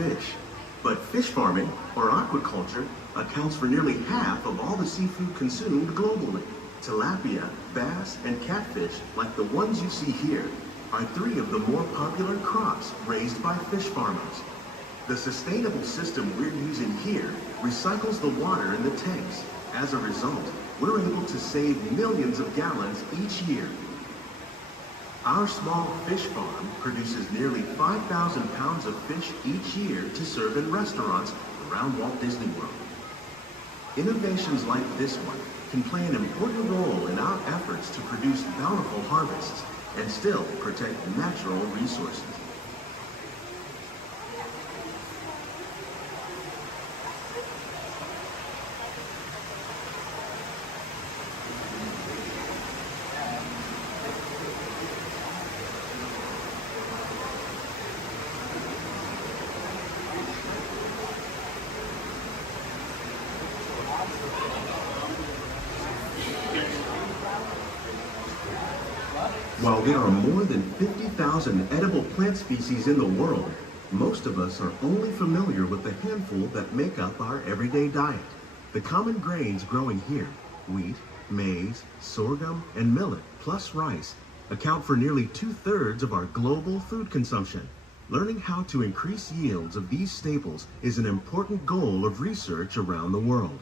fish. But fish farming, or aquaculture, accounts for nearly half of all the seafood consumed globally. Tilapia, bass, and catfish, like the ones you see here, are three of the more popular crops raised by fish farmers. The sustainable system we're using here recycles the water in the tanks. As a result, we're able to save millions of gallons each year. Our small fish farm produces nearly 5,000 pounds of fish each year to serve in restaurants around Walt Disney World. Innovations like this one can play an important role in our efforts to produce bountiful harvests and still protect natural resources. While there are more than 50,000 edible plant species in the world, most of us are only familiar with the handful that make up our everyday diet. The common grains growing here, wheat, maize, sorghum, and millet, plus rice, account for nearly 2/3 of our global food consumption. Learning how to increase yields of these staples is an important goal of research around the world.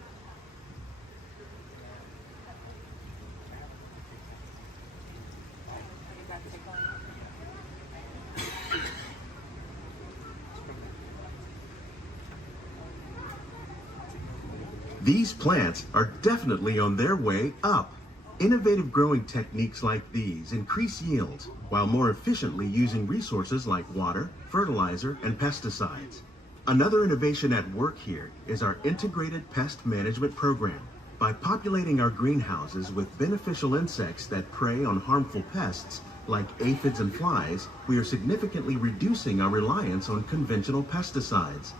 These plants are definitely on their way up. Innovative growing techniques like these increase yields while more efficiently using resources like water, fertilizer, and pesticides. Another innovation at work here is our integrated pest management program. By populating our greenhouses with beneficial insects that prey on harmful pests like aphids and flies, we are significantly reducing our reliance on conventional pesticides.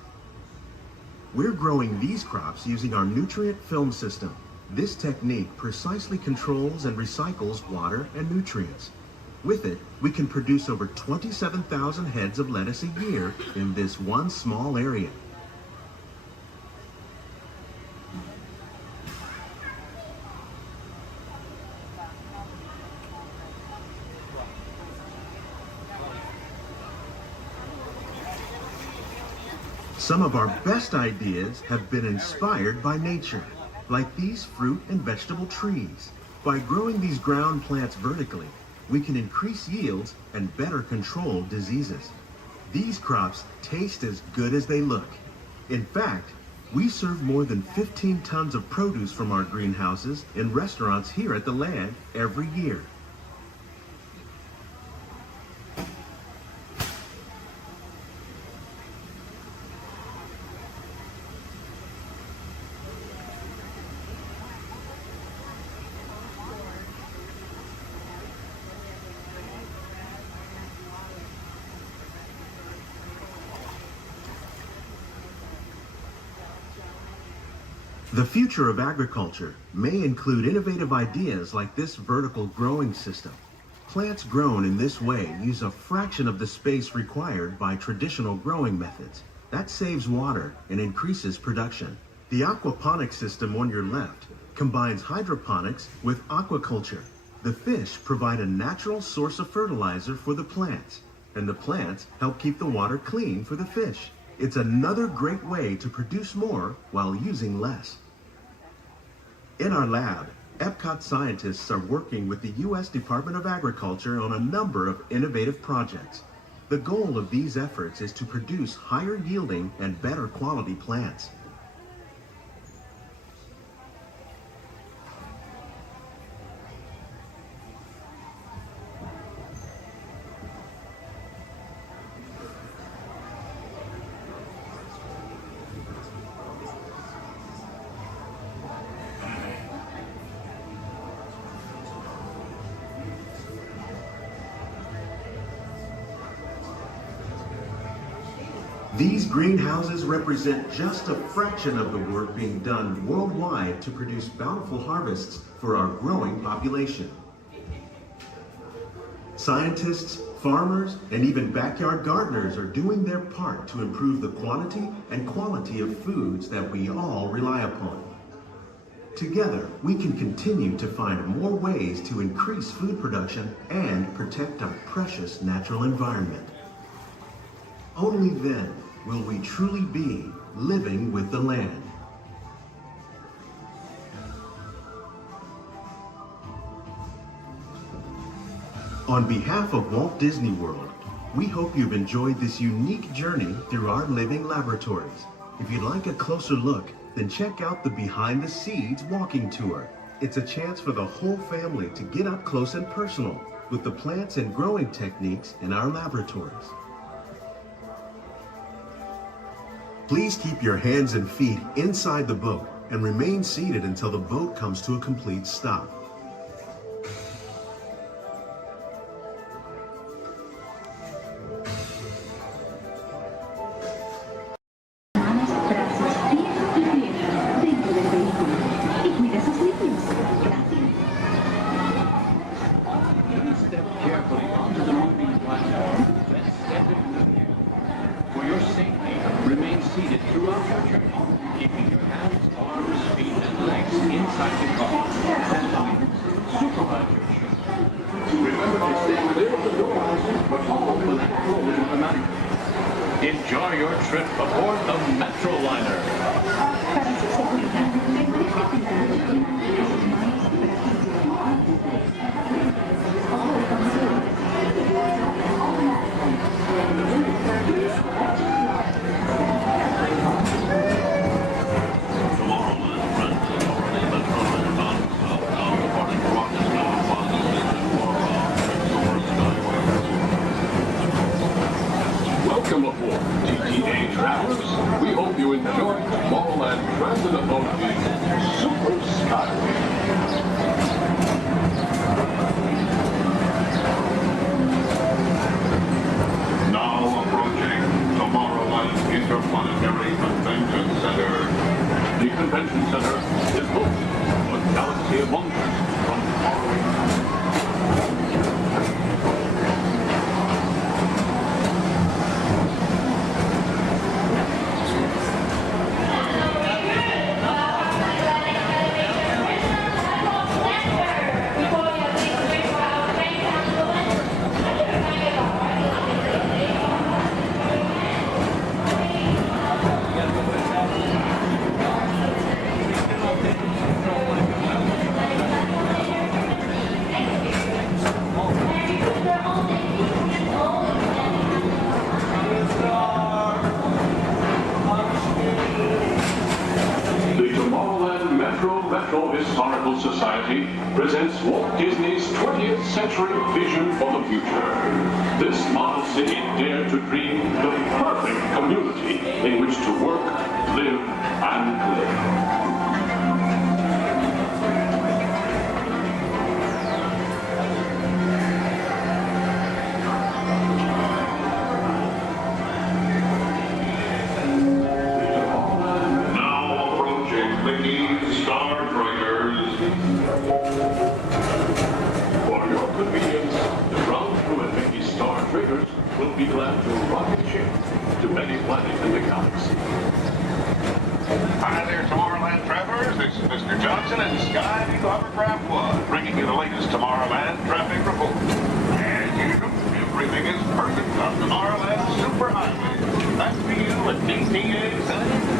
We're growing these crops using our nutrient film system. This technique precisely controls and recycles water and nutrients. With it, we can produce over 27,000 heads of lettuce a year in this one small area. Some of our best ideas have been inspired by nature, like these fruit and vegetable trees. By growing these ground plants vertically, we can increase yields and better control diseases. These crops taste as good as they look. In fact, we serve more than 15 tons of produce from our greenhouses in restaurants here at the land every year. The future of agriculture may include innovative ideas like this vertical growing system. Plants grown in this way use a fraction of the space required by traditional growing methods. That saves water and increases production. The aquaponics system on your left combines hydroponics with aquaculture. The fish provide a natural source of fertilizer for the plants, and the plants help keep the water clean for the fish. It's another great way to produce more while using less. In our lab, Epcot scientists are working with the U.S. Department of Agriculture on a number of innovative projects. The goal of these efforts is to produce higher yielding and better quality plants. These greenhouses represent just a fraction of the work being done worldwide to produce bountiful harvests for our growing population. Scientists, Farmers and even backyard gardeners are doing their part to improve the quantity and quality of foods that we all rely upon. Together, we can continue to find more ways to increase food production and protect our precious natural environment. Only then will we truly be living with the land. On behalf of Walt Disney World, we hope you've enjoyed this unique journey through our living laboratories. If you'd like a closer look, then check out the Behind the Seeds walking tour. It's a chance for the whole family to get up close and personal with the plants and growing techniques in our laboratories. Please keep your hands and feet inside the boat and remain seated until the boat comes to a complete stop. For your safety, remain seated throughout your journey, keeping your hands, arms, feet, and legs inside the car. Supervise your trip. Remember to stay clear of the doors, but follow the rules automatically. Enjoy your trip aboard the Metroliner. Welcome aboard, TTA travelers. We hope you enjoy Tomorrowland Transit Authority's Super Skyway. Now approaching Tomorrowland Interplanetary Convention Center. The Convention Center is home to a galaxy of wonders from faraway. Metro Historical Society presents Walt Disney's 20th Century Vision for the Future. This model city dared to dream the perfect community in which to work, live, and play. Will be glad to rocket ship to many planets in the galaxy. Hi there, Tomorrowland travelers. This is Mr. Johnson and Sky Eagle Hovercraft 1, bringing you the latest Tomorrowland traffic report. As usual, everything is perfect on Tomorrowland Superhighway. That's for you at DTA Center.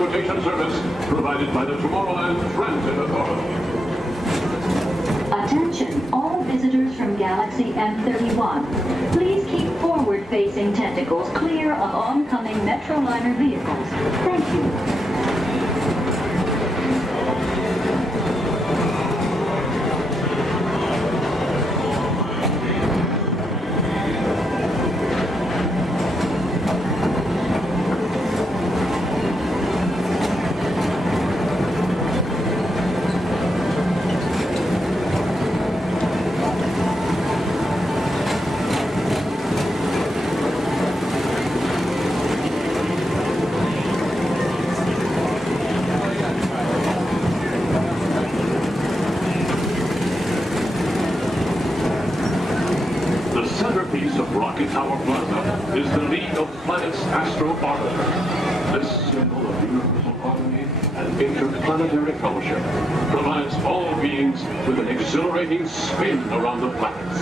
transportation service provided by the Tomorrowland Transit Authority. Attention, all visitors from Galaxy M31. Please keep forward-facing tentacles clear of oncoming Metroliner vehicles. Thank you. Tower Plaza is the League of Planets Astro Orbiter. This symbol of universal harmony and interplanetary fellowship provides all beings with an exhilarating spin around the planets.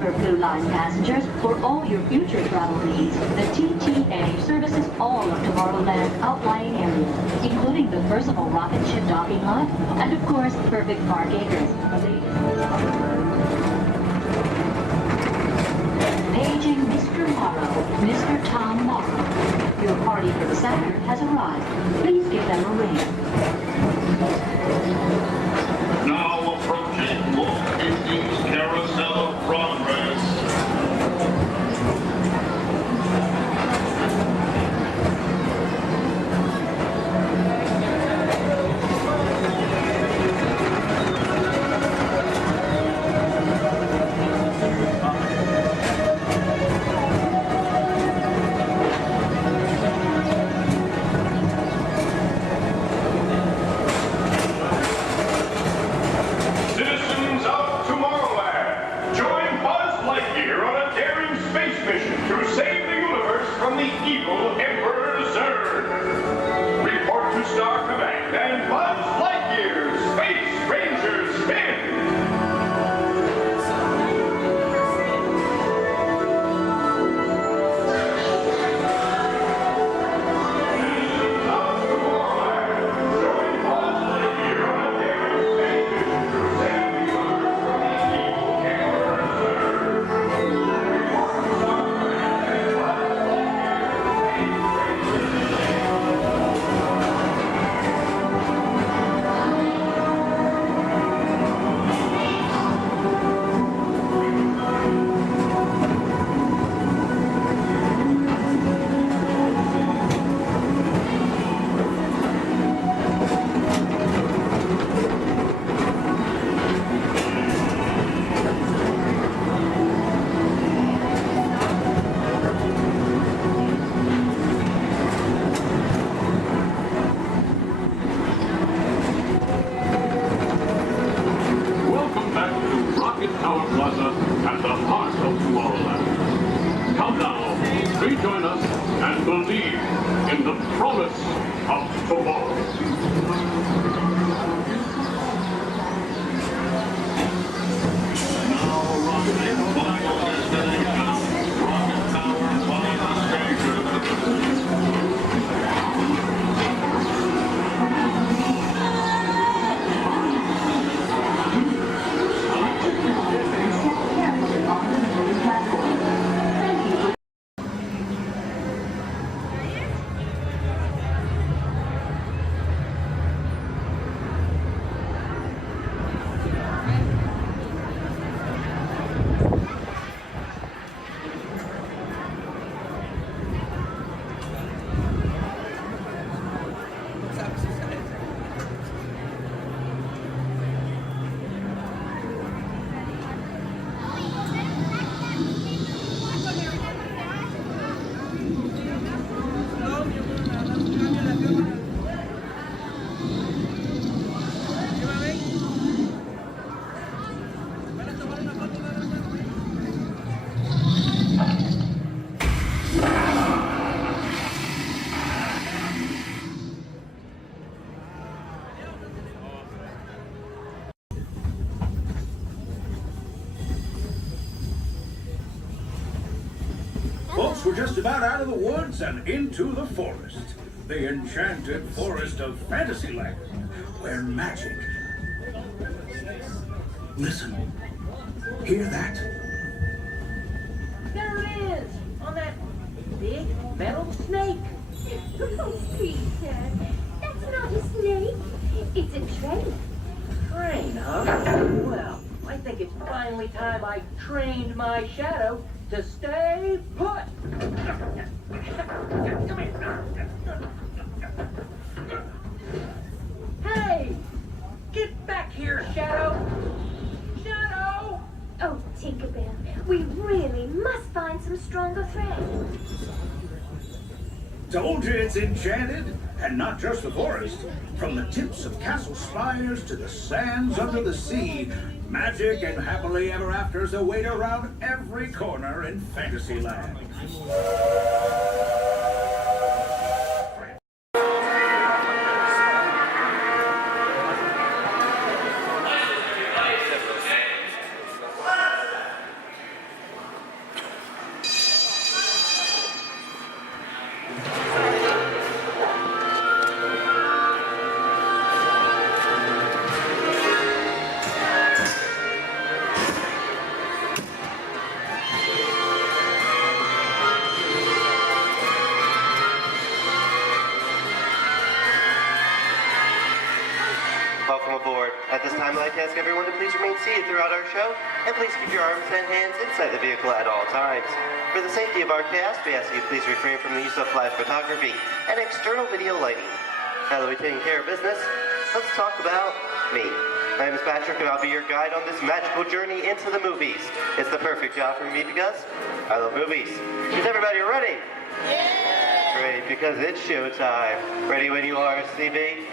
Blue Line passengers, for all your future travel needs, the TTA services all of Tomorrowland's outlying areas, including the personal rocket ship docking lot, and of course, perfect park acres. Paging Mr. Morrow, Mr. Tom Morrow. Your party for the Saturn has arrived. Please give them a ring. Now approaching Walt Disney's Carousel of Progress. Citizens of Tomorrowland, join Buzz Lightyear on a daring space mission to save the universe from the evil Emperor Zurg. Report to Star Command and Buzz Lightyear, Space Ranger Spin! At the heart of Tomorrowland. Come now, rejoin us and believe in the promise of tomorrow. Folks, we're just about out of the woods and into the forest. The enchanted forest of Fantasyland, where magic... Listen. Hear that? There it is! On that big metal snake! Oh, Peter, that's not a snake. It's a train. Train, huh? Well, I think it's finally time I trained my shadow to stay put! Come here! Hey! Get back here, Shadow! Shadow! Oh, Tinkerbell, we really must find some stronger thread. Told you it's enchanted, and not just the forest. From the tips of castle spires to the sands under the sea, magic and happily ever afters await around every corner in Fantasyland. Welcome aboard. At this time, I'd like to ask everyone to please remain seated throughout our show, and please keep your arms and hands inside the vehicle at all times. For the safety of our cast, we ask you please refrain from the use of flash photography and external video lighting. Now that we've taken care of business, let's talk about me. My name is Patrick, and I'll be your guide on this magical journey into the movies. It's the perfect job for me because I love movies. Is everybody ready? Yeah! Great, because it's showtime. Ready when you are, CB?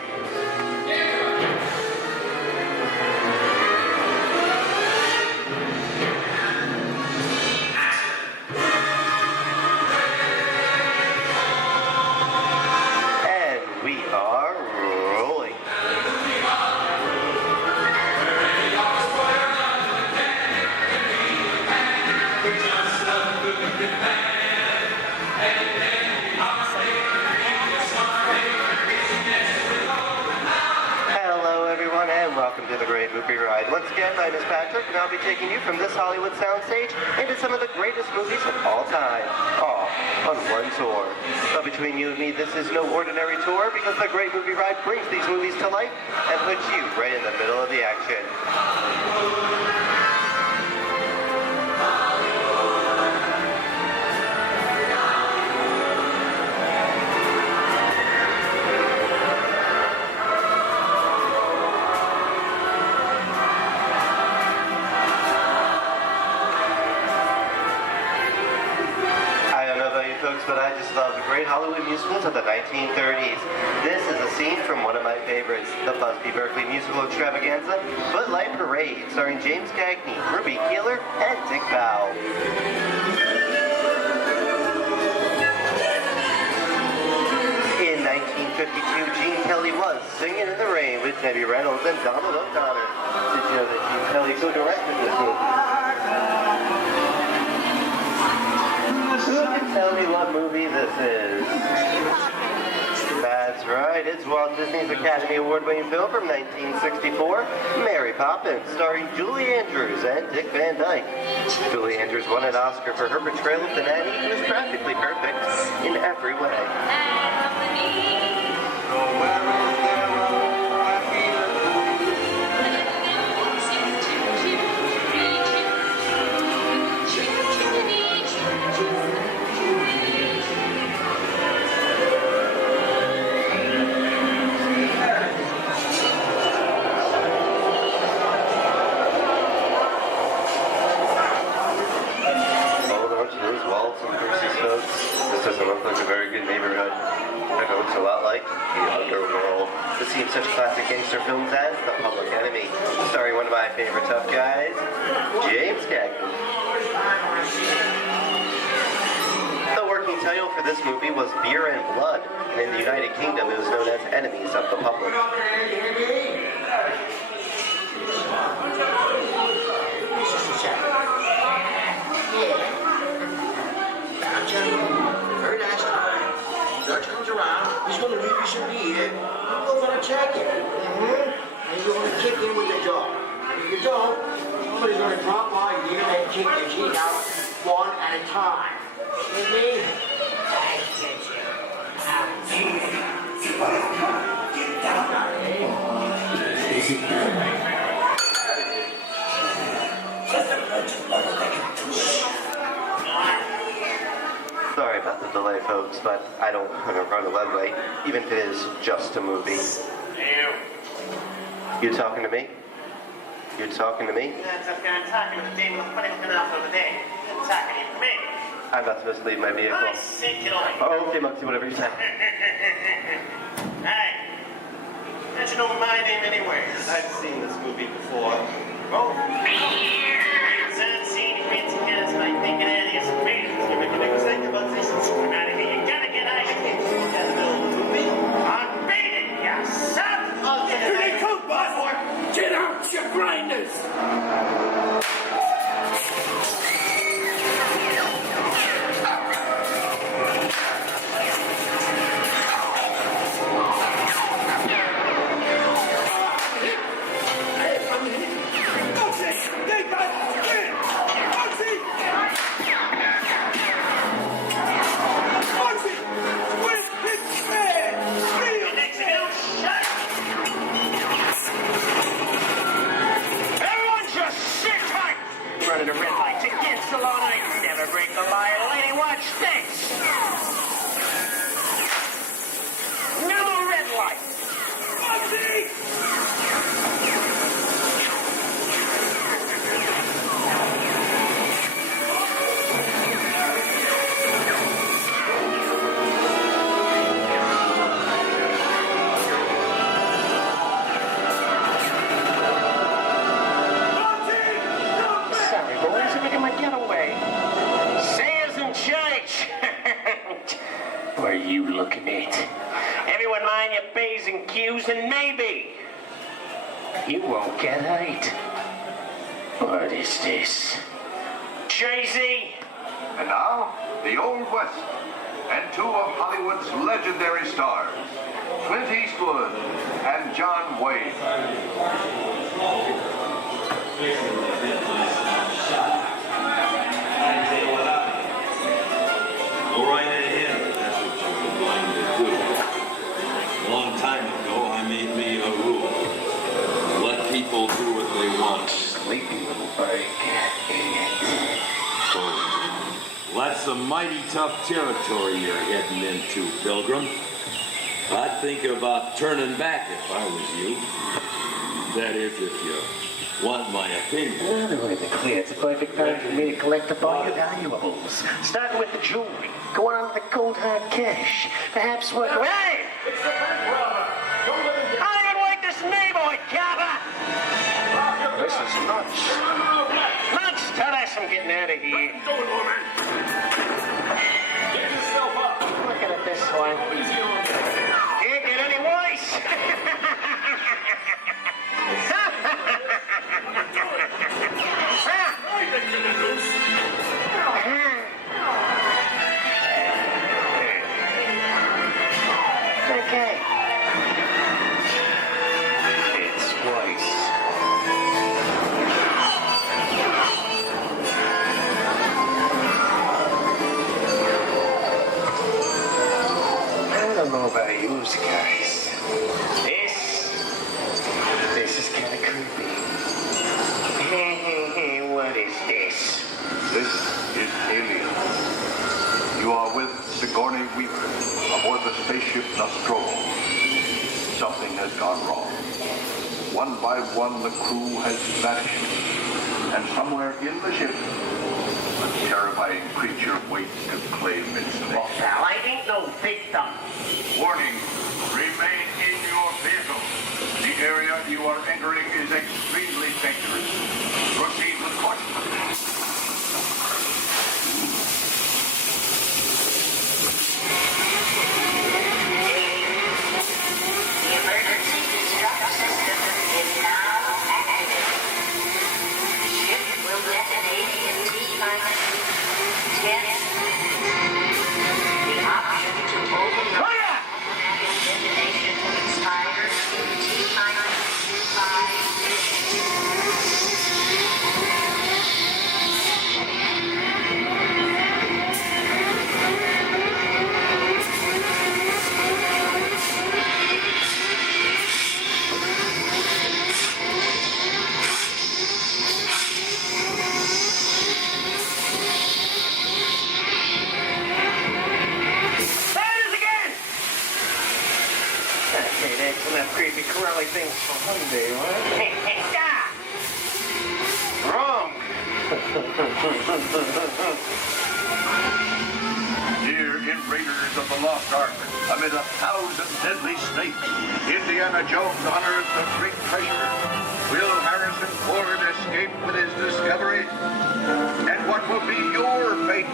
Welcome to the Great Movie Ride. Once again, my name is Patrick, and I'll be taking you from this Hollywood soundstage into some of the greatest movies of all time, all on one tour. But between you and me, this is no ordinary tour, because the Great Movie Ride brings these movies to life and puts you right in the middle of the action. But I just love the great Hollywood musicals of the 1930s. This is a scene from one of my favorites, the Busby Berkeley musical extravaganza, Footlight Parade, starring James Cagney, Ruby Keeler, and Dick Powell. In 1952, Gene Kelly was Singing in the Rain with Debbie Reynolds and Donald O'Connor. Did you know that Gene Kelly co-directed this movie? Who can tell me what movie this is? That's right, it's Walt Disney's Academy Award-winning film from 1964, Mary Poppins, starring Julie Andrews and Dick Van Dyke. Julie Andrews won an Oscar for her portrayal of the nanny, who is practically perfect in every way. Such classic gangster films as The Public Enemy, starring one of my favorite tough guys, James Cagney. The working title for this movie was Beer and Blood, and in the United Kingdom it was known as Enemies of the Public. you need it, we're gonna check it. And you're gonna kick in with your jaw. If you don't, somebody's gonna drop by here and kick your teeth out one at a time. With me? I get you. Get down, Sorry about the delay, folks, but I don't want to run a red light, even if it is just a movie. You talking to me? You talking to me? I'm talking to the demon of punishment off of the day. I'm talking to me. I'm about to mislead my vehicle. I say get away. Oh, okay, Muggsy, whatever you say. Hey, how'd you know my name anyway? I've seen this movie before. Oh. Unseen fancy cats like thinking that is great. You're making me think about this and scream out of here. You gotta get out of here. You gotta build a movie. I'm beating you, son. Here they come, boss. Get out your grinders. Running a red light against the law, I never break the law. Lady, watch this. No red light. What are you looking at? Everyone mind your P's and Q's and maybe you won't get hurt. What is this? Tracy? And now, the Old West, and two of Hollywood's legendary stars, Clint Eastwood and John Wayne. Go right ahead. That's what you're going to do. A long time ago, I made me a rule. Let people do what they want. Sleepy little bug. So, that's some mighty tough territory you're heading into, Pilgrim. I'd think about turning back if I was you. That is, if you want my opinion. Well, to make it clear, it's a perfect time for me to collect up all your valuables. Starting with the jewelry, going on to the cold hard cash. Perhaps work... Hey! It's the bank robber. Don't let him get... I don't like this neighborhood, Kappa! This is nuts. Nuts! Tell us I'm getting out of here. Go, little man. Get yourself up. Looking at this one. Easy on me. Can't get any worse. Okay. It's twice. I don't know about you guys. This is kind of creepy. What is this? This is Alien. You are with Sigourney Weaver aboard the spaceship Nostromo. Something has gone wrong. One by one, the crew has vanished. And somewhere in the ship, a terrifying creature waits to claim its name. Pal, I ain't no victim. Warning, remain in your vehicle. The area you are entering is extremely dangerous. Proceed with caution. Monday, what? Wrong. Here in Raiders of the Lost Ark, amid 1,000 deadly snakes, Indiana Jones honors the great treasure. Will Harrison Ford escape with his discovery? And what will be your fate?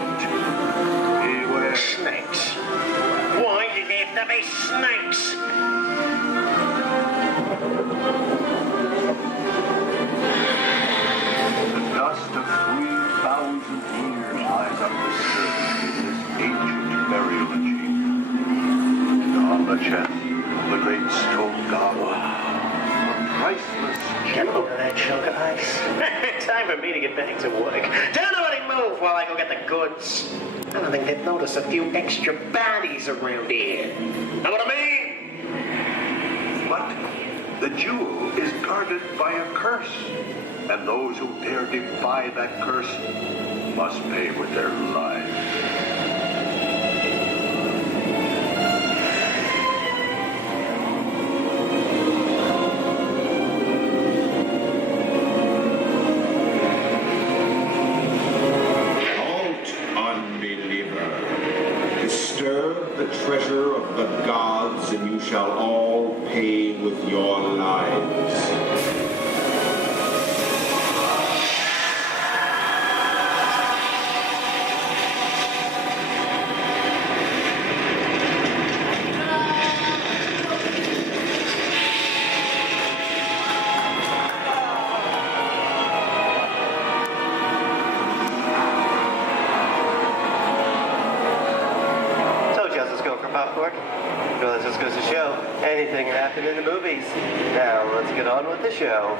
Beware. Snakes. Why did there have to be snakes? The dust of 3,000 years lies up the stage in this ancient burial chamber. And on the chest, the great stone goblet. A priceless Get gem. over that chunk of ice. Time for me to get back to work. Don't nobody move while I go get the goods. I don't think they've noticed a few extra bodies around here. Know what I mean? But the jewel is guarded by a curse. And those who dare defy that curse must pay with their lives. Halt, unbeliever. Disturb the treasure of the gods, and you shall all pay with your lives. Well, that just goes to show anything can happen in the movies. Now, let's get on with the show.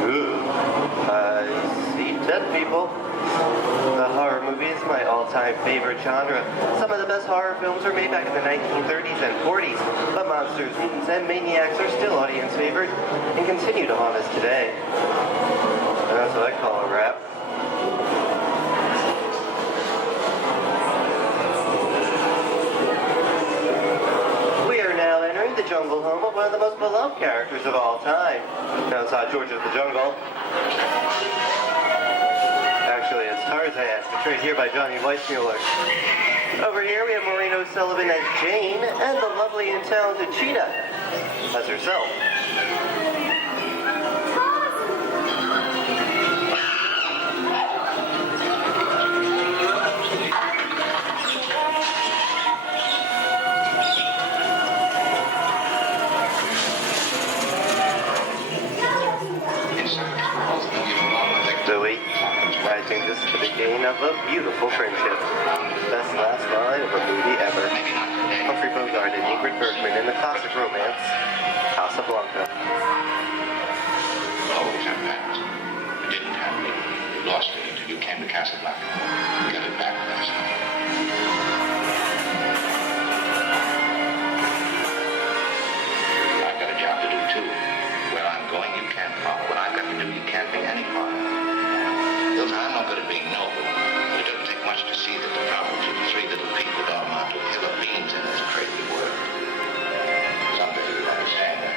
Ooh, I see dead people. The horror movie is my all-time favorite genre. Some of the best horror films were made back in the 1930s and 40s, but monsters, mutants, and maniacs are still audience favorite and continue to haunt us today. That's what I call a wrap. We are now entering the jungle home of one of the most beloved characters of all time. Now it's not George of the Jungle. Actually, it's Tarzan, portrayed here by Johnny Weissmuller. Over here we have Maureen O'Sullivan as Jane, and the lovely and talented Cheetah as herself. Zoe, I think this is the beginning of a beautiful friendship. Best last line of a movie ever. Humphrey Bogart and Ingrid Bergman in the classic romance, Casablanca. Always have plans. You didn't have it. You lost it until you came to Casablanca. You got it back last night. I've got a job to do too. Where I'm going, you can't follow. What I've got to do, you can't be any part of. Hilton, I'm no good at being noble, but it doesn't take much to see that the problems of three little people don't amount to a hill of beans in this crazy world. Someday you'll understand that.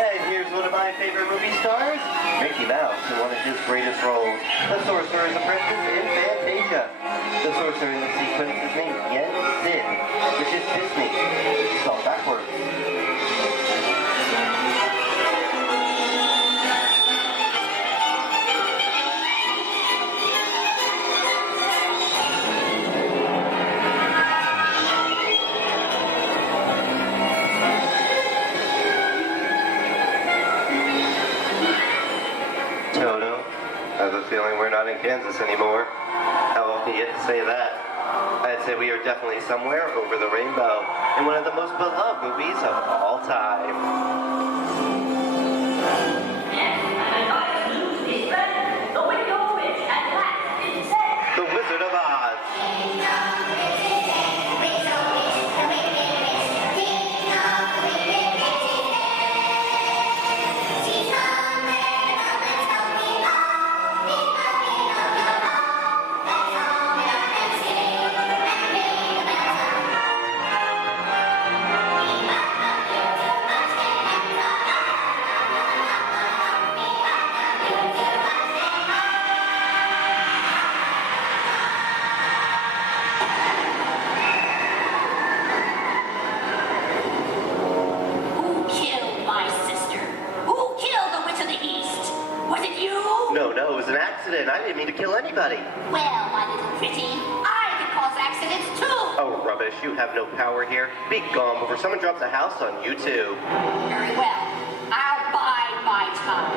And here's one of my favorite movie stars, Mickey Mouse, in one of his greatest roles, the Sorcerer's Apprentice in Fantasia. The sorcerer in the sequence is named Yen Sid, which is Disney, spelled backwards. Toto, I have a feeling we're not in Kansas anymore. How often do you get to say that? I'd say we are definitely somewhere over the rainbow in one of the most beloved movies of all time. The Wizard of Oz. didn't mean to kill anybody. Well, my little pretty, I can cause accidents too. Oh, rubbish. You have no power here. Be gone before someone drops a house on you, too. Very well. I'll bide my time.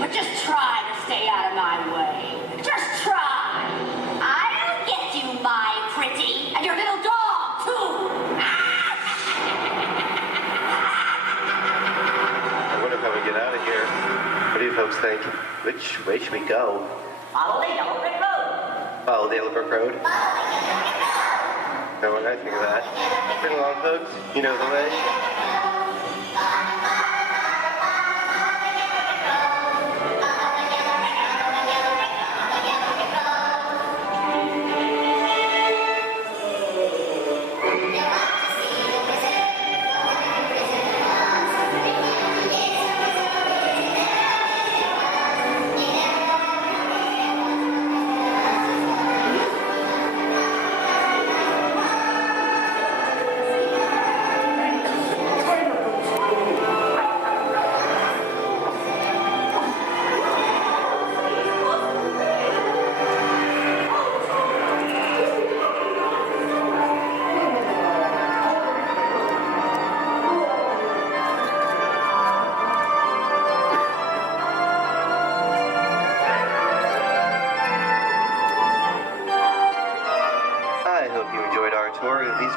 But just try to stay out of my way. Just try. I'll get you, my pretty, and your little dog, too. I wonder how we get out of here. What do you folks think? Which way should we go? Follow the yellow brick road. Follow the Yellow Brick Road? No, what I think of that. Bring along, folks. You know the way.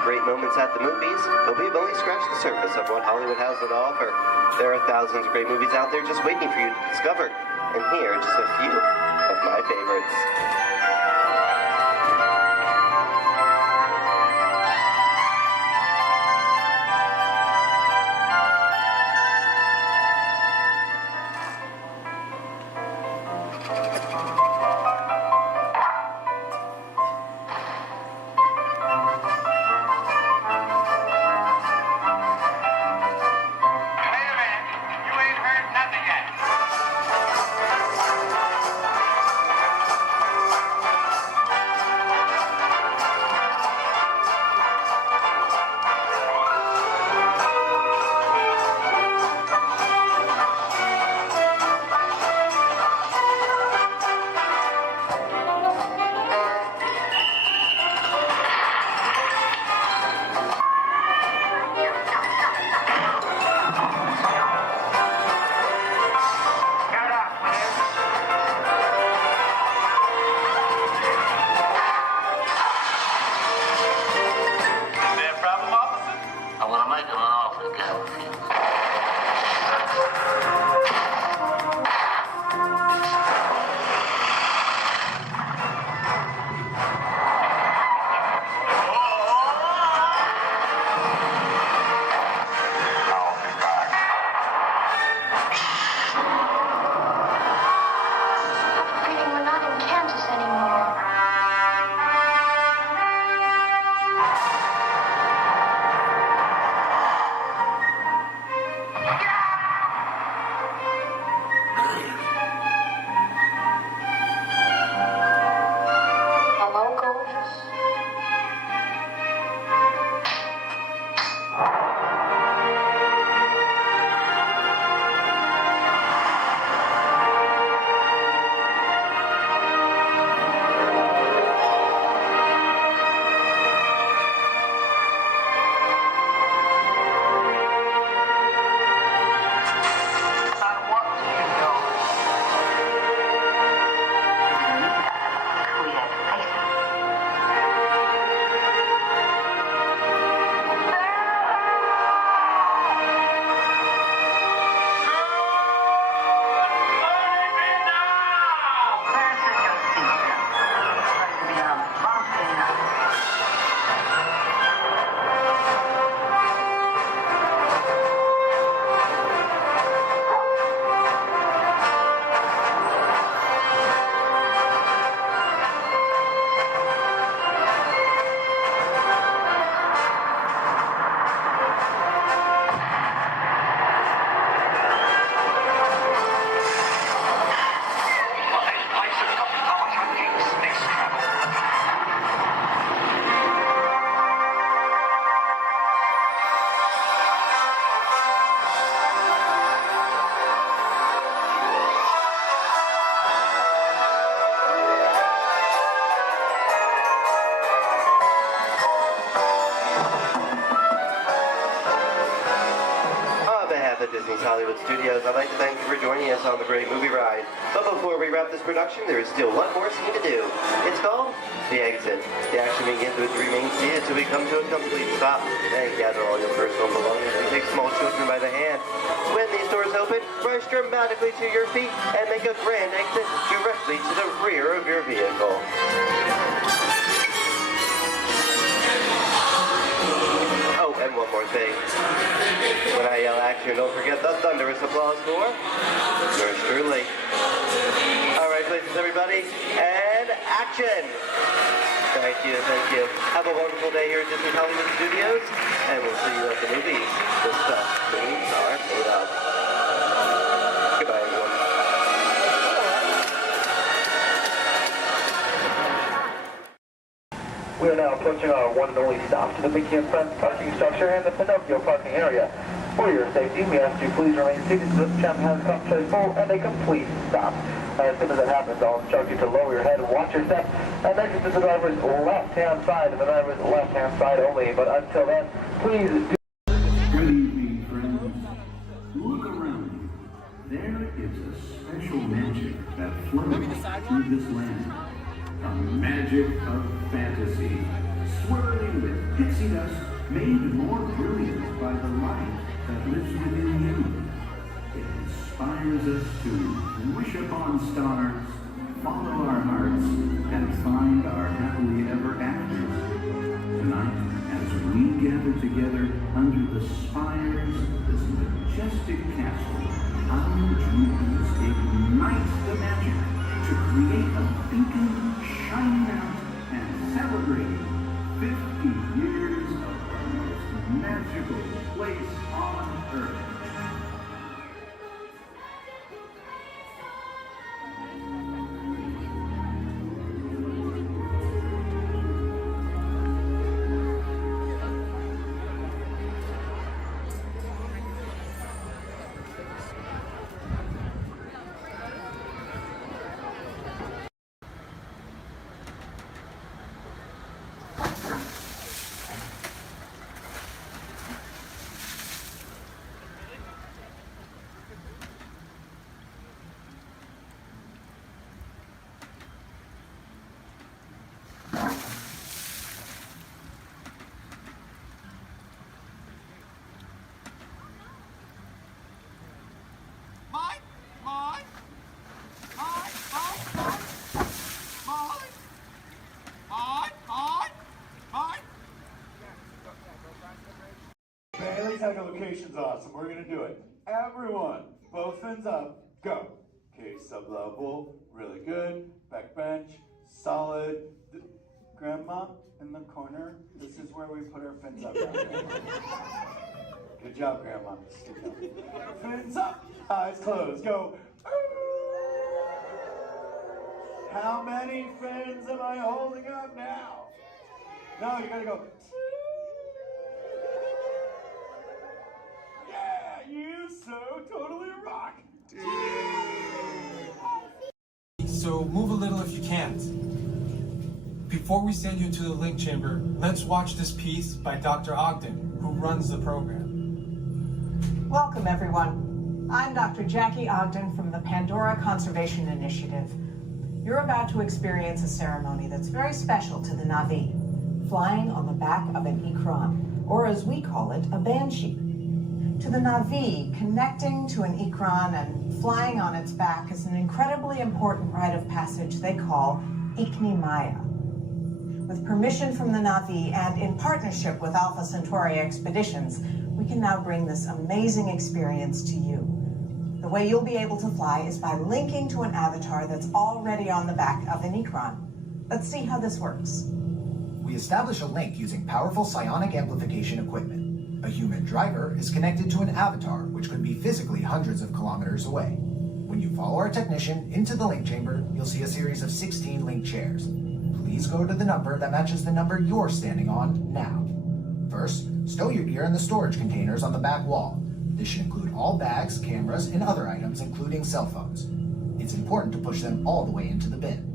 Great moments at the movies, but we've only scratched the surface of what Hollywood has to offer. There are thousands of great movies out there just waiting for you to discover. And here are just a few of my favorites. Hollywood Studios, I'd like to thank you for joining us on the great movie ride. But before we wrap this production, there is still one more scene to do. It's called The Exit. The action begins with remain seated till we come to a complete stop. Then gather all your personal belongings and take small children by the hand. When these doors open, rush dramatically to your feet and make a grand exit directly to the rear of your vehicle. Oh, and one more thing. When I yell action, don't forget the thunderous applause for yours truly. All right, places, everybody, and action! Thank you, thank you. Have a wonderful day here at Disney Hollywood Studios, and we'll see you at the movies. The stuff movies are made of. Goodbye, everyone. We are now approaching our one and only stop to the Mickey and Friends parking structure and the Pinocchio parking area. For your safety, we ask you please remain seated so the champ has come to a full and a complete stop. As soon as that happens, I'll instruct you to lower your head, watch your step, and exit to the driver's left-hand side, and the driver's left-hand side only. But until then, please do... Good evening, friends. Look around you. There is a special magic that flows through this land. A magic of fantasy, swirling with pixie dust, made more brilliant by the light that lives within you. It inspires us to wish upon stars, follow our hearts, and find our happily ever afters. Tonight, as we gather together under the spires of this majestic castle, our dreams ignite the magic to create a beacon shining out and celebrating 50 years of the most magical place on earth. Bailey's echolocation's awesome. We're gonna do it. Everyone, both fins up, go. Okay, sub-level, really good. Back bench, solid. Grandma, in the corner, this is where we put our fins up. Good job, Grandma. Good job. Fins up, eyes closed, go. How many fins am I holding up now? No, you gotta go. Yeah, you so totally rock. So move a little if you can't. Before we send you into the link chamber, let's watch this piece by Dr. Ogden, who runs the program. Welcome, everyone. I'm Dr. Jackie Ogden from the Pandora Conservation Initiative. You're about to experience a ceremony that's very special to the Na'vi, flying on the back of an Ikran, or as we call it, a banshee. To the Na'vi, connecting to an Ikran and flying on its back is an incredibly important rite of passage they call Ikni Maya. With permission from the Na'vi and in partnership with Alpha Centauri Expeditions, we can now bring this amazing experience to you. The way you'll be able to fly is by linking to an avatar that's already on the back of an Ikran. Let's see how this works. We establish a link using powerful psionic amplification equipment. A human driver is connected to an avatar, which could be physically hundreds of kilometers away. When you follow our technician into the link chamber, you'll see a series of 16 link chairs. Please go to the number that matches the number you're standing on now. First, stow your gear in the storage containers on the back wall. This should include all bags, cameras, and other items, including cell phones. It's important to push them all the way into the bin.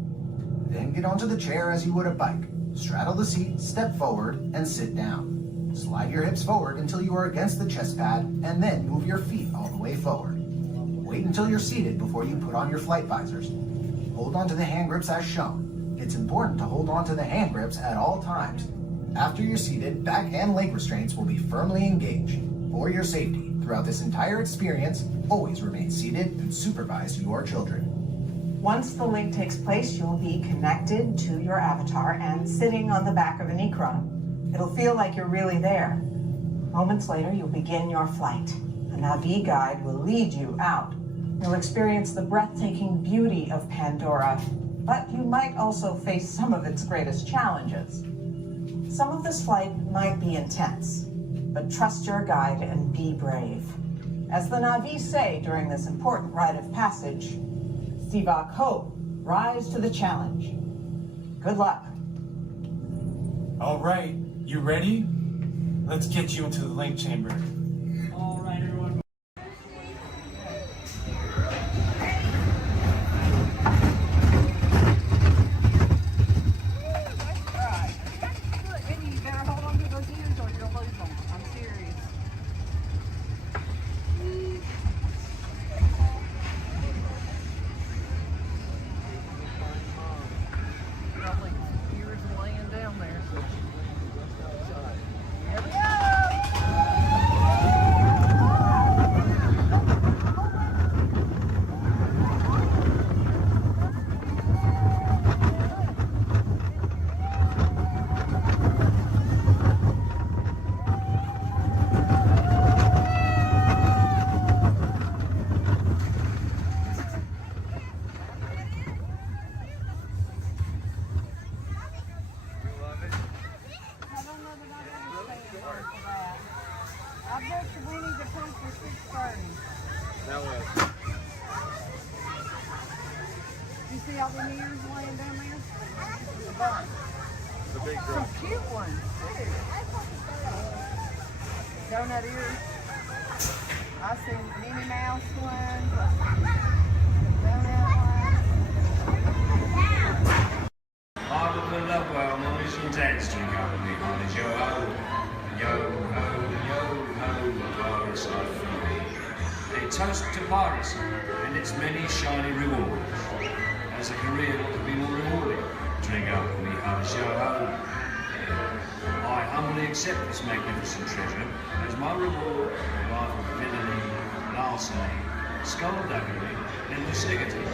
Then get onto the chair as you would a bike. Straddle the seat, step forward, and sit down. Slide your hips forward until you are against the chest pad, and then move your feet all all the way forward. Wait until you're seated before you put on your flight visors. Hold on to the hand grips as shown. It's important to hold on to the hand grips at all times. After you're seated, back and leg restraints will be firmly engaged. For your safety, throughout this entire experience, always remain seated and supervise your children. Once the link takes place, you'll be connected to your avatar and sitting on the back of an Ikron. It'll feel like you're really there. Moments later, you'll begin your flight. A Na'vi guide will lead you out. You'll experience the breathtaking beauty of Pandora, but you might also face some of its greatest challenges. Some of this flight might be intense, but trust your guide and be brave. As the Na'vi say during this important rite of passage, Sivak Ho, rise to the challenge. Good luck. All right, you ready? Let's get you into the link chamber. All right, everyone. You better hold on to those ears or you'll lose them. I'm serious. Probably ears laying down there. Here we go! I bet you we need to come for 6:30. That way. You see all them ears laying down there? The bunch. The big Some drum. cute ones, too. Donut ears. I see Minnie Mouse ones. I see donut ones. All of the love well, mommy's and dad's drink up with me, honey. Yo ho, yo ho, yo ho, virus life for me. A toast to piracy and its many shiny rewards. As a career, what could be more rewarding? Drink up with me, honey. Yo ho. I humbly accept this magnificent treasure as my reward for a life of villainy, larceny, skullduggery, and lucidity.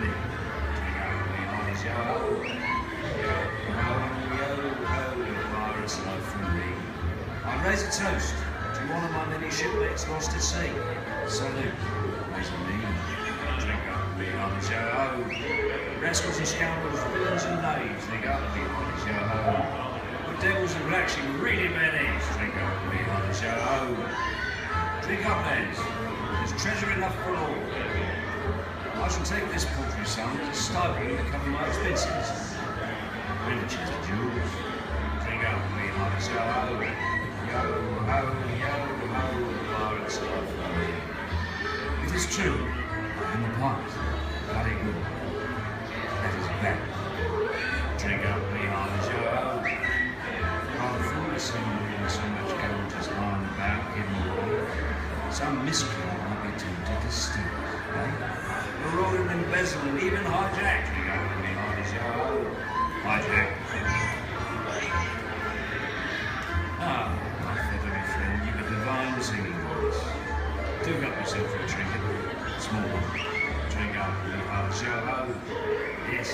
Me. Drink up with me, honey. Yo ho. Yo ho, virus life from me. I raise a toast to one of my many shipmates lost at sea. Salute, raise a mean. Drink up with me, honey. Yo ho. Rascals and scoundrels, villains and knaves, drink up with me, honey. Yo ho. The devils and actually really bad eggs. Drink up with me, honey. Yo ho. Drink up, lads. There's treasure enough for all. I shall take this paltry sum as a stipend to cover my expenses. Riches and jewels. Drink up with me, honey. Yo ho. Yo ho, yo ho, pirates love for me. It is true, I am a pirate, bloody good. That is bad. Drink up with me, honey. Yo ho. Rather foolish in so much gold just lying about hidden away. Some miscreant might be tempted to steal it, eh? Marauded, embezzled, and even hijacked. Drink up with me, honey. Yo ho. Hijacked. Ah, my feathery friend, you've a divine singing voice. Do got yourself a trinket, small one. Drink up with me, honey. Yo ho. Yes,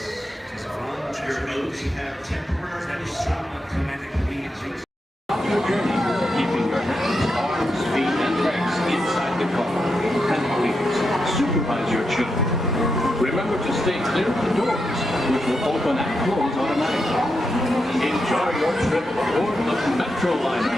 'tis a fine treasure. Those who have temporary climatic immediacies. Your journey, keeping your hands, arms, feet, and legs inside the car. And please, supervise your children. Remember to stay clear of the doors, which will open and close automatically. Enjoy your trip aboard the Metro Liner.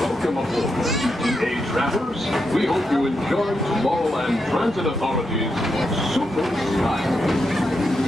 Welcome aboard, ETA travelers. We hope you enjoy Tomorrowland Transit Authority's Super Skyway.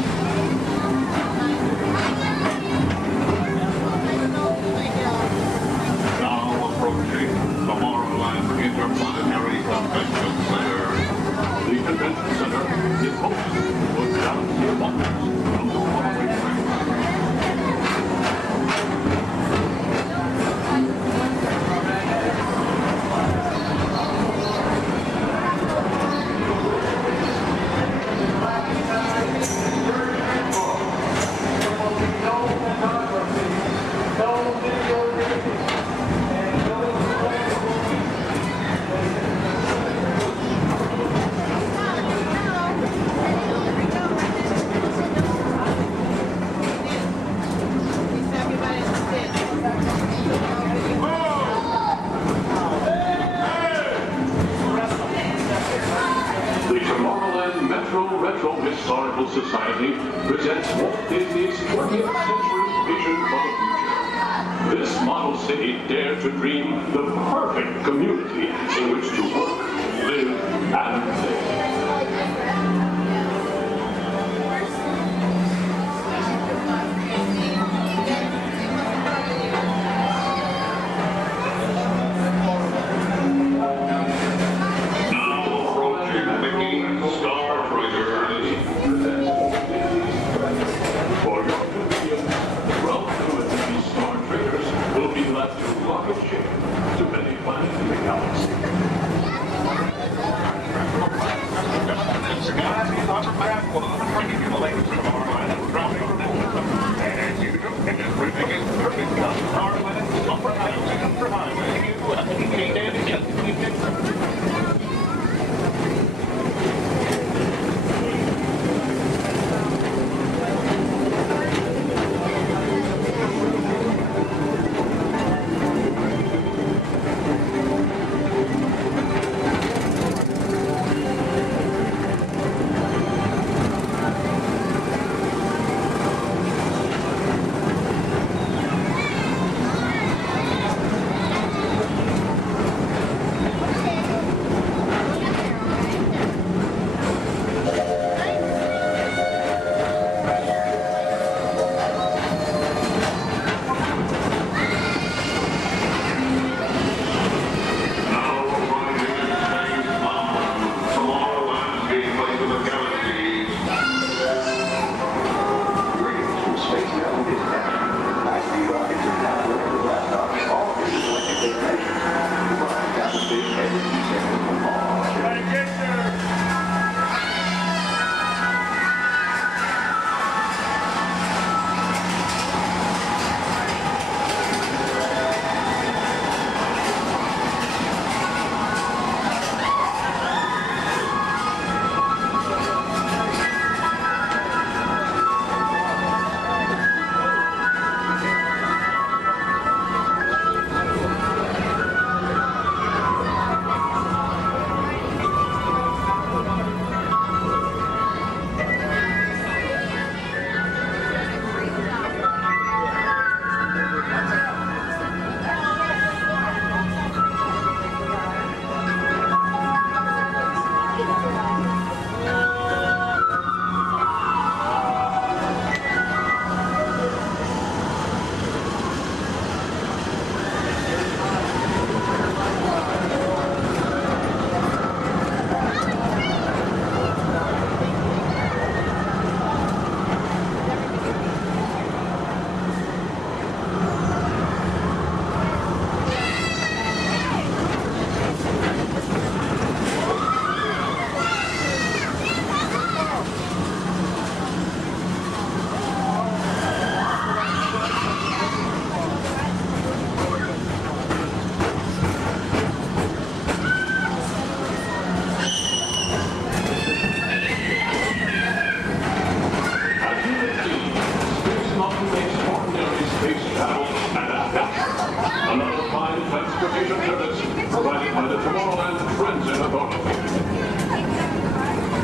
Historical Society presents Walt Disney's 20th century vision for the future. This model city dared to dream the perfect community in which to work, live, and play.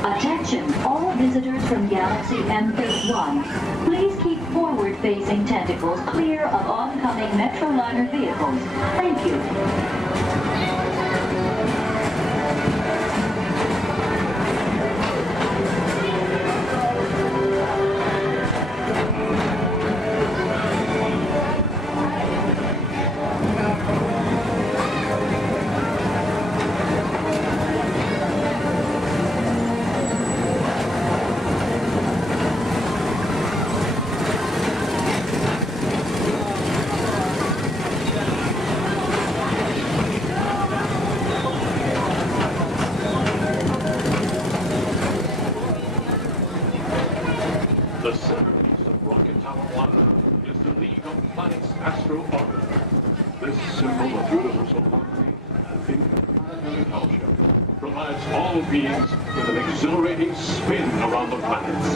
Attention, all visitors from Galaxy M31. Please keep forward-facing tentacles clear of oncoming Metroliner vehicles. Thank you. The centerpiece of Rocket Tower 1 is the League of Planets Astro-Orbiter. This symbol of universal harmony and interplanetary culture provides all beings with an exhilarating spin around the planets.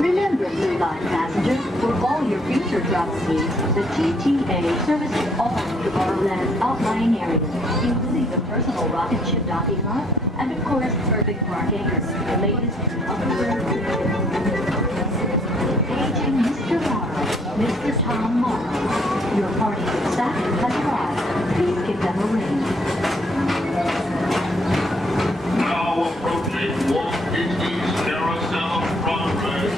Remember, Blue Line passengers, for all your future future travel needs, the TTA services all of Tomorrowland's outlying areas, including the personal rocket ship docking lot, and of course, perfect parking, the latest Aging Mr. Morrow, Mr. Tom Morrow. Your party staff has arrived. Please give them a ring. Now approaching Walt Disney's Carousel of Progress.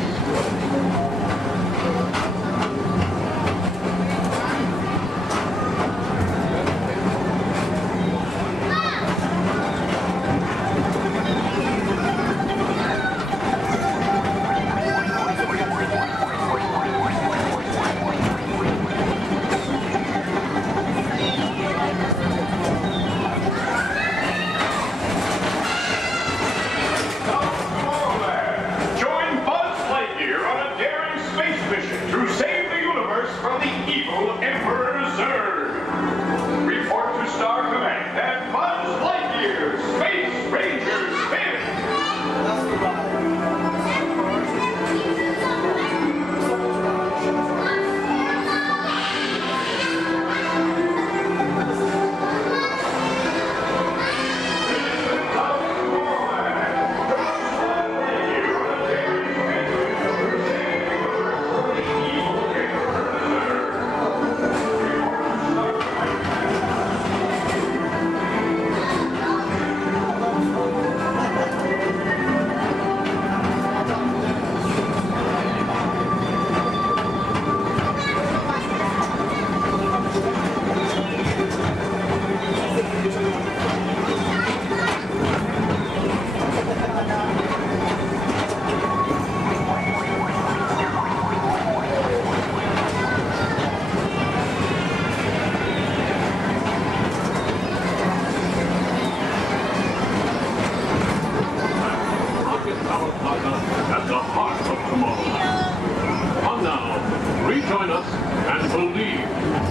At the heart of Tomorrowland. Come now, rejoin us and believe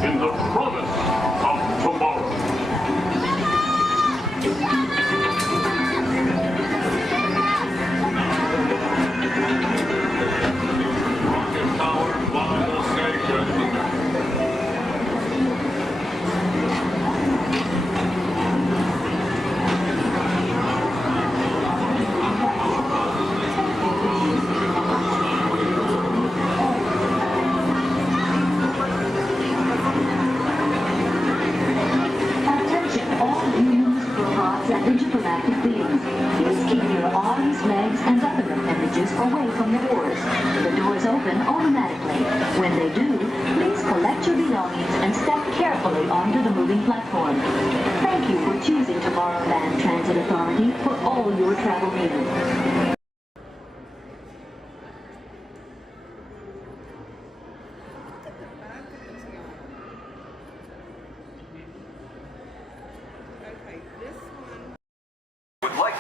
in the promise of tomorrow. Rocket Tower, final station. Intergalactic beings. Please keep your arms, legs, and other appendages away from the doors. The doors open automatically. When they do, please collect your belongings and step carefully onto the moving platform. Thank you for choosing Tomorrowland Transit Authority for all your travel needs.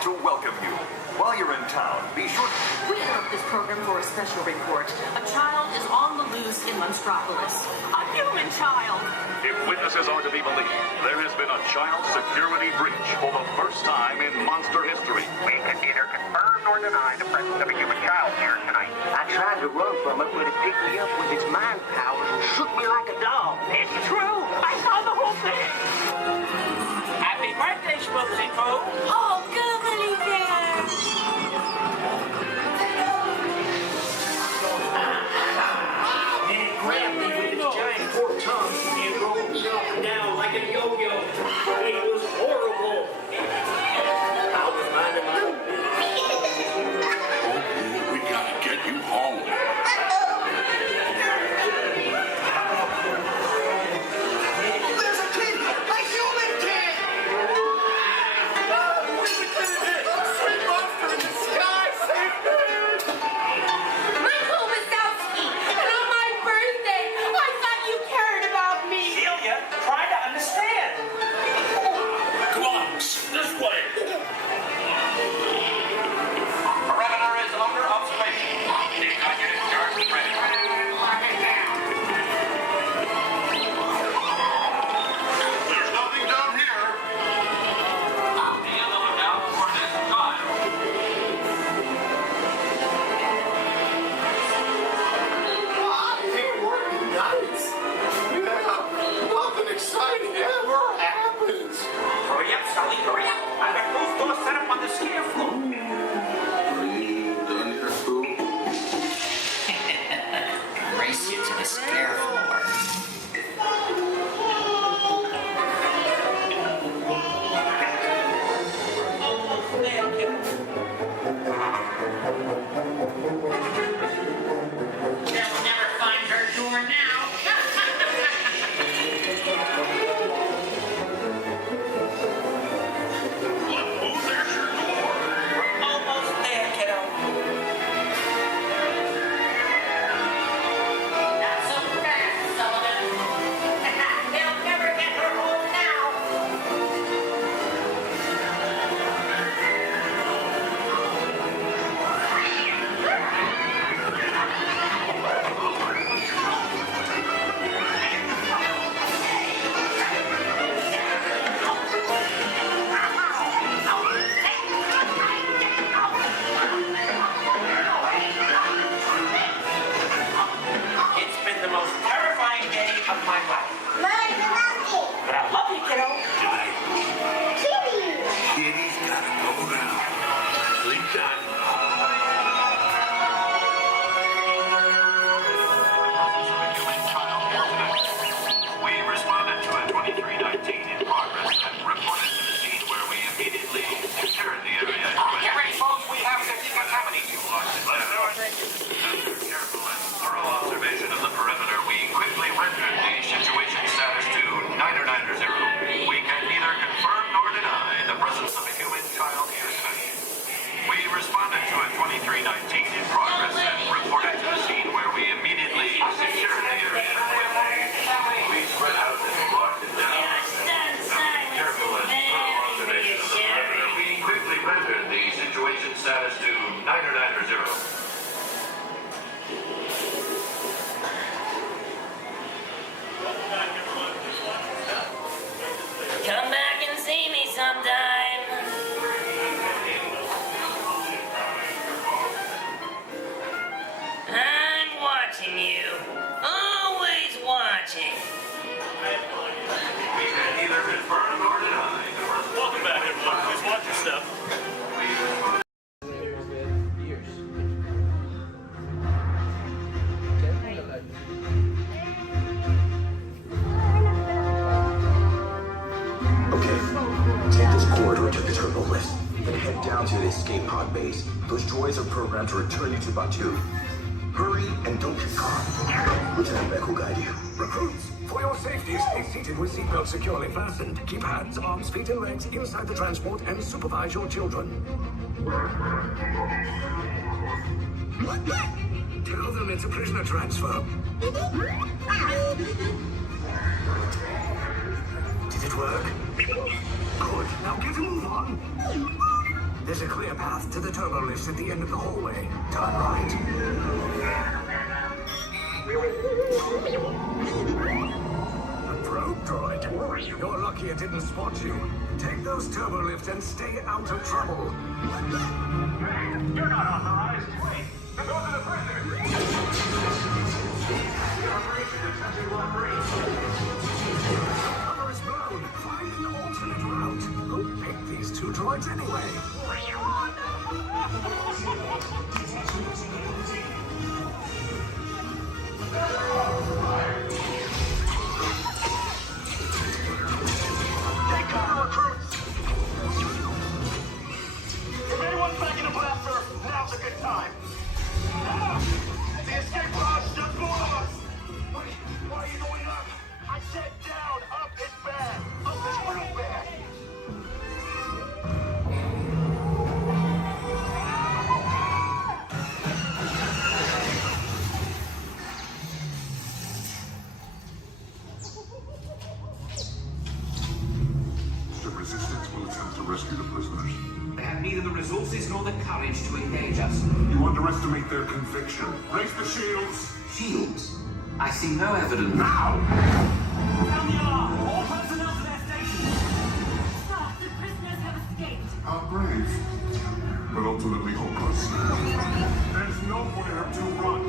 To welcome you. While you're in town, be sure We interrupt this program for a special report. A child is on the loose in Monstropolis. A human child! If witnesses are to be believed, there has been a child security breach for the first time in monster history. We can neither confirm nor deny the presence of a human child here tonight. I tried to run from it, but it picked me up with its mind powers and shook me like a dog. It's true! I saw the whole thing! Happy birthday, Schmoopsy Poo! Oh, googly bear! And it grabbed me with its giant forked tongue and rolled me up and down like a yo-yo. It was horrible. I was minding my own business. We gotta get you home. There's a kid! A human kid! Come back and see me sometime. I'm watching you. Always watching. We can neither confirm nor deny. Welcome back, everyone. Please watch your step. Take this corridor to the turbo lift, then head down to the escape pod base. Those droids are programmed to return you to Batu. Hurry and don't get caught. Lieutenant Beck will guide you. Recruits, for your safety, stay seated with seatbelts securely fastened. Keep hands, arms, feet, and legs inside the transport and supervise your children. Tell them it's a prisoner transfer. Did it work? Good. Now get a move on. There's a clear path to the turbo lifts at the end of the hallway. Turn right. A probe droid. You're lucky it didn't spot you. Take those turbo lifts and stay out of trouble. You're not authorized. Wait, those are the prisoners. The operation is touching block range. Cover is blown. Find an alternate route. Who picked these two droids anyway? Take cover, recruits! If anyone's backing a blaster, now's a good time. The escape pod's just below us! Why are you going up? I said down! Up is bad! Up is real bad! The resistance will attempt to rescue the prisoners. They have neither the resources nor the courage to engage us. You underestimate their conviction. Raise the shields! Shields? I see no evidence. Now! Sound the alarm! All personnel to their stations! Sir, the prisoners have escaped. How brave, but ultimately hopeless. There's nowhere to run.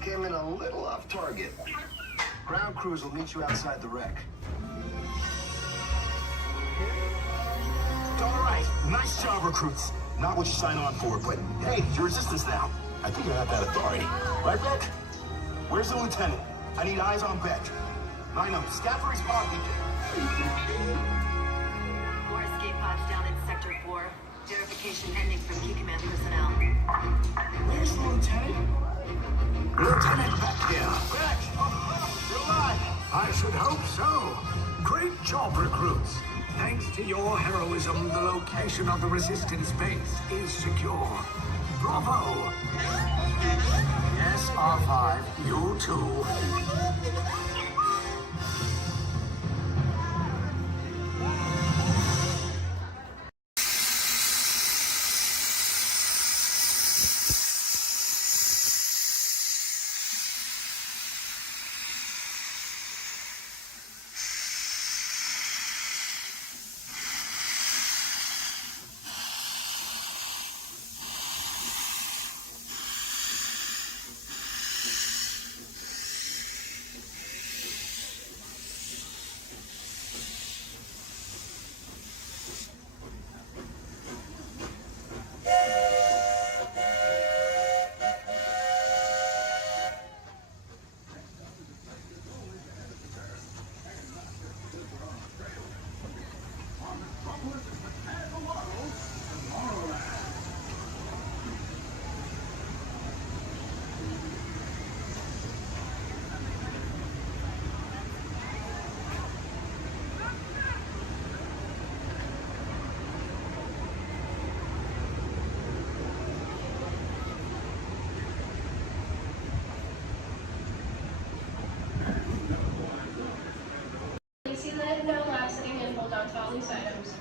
Came in a little off target. Ground crews will meet you outside the wreck. All right, nice job, recruits. Not what you signed on for, but hey, you're resistance now. I think you have that authority. Right, Beck? Where's the lieutenant? I need eyes on Beck. 9-0, Stafford's pocket. More escape pods down in Sector 4. Verification pending from Key Command personnel. Where's the Lieutenant? Lieutenant back here. Back? You're alive. I should hope so. Great job, recruits. Thanks to your heroism, the location of the Resistance base is secure. Bravo! Yes, R5, you too. Let no lasting and hold on to all these items.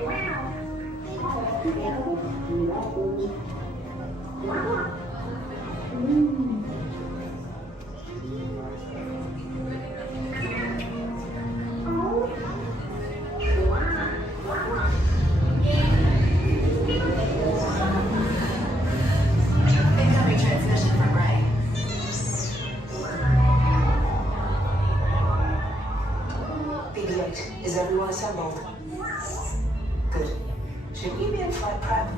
Incoming transmission from Ray. BB-8, is everyone assembled? Good. Shouldn't you be in flight prep?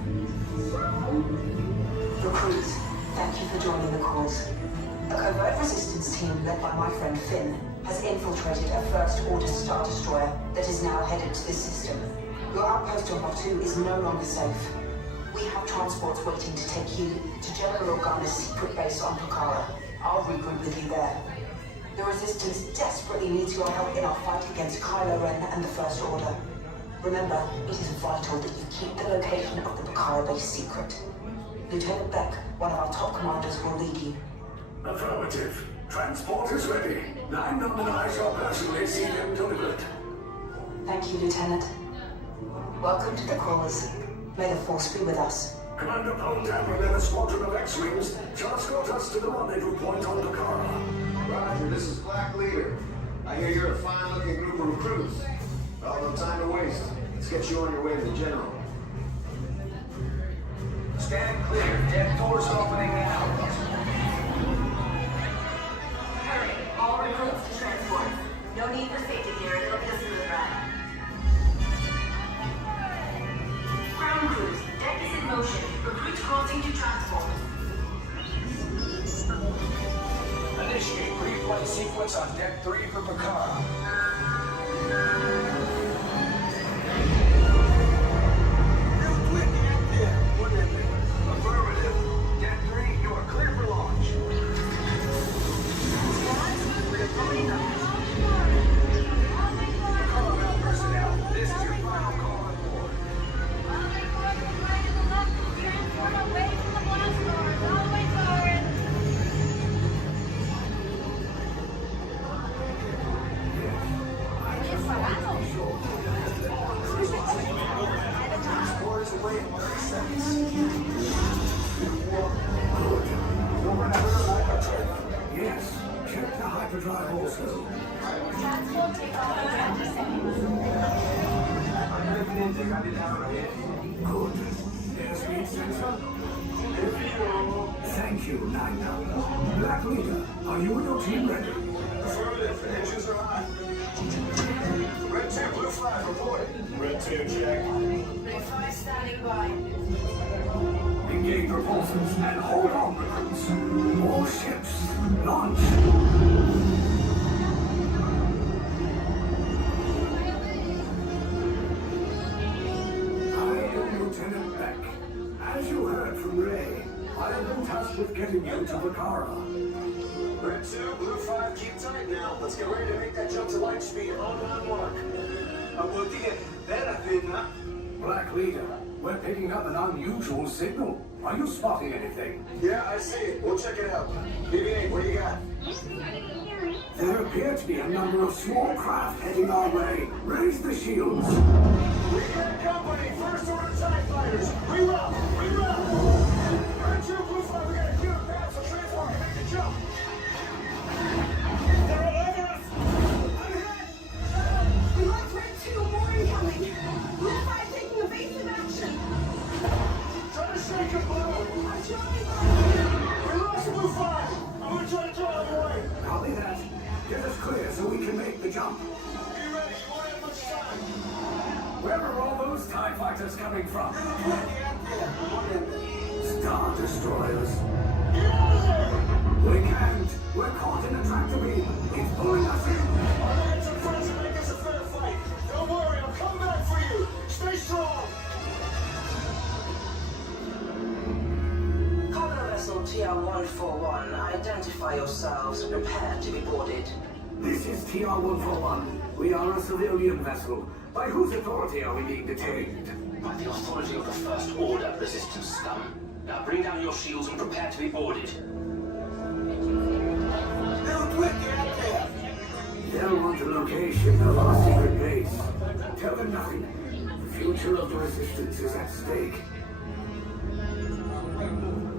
Recruits, thank you for joining the cause. A covert resistance team led by my friend Finn has infiltrated a First Order Star Destroyer that is now headed to this system. Your outpost on Batu is no longer safe. We have transports waiting to take you to General Organa's secret base on Pucara. I'll regroup with you there. The Resistance desperately needs your help in our fight against Kylo Ren and the First Order. Remember, it is vital that you keep the location of the Pucara base secret. Lieutenant Beck, one of our top commanders, will lead you. Affirmative. Transport is ready. 9 nominais shall personally see them delivered. Thank you, Lieutenant. Welcome to the Crawlers. May the Force be with us. Commander Poltam will lead a squadron of X-Wings to escort us to the rendezvous point on Pucara. Roger, this is Black Leader. I hear you're a fine-looking group of recruits. Well, no time to waste. Let's get you on your way to the General. Stand clear. Deck doors opening now. Hurry, all recruits to transport. No need for safety gear. It'll be a smooth ride. Ground crews, deck is in motion. Recruits crossing to transport. Initiate pre-flight sequence on Deck 3 for Pucara. Affirmative. Deck 3, you are clear for launch. Pucara personnel, this is your final call on board. Yes, check the hyperdrive also. Transport take off in 20 seconds. Good. Airspeed sensor? Thank you, Nina. Black Leader, are you and your team ready? Affirmative. Engines are hot. Red 2, Blue 5, reporting. Red 2, check. Blue 5 standing by. Engage repulsors and hold on, recruits. All ships, launch. I am Lieutenant Beck. As you heard from Ray, I have been tasked with getting you to Pucara. Red 2, Blue 5, keep tight now. Let's get ready to make that jump to light speed on my mark. Black Leader, we're picking up an unusual signal. Are you spotting anything? Yeah, I see it. We'll check it out. BB-8, what do you got? There appear to be a number of small craft heading our way. Raise the shields. We got company. First Order TIE fighters. Reroute. Reroute. Red 2, Blue 5, we got a clear path so transport can make the jump. They're all over us. I'm hit. We lost Red 2, more incoming. Blue 5 taking evasive action. Try to shake him, Blue. I'm trying. We lost Blue 5. I'm gonna try to draw him away. Copy that. Get us clear so we can make the jump. Be ready. You won't have much time. Where are all those TIE fighters coming from? Star Destroyers. Get out of there. We can't. We're caught in a tractor beam. It's pulling us in. Our hands are friends to make this a fair fight. Don't worry, I'll come back for you. Stay strong. Cargo vessel TR-141, identify yourselves. Prepare to be boarded. This is TR-141. We are a civilian vessel. By whose authority are we being detained? By the authority of the First Order, resistance scum. Now bring down your shields and prepare to be boarded. They'll want a location of our secret base. Tell them nothing. future of the Resistance is at stake.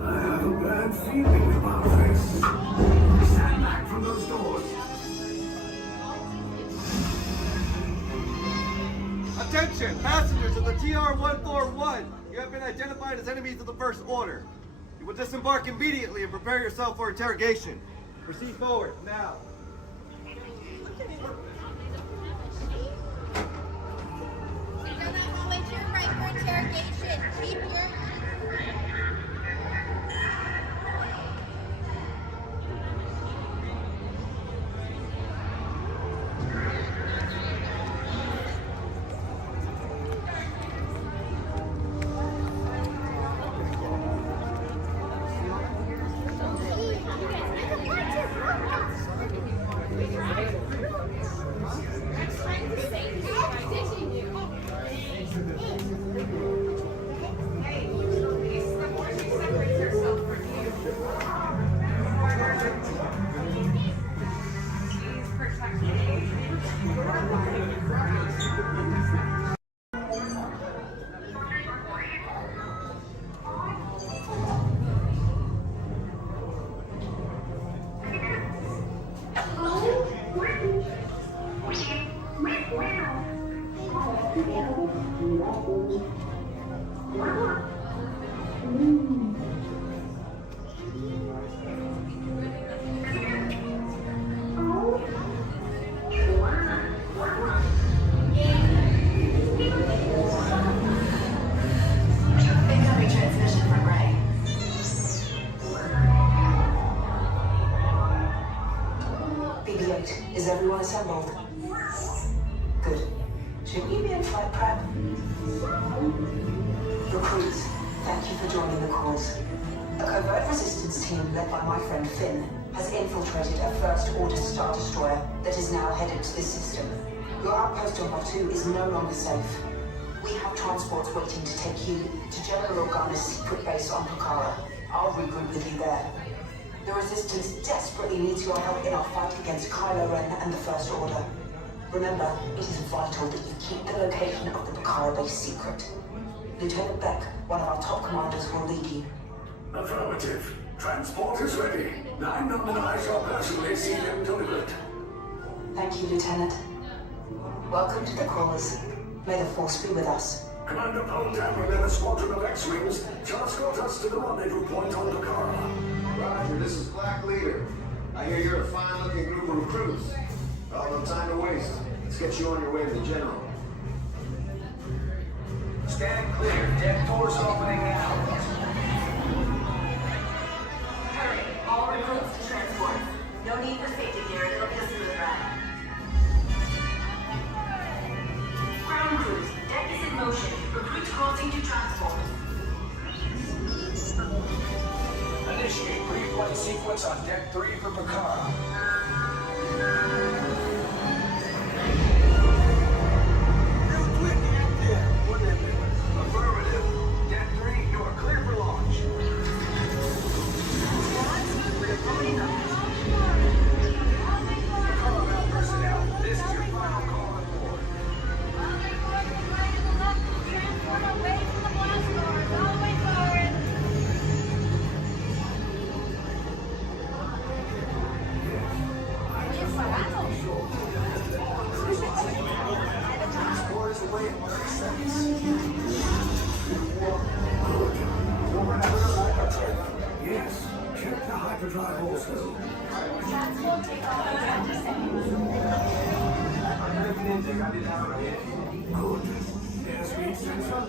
I have a bad feeling about this. Stand back from those doors. Attention, passengers of the TR-141. You have been identified as enemies of the First Order. You will disembark immediately and prepare yourself for interrogation. Proceed forward, now. Keep your Is everyone assembled? Good. Should we be in flight prep? Recruits, thank you for joining the cause. A covert resistance team led by my friend Finn has infiltrated a First Order Star Destroyer that is now headed to this system. Your outpost on Batu is no longer safe. We have transports waiting to take you to General Organa's secret base on Pucara. I'll regroup with you there. The Resistance desperately needs your help in our fight against Kylo Ren and the First Order. Remember, it is vital that you keep the location of the Pucara base secret. Lieutenant Beck, one of our top commanders, will lead you. Affirmative. Transport is ready. 9 and I shall personally see them delivered. Thank you, Lieutenant. Welcome to the Crawlers. May the Force be with us. Commander Poltam and then a squadron of X-Wings shall escort us to the rendezvous point on Pucara. Roger, this is Black Leader. I hear you're a fine-looking group of recruits. Well, no time to waste. Let's get you on your way to the General. Stand clear. Deck doors opening now. Hurry, all recruits to transport. No need for safety gear, it'll be a smooth ride. Ground crews, deck is in motion. Recruits crossing to transport. Initiate pre-flight sequence on Deck 3 for Pucara. Affirmative. Deck 3, you are clear for launch. Pucara personnel, this is your final call on board. Transform away from the blast doors, all the way forward. Transport is away in 30 seconds. Yes, check the hyperdrive also. Transport take off in 20 seconds. Good. Airspeed sensor?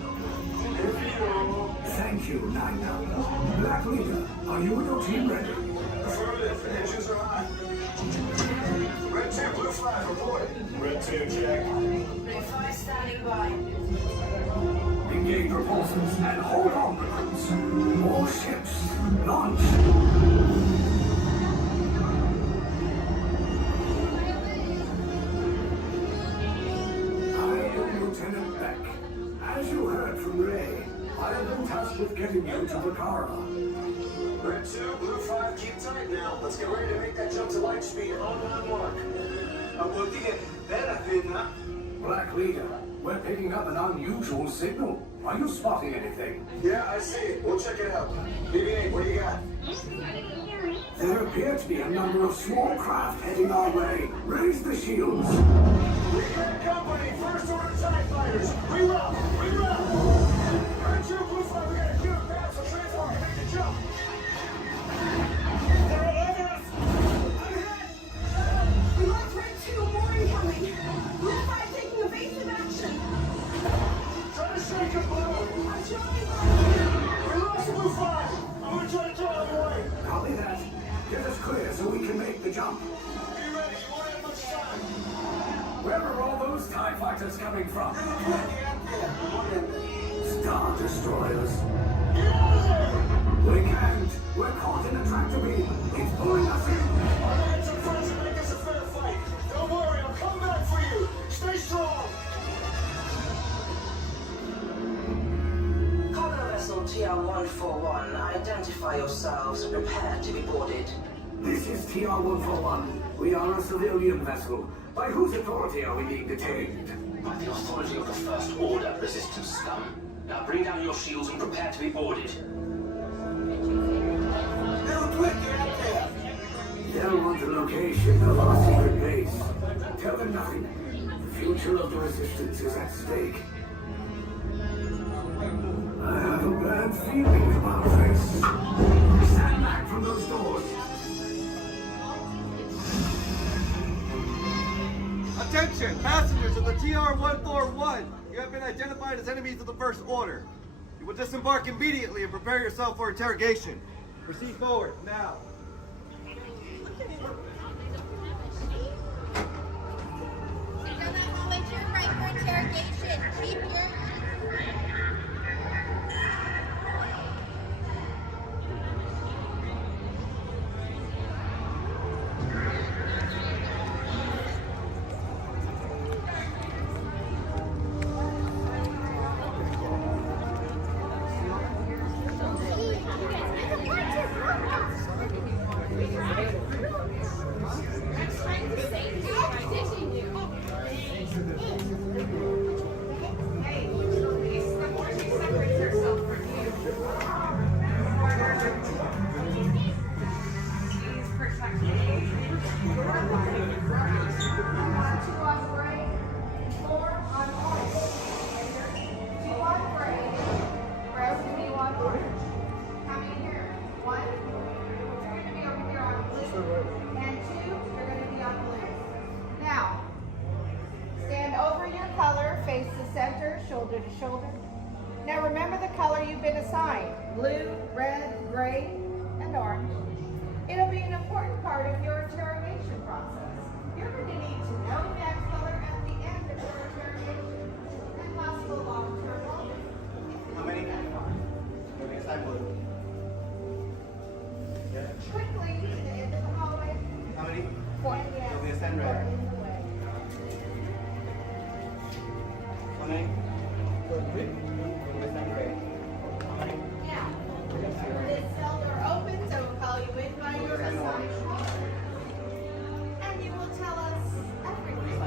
Thank you, Nina. Black Leader, are you and your team ready? Affirmative. Engines are hot. Red 2, blue flag, reporting. Red 2, check. Blue 5 standing by. Engage repulsors and hold on, recruits. More ships. Launch. I am Lieutenant Beck. As you heard from Ray, I have been tasked with getting you to Pucara. Red 2, blue 5, keep tight now. Let's get ready to make that jump to light speed on my mark. Black Leader, We're picking up an unusual signal. Are you spotting anything? Yeah, I see it. We'll check it out. BB-8, what do you got? There appear to be a number of small craft heading our way. Raise the shields. We got company. First order TIE fighters. Reroute. Reroute. Burn your blue flag. We got a clear path for transport. Make the jump. They're all over us. I'm hit. We lost Red 2 more incoming. Blue 5 taking evasive action. Try to shake him, Blue. I'm trying. We lost Blue 5. I'm gonna try to draw him away. Copy that. Get us clear so we can make the jump. Be ready. You won't have much time. Where are all those TIE fighters coming from? Star Destroyers. Get out of there. We can't. We're caught in a tractor beam. It's pulling us in. Our hands are friends and make this a fair fight. Don't worry. I'll come back for you. Stay strong. Cargo vessel TR-141, identify yourselves and prepare to be boarded. This is TR-141. We are a civilian vessel. By whose authority are we being detained? By the authority of the First Order, resistance scum. Now bring down your shields and prepare to be boarded. They'll want the location of our secret base. Tell them nothing. The future of the Resistance is at stake. I have a bad feeling about this. Stand back from those doors. Attention, passengers of the TR-141. You have been identified as enemies of the First Order. You will disembark immediately and prepare yourself for interrogation. Proceed forward, now. Interrogation. Keep your shoulder to shoulder. Now remember the color you've been assigned: blue, red, gray, and orange. It'll be an important part of your interrogation process. You're going to need to know that color at the end of your interrogation and possible long-term motives. How many? Okay, side blue. Yeah. Quickly to the end of the hallway. How many? 4. You'll be a stand red. How many? 3. Now, this cell door opens, so we'll call you in by your assigned color. And you will tell us everything.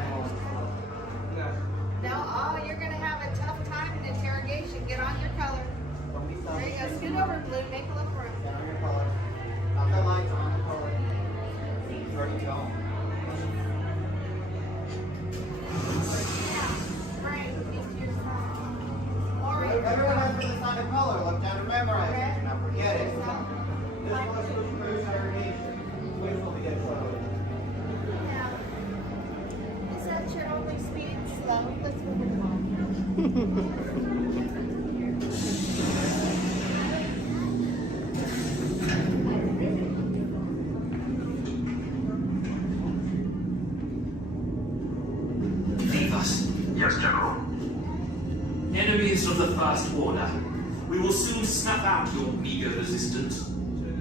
No, oh, you're going to have a tough time in interrogation. Get on your color. There you go. Scoot over, Blue. Make a little room. Get on your color. Not the lights, on the color. Ready to go. Everyone has been assigned a color. Look down and memorize it. Do not forget it. This was for interrogation. Wait till we get close. Now, is that your only speed? Slow. Let's move it along. Leave us. Yes, General. Enemies of the First Order, we will soon snuff out your meager resistance.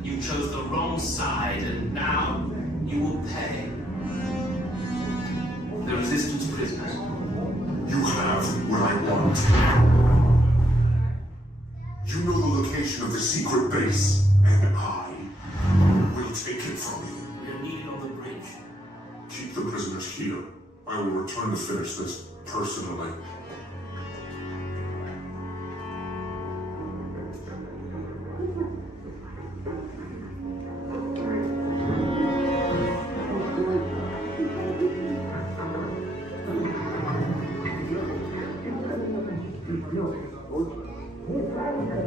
You chose the wrong side, and now you will pay. The Resistance prisoners. You have what I want. You know the location of the secret base, and I will take it from you. We are needed on the bridge. Keep the prisoners here. I will return to finish this personally. Alright,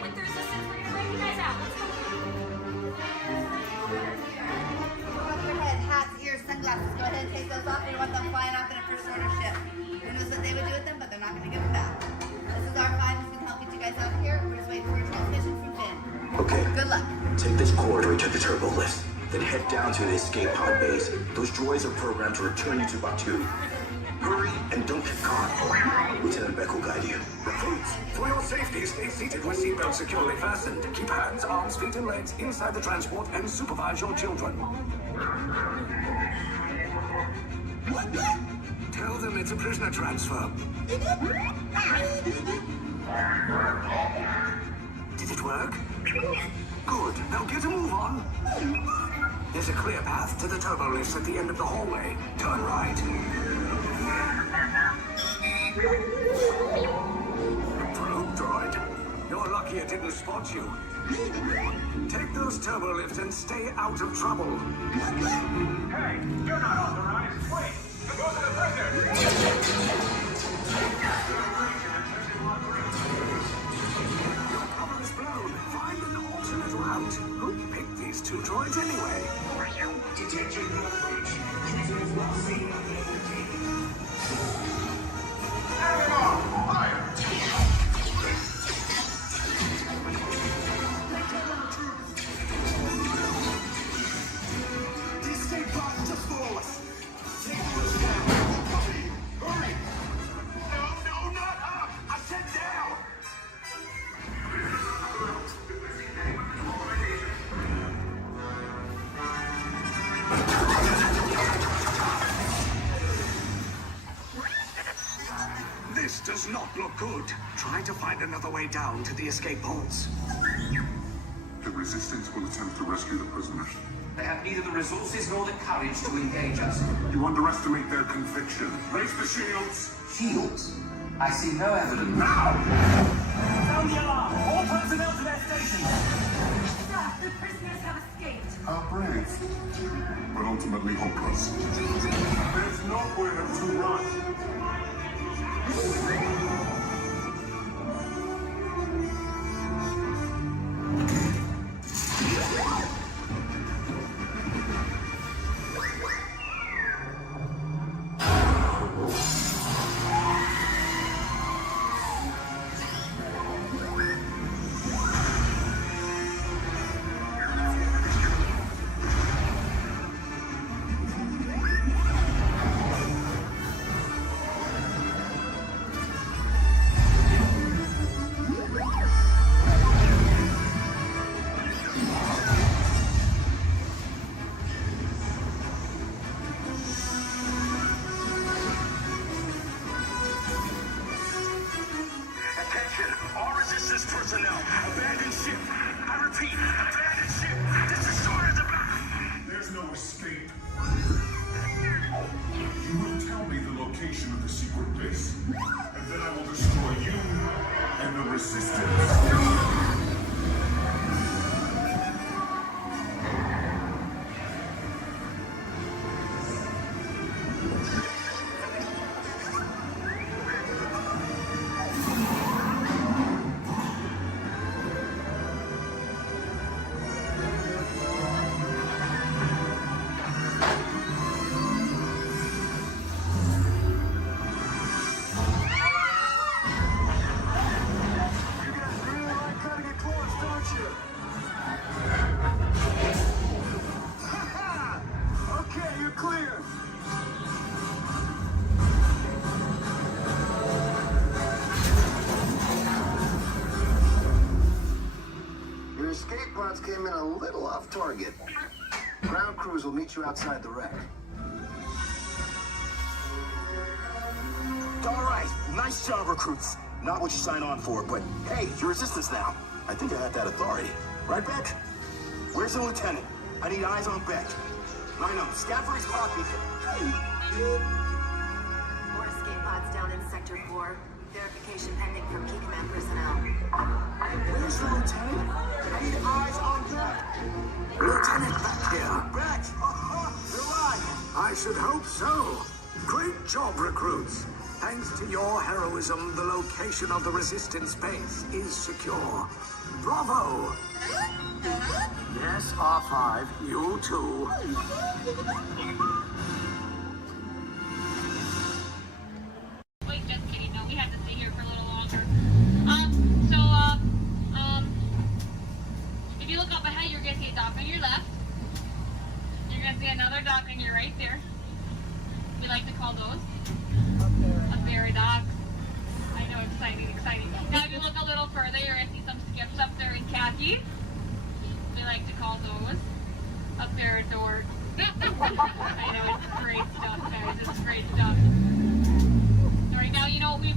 with the resistance, we're gonna break you guys out. Let's go. Above your head, hats, ears, sunglasses. Go ahead and take those off. You want them flying off in a first order ship. Who knows what they would do with them, but they're not going to give them back. This is R5. He's going to help get you guys out of here. We're just waiting for a transmission from Finn. Okay. Good luck. Take this corridor to the turbo lift, then head down to the escape pod base. Those droids are programmed to return you to Batu. Hurry and don't get caught. Lieutenant Beck will guide you. Recruits, for your safety, stay seated with seatbelts securely fastened. Keep hands, arms, feet, and legs inside the transport and supervise your children. Tell them it's a prisoner transfer. Did it work? Good. Now get a move on. There's a clear path to the turbo lifts at the end of the hallway. Turn right. Probe droid. You're lucky it didn't spot you. Take those turbo lifts and stay out of trouble. Hey, you're not authorized. Wait, go to the prisoner. Your cover is blown. Find an alternate route. Who picked these two droids anyway? Detection approach. Prisoners will see nothing. Fire! The escape pod just below us. Take those down. Hurry! No, not up! I said down! This does not look good. Try to find another way down to the escape pods. The Resistance will attempt to rescue the prisoners. They have neither the resources nor the courage to engage us. You underestimate their conviction. Raise the shields! Shields? I see no evidence. Sound the alarm! All personnel to their stations! Sir, the prisoners have escaped. How brave, but ultimately hopeless. There's nowhere to run. personnel. Abandon ship. I repeat, abandon ship. This destroyer is about. There's no escape. You will tell me the location of the secret base, and then I will destroy you and the Resistance. came in a little off target. Ground crews will meet you outside the wreck. All right, nice job, recruits. Not what you signed on for, but hey, you're resistance now. I think I have that authority. Right, Beck? Where's the lieutenant? I need eyes on Beck. I know, scout for his copy. More escape pods down in Sector 4. Verification pending from key command personnel. Where's the lieutenant? I need eyes on Beck. Lieutenant back here. Beck! You're alive! I should hope so. Great job, recruits. Thanks to your heroism, the location of the resistance base is secure. Bravo! Yes, R5, you too. Wait, just kidding. No, we have to stay here for a little longer. If you look up ahead, you're gonna see a dock on your left. You're gonna see another dock on your right there. We like to call those a ferry dock. I know, exciting. Now, if you look a little further, you're gonna see some skips up there in khaki. We like to call those a ferry door. I know, it's great stuff, guys. It's great stuff. All right, now you know what we.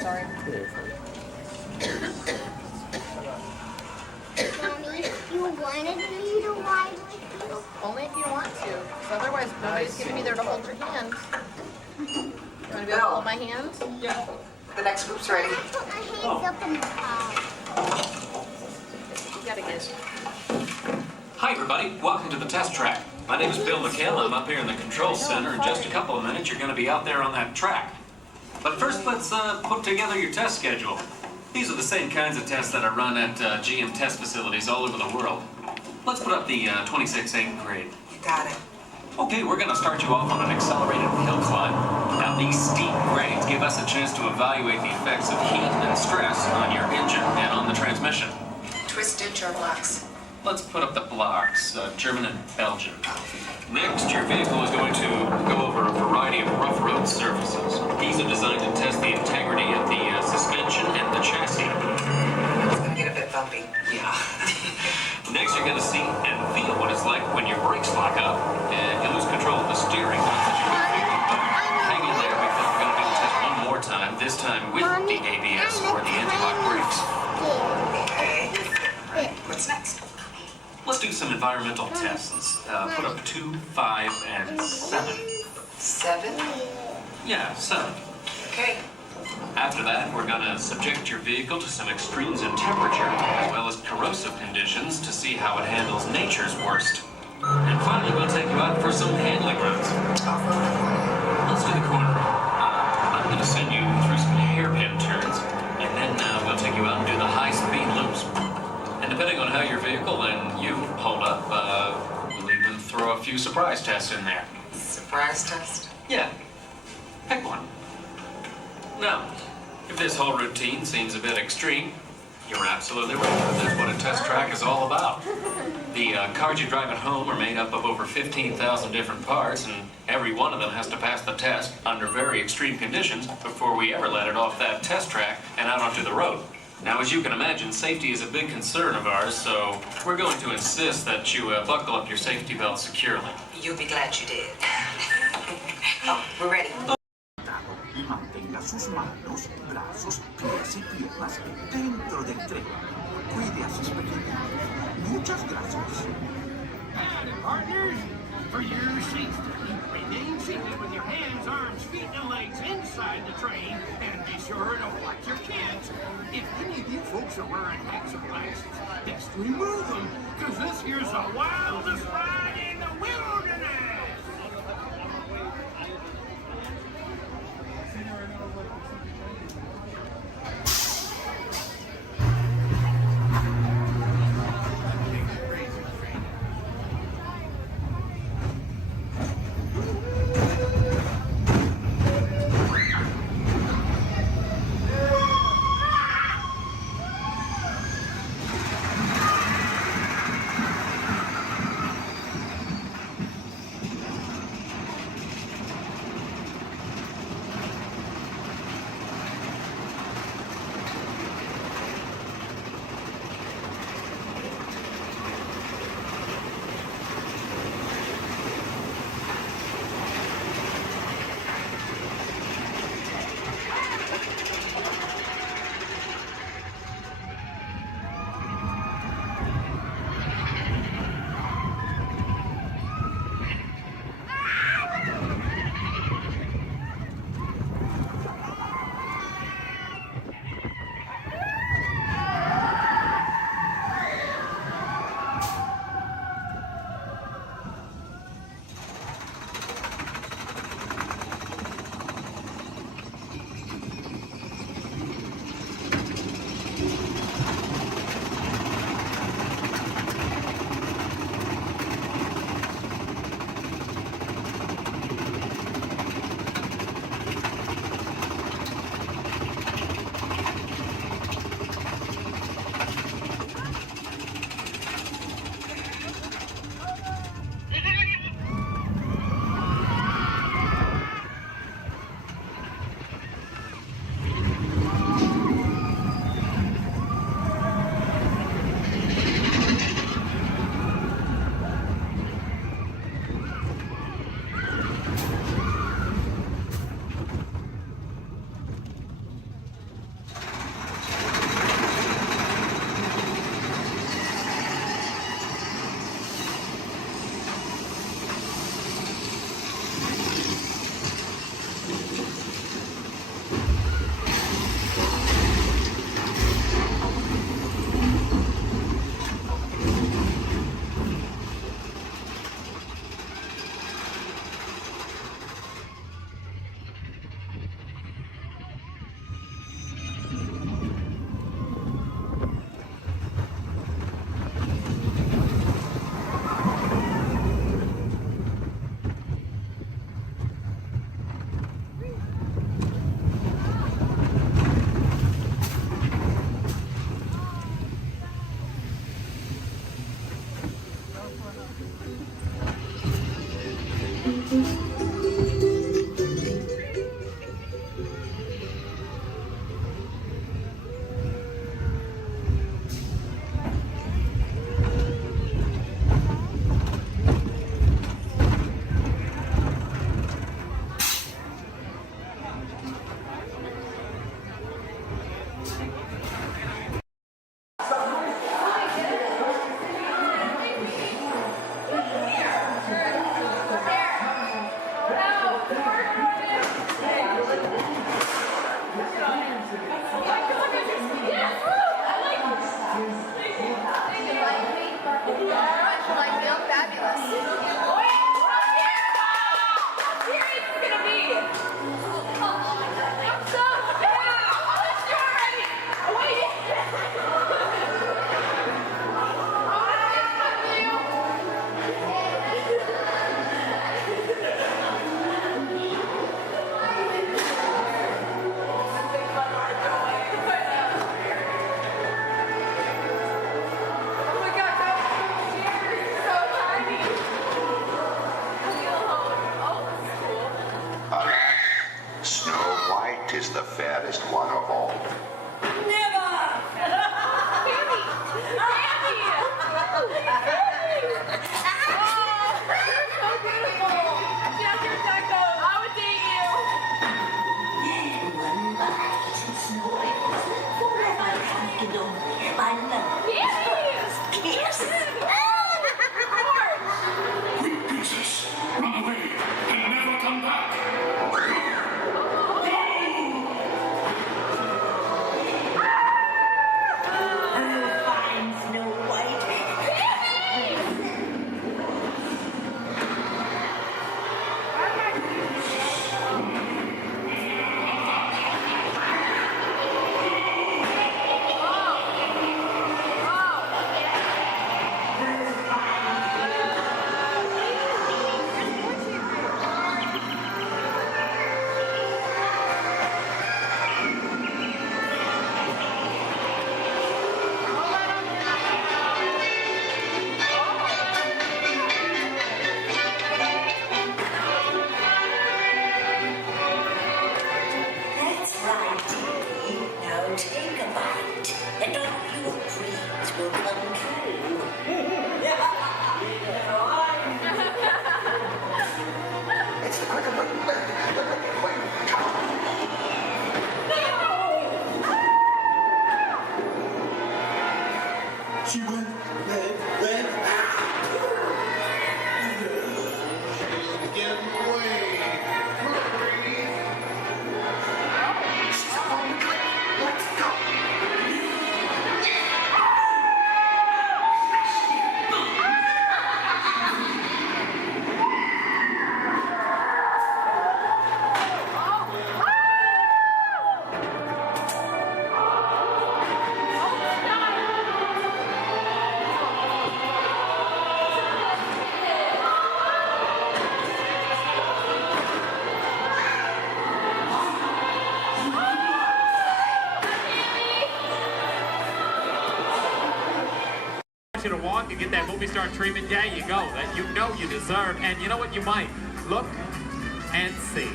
Sorry. Mommy, you wanted me to ride with you? Only if you want to. 'Cause otherwise, nobody's going to be there to hold your hand. You want to be able to hold my hand? Yeah. The next group's ready. I put my hands up in the car. You gotta get. Hi, everybody. Welcome to the test track. My name is Bill McHale. I'm up here in the control center. In just a couple of minutes, you're going to be out there on that track. But first, let's put together your test schedule. These are the same kinds of tests that are run at GM test facilities all over the world. Let's put up the 26-8 grade. You got it. Okay, we're gonna start you off on an accelerated hill climb. Now, these steep grades give us a chance to evaluate the effects of heat and stress on your engine and on the transmission. Twisted jar blocks. Let's put up the blocks, German and Belgian. Next, your vehicle is going to go over a variety of rough road surfaces. These are designed to test the integrity of the suspension and the chassis. It's gonna get a bit bumpy. Yeah. Next, you're going to see and feel what it's like when your brakes lock up and you lose control of the steering. Hang in there because we're going to do the test one more time, this time with the ABS or the anti-lock brakes. Okay. What's next? Let's do some environmental tests. Put up 2, 5, and 7. 7? Yeah, 7. Okay. After that, we're going to subject your vehicle to some extremes in temperature, as well as corrosive conditions to see how it handles nature's worst. And finally, we'll take you out for some handling runs. Off-road the corner. Let's do the corner. I'm going to send you through some hairpin turns, and then we'll take you out and do the high-speed loops. And depending on how your vehicle and you hold up, we'll even throw a few surprise tests in there. Surprise test? Yeah. Pick one. Now, if this whole routine seems a bit extreme, you're absolutely right. That's what a test track is all about. The cars you drive at home are made up of over 15,000 different parts, and every one of them has to pass the test under very extreme conditions before we ever let it off that test track and out onto the road. Now, as you can imagine, safety is a big concern of ours, so we're going to insist that you buckle up your safety belt securely. You'll be glad you did. Oh, we're ready. Y mantenga sus manos, brazos, pies y piernas dentro del tren. Cuide a sus pequeños. Muchas gracias. Howdy, partners. For your safety, remain seated with your hands, arms, feet, and legs inside the train, and be sure to watch your kids. If any of you folks are wearing hats or glasses, best remove them, because this here's the wildest ride in the wilderness. Is the fattest one of all. Weak pieces, run away and never come back. She went red. She's getting away. Hurry. Stop on the train. Let's go. You to walk and get that movie star treatment, there you go, that you know you deserve. And you know what, you might look and see.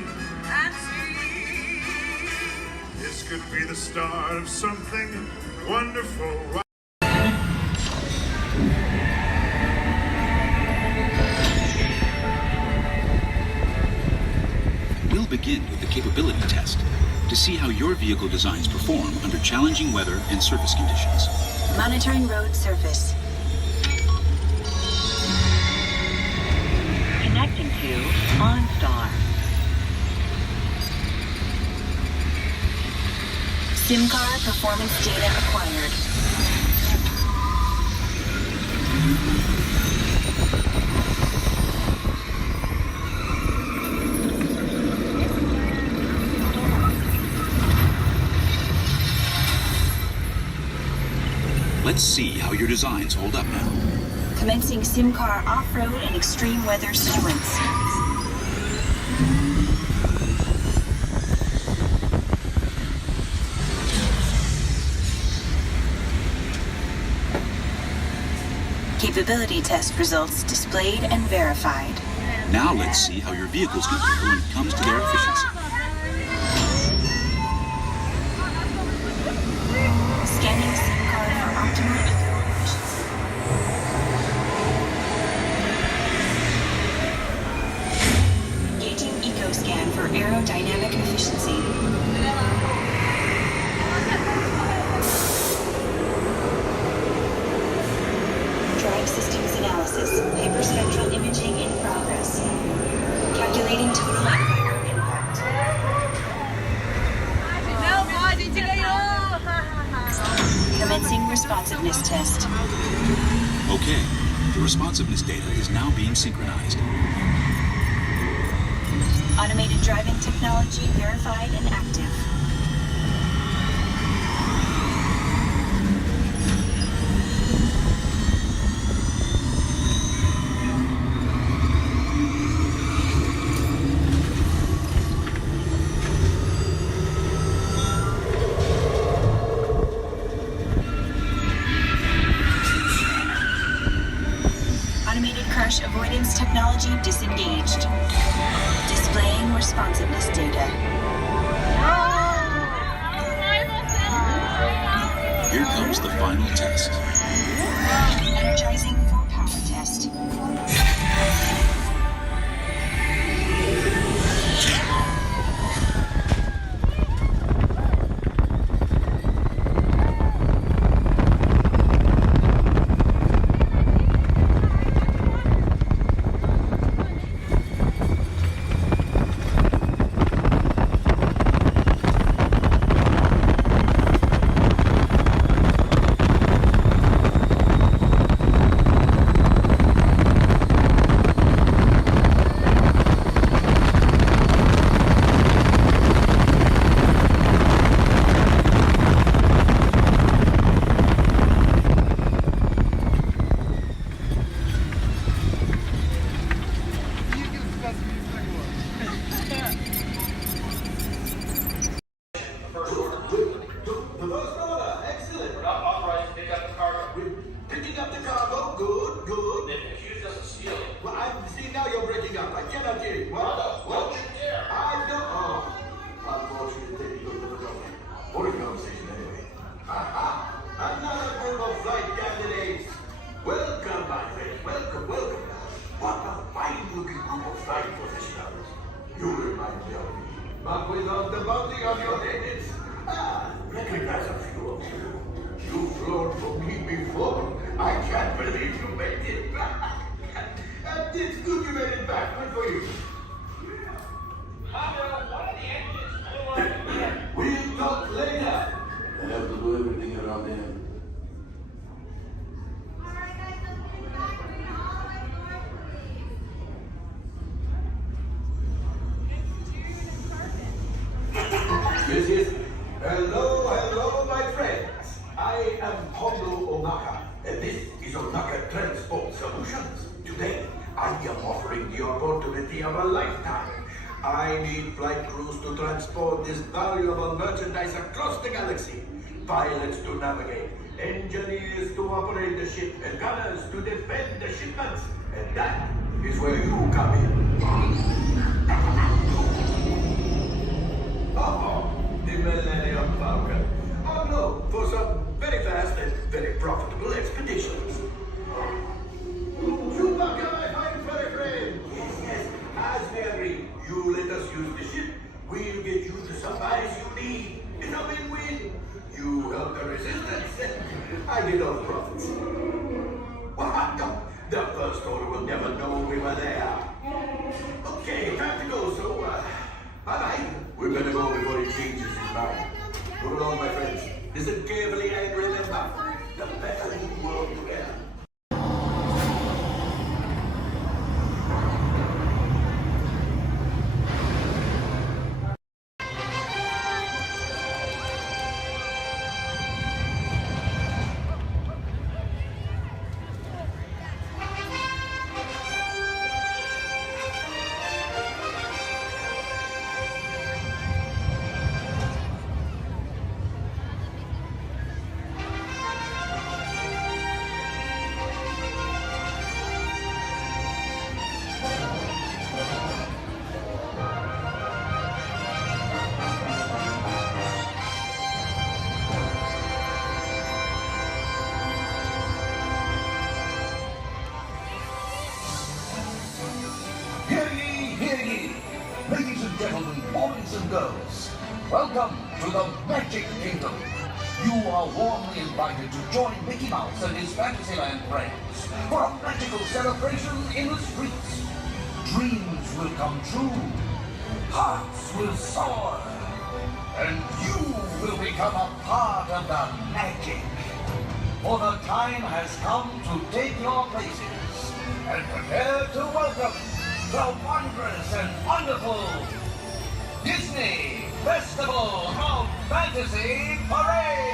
This could be the start of something wonderful. We'll begin with the capability test to see how your vehicle designs perform under challenging weather and surface conditions. Monitoring road surface. Connecting to OnStar. SIM card performance data acquired. Let's see how your designs hold up now. Commencing SIM car off-road and extreme weather sequence. Capability test results displayed and verified. Now let's see how your vehicles can handle when it comes to their efficiency. Scanning SIM card for optimal eco-efficiency. Gauging eco-scan for aerodynamic efficiency. Drive systems analysis. Hyperspectral imaging in progress. Calculating total environment impact. Commencing responsiveness test. Okay, the responsiveness data is now being synchronized. Automated driving technology verified and active. Crash avoidance technology disengaged. Displaying responsiveness data. Here comes the final test. Energizing for power test. But without the bounty on your heads, recognize a few of you. You've flown for me before. I can't believe you made it back. And it's good you made it back. Good for you. We'll talk later. I have to do everything around him. Yes. Hello, my friends. I am Hondo Onaka, and this is Onaka Transport Solutions. Today, I am offering the opportunity of a lifetime. I need flight crews to transport this valuable merchandise across the galaxy. Pilots to navigate, engineers to operate the ship, and gunners to defend the shipments. And that is where you come in. Oh, the Millennium Falcon. Oh no, for some very fast and very profitable expeditions. Chewbacca, my fine furry friend. Yes, as we agreed, you let us use the ship. We'll get you the supplies you need. It's a win-win. You help the resistance, I get all the profits. What? No, the First Order will never know we were there. Okay, time to go, so, bye-bye. We're gonna go before he changes his mind. Move along, my friends. Listen carefully and remember, the better you work together. and girls, welcome to the Magic Kingdom. You are warmly invited to join Mickey Mouse and his Fantasyland friends for a magical celebration in the streets. Dreams will come true, hearts will soar, and you will become a part of the magic. For the time has come to take your places and prepare to welcome the wondrous and wonderful Disney Festival of Fantasy Parade!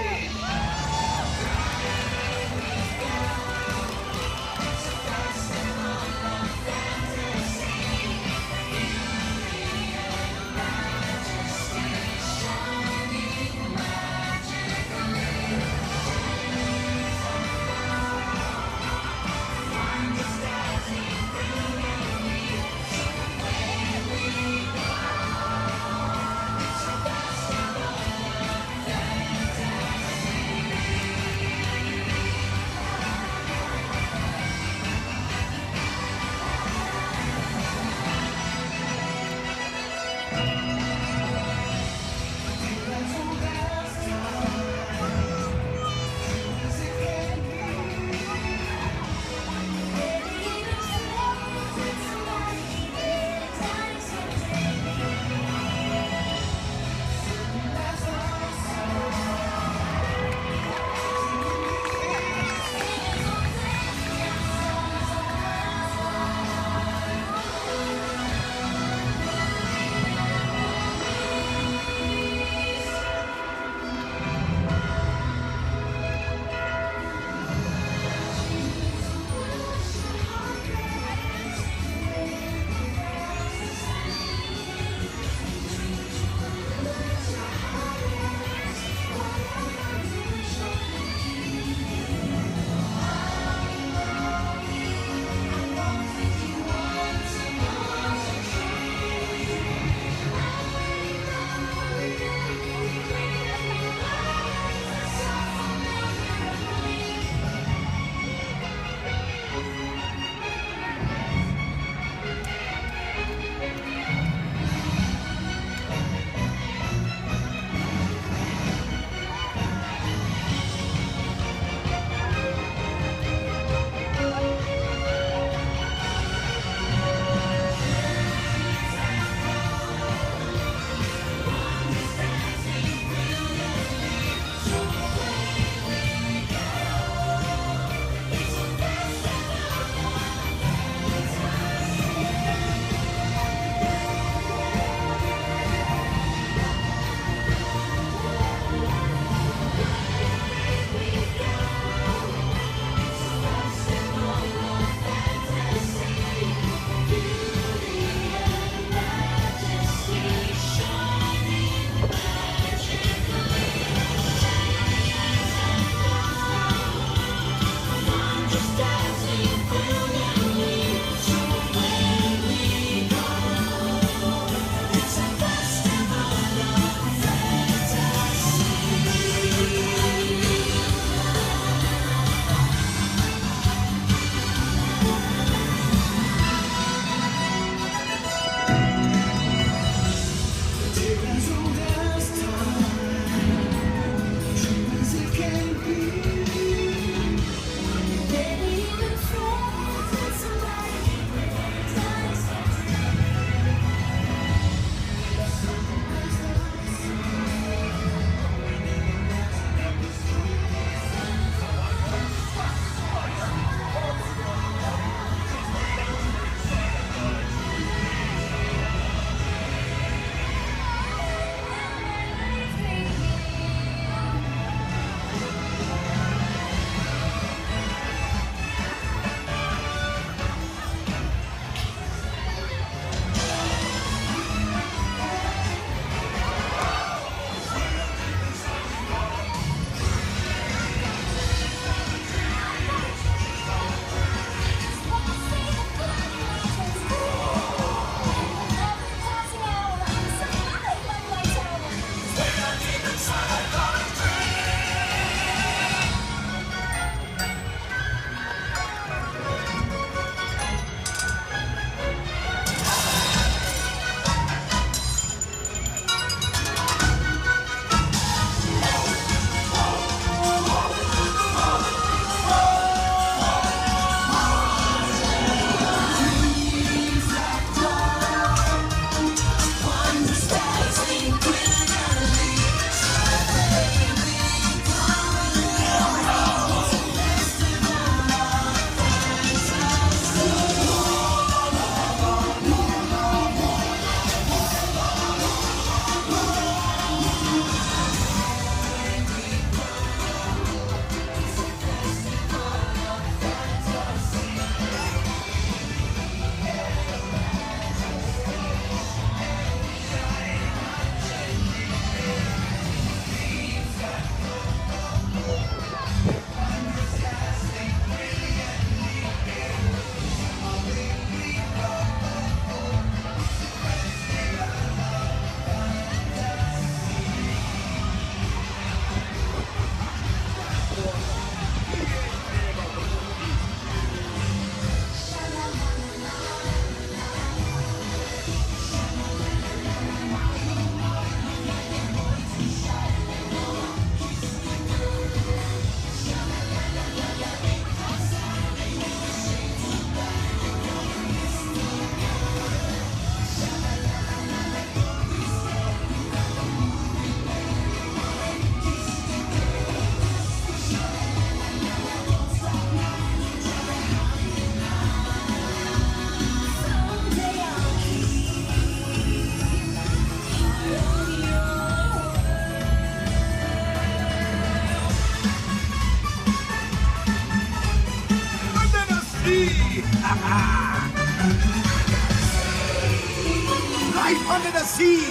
Life under the sea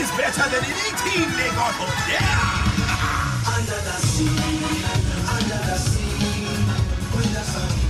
is better than any team they got up there. Under the sea, with the sun.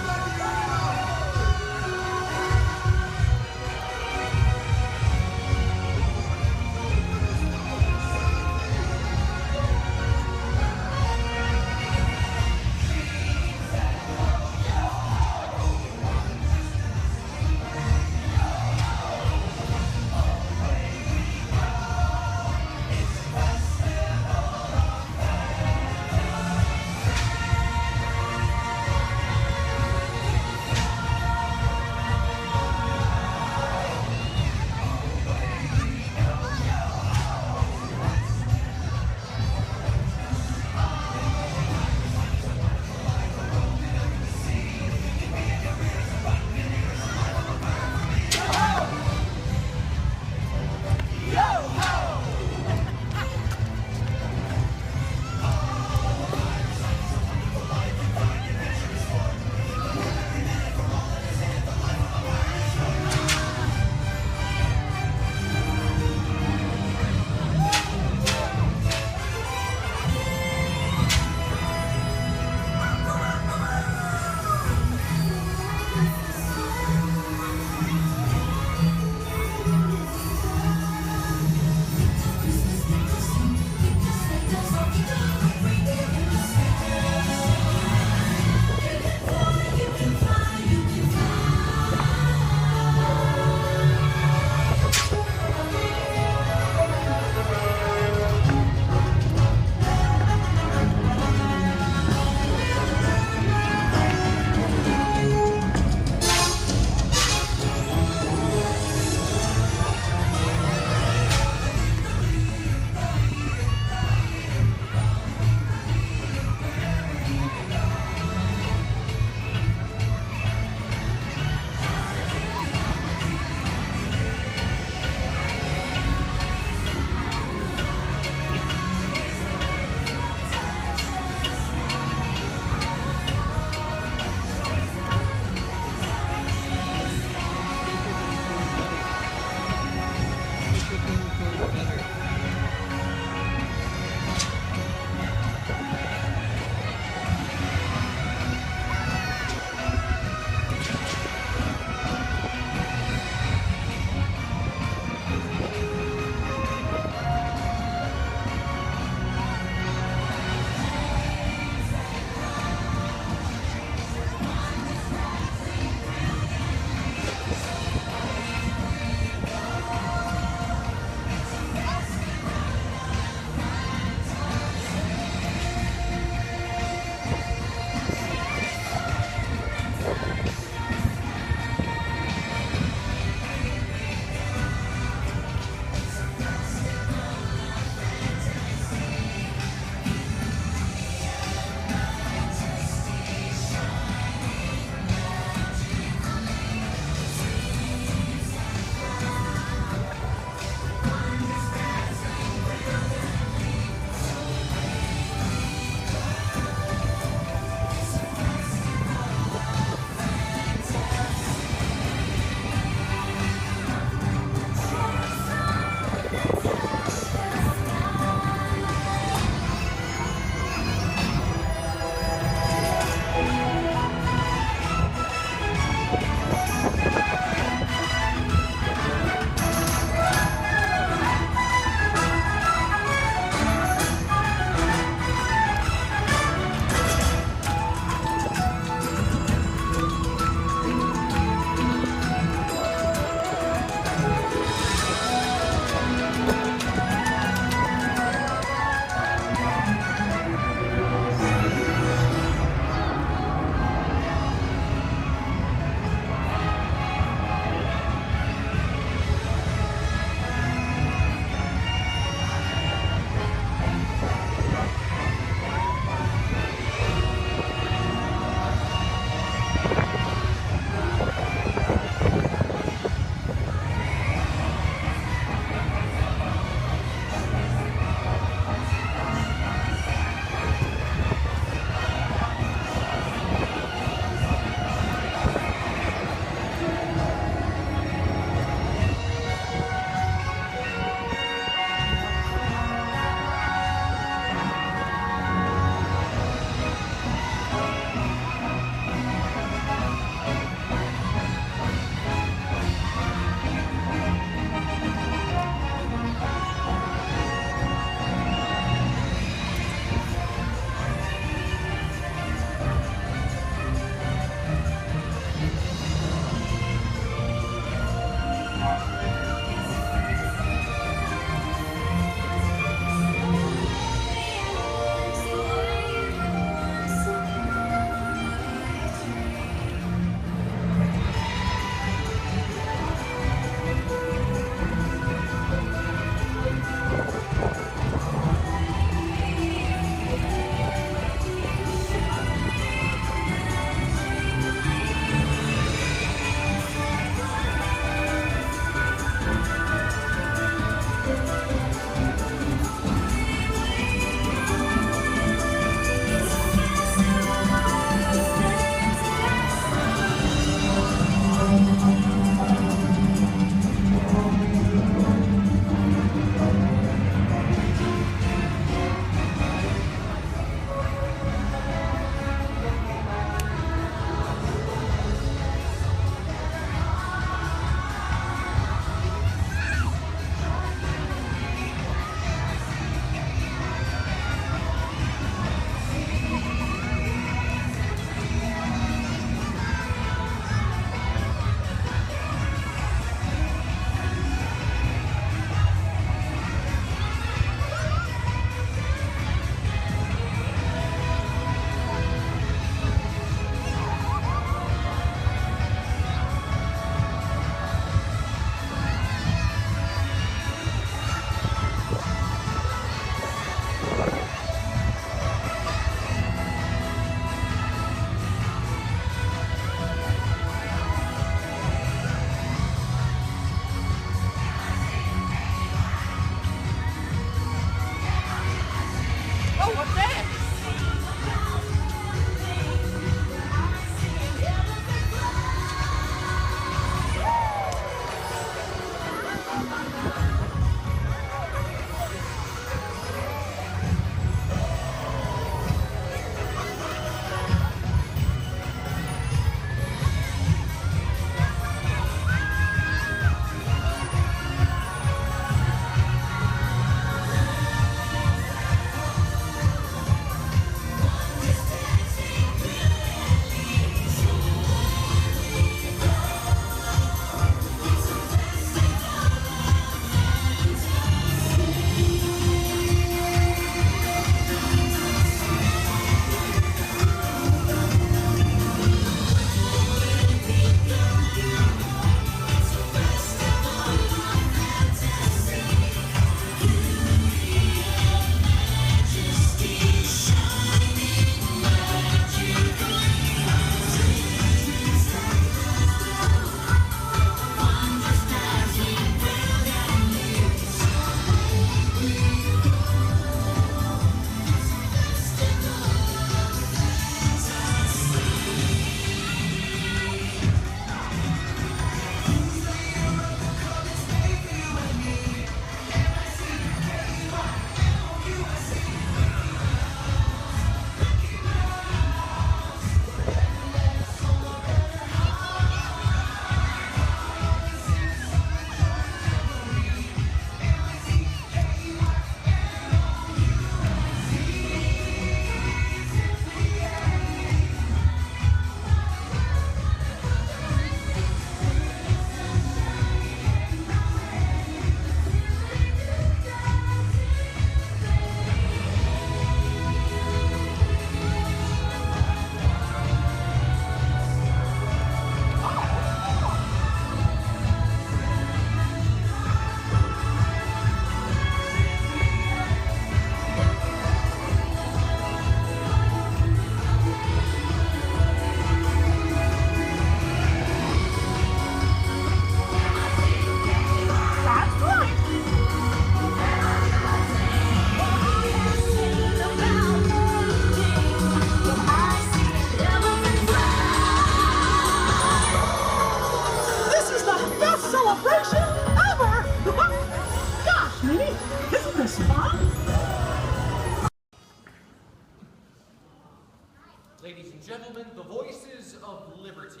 the voices of liberty.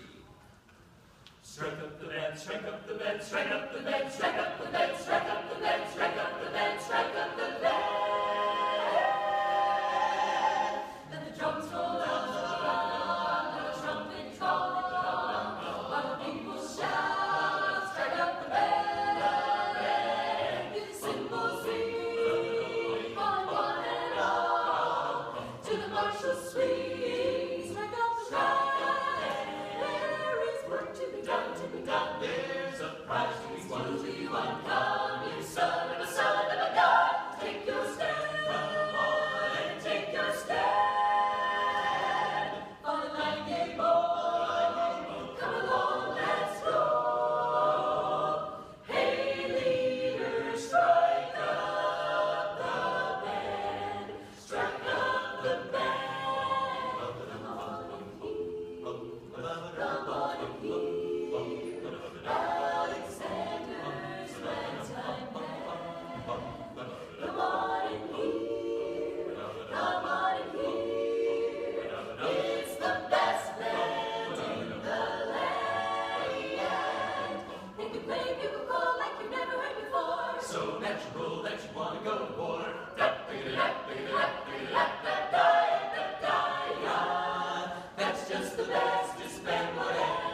Strike up the band, strike up the band, strike up the band, strike up the band, strike up the band, strike up the band, strike up the band. Let the drums roll on, let the trumpet call, while the people shout, strike up the band. Give the cymbals ring, calling one and all, to the martial swing, strike up the band. There's a prize to be won. Come, you son of a god. Take your stand, come on and take your stand. On the line, gay boy, come along, let's go. Hey, leader, strike up the band, strike up the band. Come on and hear, come on and hear. Alexander's ragtime band. Come on and hear, come on and hear. It's the best band in the land. They can play bugle call like you've never heard before. So natural that you want to go to war. That's just the bestest band whatever.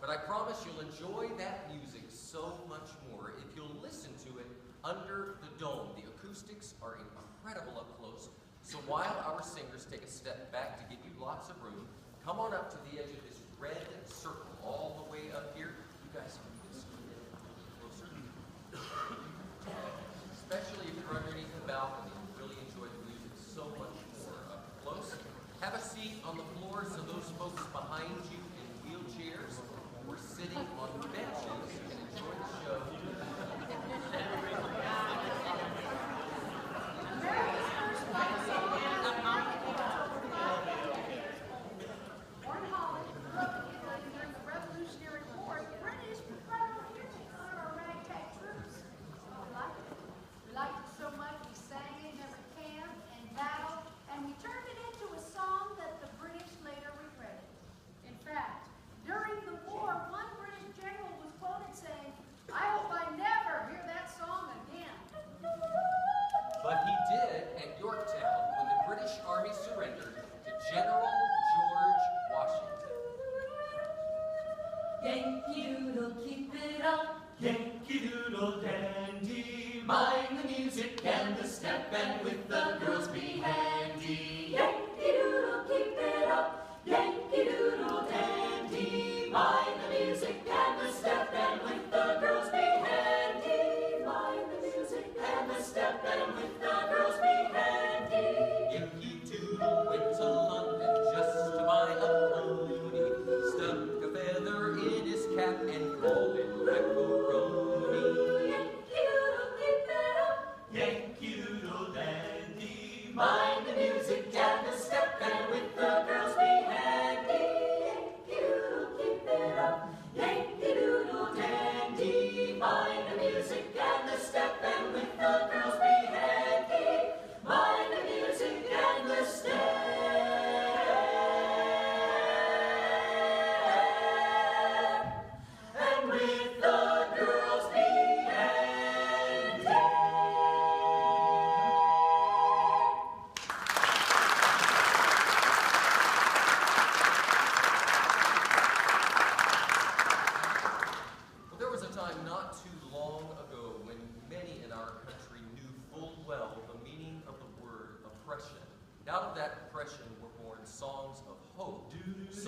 But I promise you'll enjoy that music so much more if you'll listen to it under the dome. The acoustics are incredible up close. So while our singers take a step back to give you lots of room, come on up to the edge of this red circle all the way up here. You guys can just a little closer. Especially if you're underneath the balcony, you'll really enjoy the music so much more up close. Have a seat on the floor so those folks behind you in wheelchairs or sitting on benches can enjoy the show. During the Revolutionary War, the British were proud of our ragtag troops. We liked it so much we sang it in every camp and battle, and we turned it into a song that the British later regretted. In fact, during the war, one British general was quoted saying, "I hope I never hear that song again." But he did at Yorktown when the British Army surrendered to General George Washington. Yankee Doodle, keep it up. Yankee Doodle dandy. Mind the music and the step, and with the girls be handy. Yankee Doodle, keep it up. Yankee Doodle dandy. Mind the music and the step, and with the girls be handy. Mind the music and the step, and with the girls be handy. Yankee Doodle went to London just to buy a pony. Stuck a feather in his cap and called it macaroni. Yankee Doodle, keep it up. Yankee Doodle dandy. Mind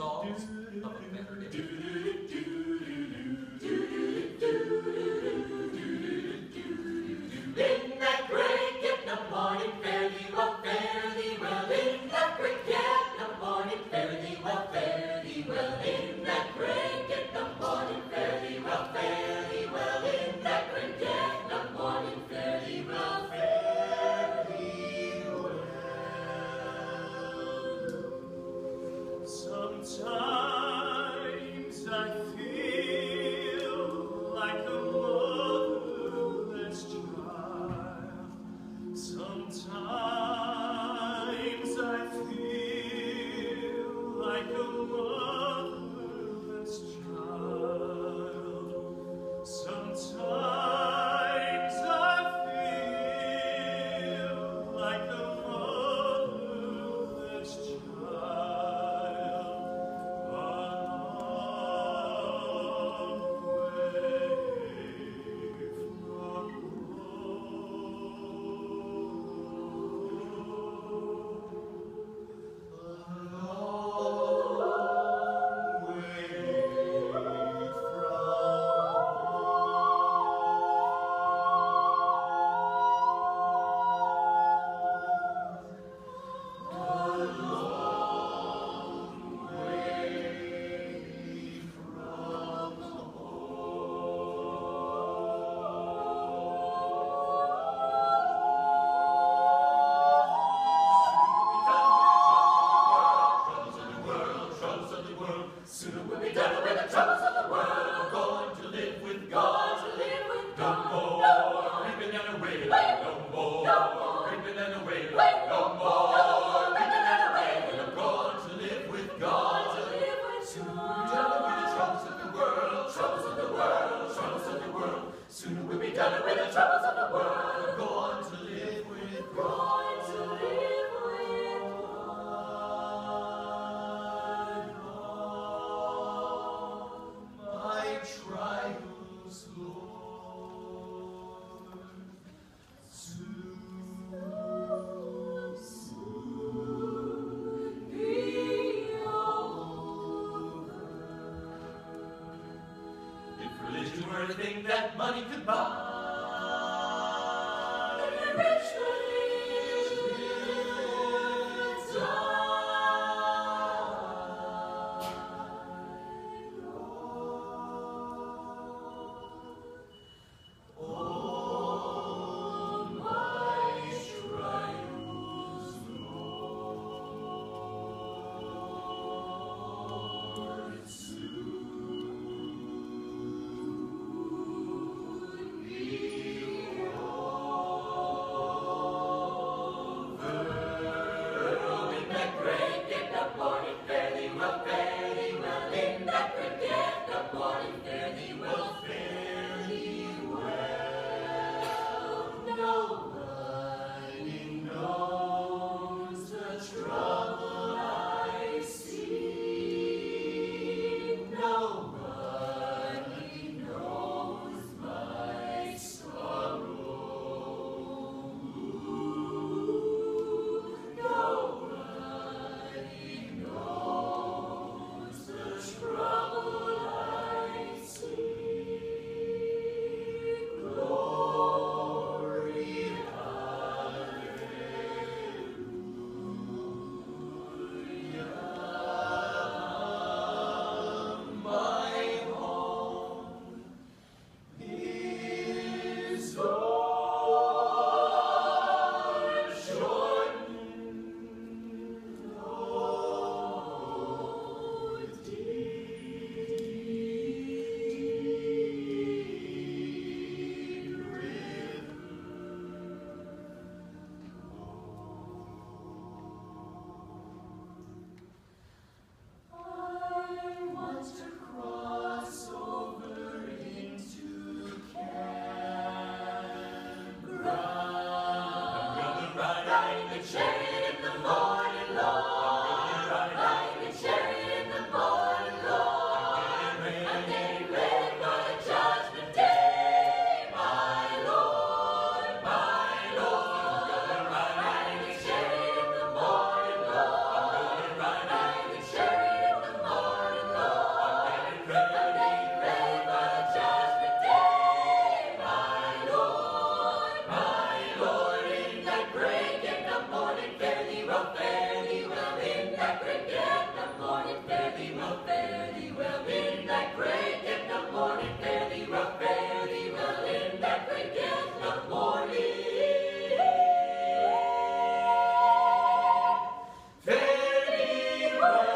songs of a better day. In that great get the morning, fare thee well, fare thee well. In that great get the morning, fare thee well, fare thee well. In that great get the morning, fare thee well, fare thee well. In that great get the morning, fare thee well, fare thee well. Sometimes I feel like a motherless child. Sometimes I feel like a motherless child. Sometimes I feel like a motherless child. Soon we'll be done with the troubles of the world. Going to live with God. To live with God. No more reaping and a wailing. No more reaping and a wailing. No more reaping and a wailing. I'm going to live with God. To live with God. Soon we'll be done with the troubles of the world. Troubles of the world. Troubles of the world. Soon we'll be done with the troubles of the world. I'm going to live with God. Going to live with God. My trials, Lord, soon be over. If religion were a thing that money could buy, rich religion die. See fare thee well in that break in the morning. Fare thee well in that break in the morning. Fare thee well.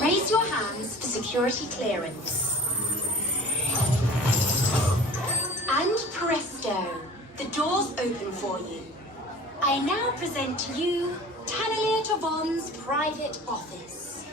Raise your hands for security clearance. And presto, the doors open for you. I now present to you Tannelier Tavon's private office.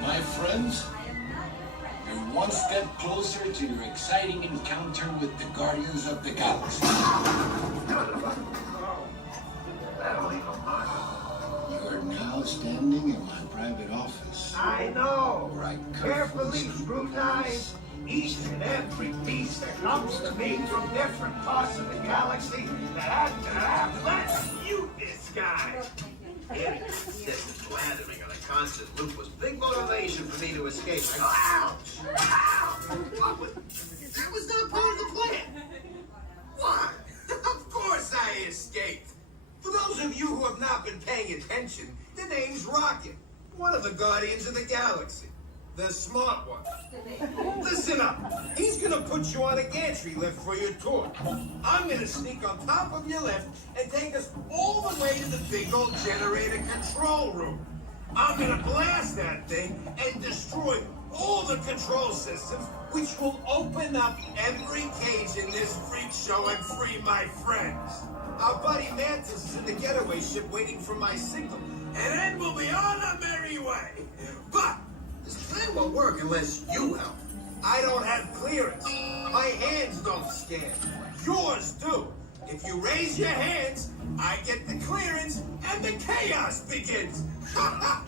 My friends, you're one step closer to your exciting encounter with the Guardians of the Galaxy. You're now standing in my private office. I know. Where I Carefully scrutinize each and every piece that comes to me from different parts of the galaxy that let's mute this guy. Getting consistent blandering on a constant loop was big motivation for me to escape. I go, ouch! Ow! That was not part of the plan. What? Of course I escaped. For those of you who have not been paying attention, the name's Rocket, one of the Guardians of the Galaxy. The smart one. Listen up. He's gonna put you on a gantry lift for your tour. I'm gonna sneak on top of your lift and take us all the way to the big old generator control room. I'm gonna blast that thing and destroy all the control systems, which will open up every cage in this freak show and free my friends. Our buddy Mantis is in the getaway ship waiting for my signal, and then we'll be on our merry way. But this plan won't work unless you help. I don't have clearance. My hands don't scan. Yours do. If you raise your hands, I get the clearance and the chaos begins.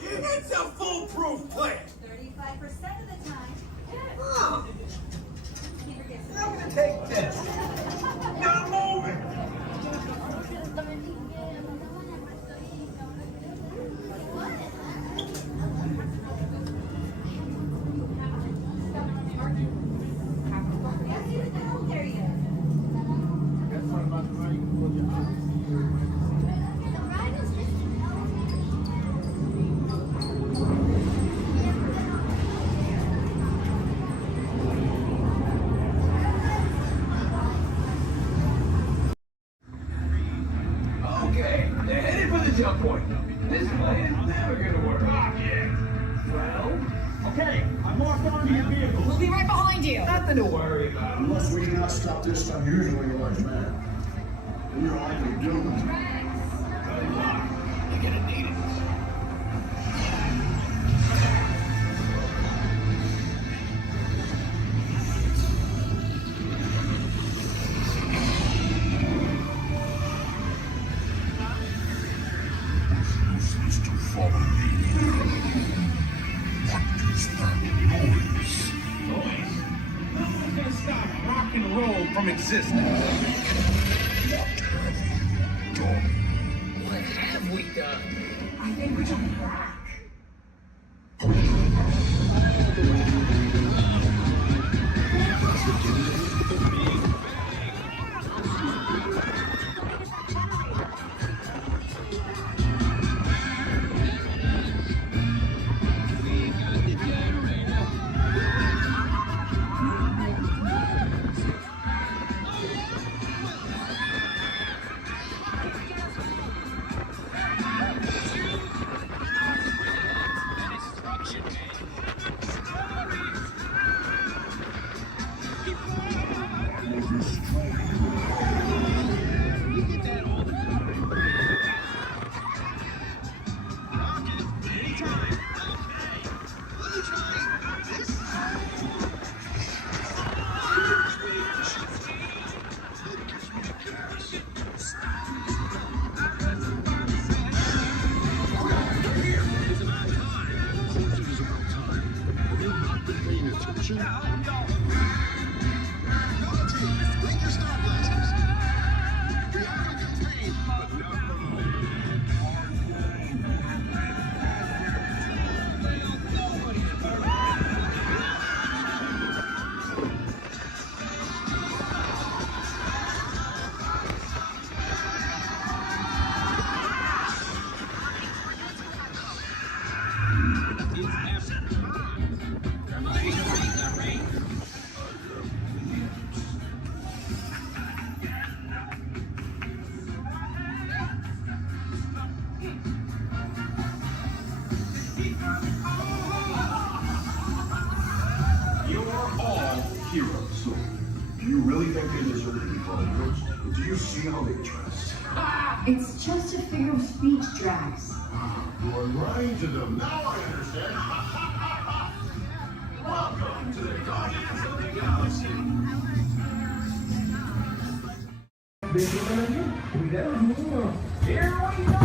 It's a foolproof plan. 35% of the time. Oh. I'm gonna take this. Now move it. There you go. the choke point. This plan's never gonna work. Ah, yeah. Well, okay, I'm locked onto your vehicle. We'll be right behind you. Nothing to worry about. Unless we cannot stop this unusually large man, we are likely doomed. Good luck. You're gonna need it. Chooses to follow me. What is that noise? Boys, no one's gonna stop rock and roll from existing. What have we done? What have we done? I think we done rock. Heroes. Do you really think they deserve to be called heroes? Do you see how they dress? It's just a figure of speech, Drax. You are lying to them. Now I understand. Welcome to the Guardians of the Galaxy. Here we go!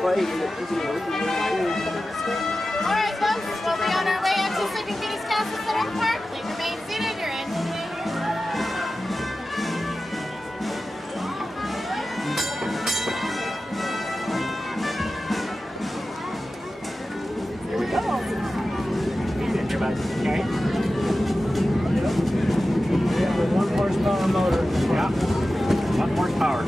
Alright, folks, we'll be on our way out to Sleeping Beauty's Castle Center Park. Please remain seated. Your engine. Here we go. Okay. Yeah, with 1 horsepower motor. Yeah. 1 horsepower.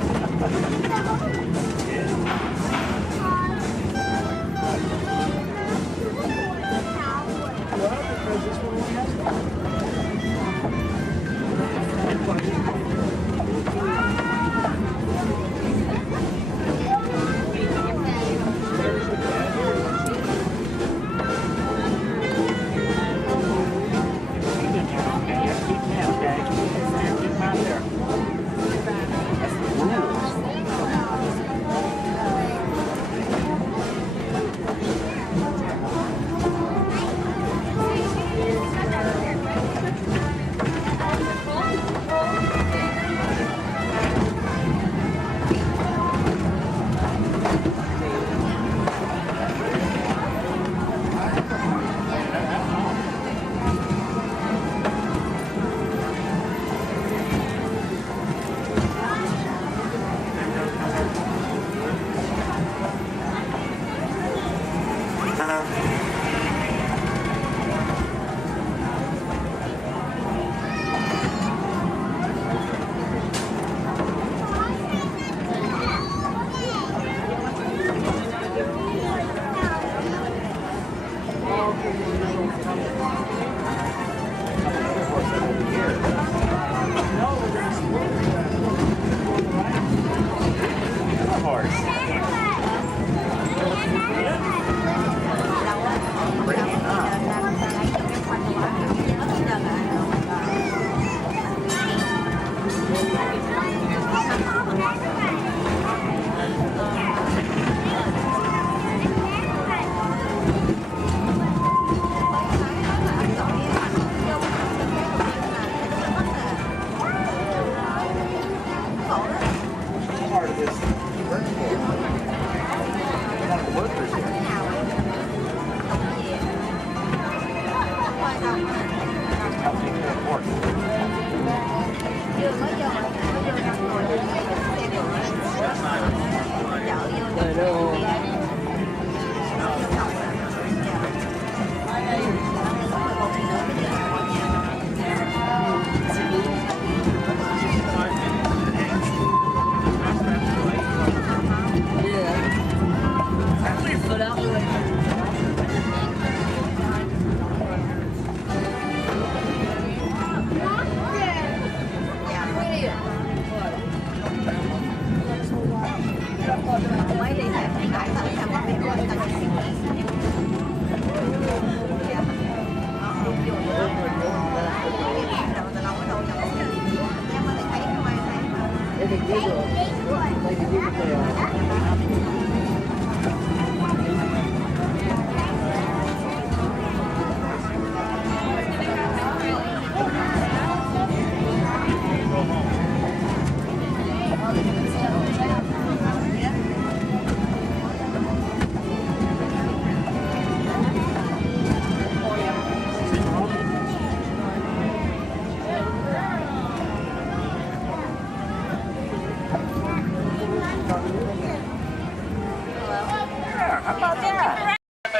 Well, because this one only has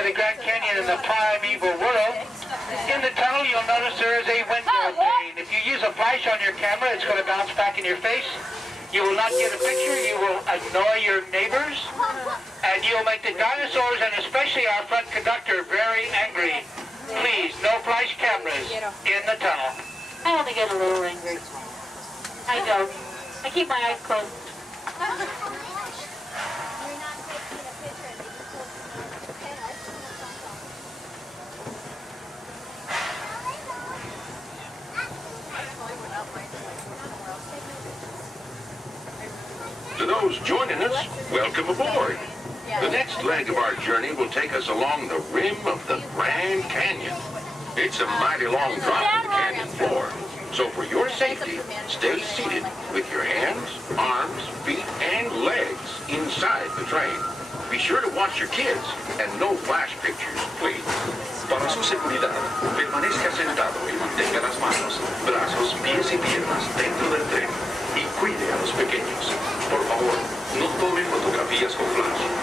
The Grand Canyon in the primeval world. In the tunnel, you'll notice there is a window pane. If you use a flash on your camera, it's going to bounce back in your face. You will not get a picture. You will annoy your neighbors. And you'll make the dinosaurs, and especially our front conductor, very angry. Please, no flash cameras in the tunnel. I only get a little angry. I don't. I keep my eyes closed. To those joining us, welcome aboard. The next leg of our journey will take us along the rim of the Grand Canyon. It's a mighty long drop to the canyon floor. So for your safety, stay seated with your hands, arms, feet, and legs inside the train. Be sure to watch your kids and no flash pictures, please. Para su seguridad, permanezca sentado y mantenga las manos, brazos, pies y piernas dentro del tren y cuide a los pequeños. Por favor, no tome fotografías con flash.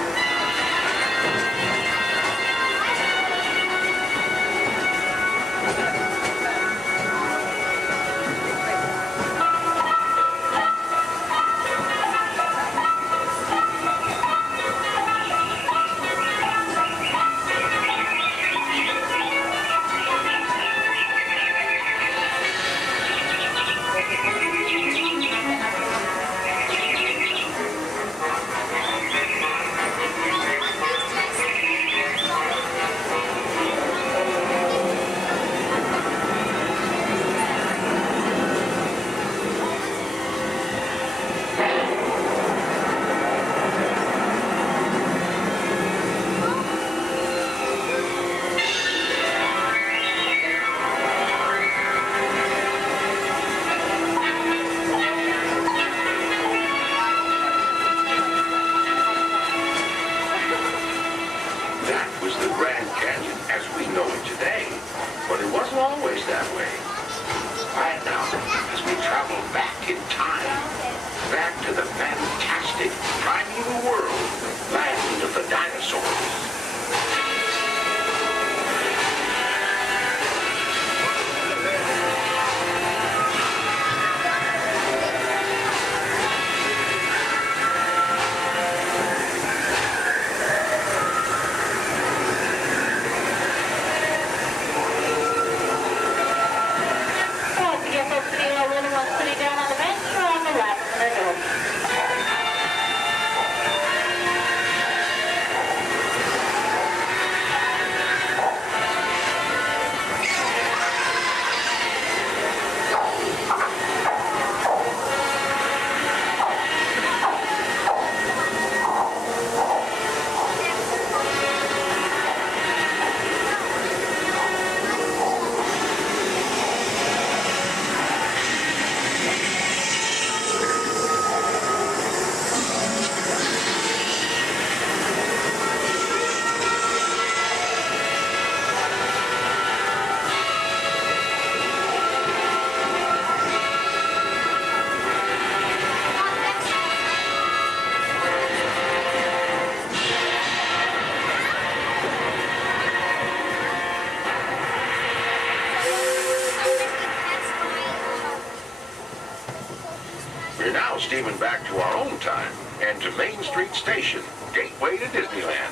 We're now steaming back to our own time and to Main Street Station, gateway to Disneyland.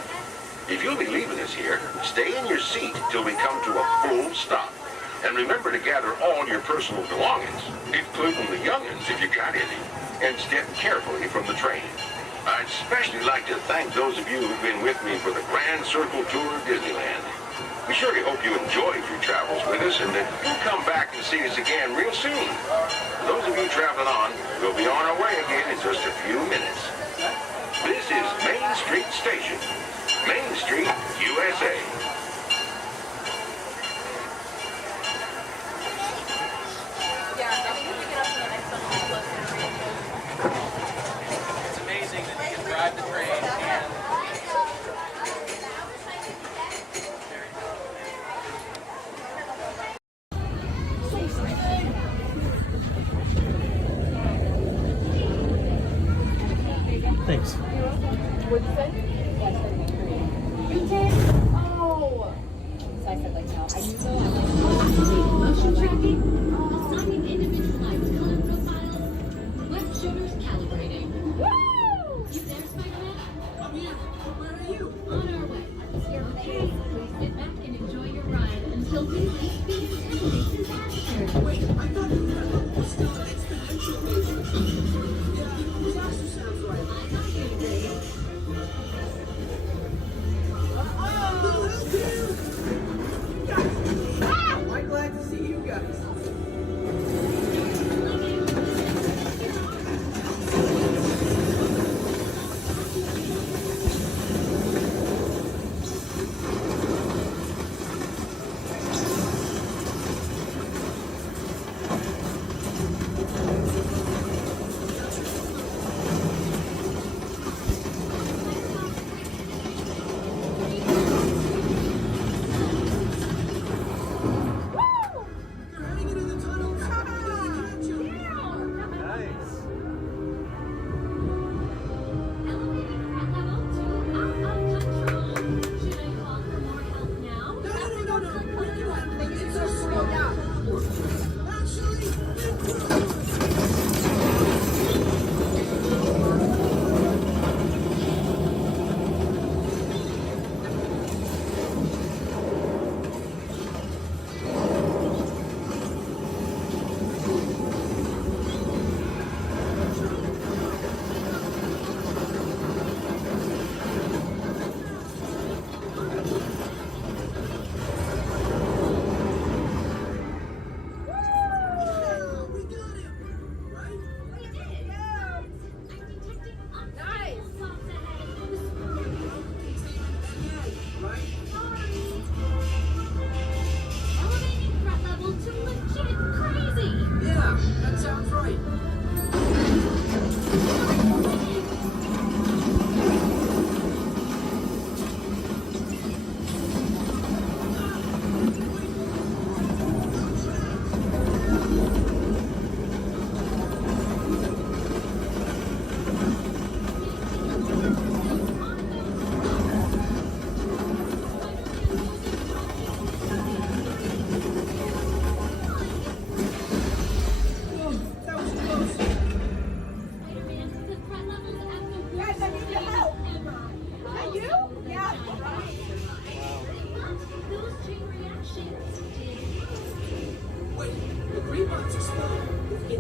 If you'll be leaving us here, stay in your seat till we come to a full stop. And remember to gather all your personal belongings, including the young'uns if you got any, and step carefully from the train. I'd especially like to thank those of you who've been with me for the Grand Circle Tour of Disneyland. We surely hope you enjoyed your travels with us and that you'll come back and see us again real soon. For those of you traveling on, we'll be on our way again in just a few minutes. This is Main Street Station, Main Street, USA. It's amazing that you can drive the train and Thanks. What'd you say? Yeah, you did? Oh! So I said, like, no. I knew so. Motion tracking, assigning individualized color profiles, web shooters calibrating. Woo! You there, Spider-Man? Yeah, where are you? On our way. Okay, please sit back and enjoy your ride until we reach speed and disaster. Wait, I thought you were a Postal Exponential Major. Yeah, disaster sounds right. I'm not here today.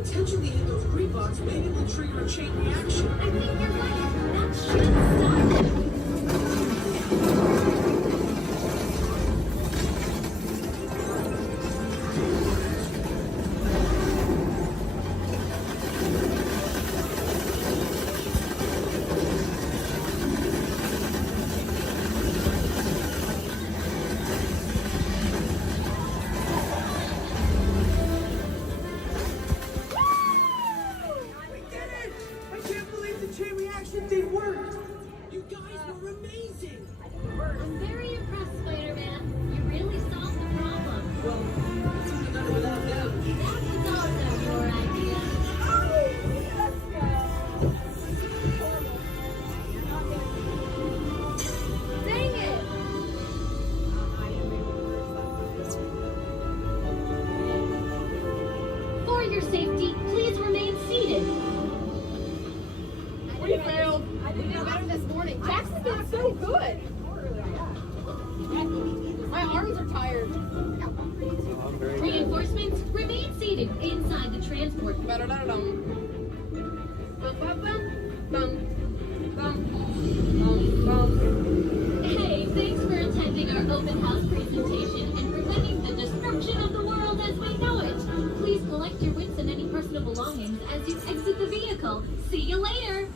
potentially hit those green bugs, maybe we'll trigger a chain reaction. I think you're right. That should stop it. I'm very impressed, Spider-Man. You really solved the problem. Well, what's we done without them? That was also your idea. Dang it! For your safety, please remain seated. We failed. I did better this morning. Jackson's been so good. My arms are tired. Reinforcements, remain seated inside the transport. Hey, thanks for attending our open house presentation and preventing the destruction of the world as we know it. Please collect your wits and any personal belongings as you exit the vehicle. See you later.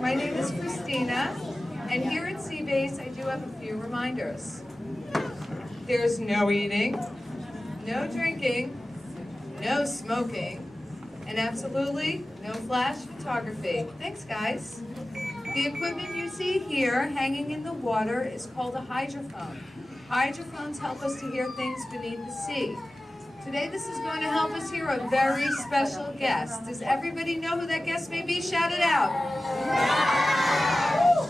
My name is Christina, and here at Seabase I do have a few reminders. There's no eating, no drinking, no smoking, and absolutely no flash photography. Thanks, guys. The equipment you see here hanging in the water is called a hydrophone. Hydrophones help us to hear things beneath the sea. Today this is going to help us hear a very special guest. Does everybody know who that guest may be? Shout it out.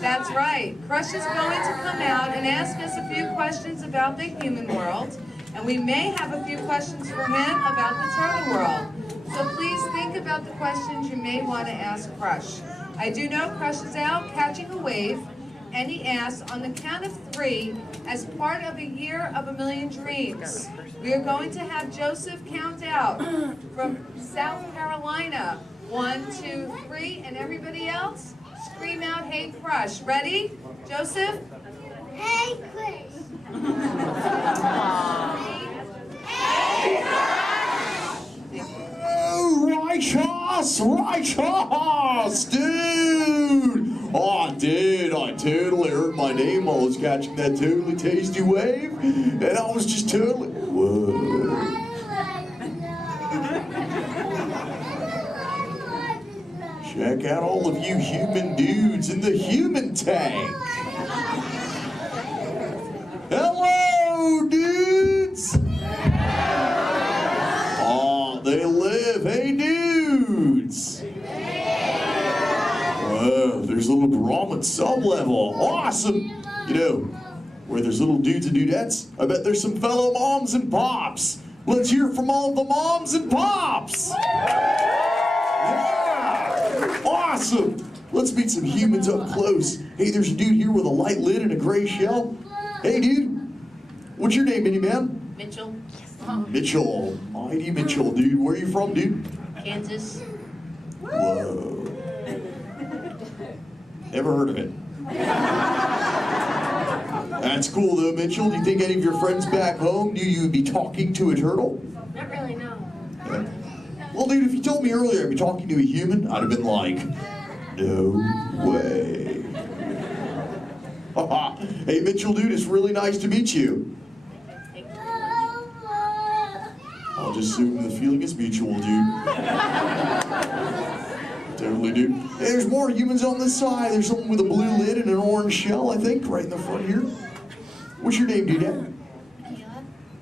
That's right. Crush is going to come out and ask us a few questions about the human world, and we may have a few questions for him about the turtle world. So please think about the questions you may want to ask Crush. I do know Crush is out catching a wave, and he asks, on the count of 3, as part of a year of a million dreams, we are going to have Joseph count out from South Carolina. 1, 2, 3, and everybody else, scream out, "Hey, Crush." Ready? Joseph? Hey, Chris. Hey, Righteous, dude! Oh, dude, I totally heard my name while I was catching that totally tasty wave, and I was just totally, whoa. Check out all of you human dudes in the human tank. Hello, dudes! Oh, they live. Hey, dudes! Whoa, there's a little drama at sub-level. Awesome! You know, where there's little dudes and dudettes, I bet there's some fellow moms and pops. Let's hear it from all the moms and pops! Yeah! Awesome! Let's meet some humans up close. Hey, there's a dude here with a light lid and a gray shell. Hey, dude. What's your name, Mini-Man? Mitchell. Mitchell. Mighty Mitchell, dude. Where are you from, dude? Kansas. Whoa. Never heard of it. That's cool, though, Mitchell. Do you think any of your friends back home knew you would be talking to a turtle? Not really, no. Yeah. Well, dude, if you told me earlier I'd be talking to a human, I'd have been like, no way. Hey, Mitchell, dude, it's really nice to meet you. I'll just assume the feeling is mutual, dude. Totally, dude. Hey, there's more humans on this side. There's someone with a blue lid and an orange shell, I think, right in the front here. What's your name, dude?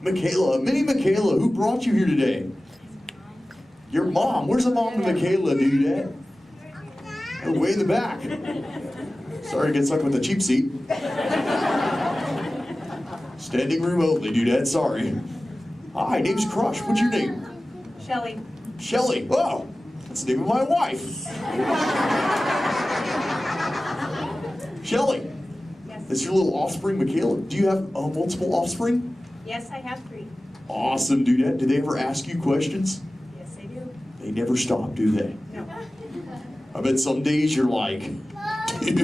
Michaela. Mini Michaela, who brought you here today? Your mom. Where's the mom to Michaela, dude? Oh, way in the back. Sorry to get stuck with the cheap seat. Standing room only, dude. Sorry. Hi, name's Crush. What's your name? Shelly. Shelly. Oh, that's the name of my wife. Shelly. Yes. That's your little offspring, Michaela. Do you have multiple offspring? Yes, I have 3. Awesome, dude. Did they ever ask you questions? Yes, they They never stop, do they? No. I bet some days you're like, dude.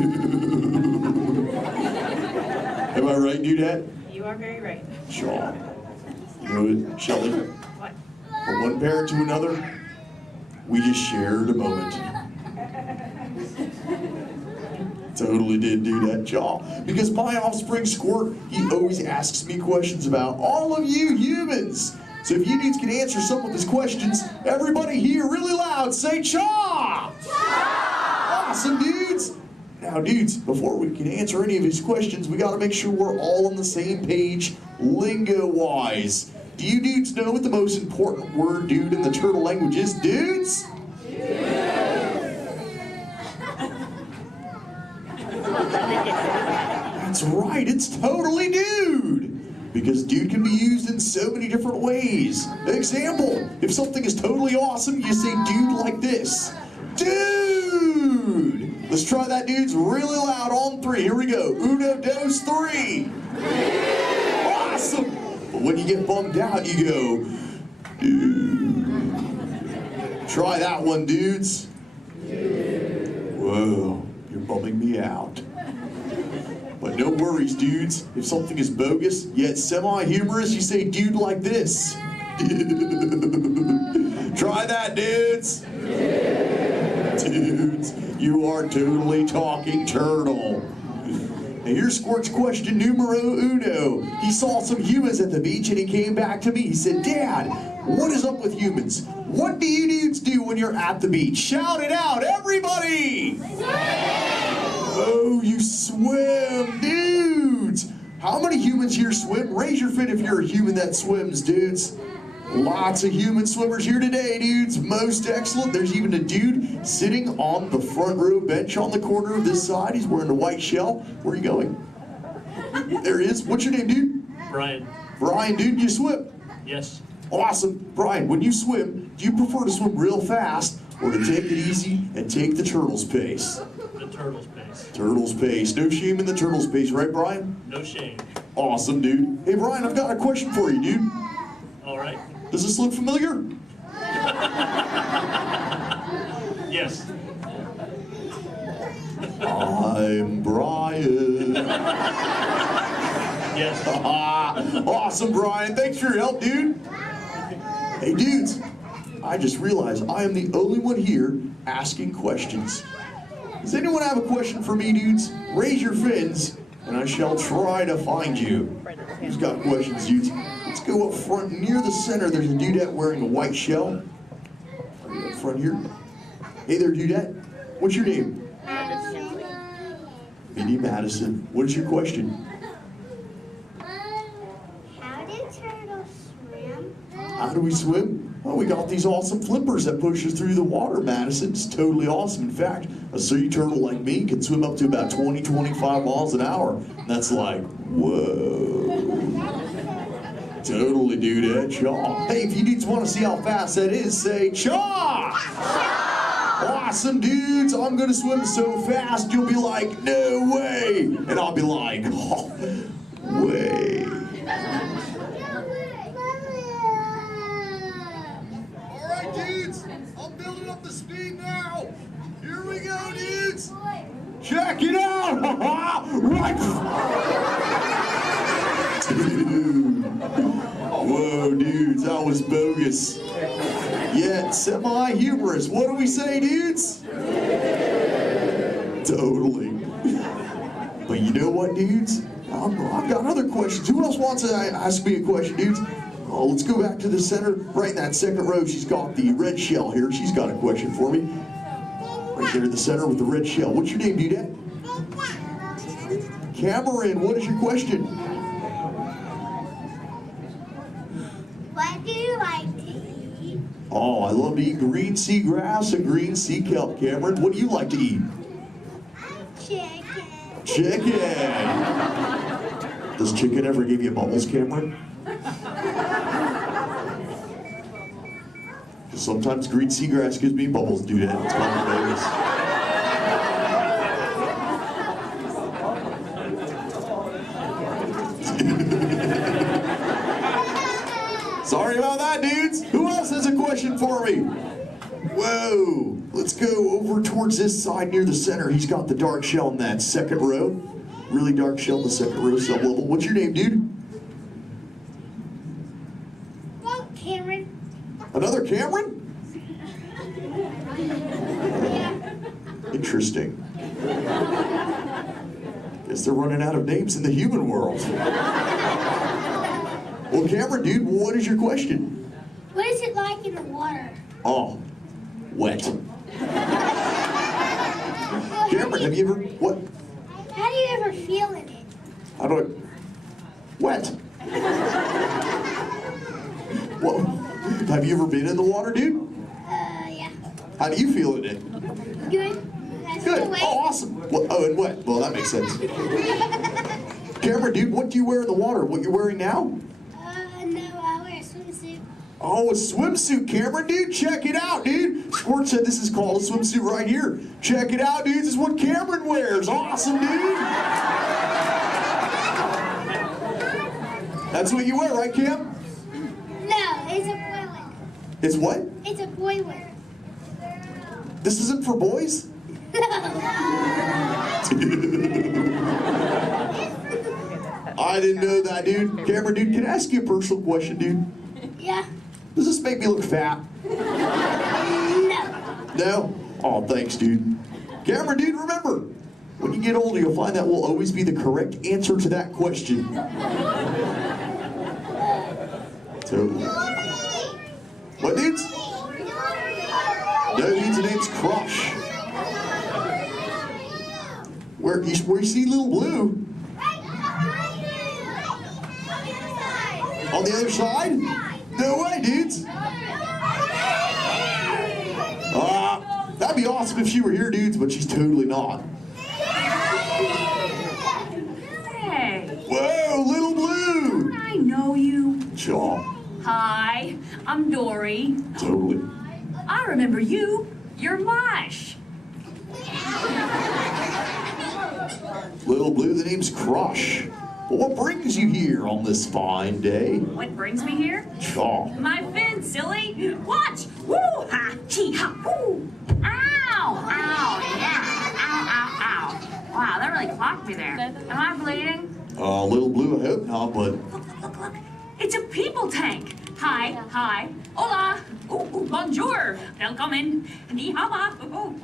Am I right, Dudette? You are very right. Shaw. You know it, Shelley? What? From one parent to another, we just shared a moment. Totally did do that, Shaw. Because my offspring Squirt, he always asks me questions about all of you humans. So if you dudes can answer some of his questions, everybody here really loud say Chaw! Chaw! Awesome, dudes! Now, dudes, before we can answer any of his questions, we gotta make sure we're all on the same page, lingo-wise. Do you dudes know what the most important word, dude, in the turtle language is, dudes? That's right, it's totally dude! Because dude can be used in so many different ways. Example, if something is totally awesome, you say dude like this. Dude! Let's try that, dudes, really loud on 3. Here we go. Uno, dos, 3. Awesome! But when you get bummed out, you go, dude. Try that one, dudes. Whoa, you're bumming me out. But no worries, dudes. If something is bogus, yet semi-humorous, you say dude like this. Try that, dudes. Dudes, you are totally talking turtle. And here's Squirt's question numero uno. He saw some humans at the beach and he came back to me. He said, Dad, what is up with humans? What do you dudes do when you're at the beach? Shout it out, everybody! Oh, you swim, dudes! How many humans here swim? Raise your fin if you're a human that swims, dudes. Lots of human swimmers here today, dudes. Most excellent. There's even a dude sitting on the front row bench on the corner of this side. He's wearing a white shell. Where are you going? There he is. What's your name, dude? Brian. Brian, dude, you swim? Yes. Awesome. Brian, when you swim, do you prefer to swim real fast or to take it easy and take the turtle's pace? The turtle's pace. Turtle's pace. No shame in the turtle's pace, right, Brian? No shame. Awesome, dude. Hey, Brian, I've got a question for you, dude. All right. Does this look familiar? Yes. I'm Brian. Yes. Awesome, Brian. Thanks for your help, dude. Hey, dudes. I just realized I am the only one here asking questions. Does anyone have a question for me, dudes? Raise your fins, and I shall try to find you. Who's got questions, dudes? Let's go up front near the center. There's a dudette wearing a white shell. Right up front here. Hey there, dudette. What's your name? Madison. Minnie Madison. What is your question? How do turtles swim? How do we swim? Well, we got these awesome flippers that push us through the water, Madison. It's totally awesome. In fact, a sea turtle like me can swim up to about 20, 25 miles an hour. And that's like, whoa. Totally, dude, chaw. Hey, if you dudes want to see how fast that is, say chaw! Awesome, dudes. I'm going to swim so fast, you'll be like, no way. And I'll be like, oh, way. All right, dudes. I'm building up the speed now. Here we go, dudes. Check it out. Right. Whoa, dudes, that was bogus. Yet semi-humorous. What do we say, dudes? Totally. But you know what, dudes? I've got other questions. Who else wants to ask me a question, dudes? Oh, let's go back to the center. Right in that second row, she's got the red shell here. She's got a question for me. Right there in the center with the red shell. What's your name, dudette? Cameron, what is your question? What do you like to eat? Oh, I love to eat green sea grass and green sea kelp. Cameron, what do you like to eat? Chicken. Chicken. Does chicken ever give you bubbles, Cameron? Sometimes green seagrass gives me bubbles, dude. It's kind of bogus. Sorry about that, dudes. Who else has a question for me? Whoa! Let's go over towards this side near the center. He's got the dark shell in that second row. Really dark shell in the second row, sub-level. What's your name, dude? Well, Cameron. Another Cameron? Interesting. Guess they're running out of names in the human world. Well, Cameron, dude, what is your question? What is it like in the water? Oh, wet. Cameron, have you ever, what? How do you ever feel in it? How do I, wet. What? Have you ever been in the water, dude? Yeah. How do you feel in it? Good. Good. Oh, awesome. Well, oh, and wet. Well, that makes sense. Cameron, dude, what do you wear in the water? What you're wearing now? No, I wear a swimsuit. Oh, a swimsuit, Cameron, dude. Check it out, dude. Squirt said this is called a swimsuit right here. Check it out, dude. This is what Cameron wears. Awesome, dude. That's what you wear, right, Cam? No, it's a boy wear. It's what? It's a boy wear. This isn't for boys? I didn't know that, dude. Cameron, dude, can I ask you a personal question, dude? Yeah. Does this make me look fat? No. No? Oh, thanks, dude. Cameron, dude, remember, when you get older, you'll find that will always be the correct answer to that question. Totally. What, dudes? No, dudes, the name's Crush. Where you see Little Blue? On the other side? No way, dudes. That'd be awesome if she were here, dudes, but she's totally not. Hey. Whoa, Little Blue. I know you. Shaw. Hi, I'm Dory. Totally. I remember you. You're Mosh. Little Blue, the name's Crush. Well, what brings you here on this fine day? What brings me here? Shaw. My fin, silly. Watch. Woo ha, chee ha, woo. Ow, ow, yeah. Ow, ow, ow. Wow, that really clocked me there. Am I bleeding? Little Blue, I hope not, but... Look. It's a people tank. Hi. Hola. Ooh, bonjour. Welcome. Ni hao ma.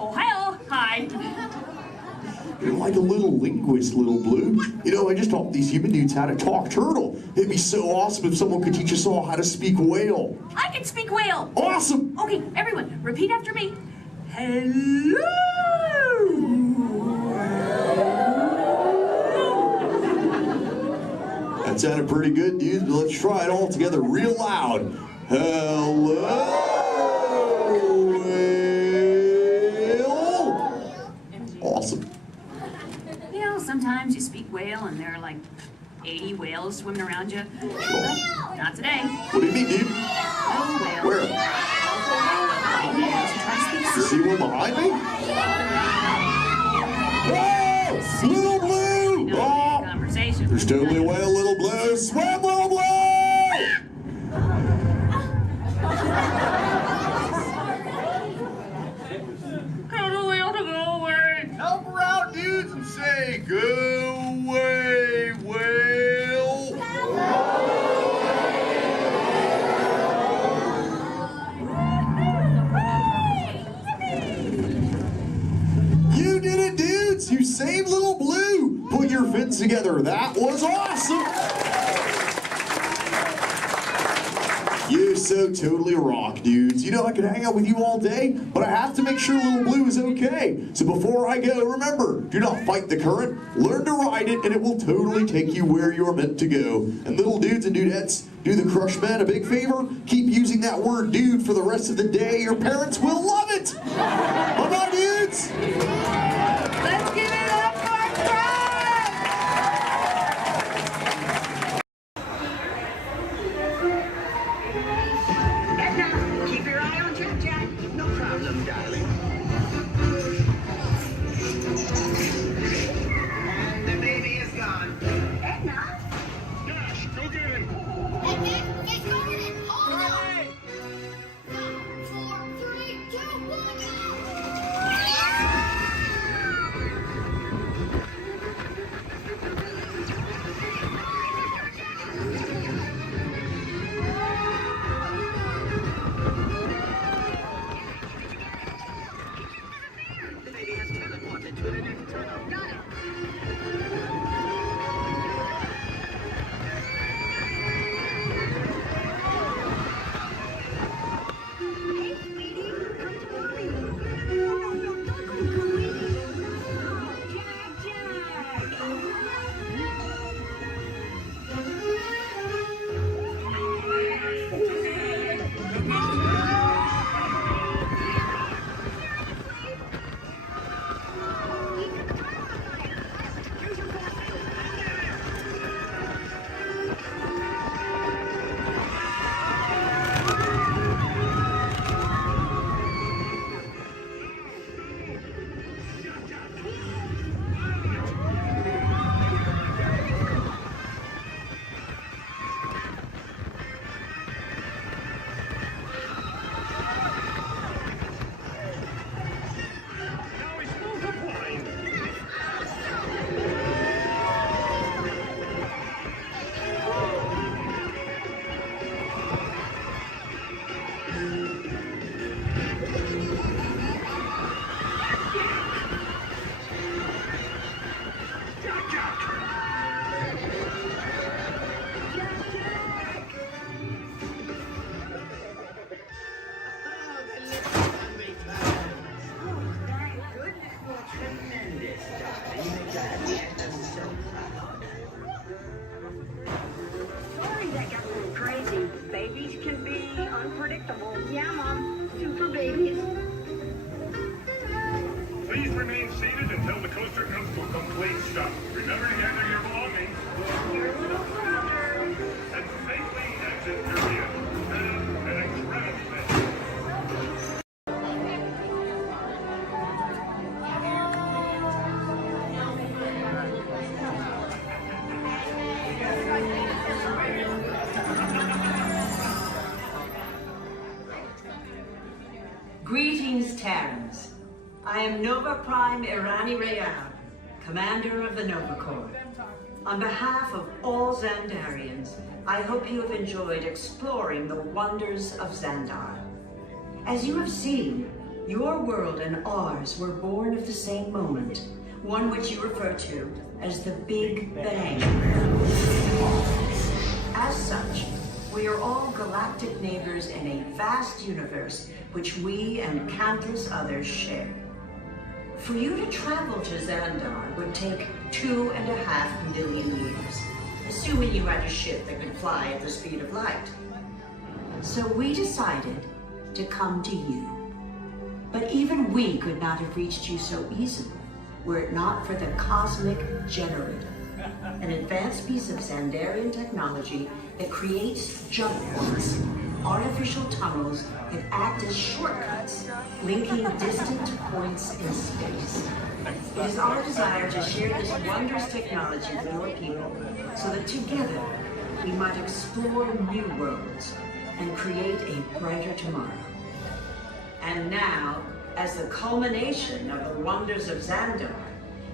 Ohio. Hi. You're like a little linguist, Little Blue. You know, I just taught these human dudes how to talk turtle. It'd be so awesome if someone could teach us all how to speak whale. I can speak whale. Awesome. Okay, everyone, repeat after me. Hello. That sounded pretty good, dude. Let's try it all together real loud. Hello. Awesome. You know, sometimes you speak whale and there are like 80 whales swimming around you. Not today. What do you mean, dude? No whale. Where? You see one behind me? Whoa! Little Blue! Oh! Conversation. There's totally a whale, Little Blue. Swim, Little Blue! Tell the whale to go away. Help her out, dudes, and say, go away, whale. You did it, dudes. You saved Little Blue. Put your fins together. That was awesome. You so totally rock, dudes. You know, I could hang out with you all day, but I have to make sure Little Blue is okay. So before I go, remember, do not fight the current. Learn to ride it, and it will totally take you where you're meant to go. And little dudes and dudettes, do the Crush Men a big favor. Keep using that word dude for the rest of the day. Your parents will love it. Bye-bye, dudes. Let's give it up for Crush! Keep your eye on Jack. No problem, darling. And the baby is gone. Edna? Dash, go get him. Edna, get started! Hold on! 5, 4, 3, 2, Uncrustables. Yeah, Mom. Super babies. Please remain seated until the coaster comes to a complete stop. Remember to gather your belongings. Your little brother. And safely exit your vehicle. Have an incredible day. Greetings, Terrans. I am Nova Prime Irani Rayal, Commander of the Nova Corps. On behalf of all Xandarians, I hope you have enjoyed exploring the wonders of Xandar. As you have seen, your world and ours were born of the same moment, one which you refer to as the Big Bang. As such, we are all galactic neighbors in a vast universe which we and countless others share. For you to travel to Xandar would take 2.5 million years, assuming you had a ship that could fly at the speed of light. So we decided to come to you. But even we could not have reached you so easily were it not for the Cosmic Generator, an advanced piece of Xandarian technology that creates jump points, artificial tunnels that act as shortcuts, linking distant points in space. It is our desire to share this wondrous technology with your people so that together we might explore new worlds and create a brighter tomorrow. And now, as the culmination of the wonders of Xandar,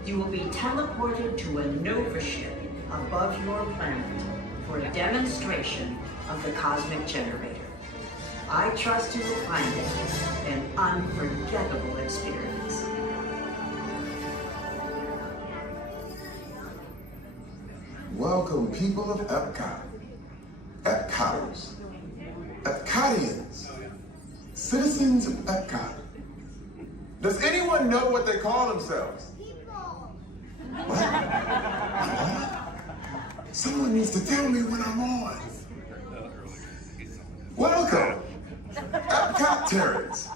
you will be teleported to a Nova ship above your planet for a demonstration of the Cosmic Generator. I trust you will find it an unforgettable experience. Welcome, people of Epcot, Epcoters, Epcotians, citizens of Epcot. Does anyone know what they call themselves? What? Someone needs to tell me when I'm on. Welcome, Epcot Terrans.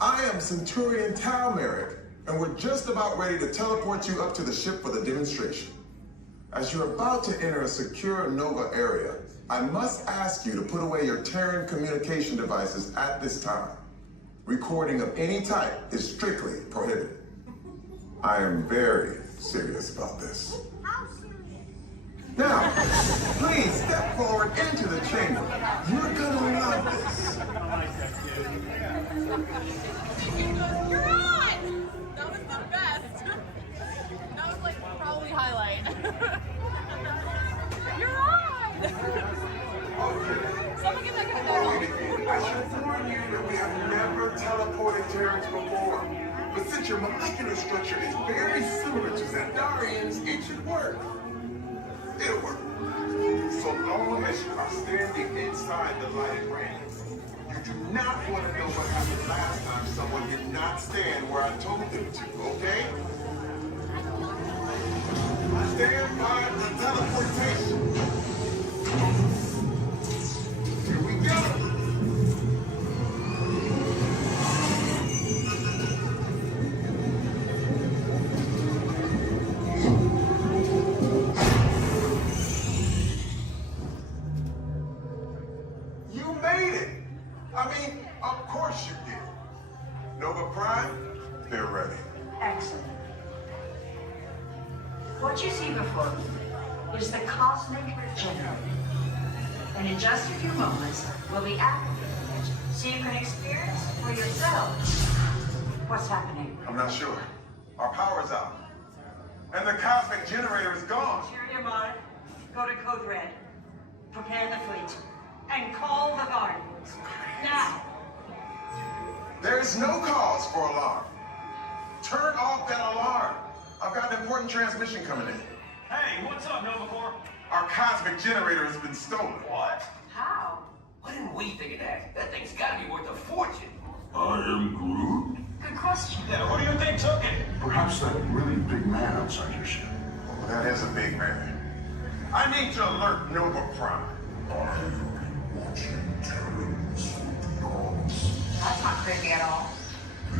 I am Centurion Tal Merrick, and we're just about ready to teleport you up to the ship for the demonstration. As you're about to enter a secure Nova area, I must ask you to put away your Terran communication devices at this time. Recording of any type is strictly prohibited. I am very serious about this. Now, please step forward into the chamber. You're gonna love this. You're on! That was the best. That was like probably highlight. You're on! Someone get that guy back. I should warn you that we have never teleported Terrans before. But since your molecular structure is very similar to Xandarians, it should work. It'll work. So long as you are standing inside the lighted ring. You do not want to know what happened last time someone did not stand where I told them to, okay? Stand by for teleportation. Here we go. Of course you did. Nova Prime, they're ready. Excellent. What you see before you is the Cosmic Generator. And in just a few moments, we'll be activating it so you can experience for yourselves what's happening. I'm not sure. Our power's out. And the Cosmic Generator is gone. Interior Mod, go to Code Red. Prepare the fleet. And call the Guardians. Now. There is no cause for alarm. Turn off that alarm. I've got an important transmission coming in. Hey, what's up, Nova Corps? Our Cosmic Generator has been stolen. What? How? Why didn't we think of that? That thing's gotta be worth a fortune. I am Groot. Good question. Yeah, who do you think took it? Perhaps that really big man outside your ship. Oh, that is a big man. I need to alert Nova Prime. I'm watching Terrans.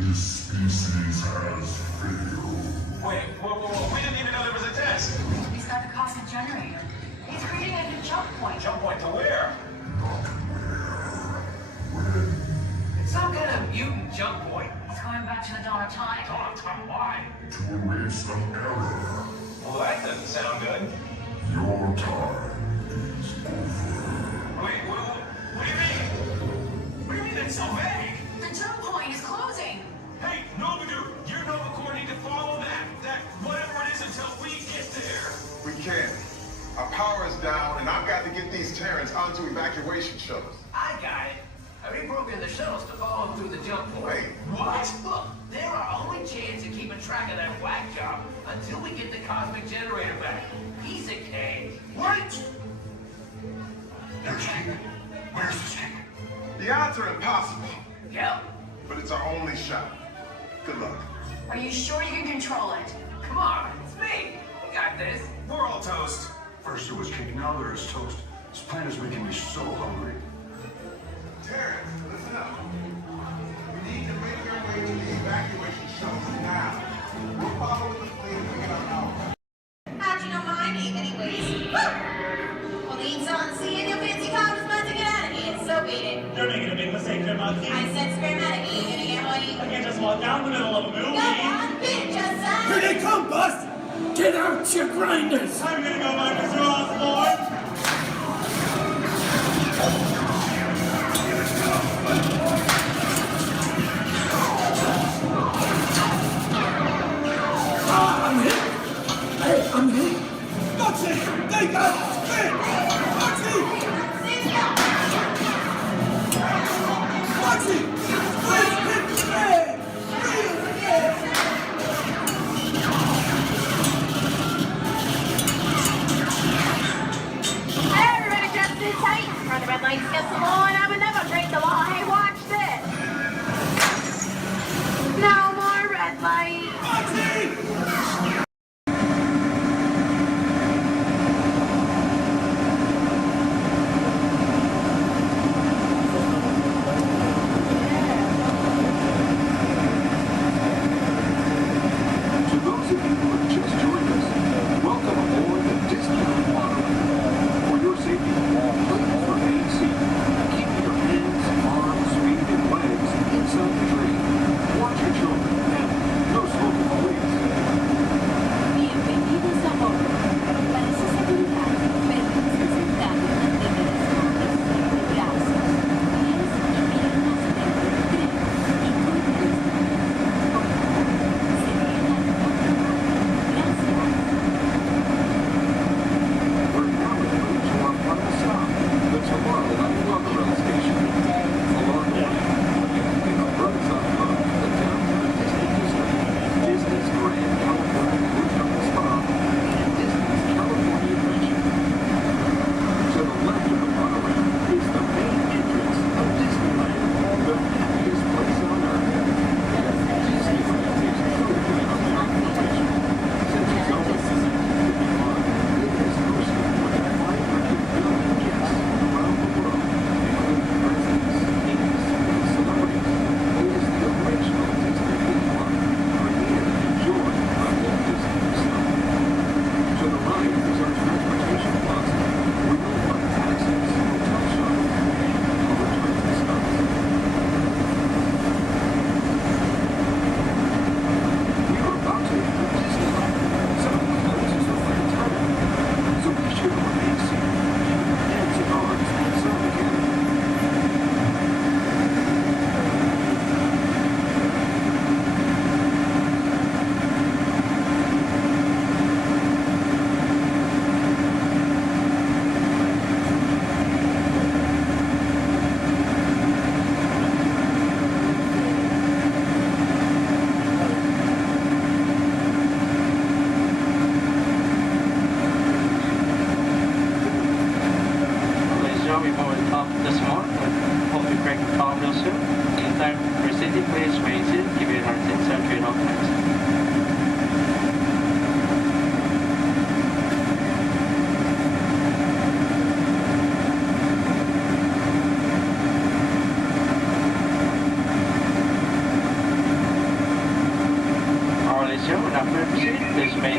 His species has failed. Wait, whoa, we didn't even know there was a test. He's got the cosmic generator. He's creating a new jump point. Jump point to where? It's some kind of mutant jump point. He's going back to the dawn of time. Dawn of time, why? To erase the error. Well, that doesn't sound good. Your time is over. Wait, what do you mean? What do you mean that's so vague? The jump point is closing. Hey, Nomadoo, your Nova Corps need to follow that whatever it is until we get there. We can't. Our power is down, and I've got to get these Terrans onto evacuation shuttles. I got it. I reprogrammed the shuttles to follow them through the jump point. Wait, what? Look, they're our only chance of keeping track of that whack job until we get the cosmic generator back. Piece of cake. Wait! There's King. Where's this King? The odds are impossible, Yep. but it's our only shot. Good luck. Are you sure you can control it? Come on, it's me. We got this. We're all toast. First there was King, now there is toast. This plan is making me so hungry. Terrans, listen up. We need to make our way to the evacuation shuttles now. We'll follow with the plane and get our power. How'd you know my name, anyways? Well, leads on seeing your fancy cars about to get out of here, so beat it. You're making a big mistake there, Monkey. I said spermatic, you gonna get what I can't just walk down the middle of a movie. Go on, beat it, just son. Here they come, Bust! Get out your grinders! I'm gonna go by Mr. Osborne. I'm hit! Hey, I'm hit! Foxy! They got spin! Foxy! Foxy! Let's hit the man! Real again!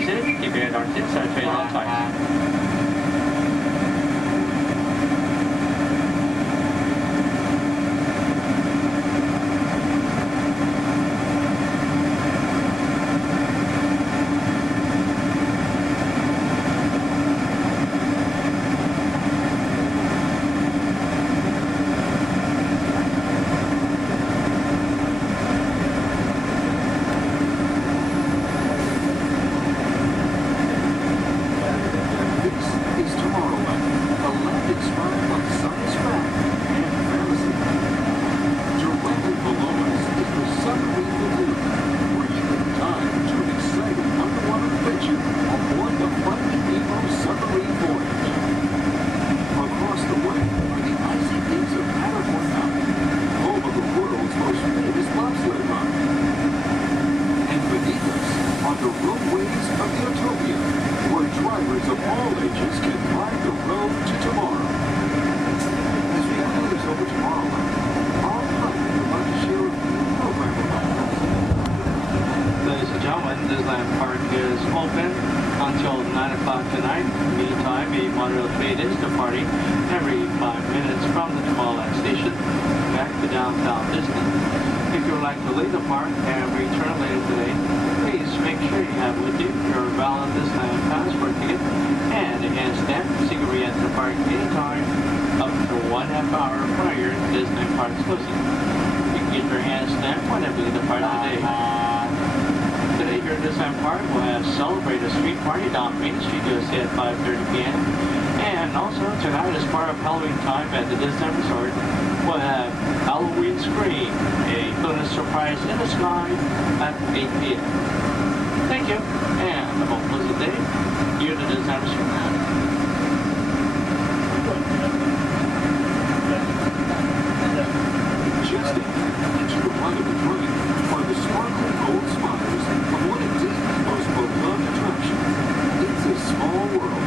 Pacific. Keep your head on six, train on time. Disneyland Park is open until 9 o'clock tonight. Meantime, a monorail train is departing every 5 minutes from the Tomorrowland station back to downtown Disney. If you would like to leave the park and return later today, please make sure you have with you your valid Disneyland passport ticket and a hand stamp so you can re-enter the park anytime up to 1/2 hour prior to Disney Park's closing. You can get your hand stamp whenever you depart today. Today here at Disneyland Park, we'll have Celebrate a Street Party down Main Street USA at 5:30 p.m. And also tonight, as part of Halloween time at the Disney Resort, we'll have Halloween Scream, a bonus surprise in the sky at 8 p.m. Thank you, and have a pleasant day here at the Disney Resort. Just into the right of the train are the sparkling gold spires of one of Disney's most beloved attractions. It's a small world.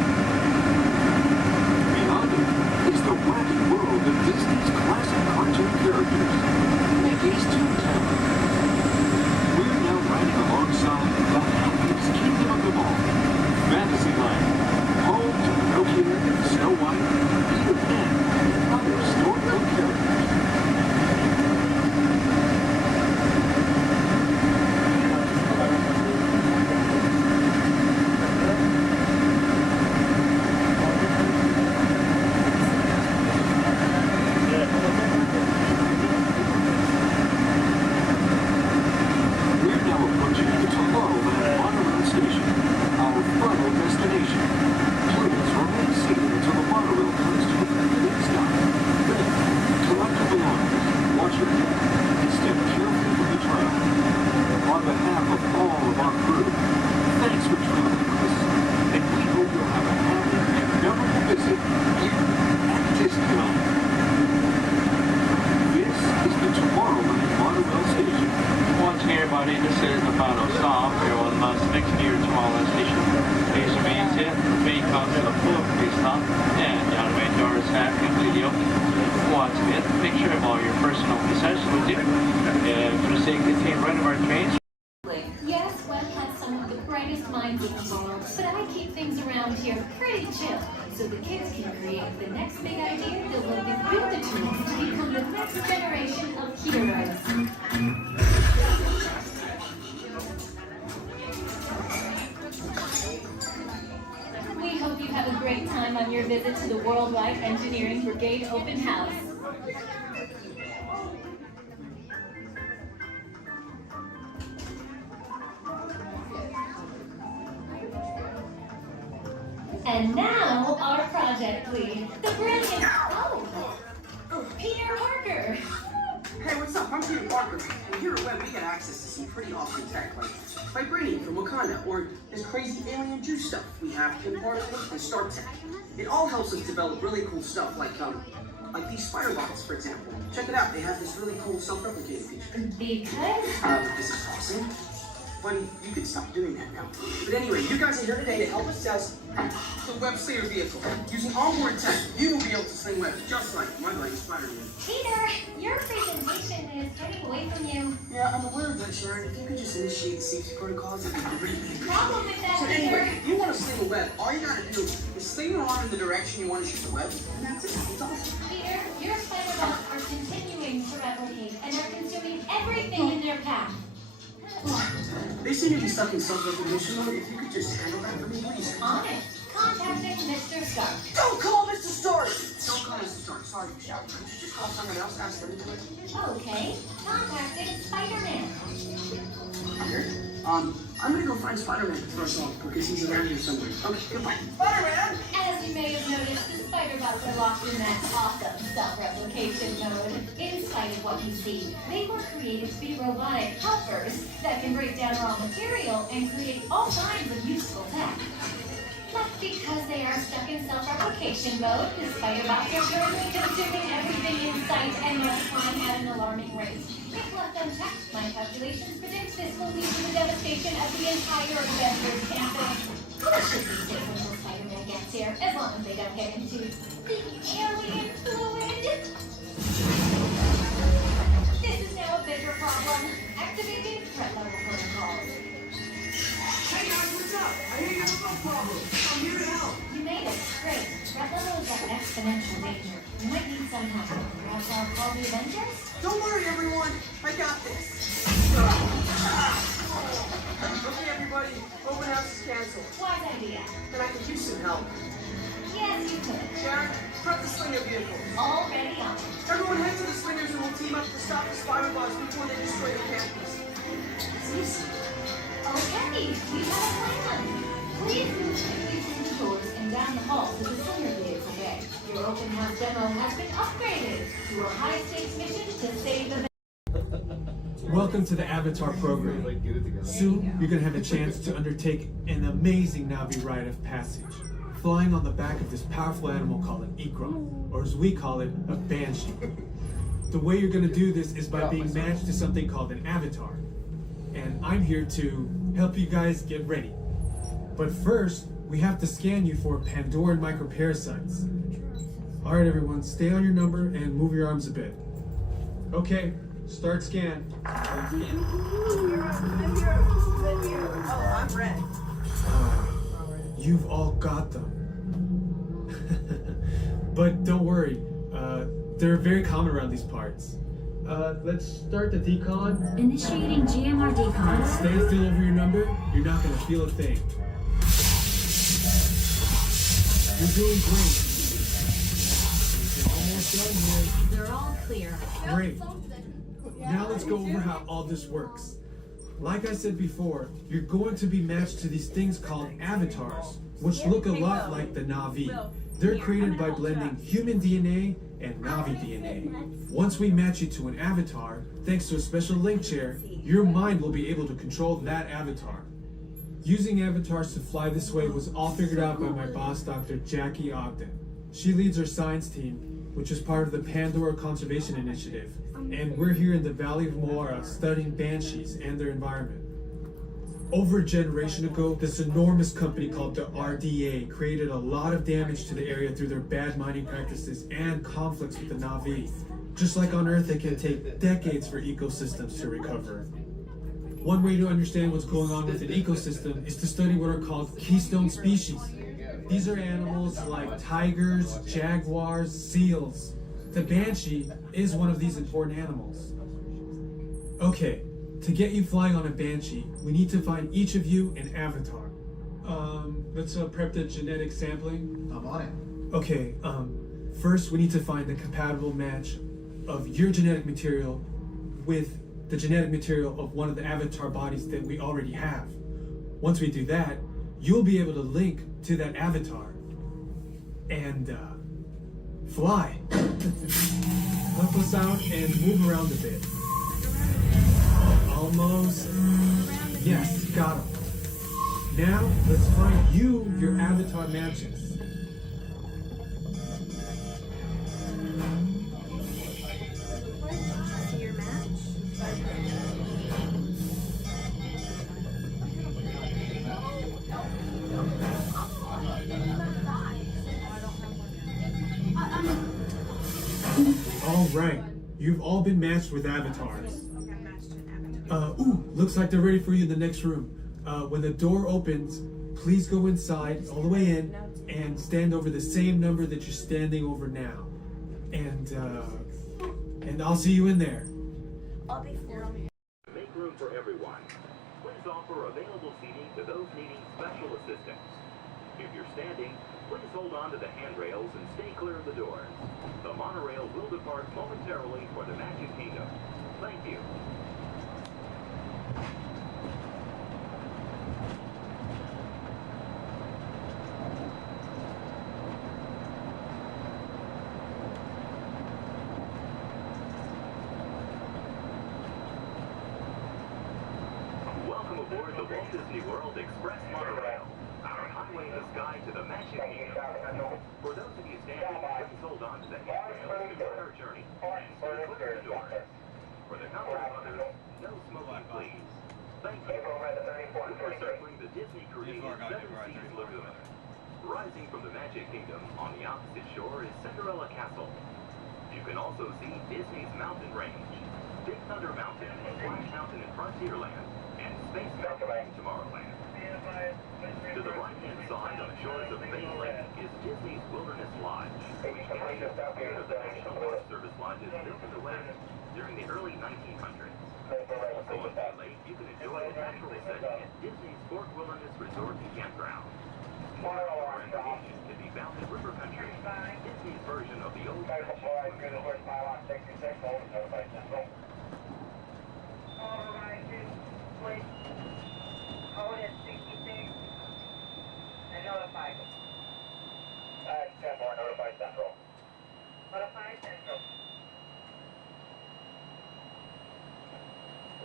Beyond it is the wacky world of Disney's classic cartoon characters, Mickey's Toontown. We're now riding alongside the happiest kingdom of them all, Fantasyland, home to Pinocchio, Snow White, Peter Pan, and other storybook characters. So the kids can create the next big idea that will equip the tools to become the next generation of heroes. We hope you have a great time on your visit to the Worldwide Engineering Brigade Open House. And now, our project lead, the brilliant, Peter Parker. Hey, what's up? I'm Peter Parker. And here at Web, we get access to some pretty awesome tech, like vibranium from Wakanda, or this crazy alien juice stuff. We have Kim particles and Star Tech. It all helps us develop really cool stuff, like these spider bots, for example. Check it out. They have this really cool self-replicating feature. Because? This is awesome. Buddy, you can stop doing that now. But anyway, you guys are here today to help us test the Web Slayer vehicle. Using onboard tech, you will be able to sling webs just like my buddy Spider-Man. Peter, your presentation is getting away from you. Yeah, I'm aware of that, Sharon. If you could just initiate the safety protocols, it'd be great. Problem with that, So anyway, Peter. if you want to sling a web, all you gotta do is sling your arm in the direction you want to shoot the web, and that's it. It's awesome. Peter, your spider bots are continuing to replicate and are consuming everything in their path. They seem to be stuck in self-recognition mode. If you could just handle that for me, please. On it. Contacting Mr. Stark. Don't call Mr. Stark! Don't call Mr. Stark. Sorry, you shouted. Could you just call someone else? Ask them to do it. Okay. Contacting Spider-Man. Here. I'm gonna go find Spider-Man for us all, because he's around here somewhere. Okay, goodbye. Spider-Man! As you may have noticed, the spider bots are locked in that awesome self-replication mode. In spite of what you see, they were created to be robotic helpers that can break down raw material and create all kinds of useful tech. But because they are stuck in self-replication mode, the spider bots are currently consuming everything in sight and multiplying at an alarming rate. If left unchecked, my calculations predict this will lead to the devastation of the entire Avengers campus. That should be safe until Spider-Man gets here, as long as they don't get into the alien fluid. This is now a bigger problem. Activating threat level protocols. Hey guys, what's up? I hear you have no problem. I'm here to help. You made it. Great. Threat level is at exponential danger. You might need some help. Perhaps I'll call the Avengers? Don't worry, everyone. I got this. Okay, everybody. Open house is canceled. Wise idea. And I could use some help. Yes, you could. Sharon, prep the slinger vehicle. Already on. Everyone head to the slingers and we'll team up to stop the spider bots before they destroy the campus. It's easy. Okay, we have a plan. Please move quickly through the doors and down the hall to the slinger vehicle bay. Your open house demo has been upgraded to a high-stakes mission to save the... Welcome to the Avatar program. Soon, you're going to have a chance to undertake an amazing Navi rite of passage, flying on the back of this powerful animal called an Ikron, or as we call it, a Banshee. The way you're going to do this is by being matched to something called an avatar. And I'm here to help you guys get ready. But first, we have to scan you for Pandoran microparasites. Alright everyone, stay on your number and move your arms a bit. Okay, start scan. I'm ready. You've all got them. But don't worry, they're very common around these parts. Let's start the decon. Initiating GMR decon. Stay still over your number, you're not gonna feel a thing. You're doing great. You're almost done here. They're all clear. Great. Now let's go over how all this works. Like I said before, you're going to be matched to these things called avatars, which look a lot like the Navi. They're created by blending human DNA and Navi DNA. Once we match you to an avatar, thanks to a special link chair, your mind will be able to control that avatar. Using avatars to fly this way was all figured out by my boss, Dr. Jackie Ogden. She leads our science team, which is part of the Pandora Conservation Initiative, and we're here in the Valley of Moara studying banshees and their environment. Over a generation ago, this enormous company called the RDA created a lot of damage to the area through their bad mining practices and conflicts with the Navi. Just like on Earth, it can take decades for ecosystems to recover. One way to understand what's going on with an ecosystem is to study what are called keystone species. These are animals like tigers, jaguars, seals. The banshee is one of these important animals. Okay, to get you flying on a banshee, we need to find each of you an avatar. Let's prep the genetic sampling. I'm on it. Okay, first we need to find the compatible match of your genetic material with the genetic material of one of the avatar bodies that we already have. Once we do that, you'll be able to link to that avatar and fly. Help us out and move around a bit. Almost. Yes, got him. Now, let's find you your avatar matches. Your match? All right, you've all been matched with avatars. Looks like they're ready for you in the next room. When the door opens, please go inside, all the way in, and stand over the same number that you're standing over now. And I'll see you in there. I'll be for Make room for everyone. Please offer available seating to those needing special assistance. If you're standing, please hold on to the handrails and stay clear of the doors. The monorail will depart momentarily for the Magic Kingdom. Thank you. Welcome aboard the Walt Disney World Express Monorail, our highway in the sky to the Magic Kingdom. For those of you standing, please hold on to the handrails to start our journey and stay clear of the doors. For the comfort of others, no smoking, please. Thank you. We're circling the Disney-created Seven Seas Lagoon. Rising from the Magic Kingdom on the opposite shore is Cinderella Castle. You can also see Disney's Mountain Range, Big Thunder Mountain, Splash Mountain in Frontierland, and Space Mountain in Tomorrowland. To the right-hand side on the shores of Bay Lake is Disney's Wilderness Lodge, which contains a pair of the National Forest Service lodges built in the West during the early 1900s. Also on Bay Lake, you can enjoy a natural setting at Disney's Fort Wilderness Resort and Campground. More outdoor recreation can be found in River Country, Disney's version of the old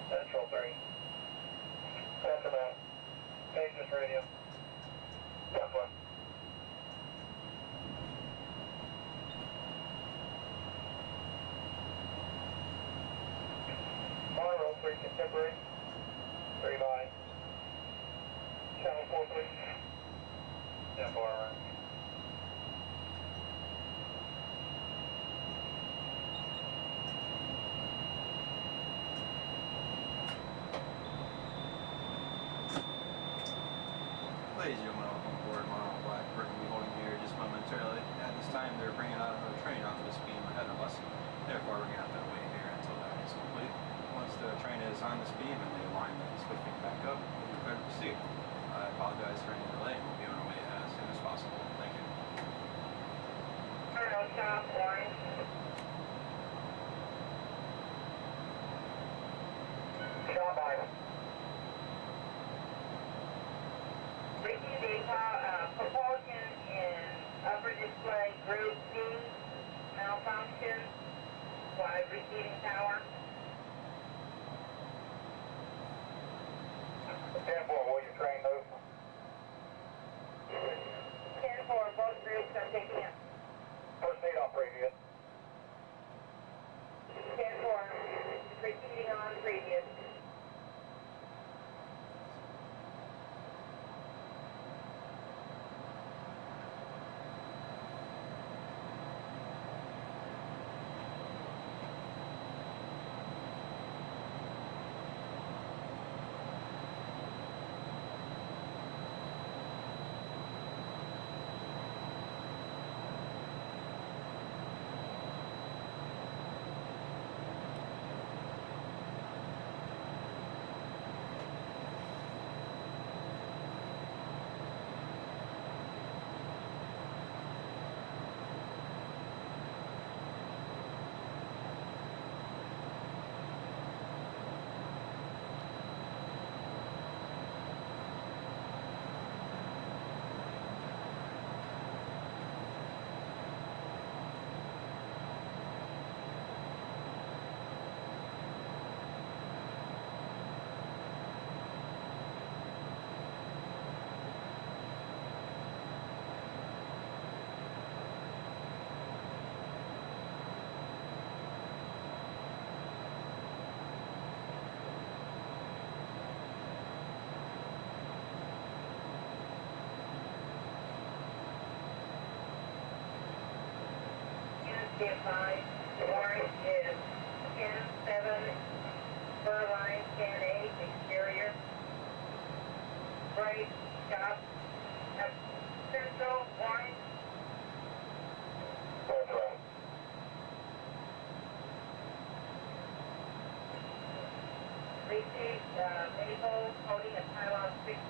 Central 3. Sacramento. Pages radio. Southwest. Monorail 3 contemporary. 3 by. Channel 4 please. Yeah, far right. Ladies and gentlemen, welcome aboard Monorail Black. We're going to be holding here just momentarily. At this time, they're bringing out another train off of this beam ahead of us. Therefore, we're going to have to wait here until that is complete. Once the train is on this beam and the alignment is switching back up, we'll be prepared to proceed. I apologize for any delay. We'll be on our way as soon as possible. Thank you. Monorail stop, line. Stop by. Propulsion in upper display group C, malfunction, by receiving tower. 10-4, will your train move? 10-4, both groups are picking up. First aid off previous. 10-4, proceeding on previous. Get by. Orange is 10-7, fur line 10-8. Vacate, Maple, holding a pylon 66,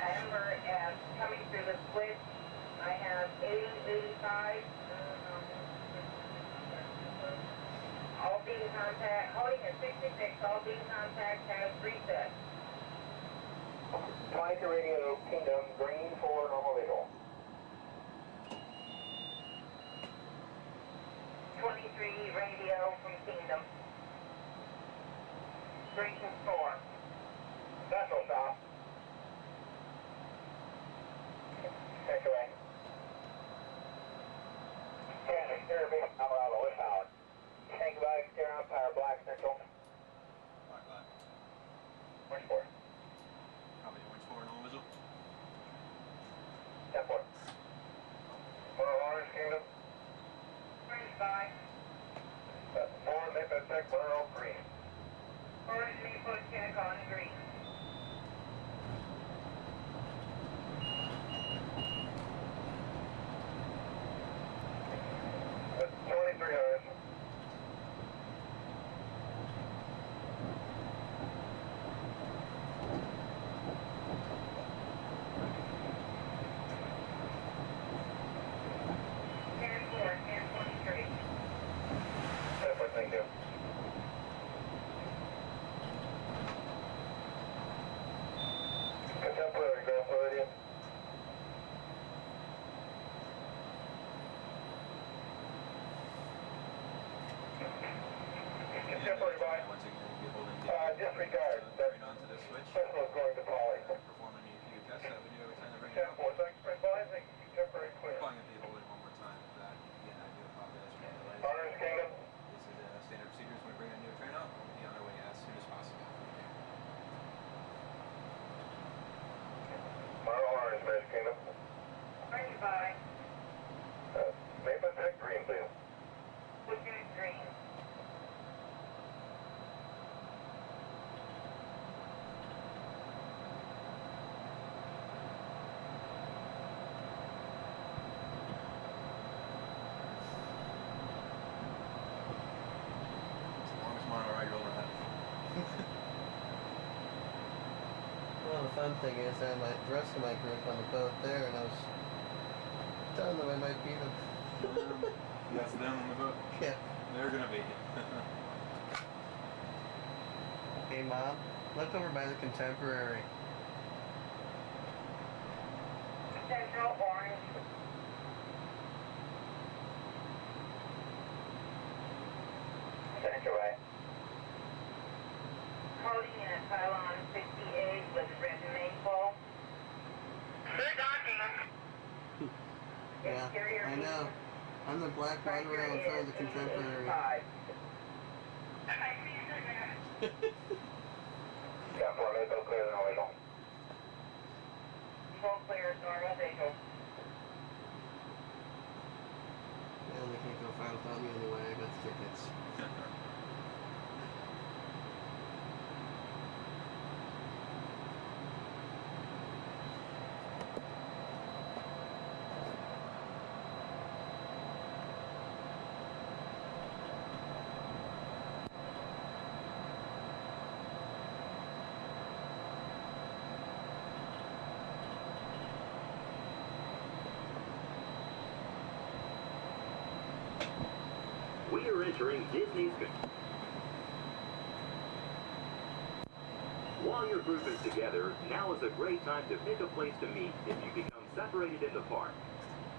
Amber, and coming through the switch. I have 80, 85. All beam contact, holding at 66, all beam contact has reset. 22 radio, Kingdom, green for normal visual. 23 radio from Kingdom. Green 4. Vessel stop. Take away. Kansas, exterior beam, Colorado, with power. Tank by exterior umpire, black central. Black, black. Winch 4. Copy, winch 4, normal visual. 10 4. Orange Kingdom. Green 5. 4, Maple 6, Burrow, green. Orange Maple check on green. That's 23 hours. Thank you. Contemporary ground Floridian. Contemporary by. Disregard. Right onto the switch. Vessel is going to Polly. Perform any few tests that we do every time they bring it 10 out. 4, thanks for advising. Contemporary clear. Probably going to be holding one more time if that. Again, I do apologize for the delay. Orange Kingdom. This is standard procedures when we bring a new train out. We'll be on our way as soon as possible. Orange, Space Kingdom. 95. Maple 6, green, please. Which is green? Well, the fun thing is I had the rest of my group on the boat there, and I was telling them I might beat them. That's them on the boat? Yeah. They're gonna beat you. Hey, Mom, look over by the Contemporary. Central orange. Central right. Coding in at pylon 68 with red maple. Good docking. Yeah, I know. I'm the black one rail in front of the Contemporary. Yeah, 4 maple clear, no wiggle. Full clear, normal visual. Well, they can't go far without me anyway. I got the tickets. We are entering Disney's. While your group is together, now is a great time to pick a place to meet if you become separated in the park.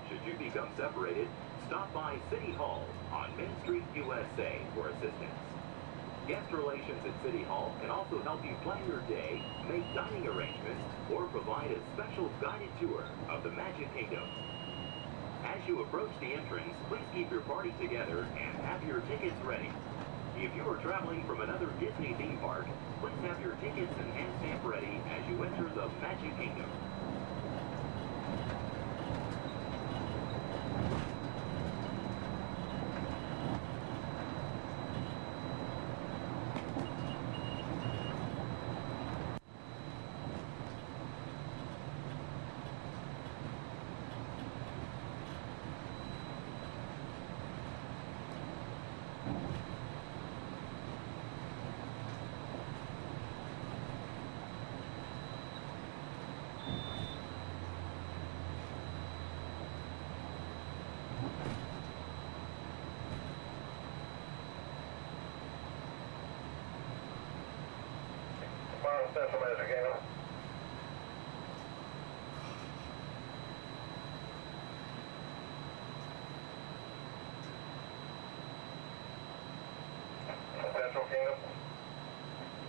Should you become separated, stop by City Hall on Main Street, USA for assistance. Guest relations at City Hall can also help you plan your day, make dining arrangements, or provide a special guided tour of the Magic Kingdom. As you approach the entrance, please keep your party together and have your tickets ready. If you are traveling from another Disney theme park, please have your tickets and hand stamp ready as you enter the Magic Kingdom. Central Magic Kingdom. Central Kingdom.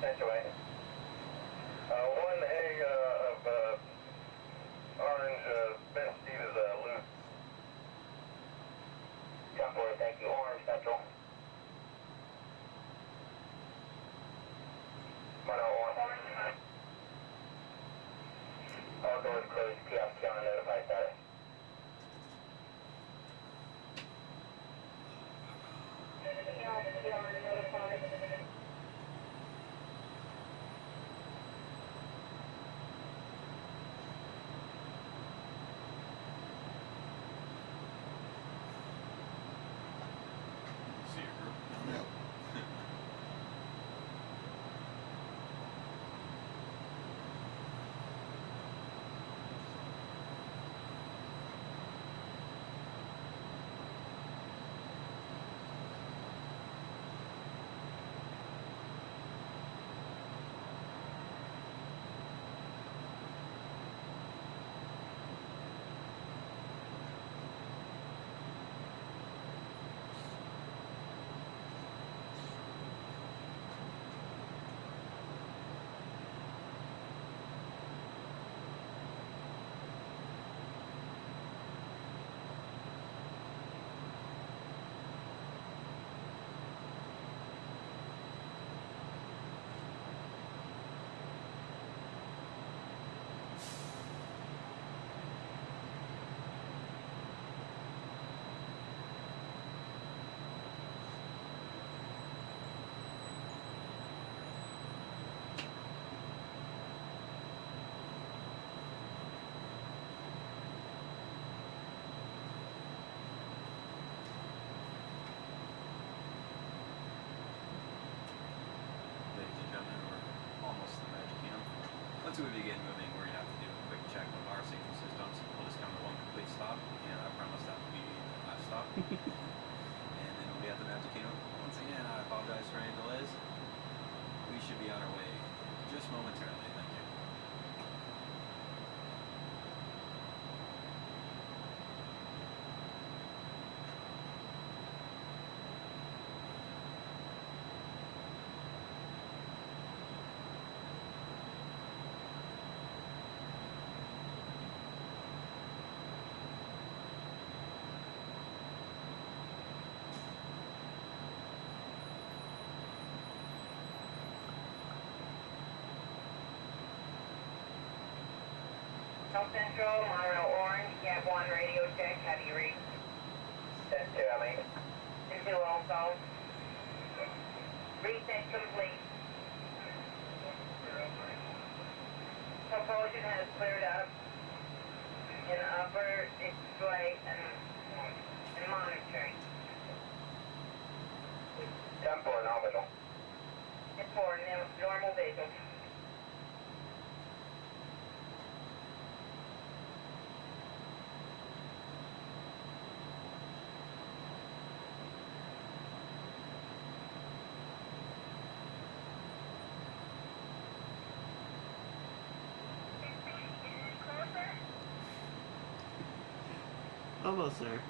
Sanctuary. One egg of orange Ben Steve is loose. Temporary, thank you. Orange Central. All doors closed. Kiosk on notify status. See your group? Yep. Ladies and gentlemen, we're almost to the Magic Kingdom. Once we begin moving, we're going to have to do a quick check of our safety systems. We'll just come to one complete stop, and I promise that will be the last stop. And then we'll be at the Magic Kingdom. Once again, I apologize for any delays. We should be on our way just momentarily. Thank you. South Central, Monorail Orange, Gap 1 radio check, have you reached? That's two, I mean. 2 also. Reset complete. Propulsion has cleared up in the upper display and monitoring. Temp or nominal? It's for normal visual. Almost there.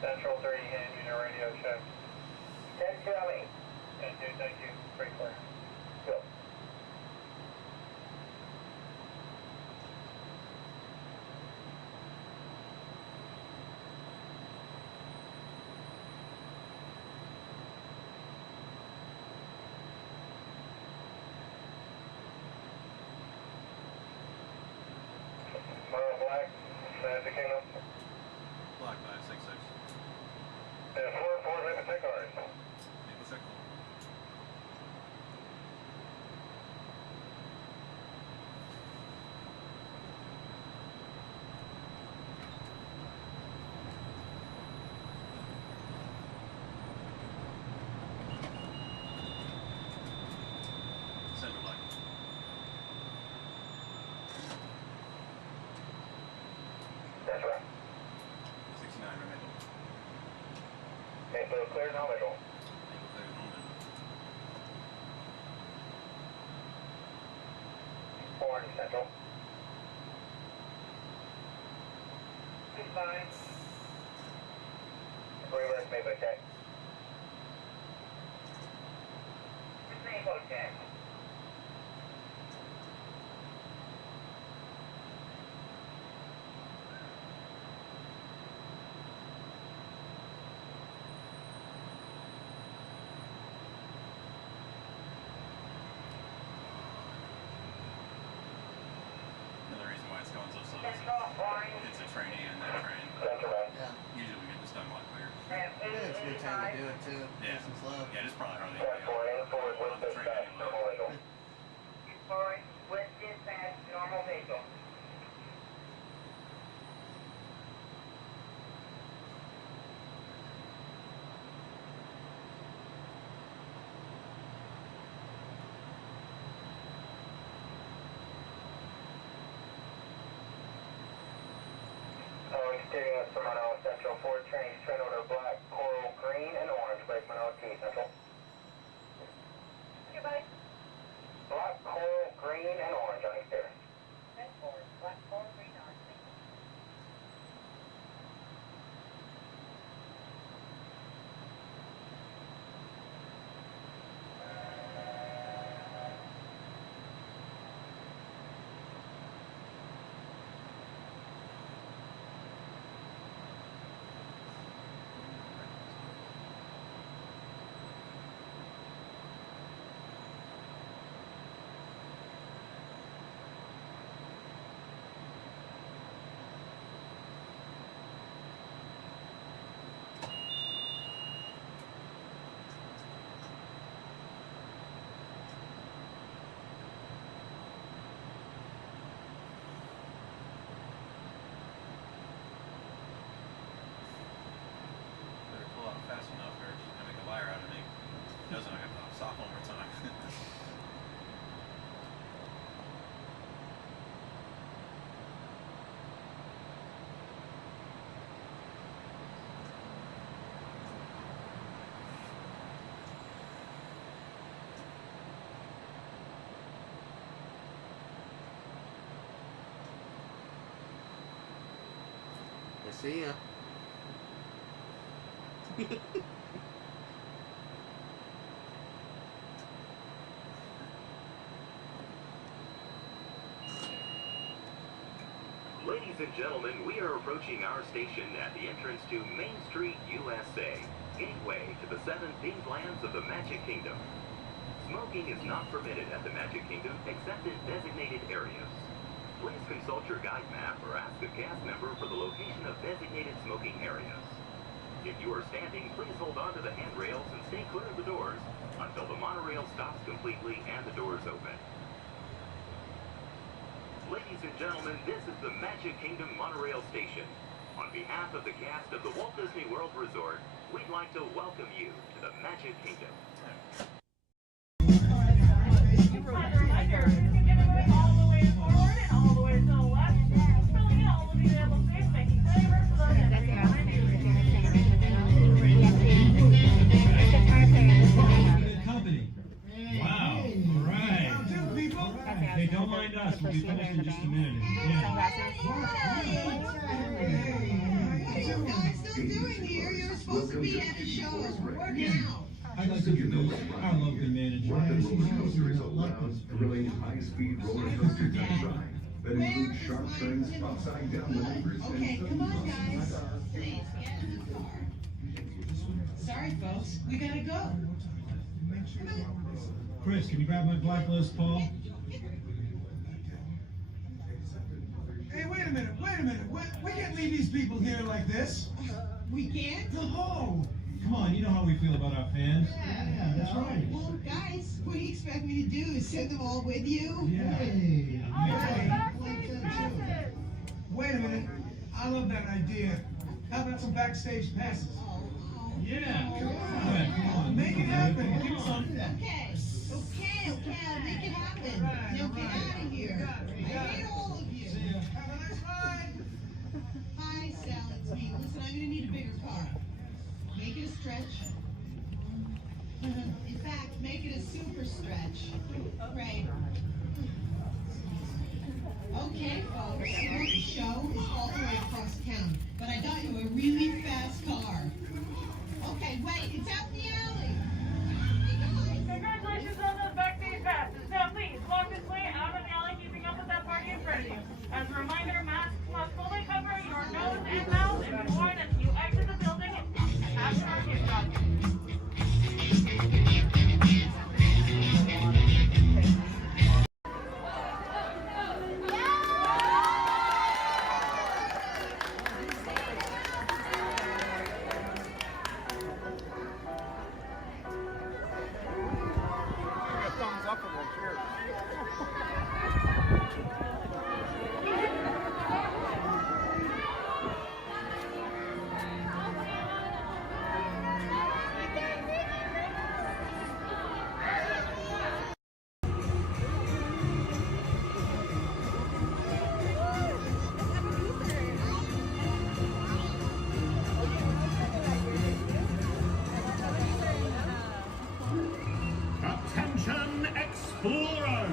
Central 3, hand unit radio check. 10 Charlie. 10-2, thank you. Pretty clear. Go. Black, Magic Kingdom. Black 566. And 4-4, make the cars. Maple Circle. no visual. Orange Central. 69. Reverse Maple check. Maple check. Another reason why it's going so slow is it's a trainee and that train. Yeah. Usually we get this done a lot quicker. Yeah, it's a good time to do it too. Yeah. Nice and slow. Yeah, it's probably hardly on the train anyway. Forward with dispatch, normal vehicle. Exterior of Toronto Central, 4 trains, train order black, coral, green, and orange, brakeman OT Central. Goodbye. Black, coral, green, and orange on exterior. Black, coral, green, orange. Better pull out fast enough or she's gonna make a liar out of me. If she doesn't, I gotta pop stop one more time. I see ya. Ladies and gentlemen, we are approaching our station at the entrance to Main Street, USA, gateway to the 7 themed lands of the Magic Kingdom. Smoking is not permitted at the Magic Kingdom except in designated areas. Please consult your guide map or ask a cast member for the location of designated smoking areas. If you are standing, please hold on to the handrails and stay clear of the doors until the monorail stops completely and the doors open. Ladies and gentlemen, this is the Magic Kingdom Monorail Station. On behalf of the cast of the Walt Disney World Resort, we'd like to welcome you to the Magic Kingdom. Company. Wow. All right. Hey, don't mind us. We'll be finished in just a minute. What are you guys still doing here? You're supposed to be at the show. Work out. I'd like to introduce our local manager. Rocket Roller Coasters allows thrilling high-speed roller coaster test ride that includes sharp turns, upside-down maneuvers, Okay, come on, guys. Please, get in the car. Sorry, folks. We gotta go. Come on. Chris, can you grab my black Les Paul? Hey, wait a minute. We can't leave these people here like this. We can't? No! Come on, you know how we feel about our fans. Yeah, that's right. Well, guys, what do you expect me to do? Is send them all with you? Yeah. Wait a minute. I love that idea. How about some backstage passes? Yeah. Come on. Make it happen. Give us some. Okay, I'll make it happen. Now get out of here. I hate all of you. See ya. Have a nice ride. Hi, Sal, it's me. Listen, I'm gonna need a bigger car. Make it a stretch. Okay, folks, the show is all the way across town, but I got you a really fast car. Okay, wait, it's out in the alley. Congratulations on those backstage passes. Now please, walk this way out of the alley, keeping up with that party in front of you. As a reminder, masks must fully cover your nose and mouth and be worn as you exit the building after our kickoff. Attention explorers!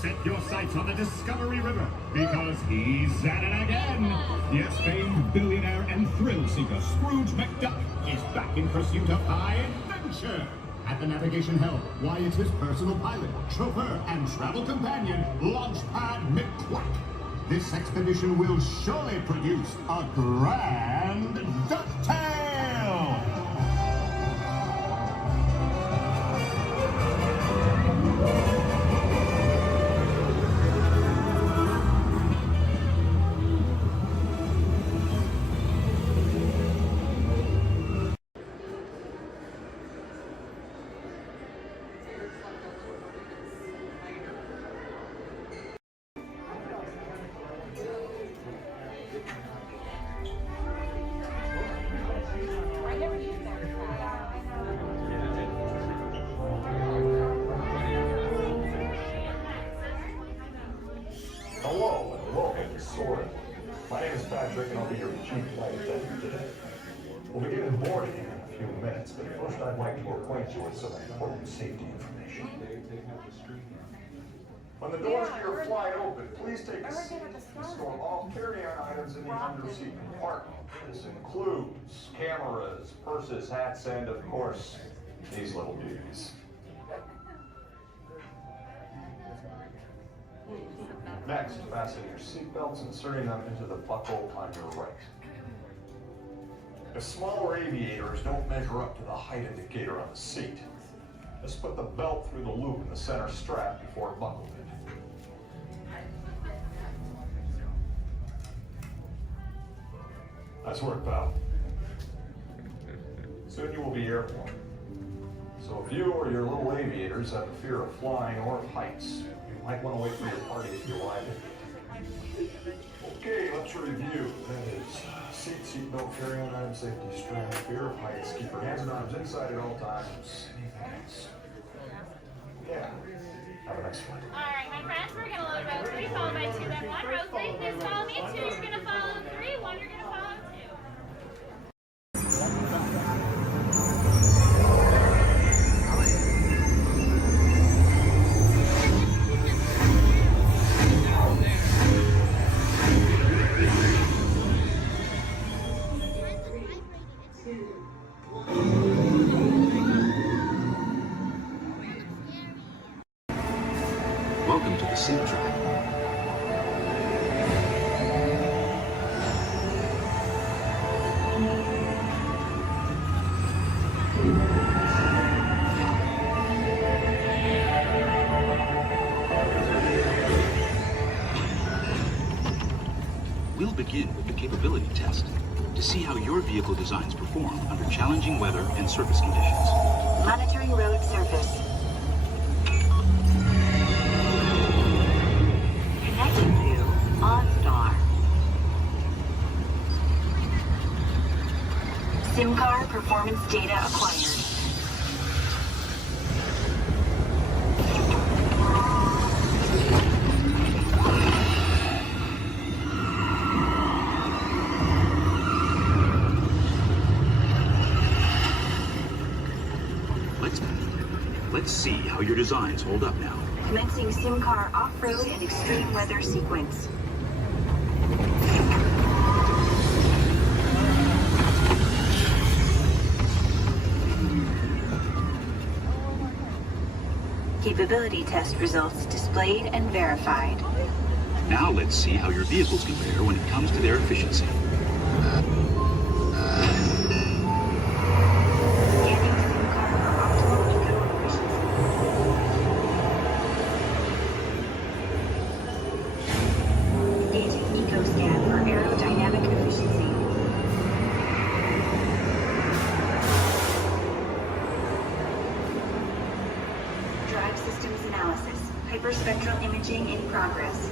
Set your sights on the Discovery River, because he's at it again! Yes, famed billionaire and thrill seeker Scrooge McDuck is back in pursuit of high adventure! At the navigation helm, why, it's his personal pilot, chauffeur, and travel companion, Launchpad McQuack. This expedition will surely produce a grand ducktail! Hello and welcome to Soarin'. My name is Patrick and I'll be your chief flight attendant today. We'll begin boarding in a few minutes, but first I'd like to acquaint you with some important safety information. When the doors to your flight open, please take a seat and store all carry-on items in the under-seat compartment. This includes cameras, purses, hats, and of course, these little beauties. Next, fasten your seatbelts, inserting them into the buckle on your right. If smaller aviators don't measure up to the height indicator on the seat, just put the belt through the loop in the center strap before buckling it. Nice work, pal. Soon you will be airborne. So if you or your little aviators have a fear of flying or of heights, you might want to wait for your party to arrive. Okay, let's review. That is seat belt, carry-on item, safety strap, fear of heights, keep your hands and arms inside at all times. Anything else? Yeah. Have a nice flight. Alright, my friends, we're gonna load row 3, followed by 2, then 1. Row 3, please follow me. 2, you're gonna follow 3. 1, you're gonna follow 2. Welcome to the seat track. We'll begin with the capability test to see how your vehicle designs perform under challenging weather and surface conditions. Monitoring road surface. Connecting to OnStar. SIM card performance data acquired. Let's see how your designs hold up now. Commencing sim car off-road and extreme weather sequence. Capability test results displayed and verified. Now let's see how your vehicles compare when it comes to their efficiency. Spectral imaging in progress.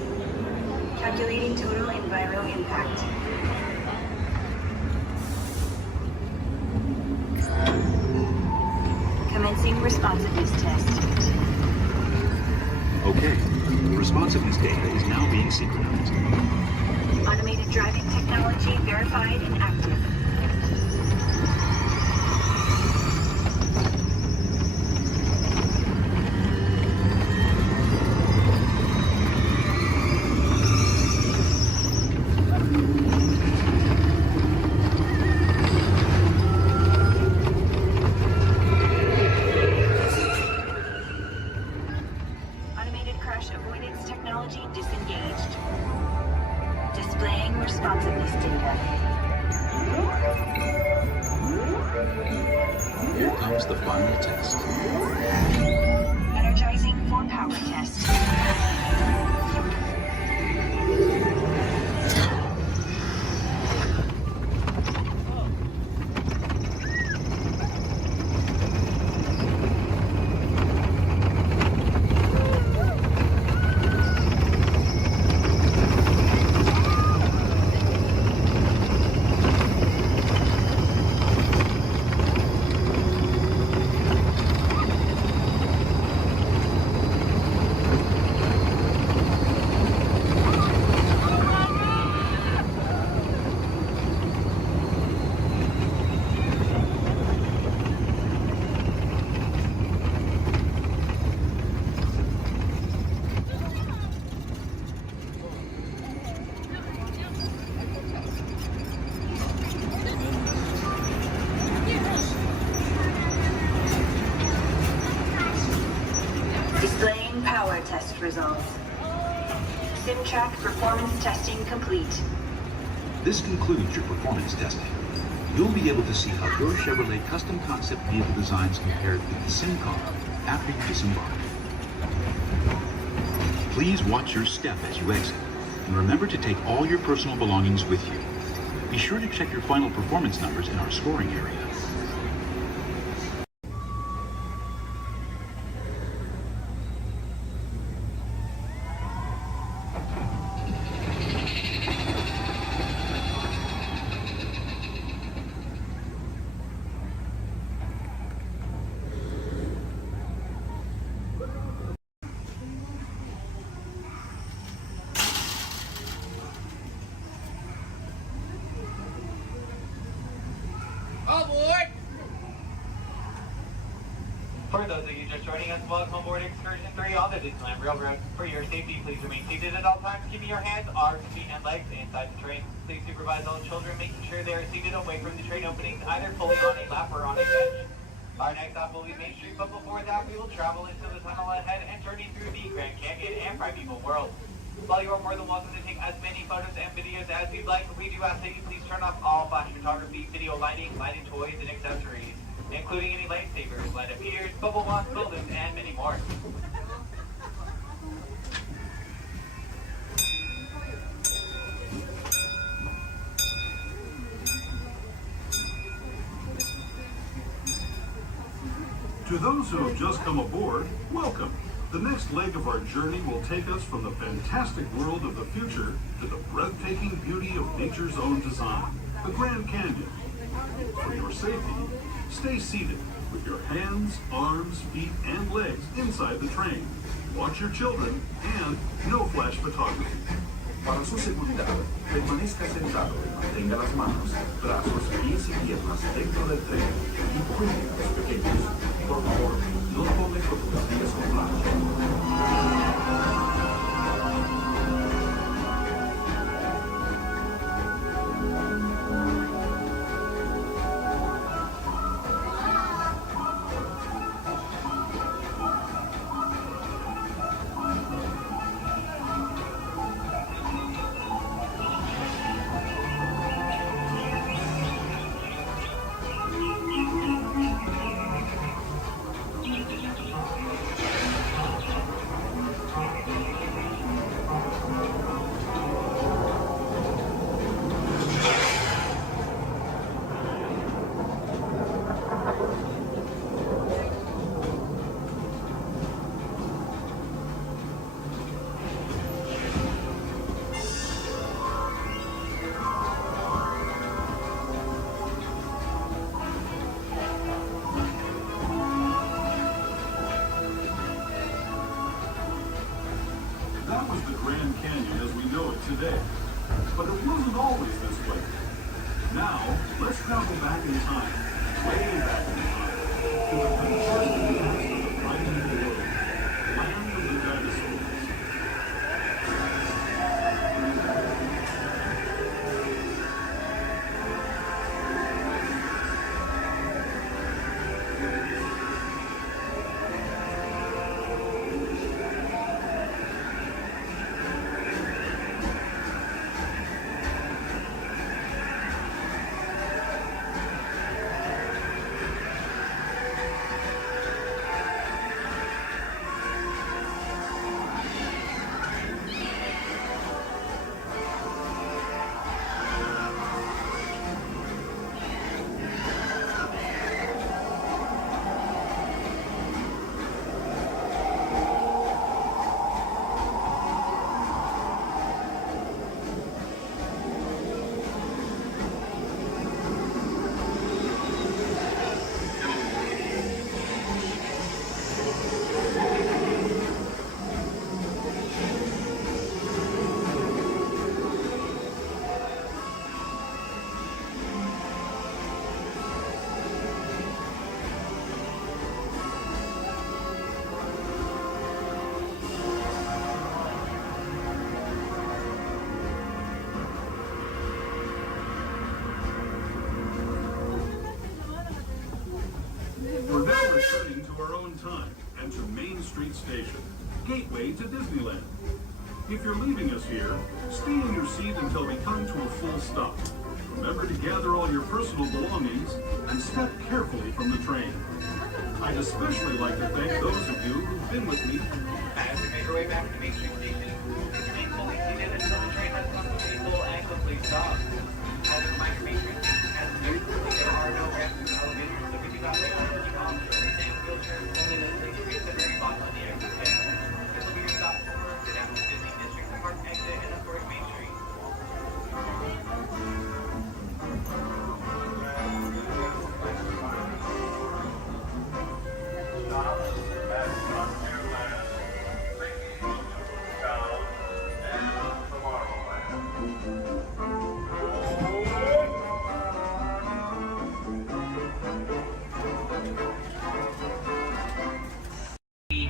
Calculating total enviro impact. Commencing responsiveness test. Okay, responsiveness data is now being synchronized. Automated driving technology verified and active. Here comes the final test. Energizing for power test. Displaying power test results. SimTrack performance testing complete. This concludes your performance testing. You'll be able to see how your Chevrolet custom concept vehicle designs compared with the sim car after you disembark. Please watch your step as you exit, and remember to take all your personal belongings with you. Be sure to check your final performance numbers in our scoring area. For those of you just joining us, welcome aboard Excursion 3 on the Disneyland Railroad. For your safety, please remain seated at all times, keeping your hands, arms, feet, and legs inside the train. Please supervise all children, making sure they are seated away from the train openings, either fully on a lap or on a bench. Our next stop will be Main Street, but before that, we will travel into the tunnel ahead and journey through the Grand Canyon and Primeval World. While you are more than welcome to take as many photos and videos as you'd like, we do ask that you please turn off all flash photography, video lighting, lighted toys, and accessories, including any lightsabers, light up ears, bubble wands, buildings, and many more. To those who have just come aboard, welcome. The next leg of our journey will take us from the fantastic world of the future to the breathtaking beauty of nature's own design, the Grand Canyon. For your safety, stay seated with your hands, arms, feet, and legs inside the train. Watch your children and no flash photography. Para su seguridad, permanezca sentado y mantenga las manos, brazos, pies y piernas dentro del tren y cuide a los pequeños. Por favor, no tome fotografías con flash. That was the Grand Canyon as we know it today. But it wasn't always this way. Now, let's travel back in time, way back in time, to the first of the primeval world, land of the dinosaurs. We're now returning to our own time and to Main Street Station, gateway to Disneyland. If you're leaving us here, stay in your seat until we come to a full stop. Remember to gather all your personal belongings and step carefully from the train. I'd especially like to thank those of you who've been with me. As we make our way back to Main Street Station, please remain fully seated until the train has come to a full and complete stop. As a reminder, Main Street Station has stairs. There are no ramps or elevators, so if you got late on the off or stand wheelchair, only the stage reach the very bottom of the exit stand. This will be your stop for the down to Disney District Park exit and of course Main Street.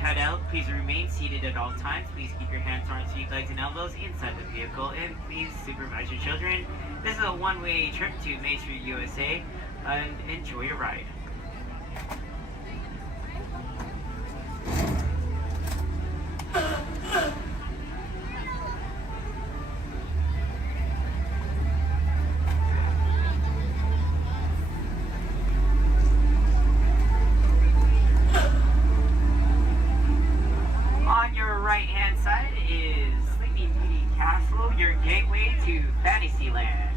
Head out, please remain seated at all times. Please keep your hands, arms, feet, legs, and elbows inside the vehicle, and please supervise your children. This is a one-way trip to Main Street, USA, and enjoy your ride. On your right-hand side is Sleeping Beauty Castle, your gateway to Fantasyland.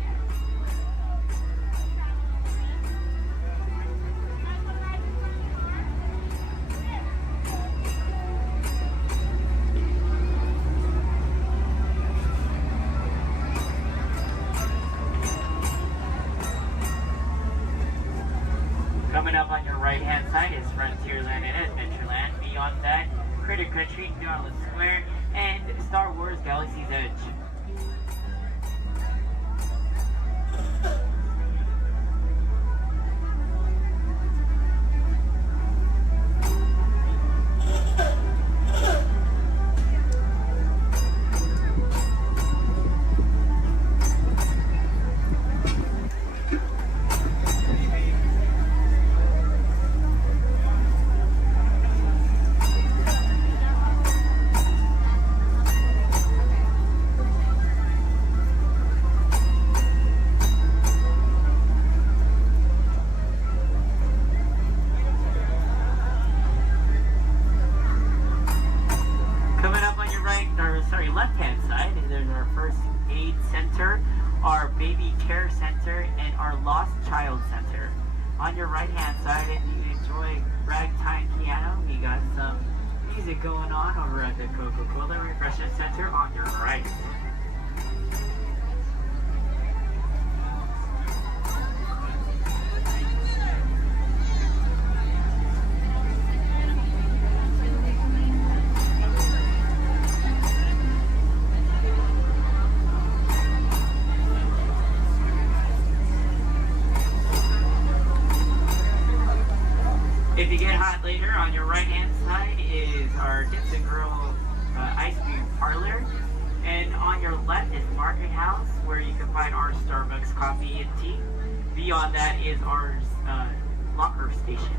Coming up on your right-hand side is Frontierland and Adventureland. Beyond that, Critter Country, Darling Square, and Star Wars Galaxy's Edge. Baby Care Center and our Lost Child Center. On your right-hand side, if you enjoy ragtime piano, we got some music going on over at the Coca-Cola Refreshment Center on your right. If you get hot later, on your right-hand side is our Dips and Girl ice cream parlor. And on your left is Market House, where you can find our Starbucks coffee and tea. Beyond that is our locker station.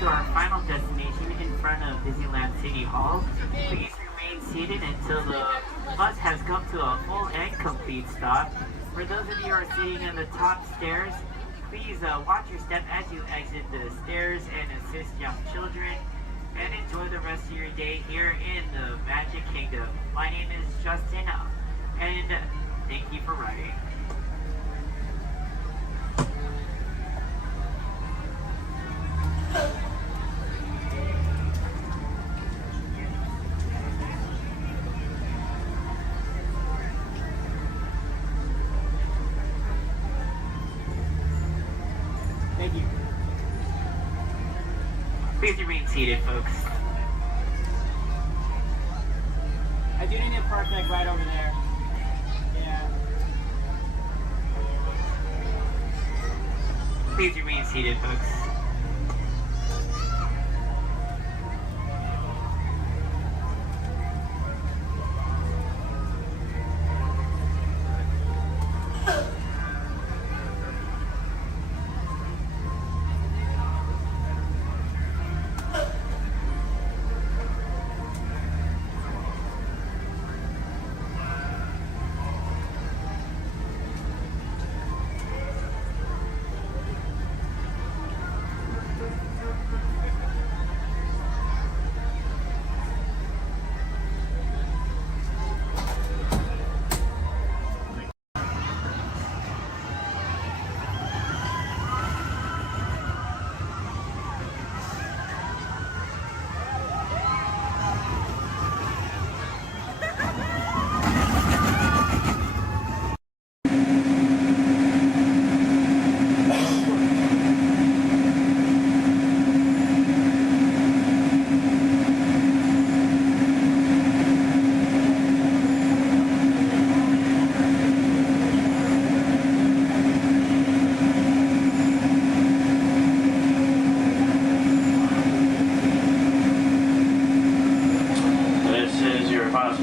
To our final destination in front of Disneyland City Hall. Please remain seated until the bus has come to a full and complete stop. For those of you who are sitting in the top stairs, please watch your step as you exit the stairs and assist young children, and enjoy the rest of your day here in the Magic Kingdom. My name is Justin, and thank you for riding. Thank you. Please remain seated, folks. I do need to park like right over there. Yeah. Please remain seated, folks.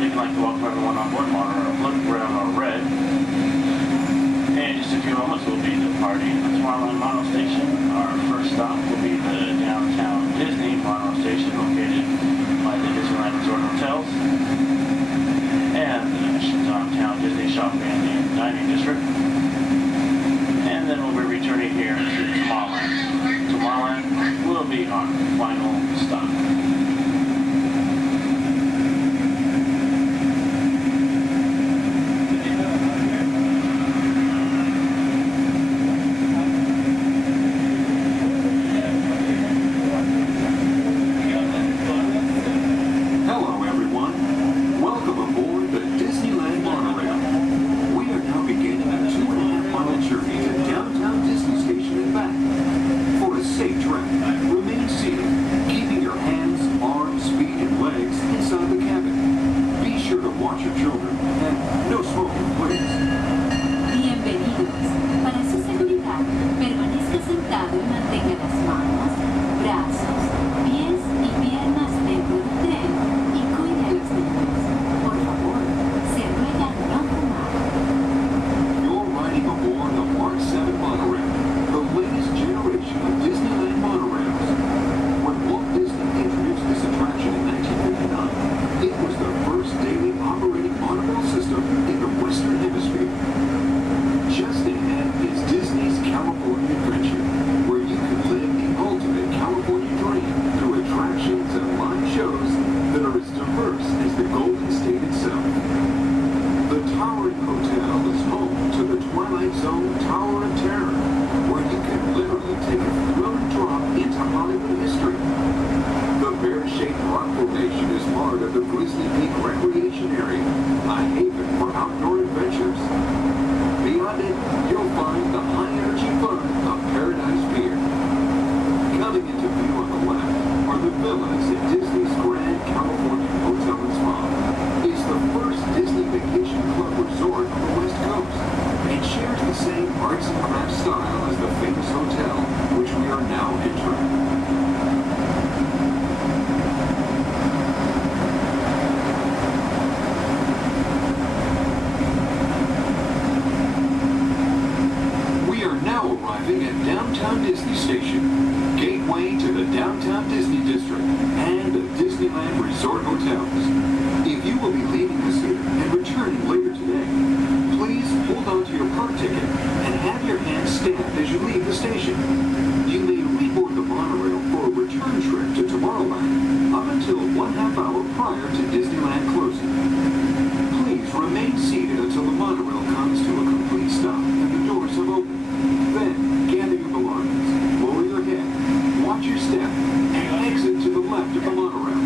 I'd like to welcome everyone on board Look around our red. And in just a few moments we'll be departing the Tomorrowland Mono Station. Our first stop will be the downtown Disney Mono Station located by the Disneyland Resort Hotels and the downtown Disney Shopping and Dining District. And then we'll be returning here to Tomorrowland. Tomorrowland will be our final stop. Remain seated, keeping your hands downtown Disney District and the Disneyland Resort Hotels. If you will be leaving us here and returning later today, please hold on to your park ticket and have your hand stamped as you leave the station. You may reboard the monorail for a return trip to Tomorrowland up until 1/2 hour prior to Disneyland closing. Please remain seated until the monorail comes to a complete stop and the doors have opened. Then, gather your belongings, lower your head, watch your step, and exit to the left of the monorail.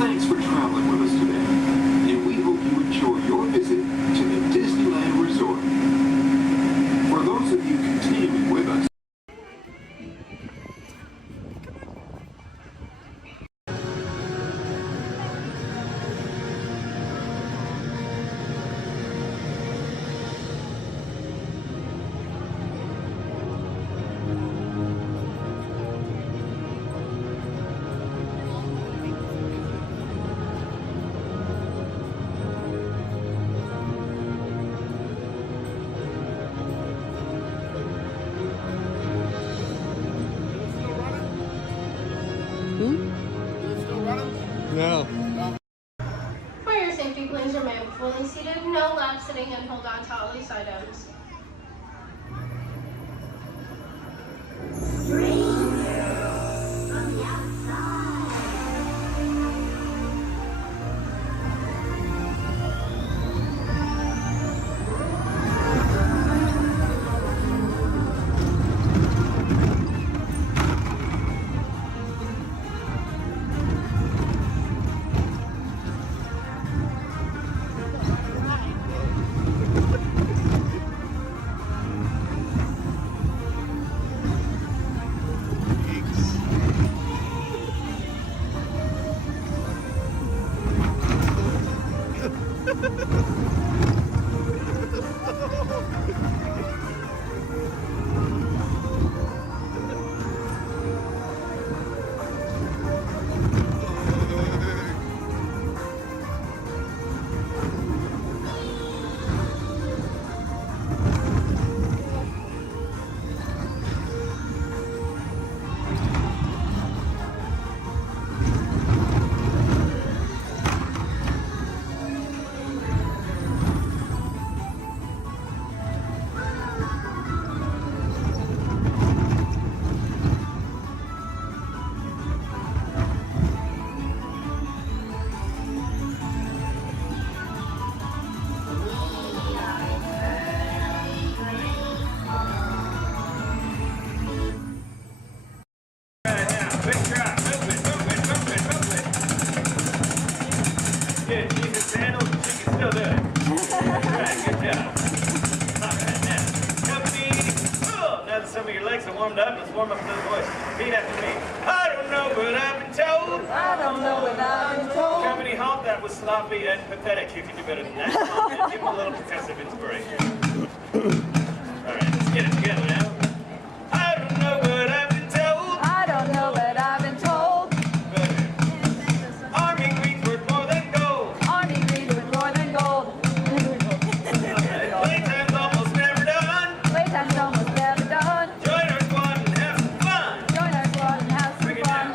Thanks for traveling with us today, and we hope you enjoy your visit to the Disneyland Resort. For those of you continuing with us, No. For your safety, please remain fully seated. No lap sitting and hold on to all loose items. From the outside. Some of your legs are warmed up. Let's warm up those voices. Repeat after me. I don't know, but I've been told. I don't know, but I've been told. Company halt, that was sloppy and pathetic. You can do better than that. Give him a little progressive inspiration. All right, let's get it together now. I don't know, but I've been told. I don't know, but I've been told. Better. Army green's worth more than gold. Army green's worth more than gold. Playtime's almost never done. Playtime's almost never done. Join our squad and have some fun. Join our squad and have some fun.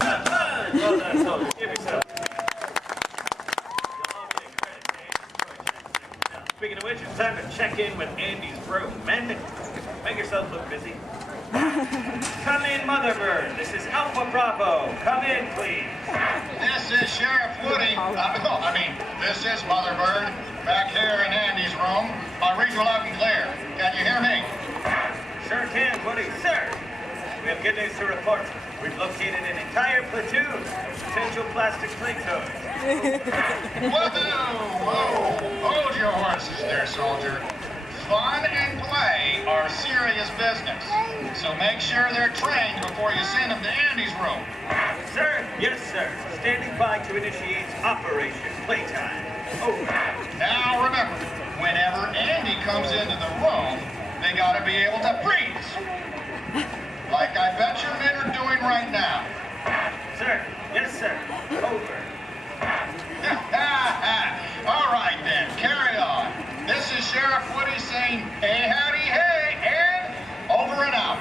Have fun. Well done, soldiers. Give yourself. Speaking of which, it's time to check in with Andy's room. Men, make yourselves look busy. Come in, Motherbird. This is Alpha Bravo. Come in, please. This is Sheriff Woody. This is Motherbird. Back here in Andy's room. My reads are loud and clear. Can you hear me? Sure can, Woody. Sir, we have good news to report. We've located an entire platoon of potential plastic play toys. Whoa! Hold your horses there, soldier. Fun and play are serious business. So make sure they're trained before you send them to Andy's room. Sir? Yes, sir. Standing by to initiate Operation Playtime. Over. Now remember, whenever Andy comes into the room, they gotta be able to freeze. Like I bet your men are doing right now. Sir? Yes, sir. Over. All right then, carry on. This is Sheriff Woody saying, hey howdy hey, and over and out.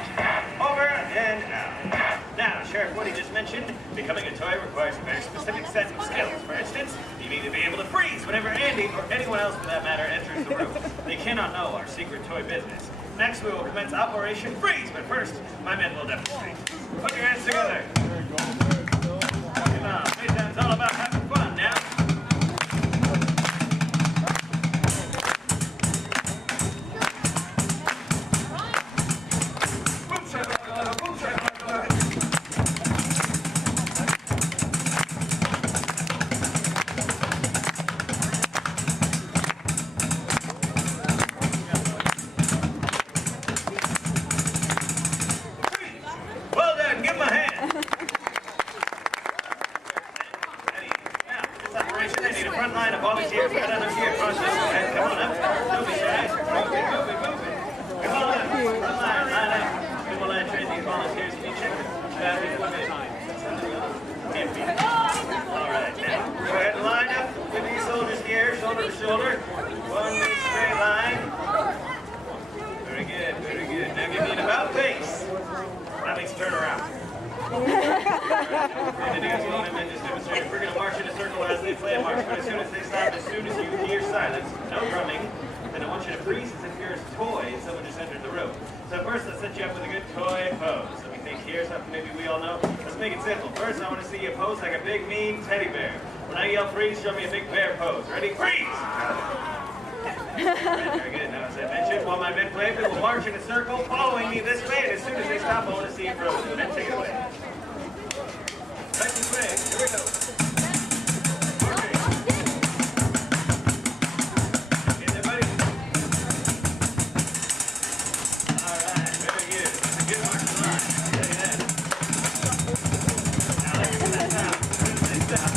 mentioned, becoming a toy requires a very specific set of skills. For instance, you need to be able to freeze whenever Andy, or anyone else for that matter, enters the room. They cannot know our secret toy business. Next, we will commence Operation Freeze, but first, my men will demonstrate. Put your hands together. Come on, Playtime's all about having fun now. Well done, give him a hand. This operation, I need a front line of volunteers right on up here across this way. Come on up. Don't be shy. Move it. Come on up. Front line up. We will train these volunteers to be checked. All right, now go ahead and line up with these soldiers here, shoulder to shoulder. One big straight line. Very good. Now give me an about face. That means turn around. And then easy on him and just demonstrate. We're going to march in a circle as they play a march, but as soon as they stop, as soon as you hear silence, no drumming, then I want you to freeze as if you're a toy and someone just entered the room. So first, let's set you up with a good toy pose. Let me think here, something maybe we all know. Let's make it simple. First, I want to see you pose like a big, mean teddy bear. When I yell freeze, show me a big bear pose. Ready? Freeze! Very good. Now, as I mentioned, while my men play, we will march in a circle, following me this way, and as soon as they stop, I want to see you frozen. Then take it away. Back this way. Here we go. Marching. Get there, buddy. All right. Very good. That's a good marching line. I'll tell you that. Now, let's get that down. As soon as they stop.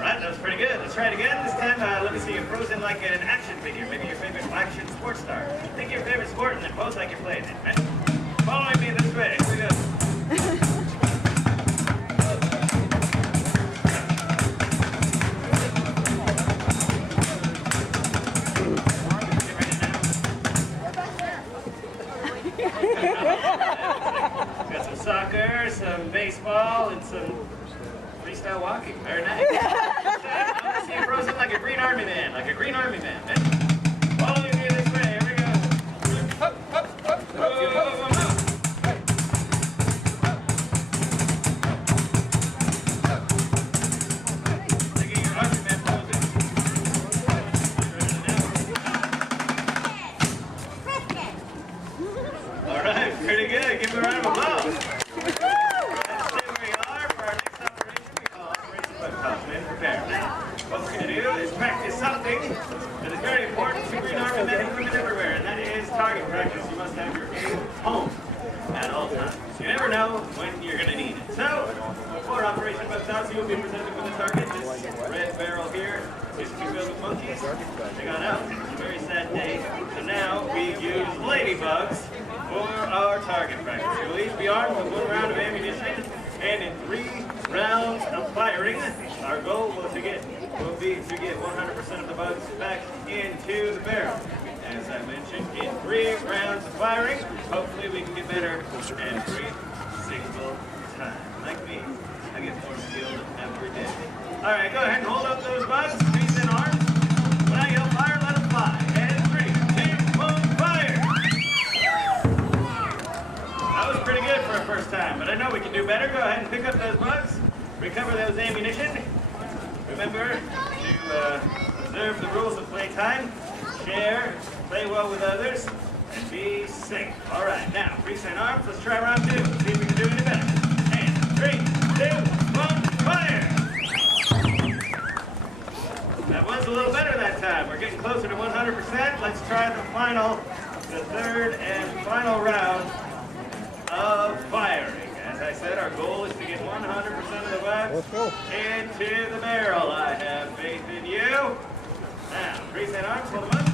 That was pretty good. Let's try it again. This time, let me see you frozen like an action figure. Maybe your favorite action sports star. Think your favorite sport and then pose like you're playing it. Right? Following me this way. Here we go. Got some soccer, some baseball, and some freestyle walking. Very nice. I want to see you frozen like a green army man. Following me this way. Here we go. Up. Taking your army man poses. All right, pretty good. Give him a round of applause. What we're going to do is practice something that is very important to Green Army men and women everywhere, and that is target practice. You must have your aim home at all times. You never know when you're going to need it. So, for Operation Bucktops, you will be presented with a target. This red barrel here is to be filled with monkeys. They got out. It's a very sad day. So now we use ladybugs for our target practice. You will each be armed with 1 round of ammunition, and in 3 rounds of firing, our goal will be to get 100% of the bugs back into the barrel. As I mentioned, in 3 rounds of firing, hopefully we can get better every single time. Like me, I get more skilled every day. All right, go ahead and hold up those bugs, feet and arms. When I yell fire, let them fly. And 3, 2, 1, fire! That was pretty good for a first time, but I know we can do better. Go ahead and pick up those bugs, recover those ammunition. Remember to observe the rules of playtime, share, play well with others, and be safe. All right, now, freeze and arms. Let's try round 2. See if we can do any better. And 3, 2, 1, fire! That was a little better that time. We're getting closer to 100%. Let's try the 3rd and final round of firing. As I said, our goal is to get 100% of the bugs into the barrel. I have faith in you. Now, freeze and arms, hold them up.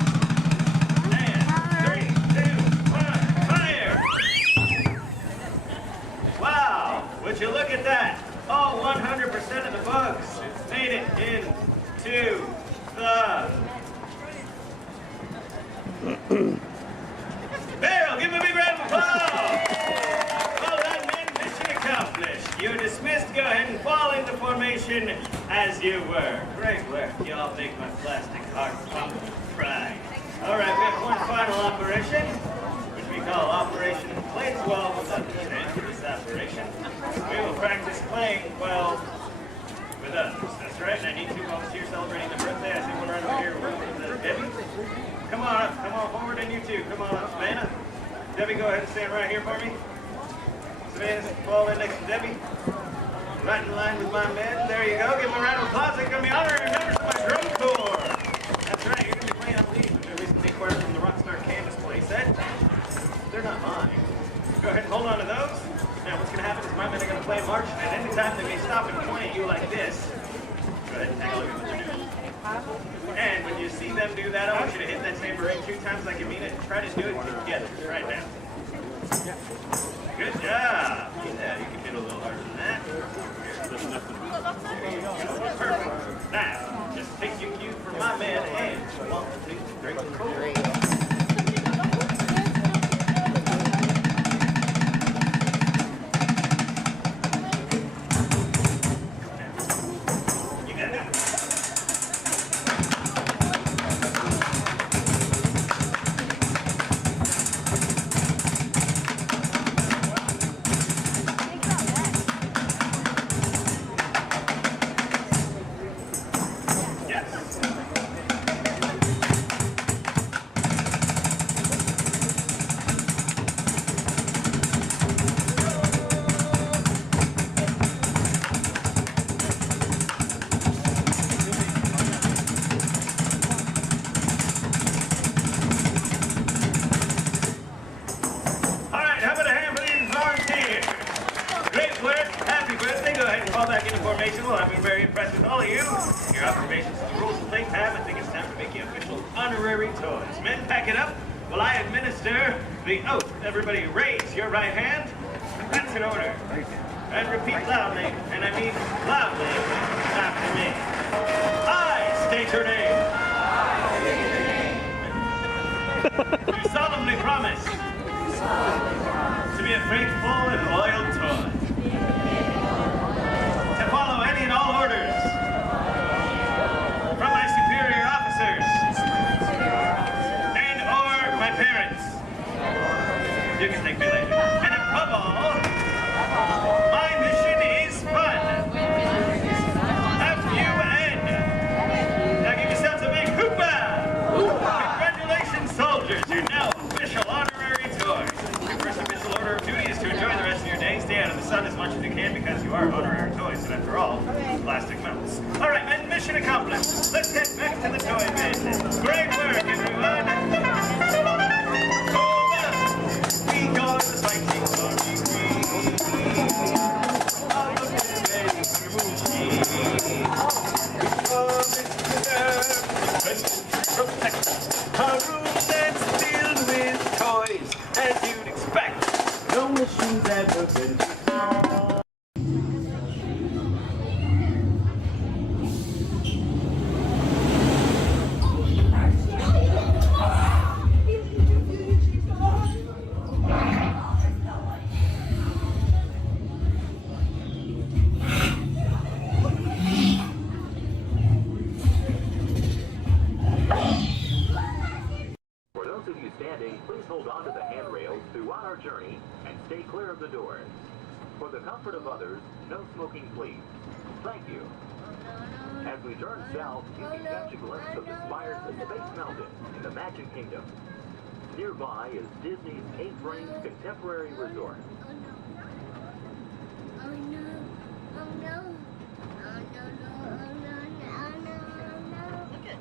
And 3, 2, 1, fire! Wow, would you look at that? All 100% of the bugs made it into the barrel. Give him a big round of applause. Well done, men. Mission accomplished. You're dismissed. Go ahead and fall into formation as you were. Great work. You all make my plastic heart pump cry. All right, we have one final operation, which we call Operation Play 12 without the train for this operation. We will practice playing 12 with others. That's right, and I need 2 volunteers celebrating the birthday. I see one right over here. Debbie? Come on up. Come on forward, and you too. Come on up, Savannah. Debbie, go ahead and stand right here for me. Savannah, fall in next to Debbie. Right in line with my men. There you go. Give them a round of applause. They're going to be honorary members of my drum corps. That's right. You're going to be playing on these, which are recently acquired from the Rockstar Canvas playset. They're not mine. Go ahead and hold on to those. Now, what's going to happen is my men are going to play a march, and any time they may stop and point at you like this. Go ahead and take a look at what they're doing. And when you see them do that, I want you to hit that tambourine 2 times like you mean it. Try to do it together right now. Good job. Yeah, you can hit a little harder than that. There you go. Perfect. Now, just take your cue from my man and 1, 2, 3, 4. The oath. Everybody raise your right hand. That's in order. And repeat loudly, and I mean loudly, after me. I state your name. You solemnly promise to be a faithful and loyal toy. To follow any and all orders from my superior officers and or my parents. You can thank me later. And above all, my mission is fun. F-U-N. Now give yourselves a big hoopah! Congratulations, soldiers. You're now official honorary toys. Your first official order of duty is to enjoy the rest of your day. Stay out of the sun as much as you can because you are honorary toys. And after all, plastic melts. All right, men, mission accomplished. Let's get back to the toy bin. Great work, everyone. Our room that's filled with toys, as you'd expect. No machine's ever been before. Please hold on to the handrails throughout our journey and stay clear of the doors. For the comfort of others, no smoking please. Thank you. As we turn south, you can catch a glimpse of the spires of Space Mountain in the Magic Kingdom. Nearby is Disney's 8th-ranked contemporary resort. Oh no. Oh no. Oh no, no, oh no, no, no, no. Look at.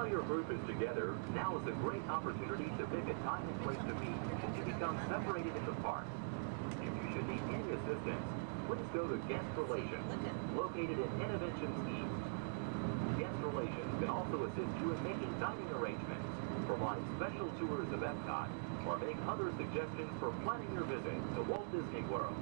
While your group is together, now is a great opportunity to pick a time and place to meet and to become separated in the park. If you should need any assistance, please go to Guest Relations, located in Interventions East. Guest Relations can also assist you in making dining arrangements, provide special tours of Epcot, or make other suggestions for planning your visit to Walt Disney World.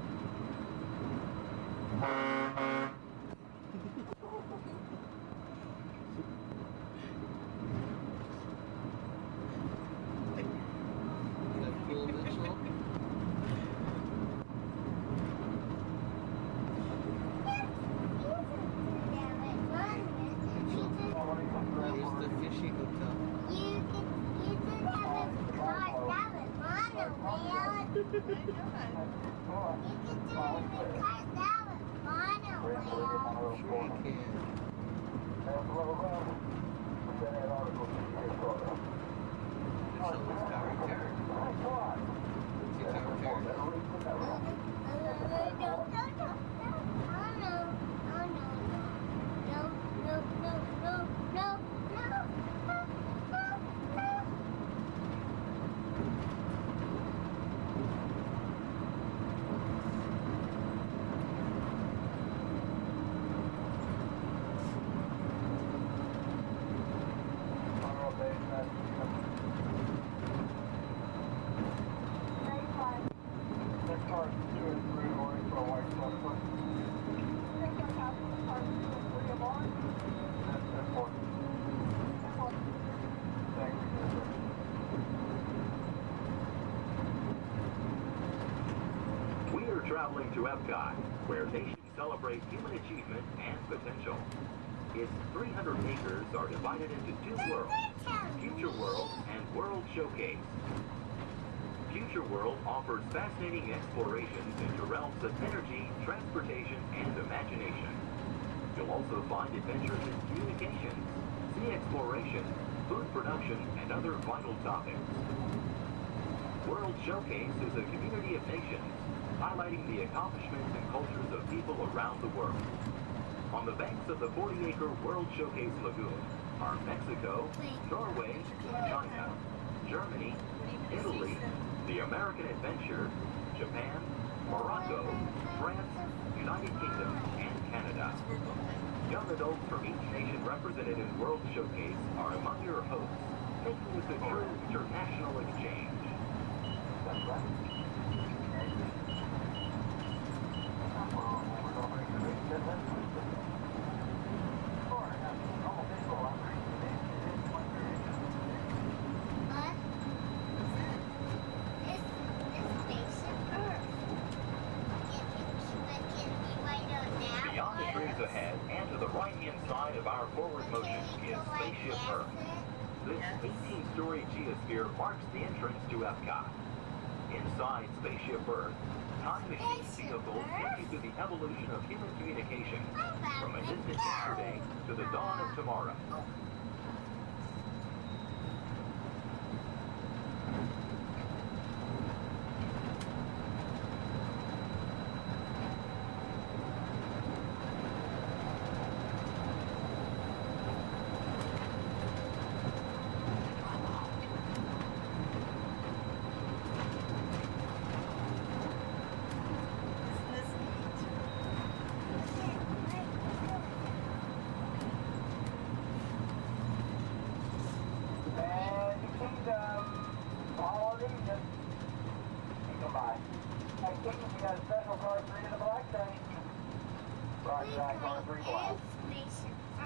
Traveling to Epcot, where nations celebrate human achievement and potential. Its 300 acres are divided into two worlds, Future World and World Showcase. Future World offers fascinating explorations into realms of energy, transportation, and imagination. You'll also find adventures in communications, sea exploration, food production, and other vital topics. World Showcase is a community of nations, highlighting the accomplishments and cultures of people around the world. On the banks of the 40-acre World Showcase Lagoon are Mexico, Norway, China, Germany, Italy, the American Adventure, Japan, Morocco, France, United Kingdom, and Canada. Young adults from each nation represented in World Showcase are among your hosts, making this a true international exchange. Beyond the trees ahead and to the right-hand side of our forward motion is Spaceship Earth. This 18-story geosphere marks the entrance to Epcot. Inside Spaceship Earth, time machine vehicles take you to the evolution of human communication, from a distant yesterday to the dawn of tomorrow.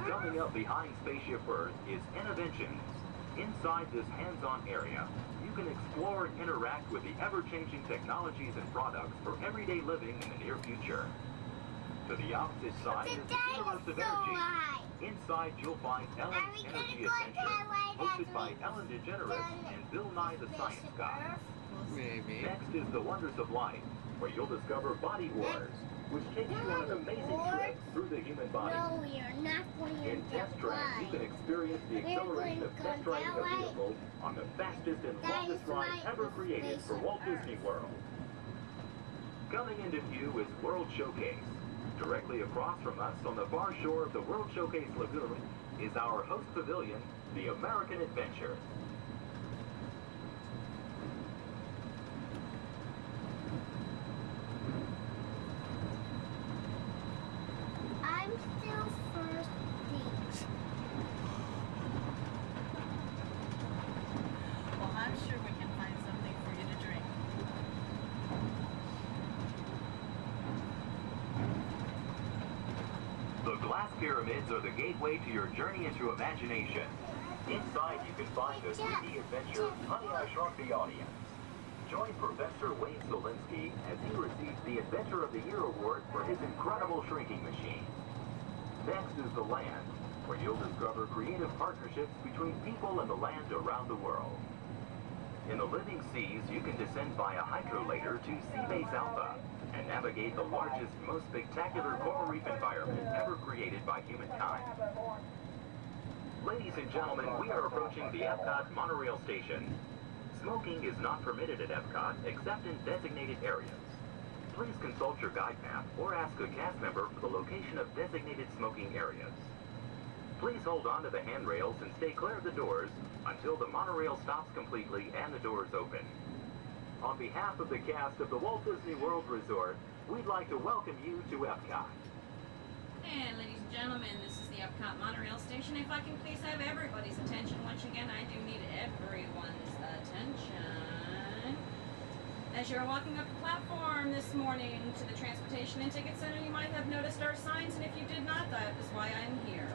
Coming up behind Spaceship Earth is Interventions. Inside this hands-on area, you can explore and interact with the ever-changing technologies and products for everyday living in the near future. To the opposite side is the Universe of Energy. Inside, you'll find Ellen's Energy Adventure, hosted by Ellen DeGeneres and Bill Nye the Science Guy. Maybe. Next is the Wonders of Life, where you'll discover Body Wars, which takes you on an amazing trip through the human body. No, we are not going to In Test Track, you can experience the acceleration of test driving a vehicle on the fastest and longest ride ever created for Walt Disney World. Coming into view is World Showcase. Directly across from us on the far shore of the World Showcase Lagoon is our host pavilion, the American Adventure. I'm still thirsty. Well, I'm sure we can find something for you to drink. The glass pyramids are the gateway to your journey into imagination. Inside you can find the 3D adventure, Honey, I Shrunk the Audience. Join Professor Wayne Solinsky as he receives the Adventure of the Year award for his incredible shrinking machine. Next is the land, where you'll discover creative partnerships between people and the land around the world. In the living seas, you can descend via hydrolator to Seabase Alpha and navigate the largest, most spectacular coral reef environment ever created by humankind. Ladies and gentlemen, we are approaching the Epcot monorail station. Smoking is not permitted at Epcot except in designated areas. Please consult your guide map or ask a cast member for the location of designated smoking areas. Please hold on to the handrails and stay clear of the doors until the monorail stops completely and the doors open. On behalf of the cast of the Walt Disney World Resort, we'd like to welcome you to Epcot. And ladies and gentlemen, this is the Epcot monorail station. If I can please have everybody's attention once again, I do need everyone's attention. As you're walking up the platform this morning to the Transportation and Ticket Center, you might have noticed our signs, and if you did not, that is why I'm here.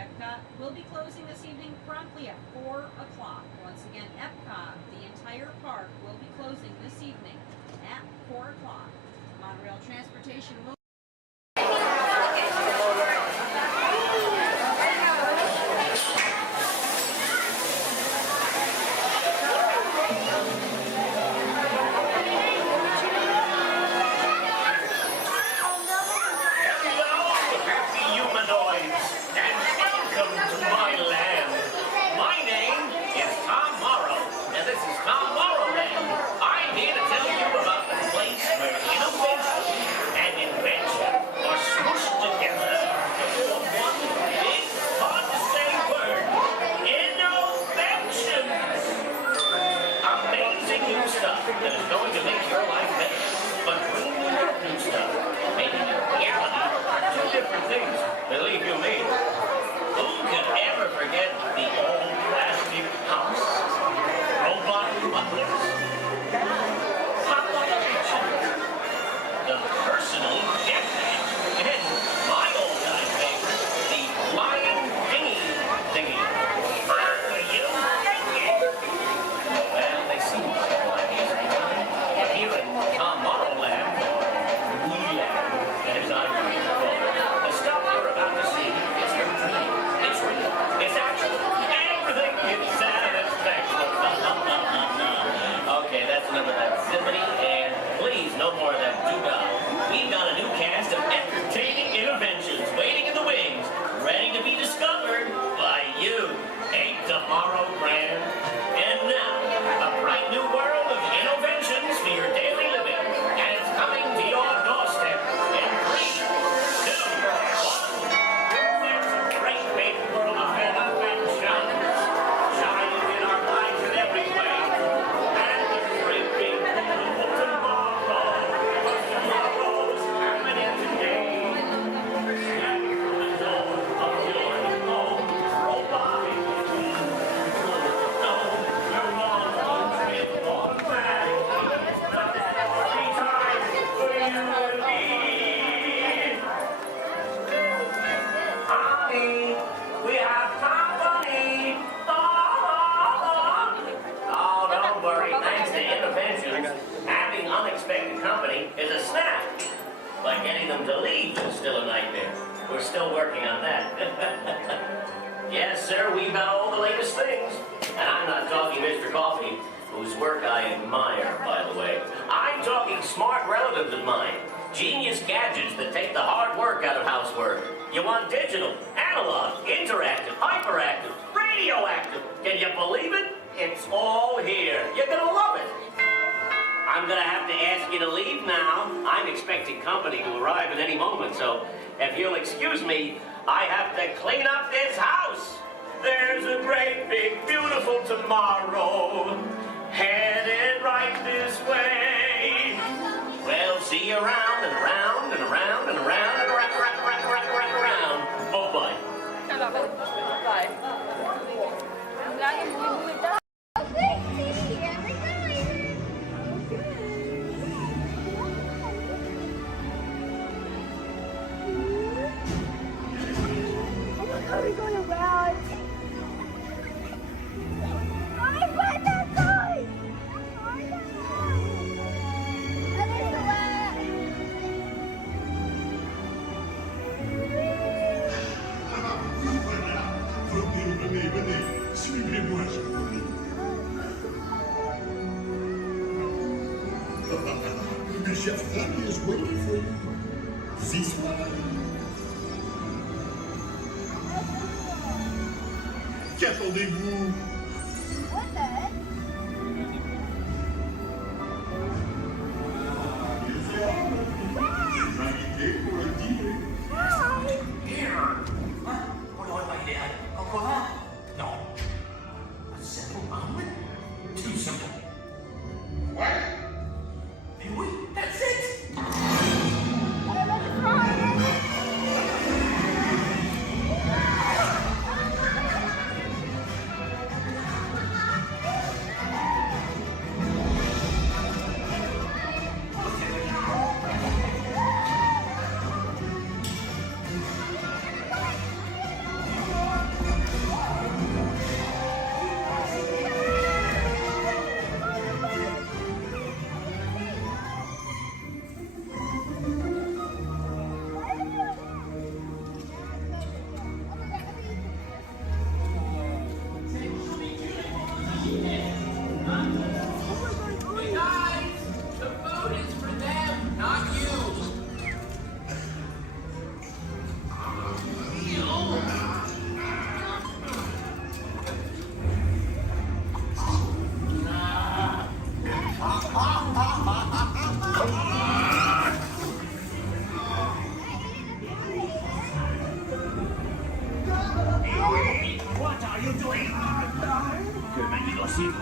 Epcot will be closing this evening promptly at 4 o'clock. Once again, Epcot, the entire park, will be closing this evening at 4 o'clock. Monorail transportation will that is going to make your life better. But dreaming of new stuff, making it reality, are two different things, believe you me. Who could ever forget the old plastic house? Robot butlers? Pop-up kitchens? The personal jetpack? And my old-time favorite, the flying thingy. Are you thinking? Well, they seem like here in Tomorrowland, as I call it, the stuff you're about to see is routine, it's real, it's actual, everything is satisfaction. Okay, that's enough of that simony, and please, no more of that doo-dah. We've got a new cast of entertaining interventions waiting in the wings, ready to be discovered by you. Ain't tomorrow grand? And now, a bright new world of innovations for your daily living, and it's coming to your doorstep in 3, 2, 1. There's a great big world of innovations, shining in our lives in every way, and the great big beautiful tomorrow, because tomorrow's happening today. Step through the door of your home, robotic. Unexpected company is a snap. But getting them to leave is still a nightmare. We're still working on that. Yes, sir, we've got all the latest things. And I'm not talking Mr. Coffee, whose work I admire, by the way. I'm talking smart relatives of mine. Genius gadgets that take the hard work out of housework. You want digital, analog, interactive, hyperactive, radioactive. Can you believe it? It's all here. You're gonna love it. I'm gonna have to ask you to leave now. I'm expecting company to arrive at any moment, so if you'll excuse me, I have to clean up this house. There's a great, big, beautiful tomorrow, headed right this way. Well, see you around and around and around and around and around, around. Oh, bye. Bye. Lagi bumi-bumi daw. Are we going around? I find that toy! Venez, suivez-moi, je vous prie. The chef family is waiting for you. This way. Qu'attendez-vous? Invité pour le dîner. No. A simple omelet? Too simple. What? Wait, that's it! What are you doing? Que magnifique!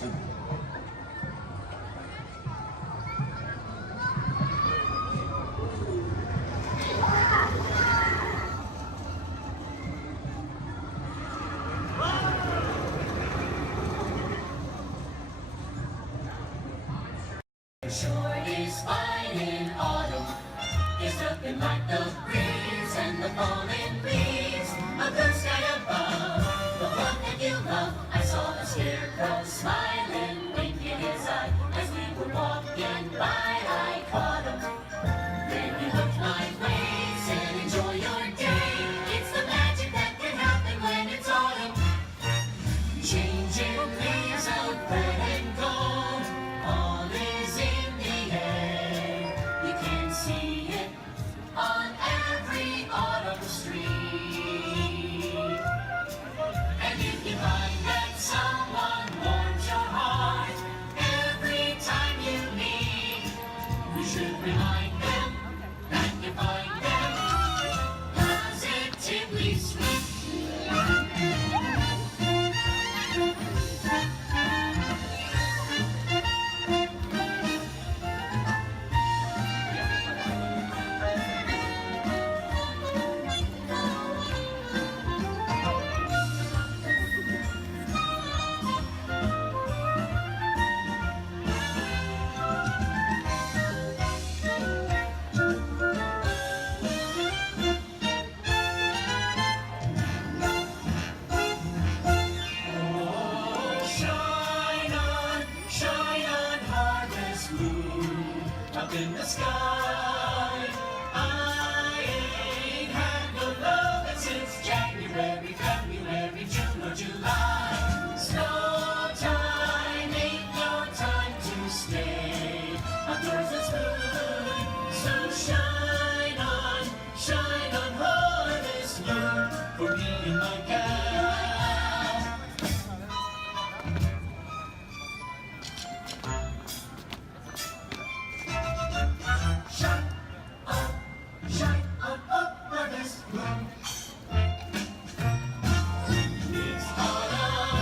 Sure is fine in autumn. There's nothing like the breeze and the falling leaves. A blue sky above, the one that you love. I saw a scarecrow smiling, winking his eye. As we were walking by, I caught him. Then he looked my way, said enjoy your day. It's the magic that can happen when it's autumn. Changing leaves of red and gold, all is in the air. You can see it on every autumn street. And you can find that someone warms your heart every time you meet. You should remind them that you find them positively sweet. Shine on, harvest moon, up in the sky. I ain't had no lovin' since January, February, June or July. Snow time ain't no time to stay. Outdoors it's good, so shine on, harvest moon for me and my gal. Shine on, harvest moon. It's autumn,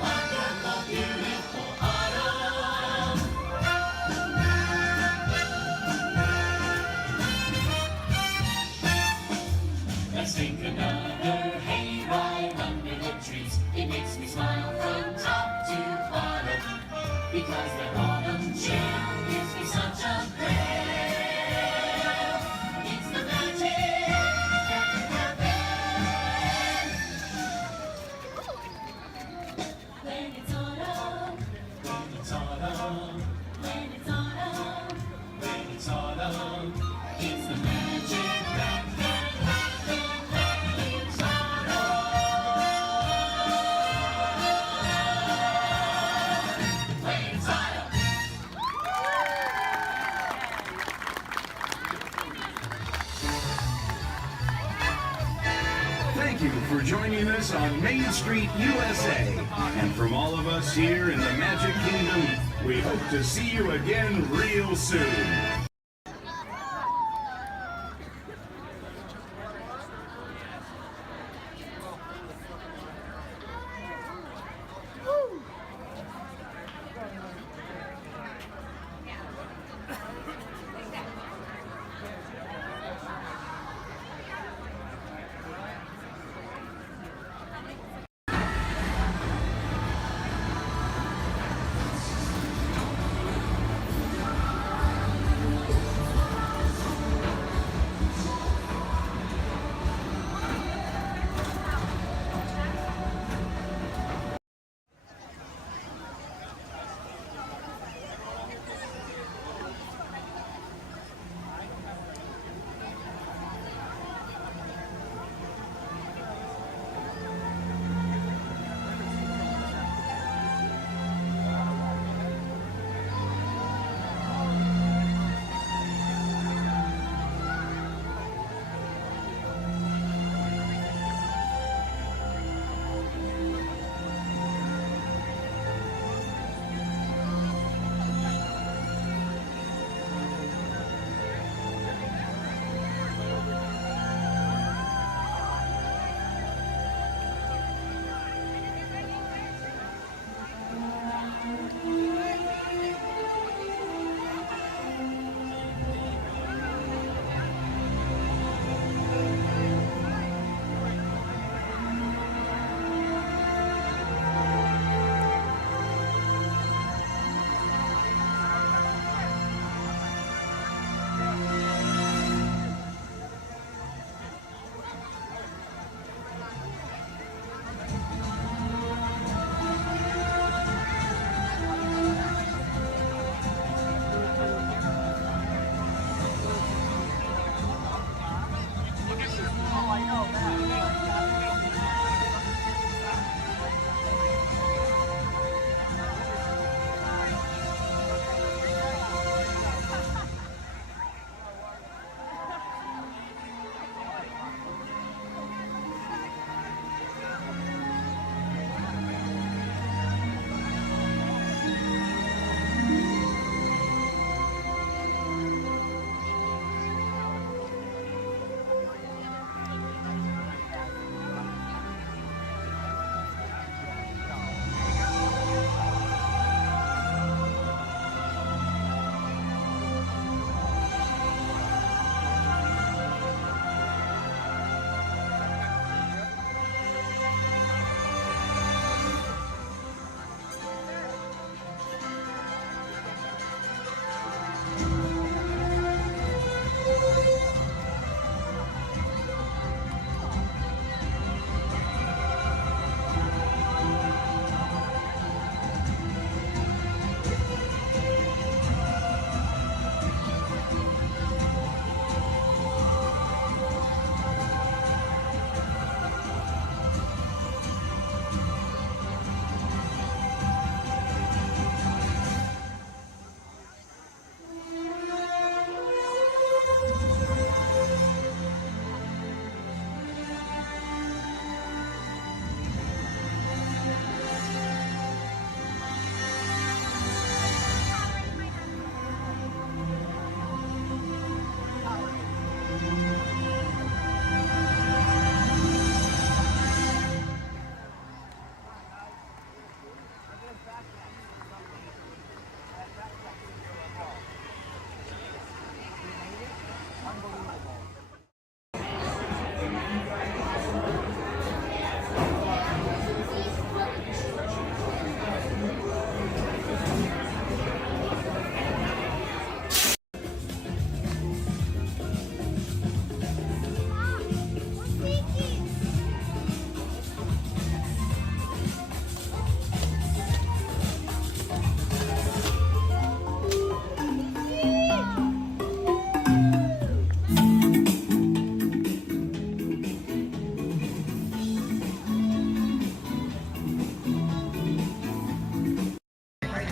wonderful, beautiful autumn. Let's take another hayride under the trees. It makes me smile from top to bottom, because that autumn chill gives me such a thrill. It's the magic that can happen when it's autumn. When it's autumn. When it's autumn. When it's autumn. It's the magic that can happen when it's autumn. When it's autumn. Thank you for joining us on Main Street, USA. And from all of us here in the Magic Kingdom, we hope to see you again real soon.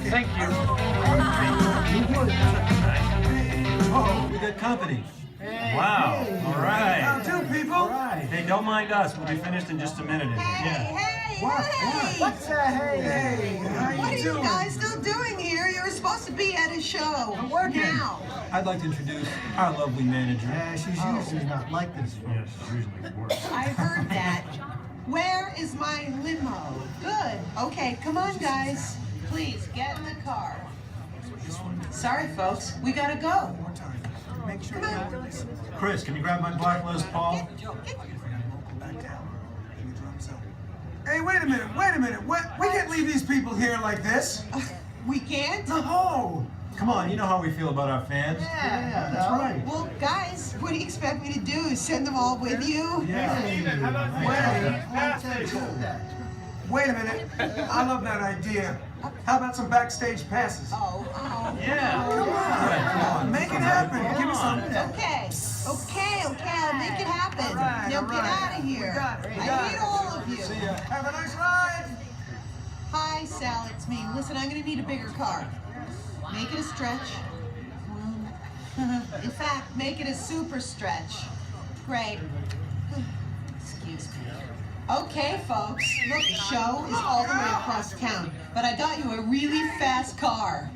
Thank you. Oh, we got company. Wow. All right. How do, people? All right. Hey, don't mind us. We'll be finished in just a minute. What's hey? What are you guys still doing here? You're supposed to be at a show. I'm working. Now. I'd like to introduce our lovely manager. Yeah, she's usually not like this. Yes, usually worse. I heard that. Where is my limo? Good. Okay, come on, guys. Please, get in the car. Sorry, folks. We gotta go. Make sure Come on. Chris, can you grab my black Les Paul? Hey, wait a minute. We can't leave these people here like this. We can't? No. Come on, you know how we feel about our fans. Yeah, that's right. Well, guys, what do you expect me to do? Send them all with you? Wait a minute. I love that idea. How about some backstage passes? Yeah. Come on. Make it happen. Give me some. Okay, I'll make it happen. Now get out of here. I hate all of you. See ya. Have a nice ride. Hi, Sal, it's me. Listen, I'm gonna need a bigger car. Make it a stretch. In fact, make it a super stretch. Great. Excuse me. Okay, folks. Look, the show is all the way across town, but I got you a really fast car.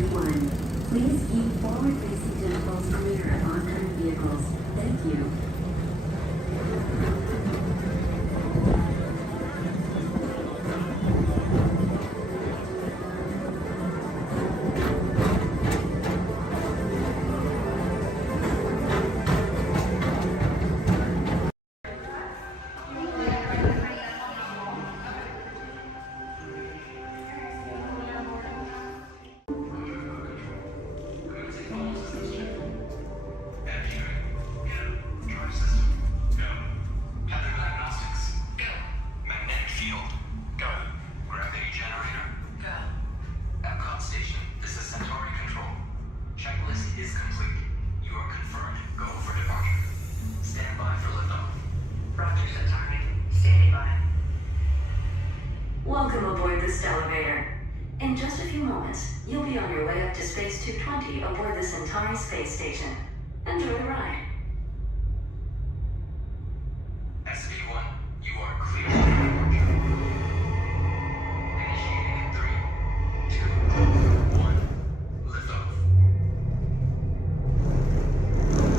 31. Please keep forward-facing tentacles clear of oncoming vehicles. Thank you. Welcome aboard this elevator. In just a few moments, you'll be on your way up to Space 220 aboard the Centauri space station. Enjoy the ride. SP1, you are clear for departure. Initiating in 3, 2, 1, liftoff.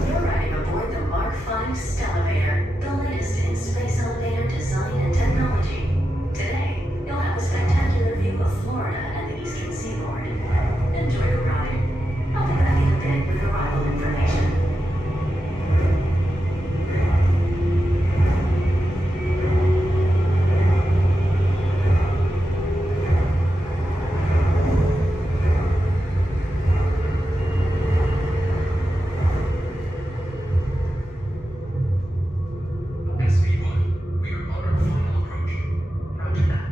You're riding aboard the Mark V Stellarator, the latest in space elevator design and technology. Today, you'll have a spectacular view of Florida and the eastern seaboard. Enjoy the ride. I'll be back in a bit with arrival information. SP1, we are on our final approach. Roger that.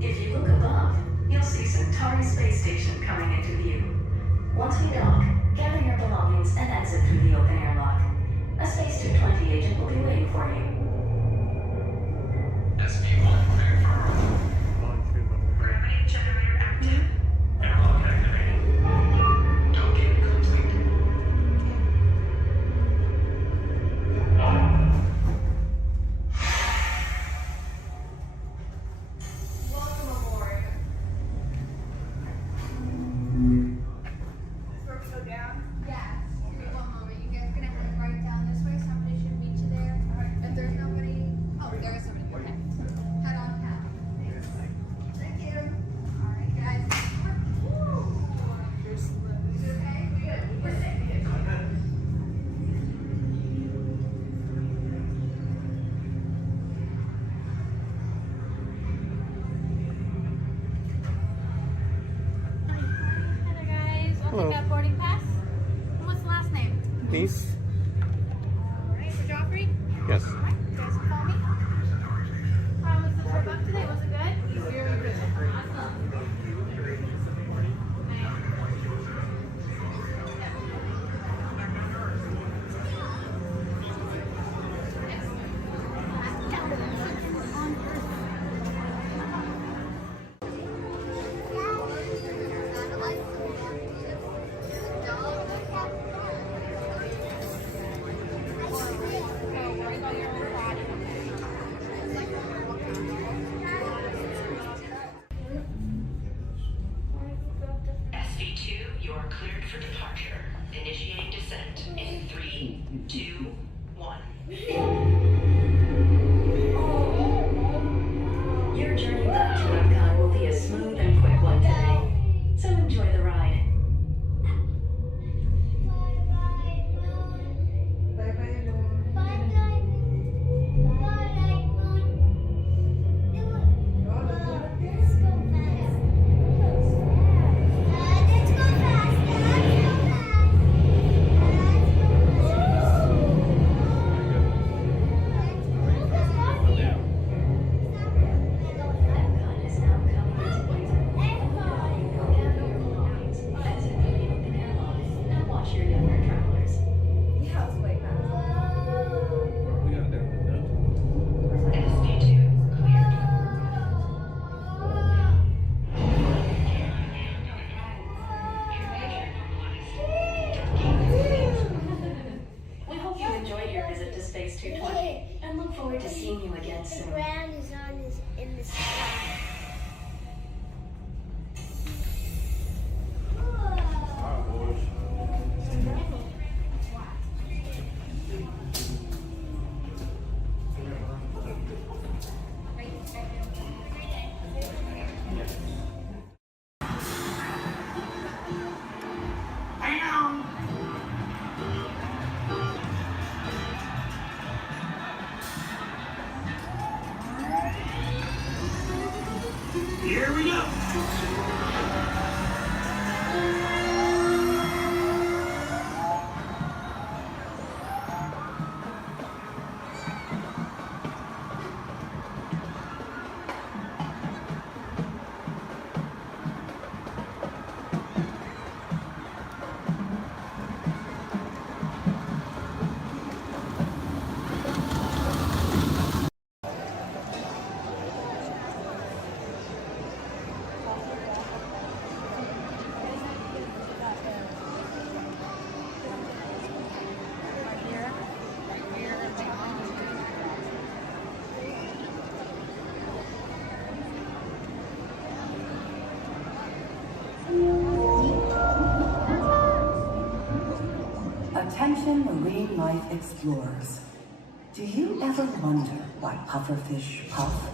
If you look above, you'll see Centauri space station coming into view. Once we dock, gather your belongings and exit through the open airlock. A Space 220 agent will be waiting for you. SP1, cleared for arrival. Gravity generator active. Airlock activated. Docking complete. Welcome aboard. Where we go down? Yeah. Give me one moment. You guys are gonna head right down this way. Somebody should meet you there. If there's nobody, oh, there is somebody. Okay. Head on down. Thank you. All right, guys. Woo. Is it okay? Good. We're safe. Hi there, guys. I'll Hello. take that boarding pass. And what's the last name? Nice. Alright, for Joffrey? Yes. Alright, you guys can call me. How was the trip up today? Was it good? Very good. Awesome. SV2, you are cleared for departure. Initiating descent in 3, 2, 1. Your journey back to Epcot will be a smooth and quick one today, so enjoy the ride. Epcot is now coming into winter. Gather your belongings, exit through the open airlock, and watch your younger travelers. Yeah, I was way past. SV2 cleared. We hope you enjoyed your visit to Space 220 and look forward to seeing you again The soon. ground is on this in the sky. Here we go. Attention marine life explorers. Do you ever wonder why pufferfish puff?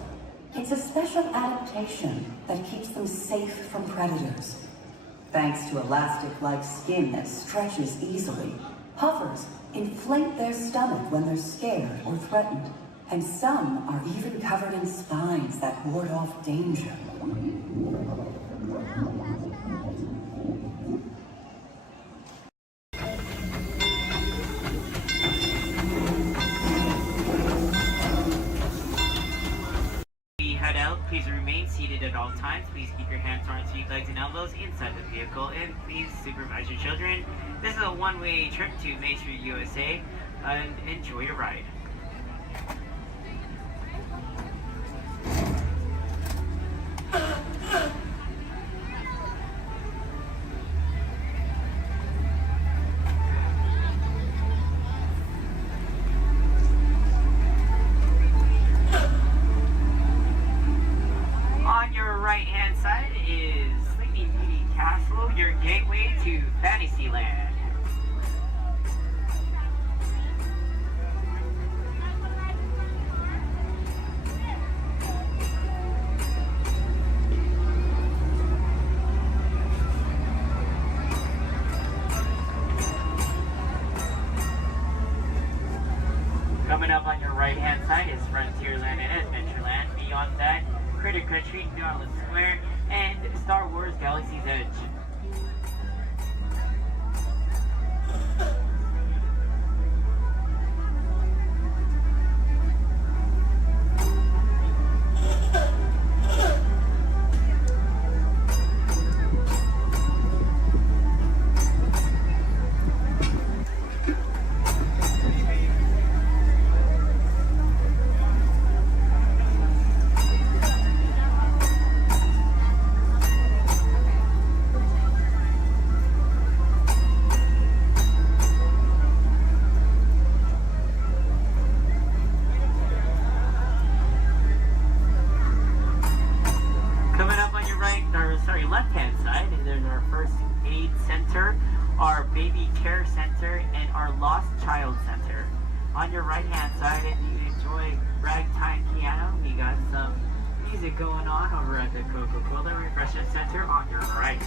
It's a special adaptation that keeps them safe from predators. Thanks to elastic-like skin that stretches easily, puffers inflate their stomach when they're scared or threatened, and some are even covered in spines that ward off danger. Please remain seated at all times. Please keep your hands, arms, feet, legs, and elbows inside the vehicle. And please supervise your children. This is a one-way trip to Main Street, USA. And enjoy your ride. On your right-hand side is Sleeping Beauty Castle, your gateway to Fantasyland. Coming up on your right-hand side is Frontierland and Adventureland. Beyond that, Critter Country, Darling Square, and Star Wars Galaxy's Edge. Left-hand side, there's our first aid center, our baby care center, and our lost child center. On your right-hand side, if you enjoy ragtime piano, we got some music going on over at the Coca-Cola Refreshment Center on your right.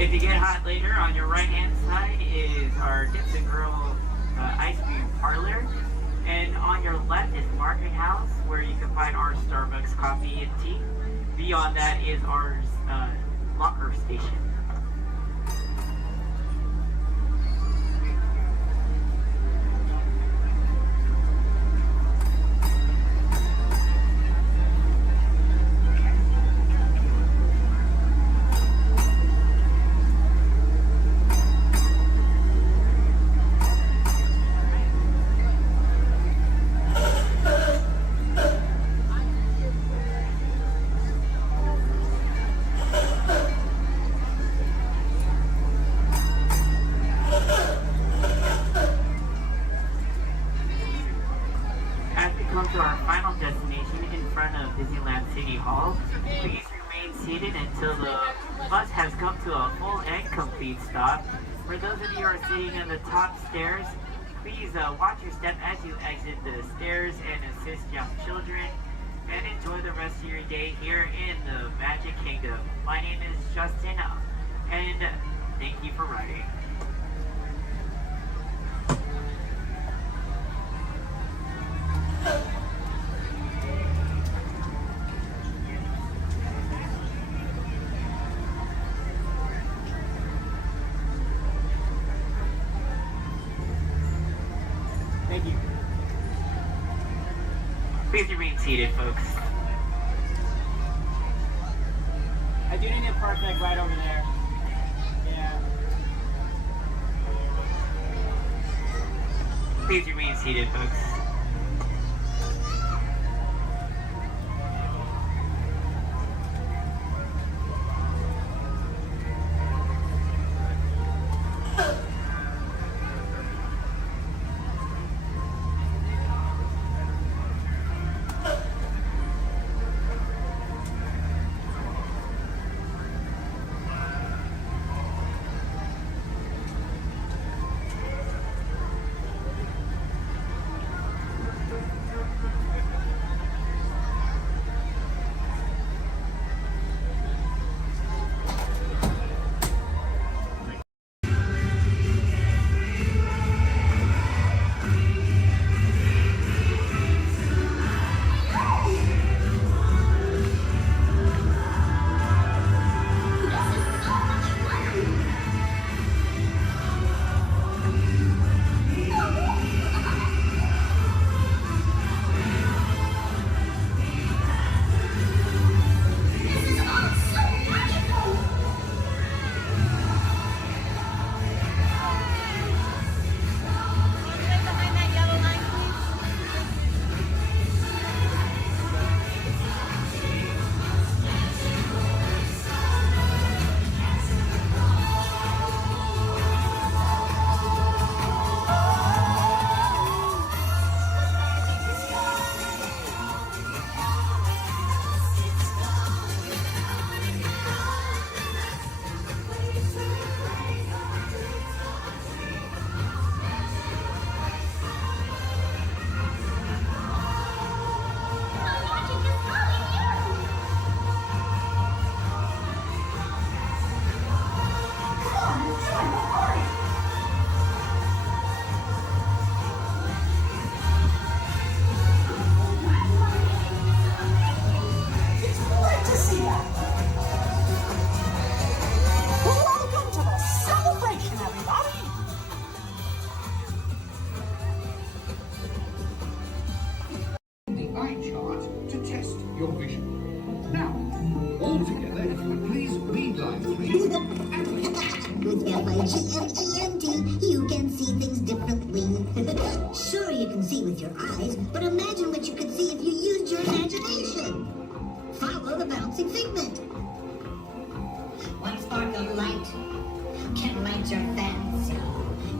If you get hot later, on your right-hand side is our Dips and Grill ice cream parlor. And on your left is Market House, where you can find our Starbucks coffee and tea. Beyond that is our locker station. To our final destination in front of Disneyland City Hall. Please remain seated until the bus has come to a full and complete stop. For those of you who are sitting in the top stairs, Please watch your step as you exit the stairs and assist young children. And enjoy the rest of your day here in the Magic Kingdom. My name is Justin, and thank you for riding. Thank you. Please remain seated, folks. I do need a park deck right over there. Yeah. Please remain seated, folks. Your vision. Now, all together, if you would please read line 3. With FIGMENT, you can see things differently. Sure, you can see with your eyes, but imagine what you could see if you used your imagination. Follow the bouncing figment. One spark of light can light your fancy.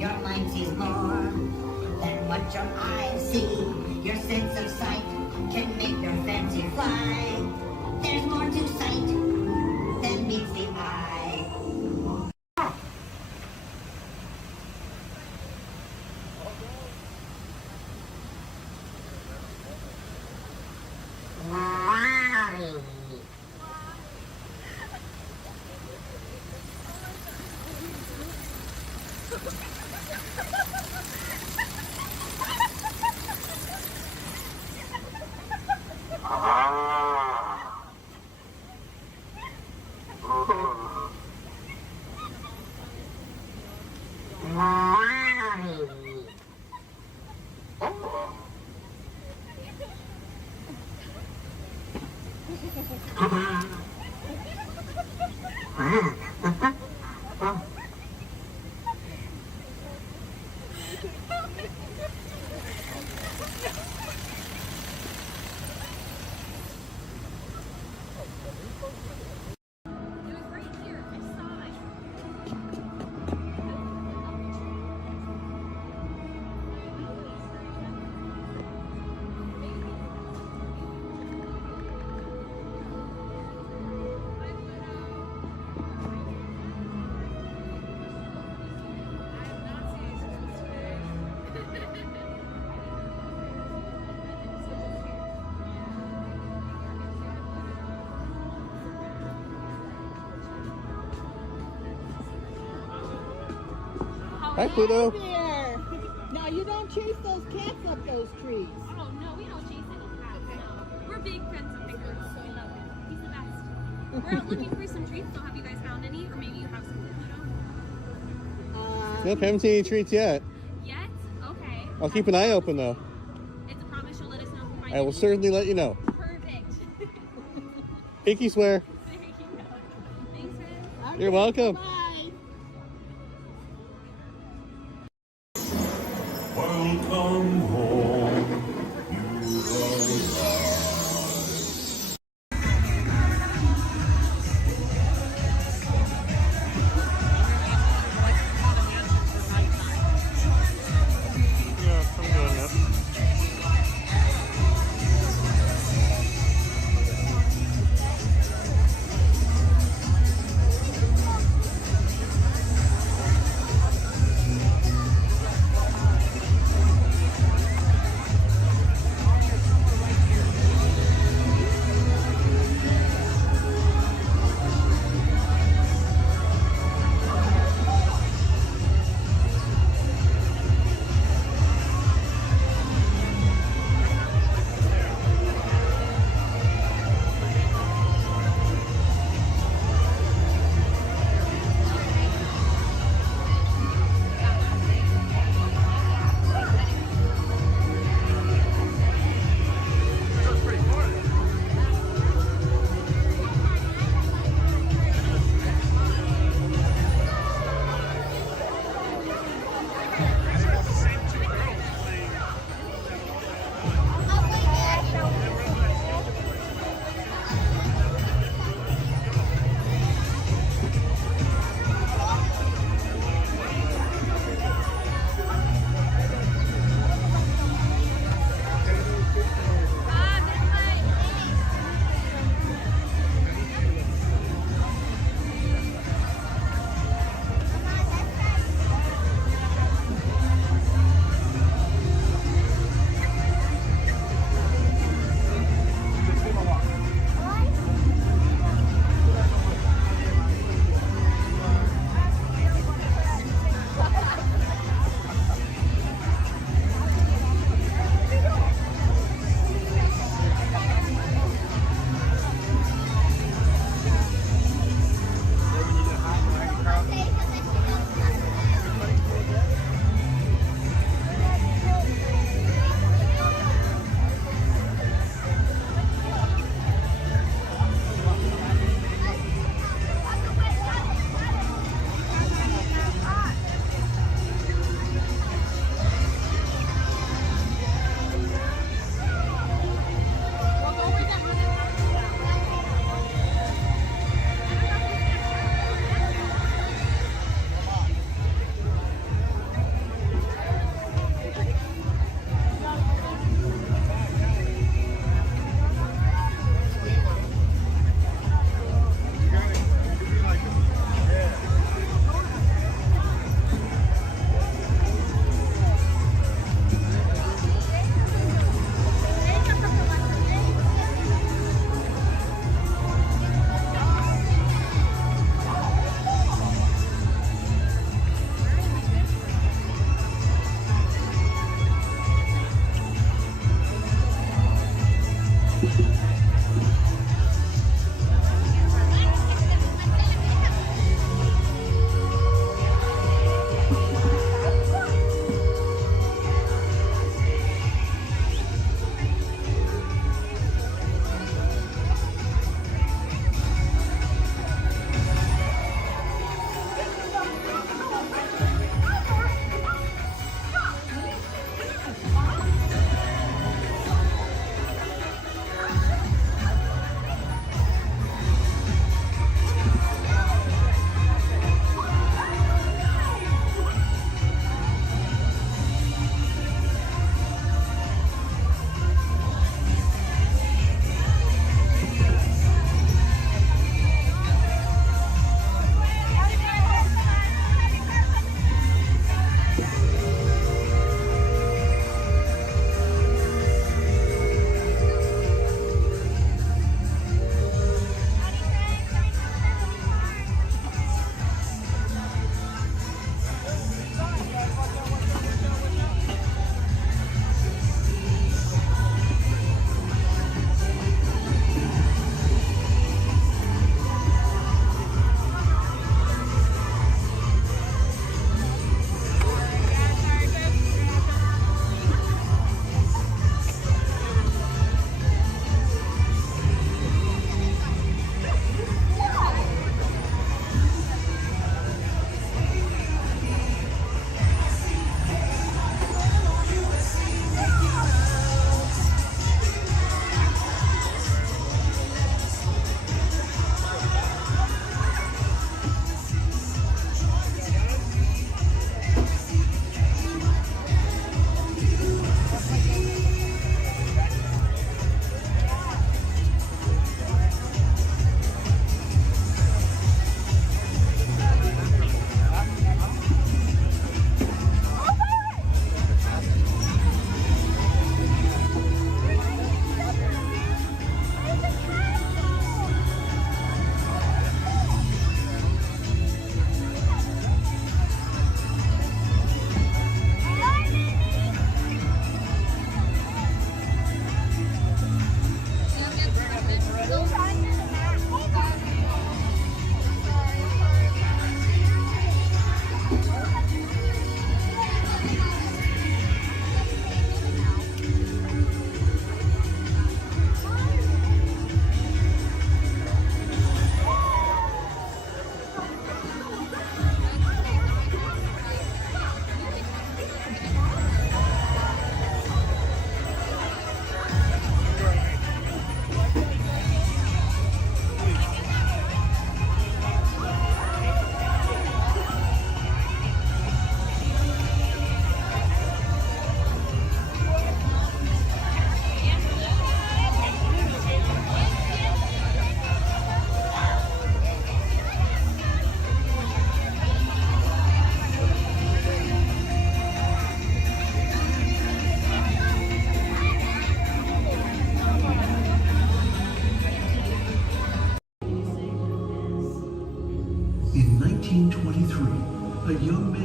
Your mind sees more than what your eyes see. Your sense of sight can make your fancy fly. There's more to sight than meets the eye. Hi, Pluto. There. Now you don't chase those cats up those trees. Oh, no, we don't chase little cats. No. We're big friends of Pickers. We love him. He's the best. We're out looking for some treats, so have you guys found any? Or maybe you have some Pluto? Nope, haven't seen any treats yet. Yet? Okay. I'll keep an eye open, though. It's a promise you'll let us know if you find I will any? certainly let you know. Perfect. Pinky swear. There you go. Thanks, Red. You're welcome. Bye. Welcome home, you are. Yeah, I'm doing that.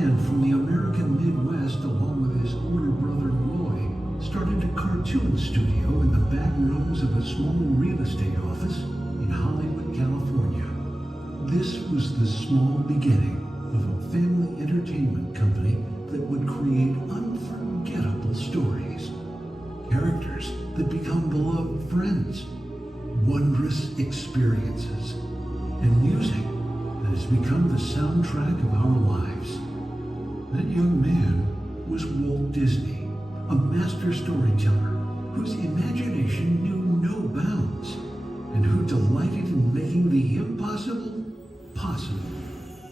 man from the American Midwest, along with his older brother Roy, started a cartoon studio in the back rooms of a small real estate office in Hollywood, California. This was the small beginning of a family entertainment company that would create unforgettable stories, characters that become beloved friends, wondrous experiences, and music that has become the soundtrack of our lives. That young man was Walt Disney, a master storyteller whose imagination knew no bounds and who delighted in making the impossible possible.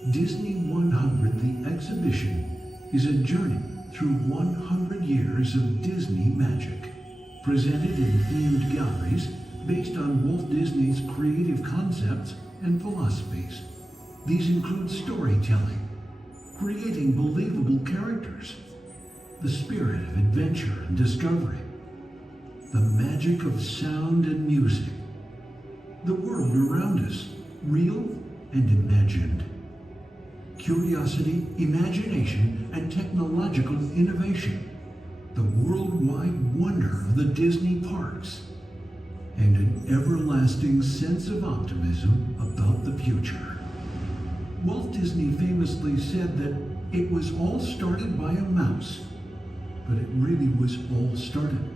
Disney 100, the exhibition, is a journey through 100 years of Disney magic, presented in themed galleries based on Walt Disney's creative concepts and philosophies. These include storytelling, creating believable characters, the spirit of adventure and discovery, the magic of sound and music, the world around us, real and imagined, curiosity, imagination, and technological innovation, the worldwide wonder of the Disney parks, and an everlasting sense of optimism about the future. Walt Disney famously said that it was all started by a mouse, but it really was all started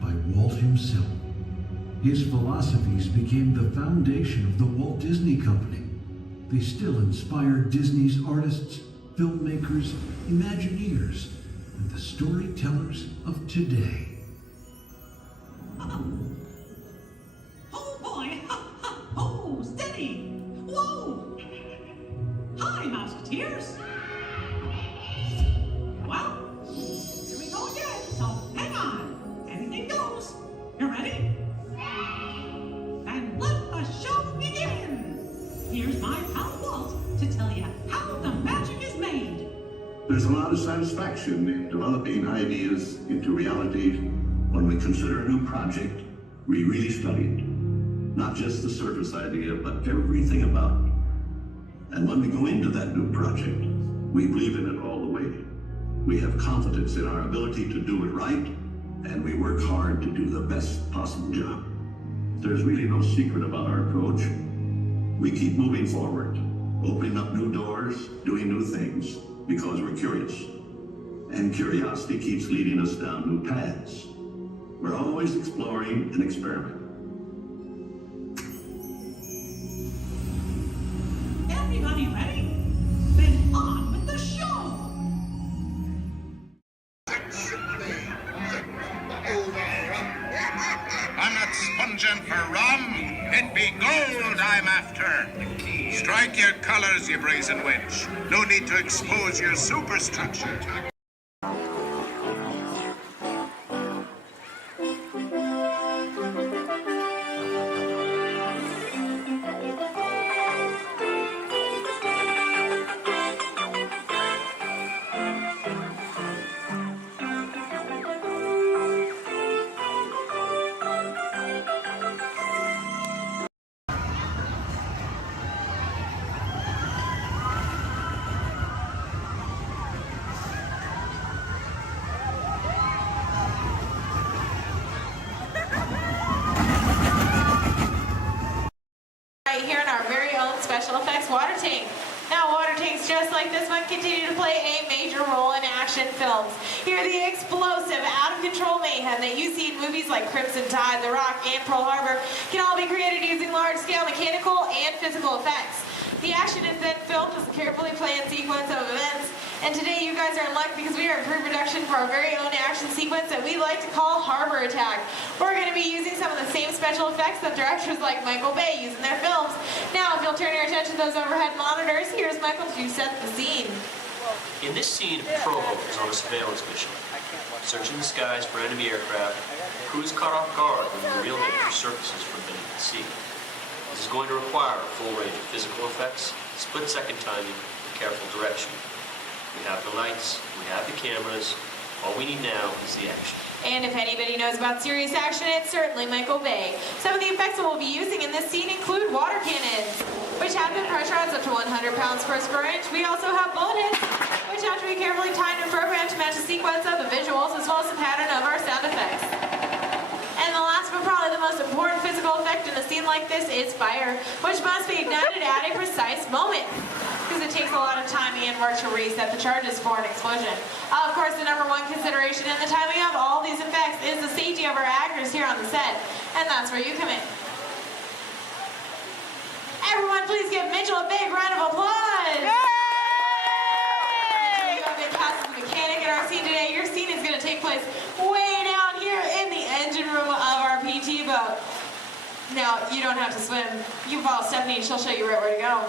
by Walt himself. His philosophies became the foundation of the Walt Disney Company. They still inspire Disney's artists, filmmakers, Imagineers, and the storytellers of today. Oh boy! Oh, steady! Whoa! Hi, Mouseketeers! Well, here we go again, so hang on. Anything goes. You ready? And let the show begin! Here's my pal Walt to tell you how the magic is made. There's a lot of satisfaction in developing ideas into reality when we consider a new project we really studied. Not just the surface idea, but everything about it. And when we go into that new project, we believe in it all the way. We have confidence in our ability to do it right, and we work hard to do the best possible job. There's really no secret about our approach. We keep moving forward, opening up new doors, doing new things, because we're curious. And curiosity keeps leading us down new paths. We're always exploring and experimenting. Everybody ready? Then on with the show! I'm not sponging for rum. It be gold I'm after. Strike your colors, you brazen wench. No need to expose your superstructure. Right here in our very own special effects water tank. Now water tanks just like this one continue to play a major role in action films. Here the explosive, out-of-control mayhem that you see in movies like Crimson Tide, The Rock, and Pearl Harbor can all be created using large-scale mechanical and physical effects. The action is then filmed as a carefully planned sequence of events. And today you guys are in luck because we are in pre-production for our very own action sequence that we like to call Harbor Attack. We're going to be using some of the same special effects that directors like Michael Bay use in their films. Now, if you'll turn your attention to those overhead monitors, here's Michael to set the scene. In this scene, a patrol boat is on a surveillance mission. Searching the skies for enemy aircraft, the crew is caught off guard when the real danger surfaces from beneath the sea. This is going to require a full range of physical effects, split-second timing, and careful direction. We have the lights, we have the cameras. All we need now is the action. And if anybody knows about serious action, it's certainly Michael Bay. Some of the effects that we'll be using in this scene include water cannons, which have been pressurized up to 100 pounds per square inch. We also have bullet hits, which have to be carefully timed and programmed to match the sequence of the visuals as well as the pattern of our sound effects. And the last but probably the most important physical effect in a scene like this is fire, which must be ignited at a precise moment, because it takes a lot of timing and work to reset the charges for an explosion. Of course, the number one consideration in the timing of all these effects is the safety of our actors here on the set, and that's where you come in. Everyone, please give Mitchell a big round of applause. Yay! You have been cast as a mechanic in our scene today. Your scene is going to take place way down here in the engine room of our PT boat. Now, you don't have to swim. You can follow Stephanie and she'll show you right where to go.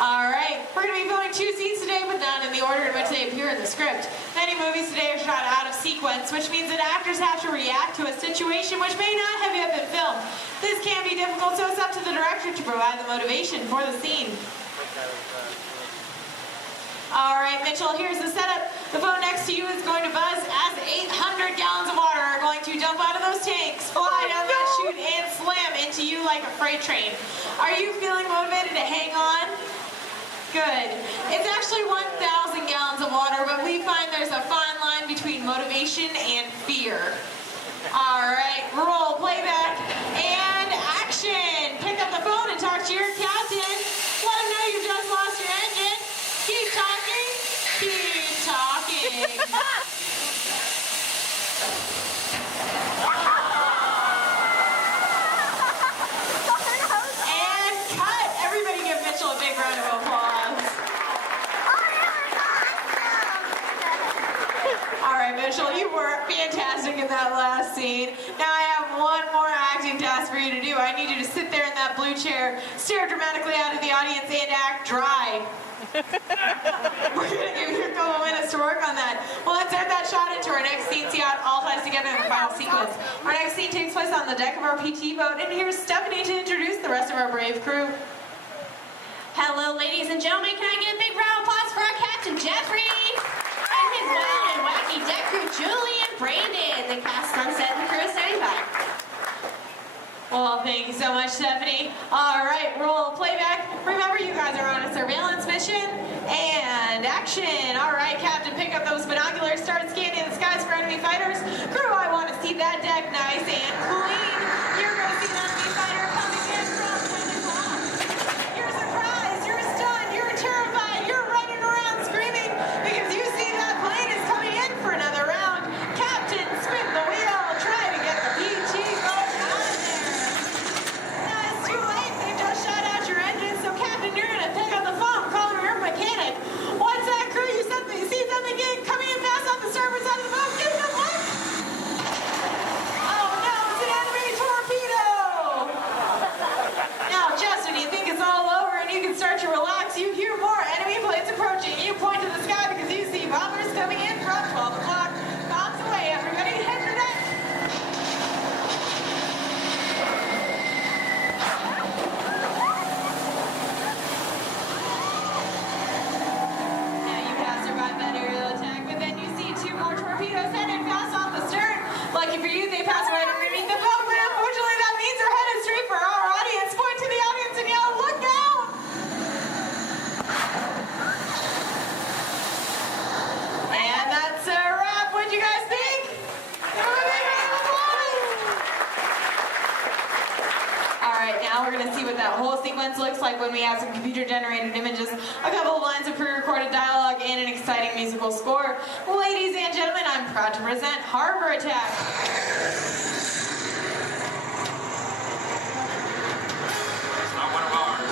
Alright, we're going to be filming 2 scenes today, but not in the order in which they appear in the script. Many movies today are shot out of sequence, which means that actors have to react to a situation which may not have yet been filmed. This can be difficult, so it's up to the director to provide the motivation for the scene. Alright, Mitchell, here's the setup. The phone next to you is going to buzz as 800 gallons of water are going to dump out of those tanks, fly down that chute, and slam into you like a freight train. Are you feeling motivated to hang on? Good. It's actually 1,000 gallons of water, but we find there's a fine line between motivation and fear. Alright, roll, playback, and action! Pick up the phone and talk to your captain. Let him know you just lost your engine. Keep talking. Keep talking. And cut! Everybody give Mitchell a big round of applause. Alright, Mitchell, you were fantastic in that last scene. Now I have one more acting task for you to do. I need you to sit there in that blue chair, stare dramatically out at the audience, and act dry. We're going to give you a couple minutes to work on that. Well, let's add that shot into our next scene, see how it all ties together in the final sequence. Our next scene takes place on the deck of our PT boat, and here's Stephanie to introduce the rest of our brave crew. Hello, ladies and gentlemen. Can I get a big round of applause for our Captain Jeffrey and his wild and wacky deck crew, Julie and Brandon, the cast on set and crew of 75. Well, thank you so much, Stephanie. All right, roll playback. Remember, you guys are on a surveillance mission. And action. All right, Captain, pick up those binoculars. Start scanning the skies for enemy fighters. Crew, I want to see that deck nice and clean. You're going to see an enemy fighter coming in from 10 o'clock. You're surprised. You're stunned. You're terrified. You're running around screaming because you see that plane is coming in for another round. Captain, spin the wheel. Try to get the PT going out of there. Now, it's too late. They just shut out your engine. So, Captain, you're going to pick up the phone, call your mechanic. What's that, crew? You see something coming in fast off the starboard side of the boat? Give it a look. Oh, no, it's an enemy torpedo. Now, Justin, you think it's all over and you can start to relax. You hear more enemy planes approaching. You point to the sky because you see bombers coming in from 12 o'clock. Bombs away, everybody. Head for deck. Now, you have survived that aerial attack, but then you see 2 more torpedoes headed fast off the stern. Lucky for you, they pass right underneath the boat, but unfortunately that means they're headed straight for our audience. Point to the audience and yell, "Look out!" And that's a wrap. What'd you guys think? Give them a big round of applause. All right, now we're gonna see what that whole sequence looks like when we have some computer-generated images, a couple of lines of pre-recorded dialogue, and an exciting musical score. Ladies and gentlemen, I'm proud to present Harbor Attack. It's not one of ours.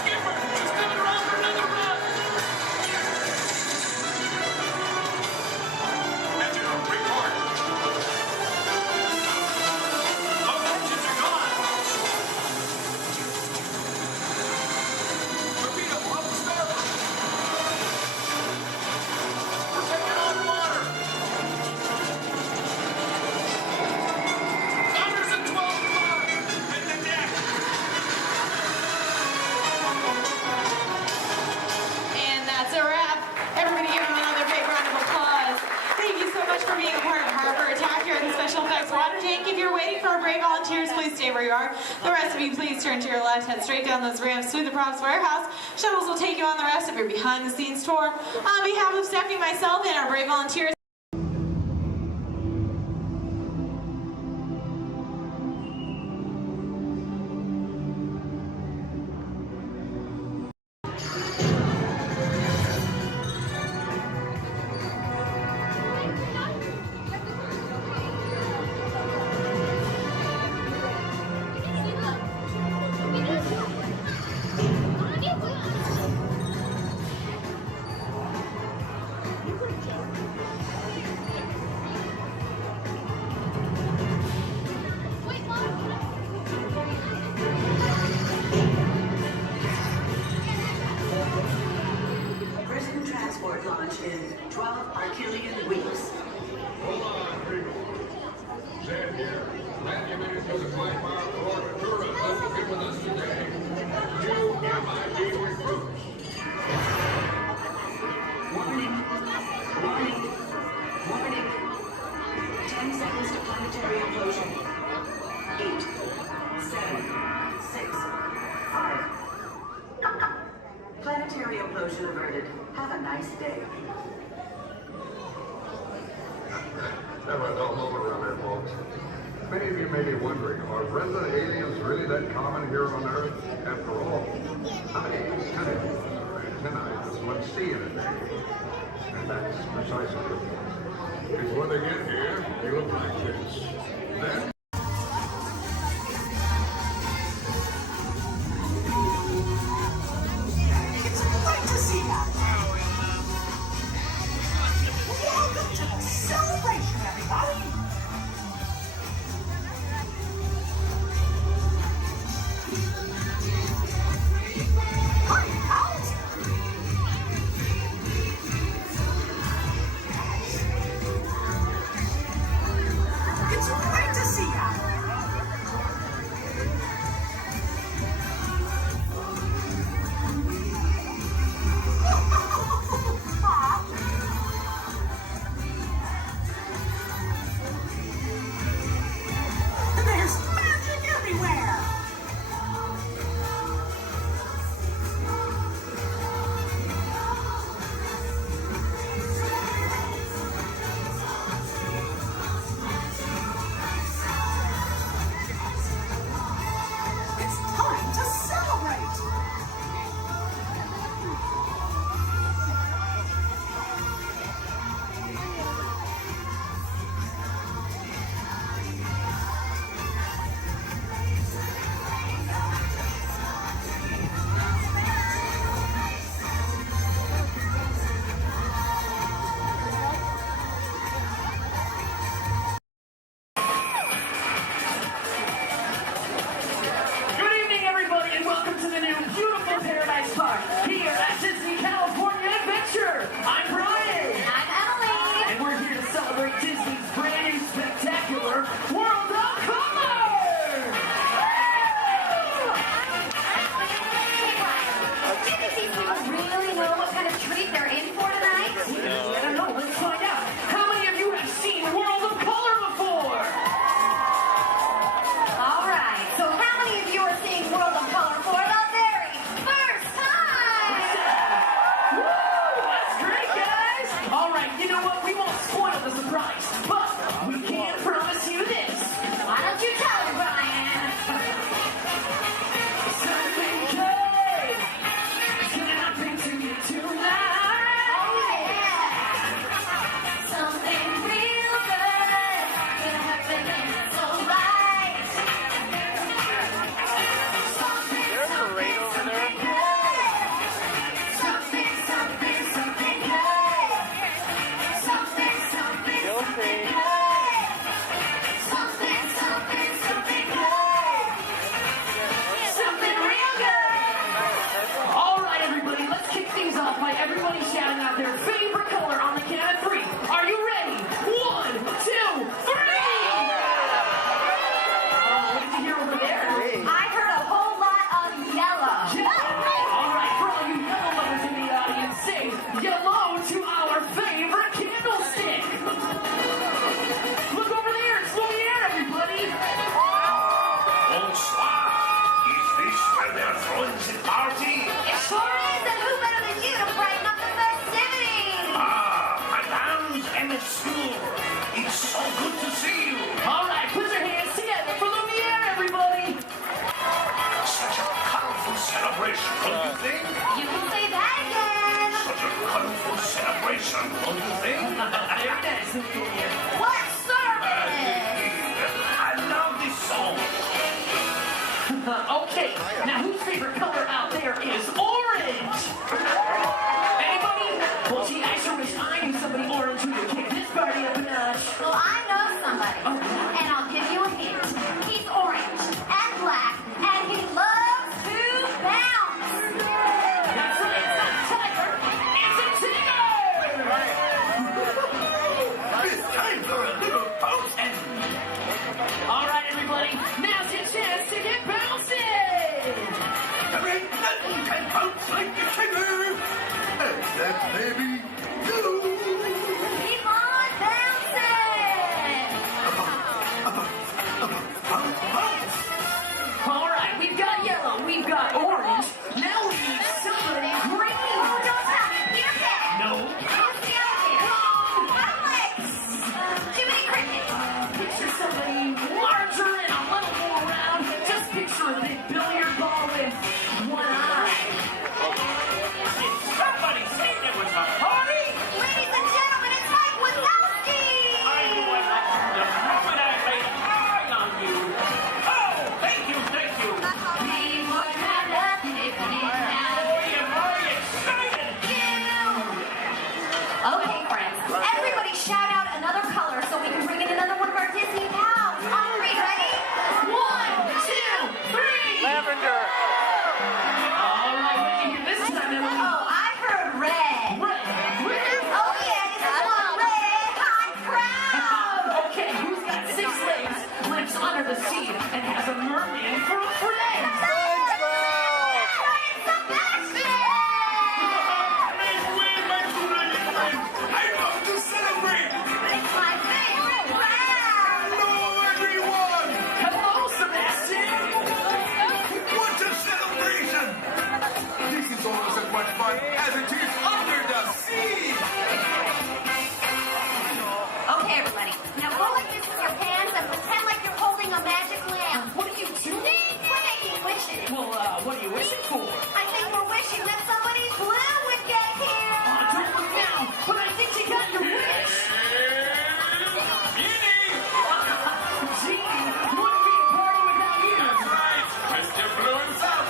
Skipper, he's coming around for another run. Engine, report. Both engines are gone. Torpedo, up stay where you are. The rest of you, please turn to your left, head straight down those ramps through the props warehouse. Shuttles will take you on the rest of your behind-the-scenes tour. On behalf of Stephanie, myself, and our brave volunteers, Prison transport launch in 12 Archelian weeks. Hold on, people. Stand here. Glad you made it to the Flight Bar Florida Tourism here with us today. New MIB recruits. Warning. Warning. Warning. 10 seconds to planetary implosion. 8, 7, 6, 5. Planetary implosion averted. Have a nice day. Have a dull moment around here, folks. Many of you may be wondering, are resident aliens really that common here on Earth? After all, how many antennae does one see in a day? And that's precisely the point. Because when they get here, they look like this. Then It's great to see that. Welcome to the celebration, everybody. Hi, Walt. It's great to see you. bonsoir. Is this where they're throwing the party? It sure is, and who better than you to brighten up the festivities? Madame and Monsieur, it's so good to see you. All right, put your hands together for Lumiere, everybody. Such a colorful celebration, don't you think? You can say that again. Such a colorful celebration, don't you think? Very nice, Lumiere. What service? I love this song. Okay, now whose favorite color out there is orange? Anybody? Well, gee, I sure wish I knew somebody orange who could kick this party up a notch. Well, I know somebody, and I'll give you a hint. He's orange and black, and he loves to bounce. That's right, it's not a tiger, it's a tiger! It's time for a little bouncing. All right, everybody, now's your chance to get bouncing! There ain't nothing can bounce like the trigger. And that baby, you. Keep on bouncing. All right, we've got yellow, we've got orange, now we need somebody green! Oh, don't stop. Peter Pan. No. Who's the other kid? Alex. Jiminy Cricket. Picture somebody larger and a little more round. Just picture a big billiard ball with one eye. Did somebody say there was a party? Ladies and gentlemen, it's Mike Wazowski. I knew I liked you the moment I laid an eye on you. Oh, thank you, thank you. We would have nothing if we didn't have Oh, you're very excited. you. Okay, friends, everybody shout out another color so we can bring in another one of our Disney pals. On three, ready? 1, 2, 3. Lavender! All right, what did you hear this time, Emily? Oh, I heard red. Red! Oh yeah, this is one red hot crowd. Okay, who's got 6 legs, lives under the sea, and has a merman for a friend? I love to celebrate. It's my favorite crowd. Hello, everyone. Hello, Sebastian! What a celebration. This is almost as much fun as it is under the sea. Okay, everybody. Now go like this with your hands and pretend like you're holding a magic lamp. What are you doing? We're making wishes. Well, what are you wishing for? I think we're wishing that somebody blue would get here. Don't look now, but I think you got your wish! Genie, wouldn't be a party without you! That's right, Mr. Blue himself.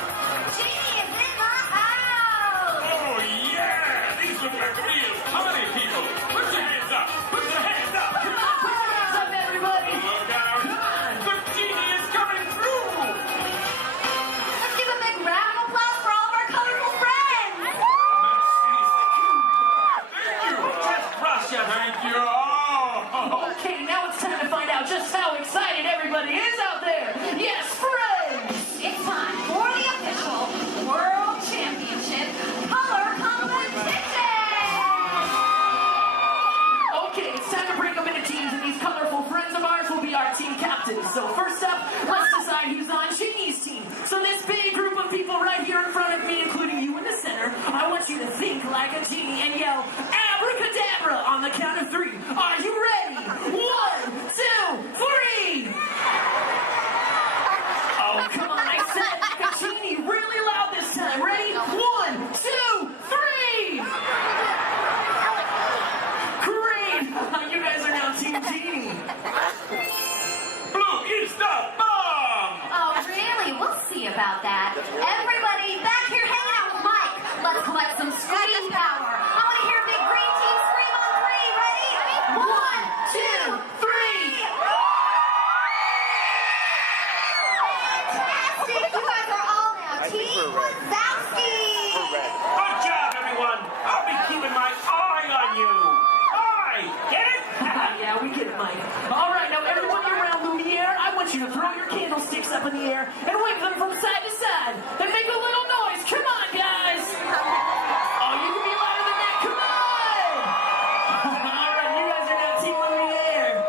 Genie is in the house. Oh, yeah, these look like real party people. Put your hands up, put your hands up. Come on, put your hands up, everybody! Look out, the genie is coming through. Let's give a big round of applause for all of our colorful friends. Just Russia, thank you. Oh. Okay, now it's time to find out just how excited everybody is out there! Yes, friends! It's time for the official World Championship Color Competition. Okay, it's time to break them into teams, and these colorful friends of ours will be our team captains. So first up, let's decide who's on Genie's team. So this big group of people right here in front of me, including you in the center, I want you to think like a genie and yell abracadabra on the count of 3. Are you ready? 1, 2, 3! Oh, come on, I said like a genie really loud this time. Ready? 1, 2, 3! Great! You guys are now Team Genie. Blue is the bomb. Oh, really? We'll see about that. Everybody back here hanging out with Mike. Let's collect some scream power. I want to hear a big green team scream on 3. Ready? 1, 2, 3. Fantastic! You guys are all now Team Wazowski. Good job, everyone. I'll be keeping my eye on you. Eye, get it? Yeah, we get it, Mike. All right, now everyone around Lumiere, I want you to throw your candlesticks up in the air and wave them from side to side. And make a little noise. Come on, guys. Oh, you can be louder than that. Come on. All right, you guys are now Team Lumiere.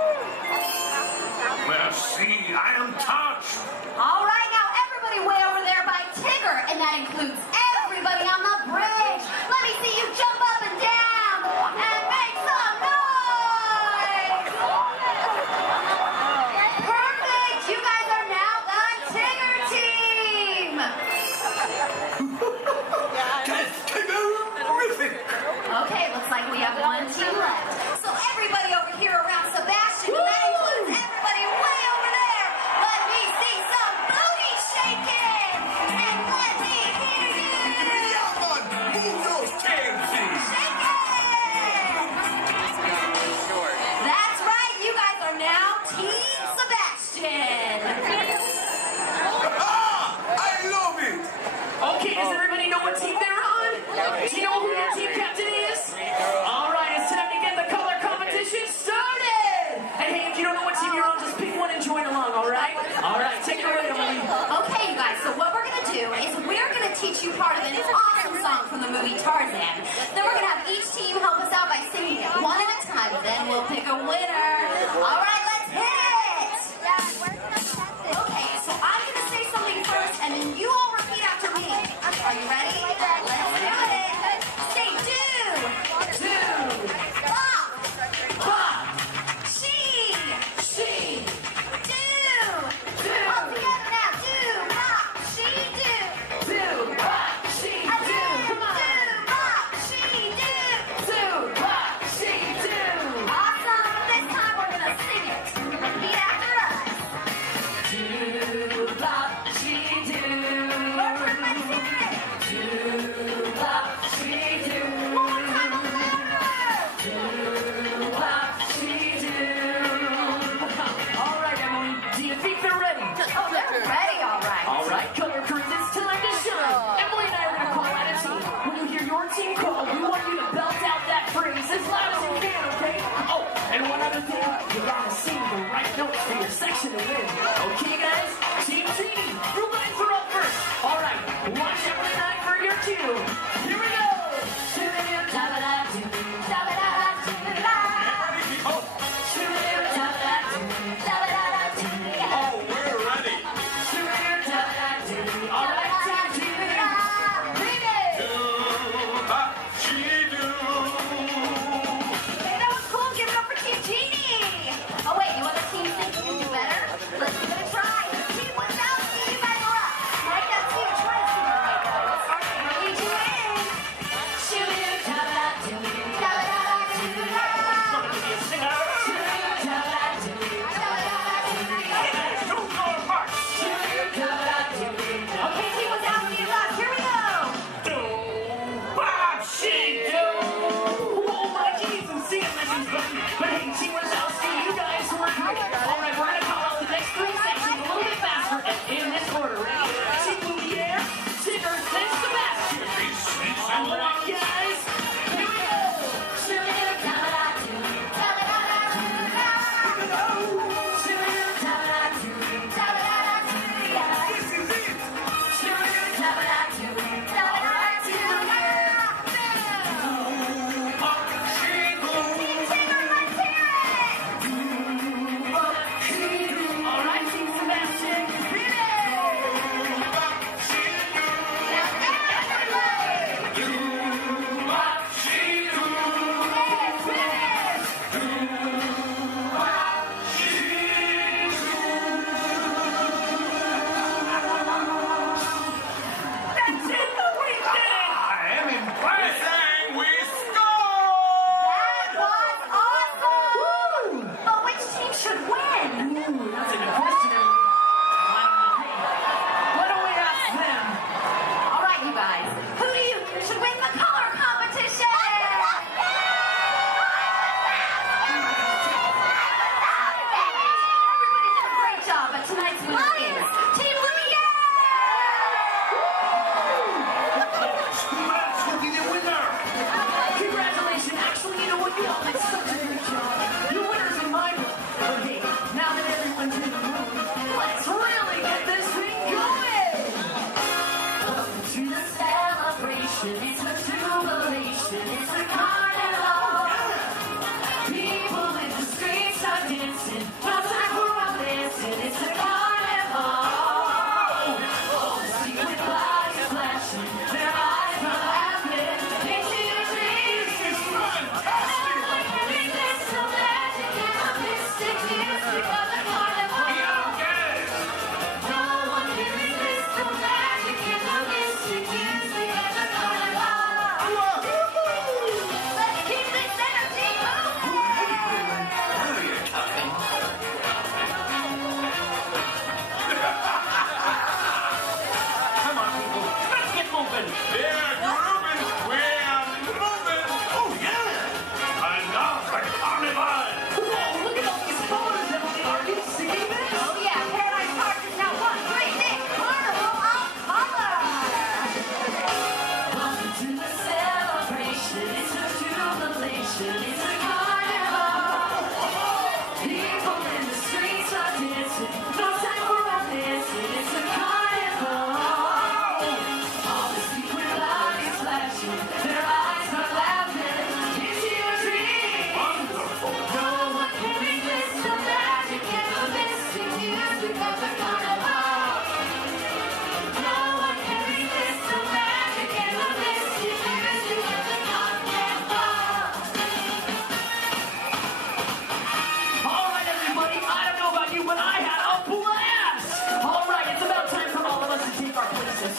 Well, see, I am touched. All right,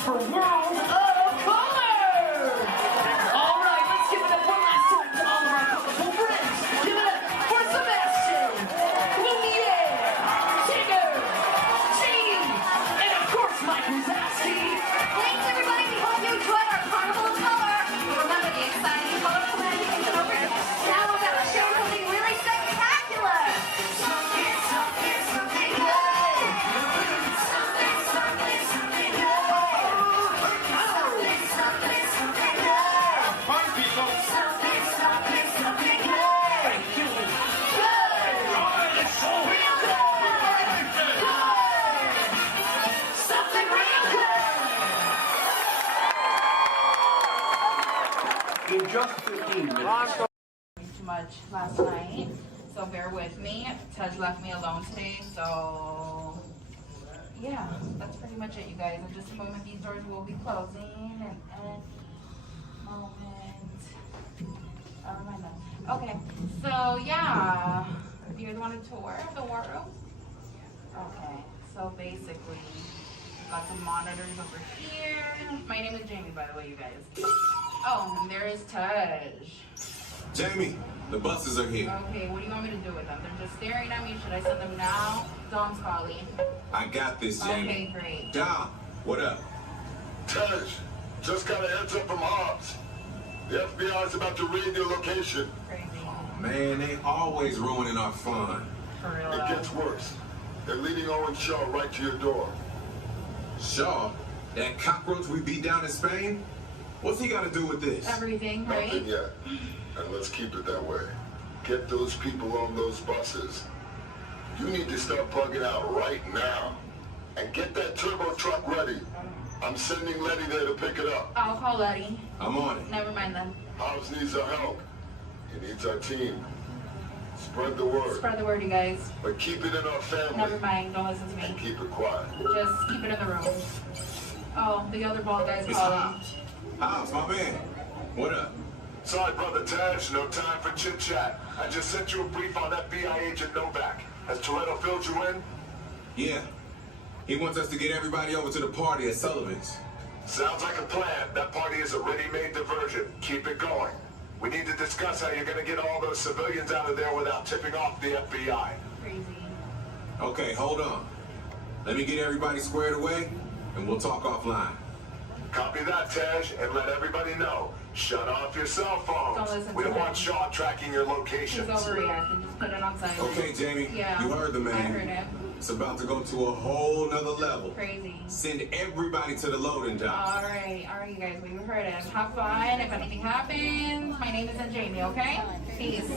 for World of Color! Alright, let's give it up one last time to all of our colorful friends. Give it up for Sebastian, Lumiere, Tigger, Gene, and of course Mike Wazowski. Thanks, everybody. We hope you enjoyed our Carnival of Color. Remember the exciting colorful animations over here. Now we're going to show something really spectacular. Something good. Something good. Fun, people. Something good. Thank you. Real good. Something real good. In just 15 minutes. Too much last night, so bear with me. Tej left me alone today, so yeah, that's pretty much it, you guys. In just a moment, these doors will be closing, and okay, so yeah, you guys want a tour of the war room? Okay, so basically, we've got some monitors over here. My name is Jamie, by the way, you guys. Oh, and there is Tej. Jamie, the buses are here. Okay, what do you want me to do with them? They're just staring at me. Should I send them now? Dom's calling. I got this, Jamie. Okay, great. Dom, what up? Tej, just got a heads up from Hobbs. The FBI is about to raid your location. Man, they always ruining our fun. For real. It gets worse. They're leading Owen Shaw right to your door. Shaw? That cockroach we beat down in Spain? What's he got to do with this? Everything, right? Nothing yet. And let's keep it that way. Get those people on those buses. You need to start plugging out right now. And get that turbo truck ready. I'm sending Letty there to pick it up. I'll call Letty. I'm on it. Never mind then. Hobbs needs our help. He needs our team. Spread the word. Spread the word, you guys. But keep it in our family. Never mind. Don't listen to me. And keep it quiet. Just keep it in the room. Oh, the other bald guy's It's calling. Hobbs. Hobbs, my man. What up? Sorry, Brother Tej, no time for chit-chat. I just sent you a brief on FBI agent Novak. Has Toretto filled you in? Yeah. He wants us to get everybody over to the party at Sullivan's. Sounds like a plan. That party is a ready-made diversion. Keep it going. We need to discuss how you're going to get all those civilians out of there without tipping off the FBI. Crazy. Okay, hold on. Let me get everybody squared away, and we'll talk offline. Copy that, Tej, and let everybody know. Shut off your cell phones. Don't listen We to don't him. want Shaw tracking your He's locations. overreacting. Just put it on silent. Okay, Jamie, Yeah. you heard the man. I heard him. It's about to go to a whole nother level. Crazy. Send everybody to the loading dock. All right, you guys. We heard him. Have fun. If anything happens, my name isn't Jamie. Okay? Peace.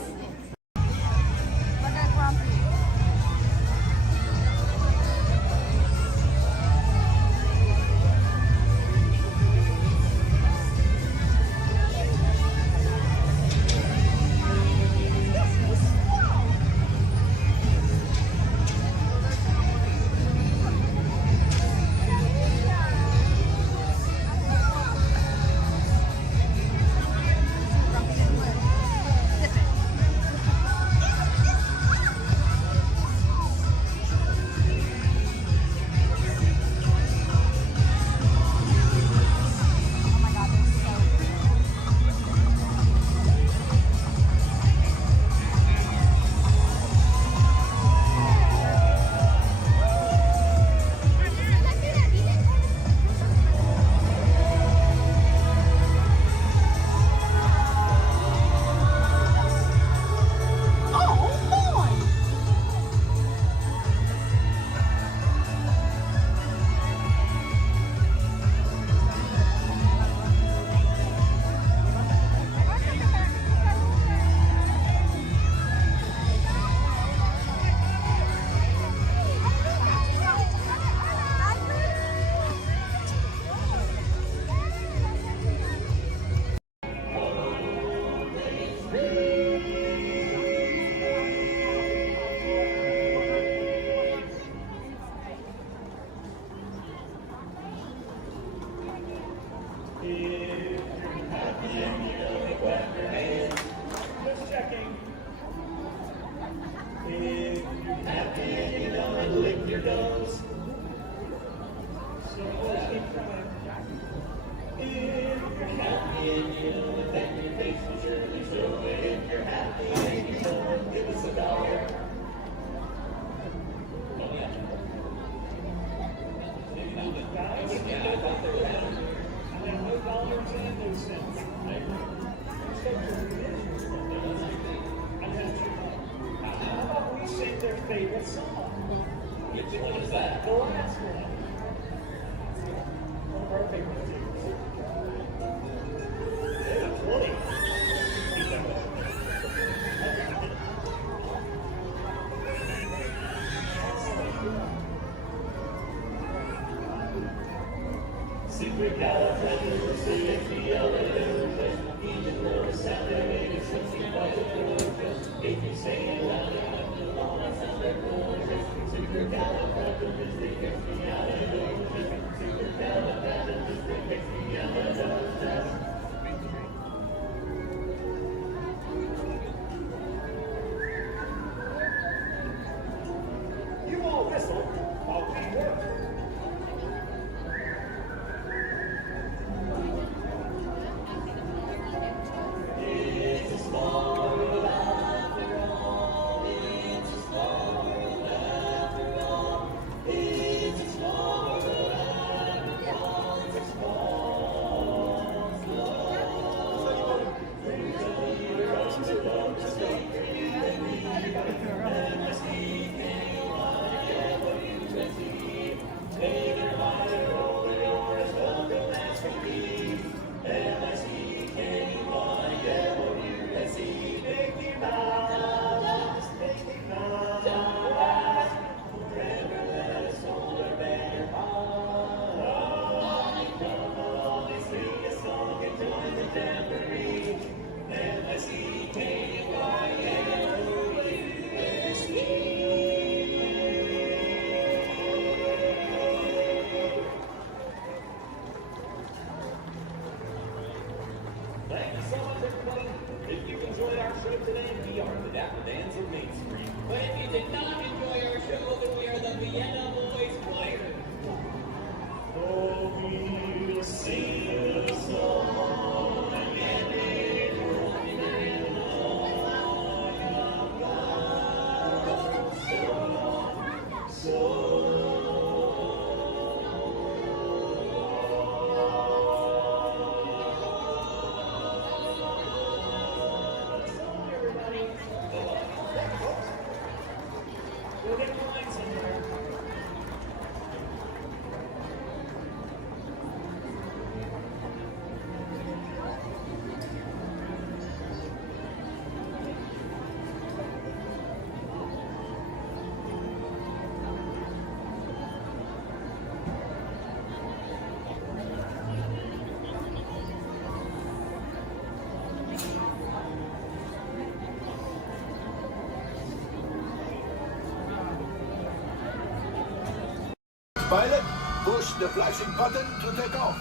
Pilot, push the flashing button to take off.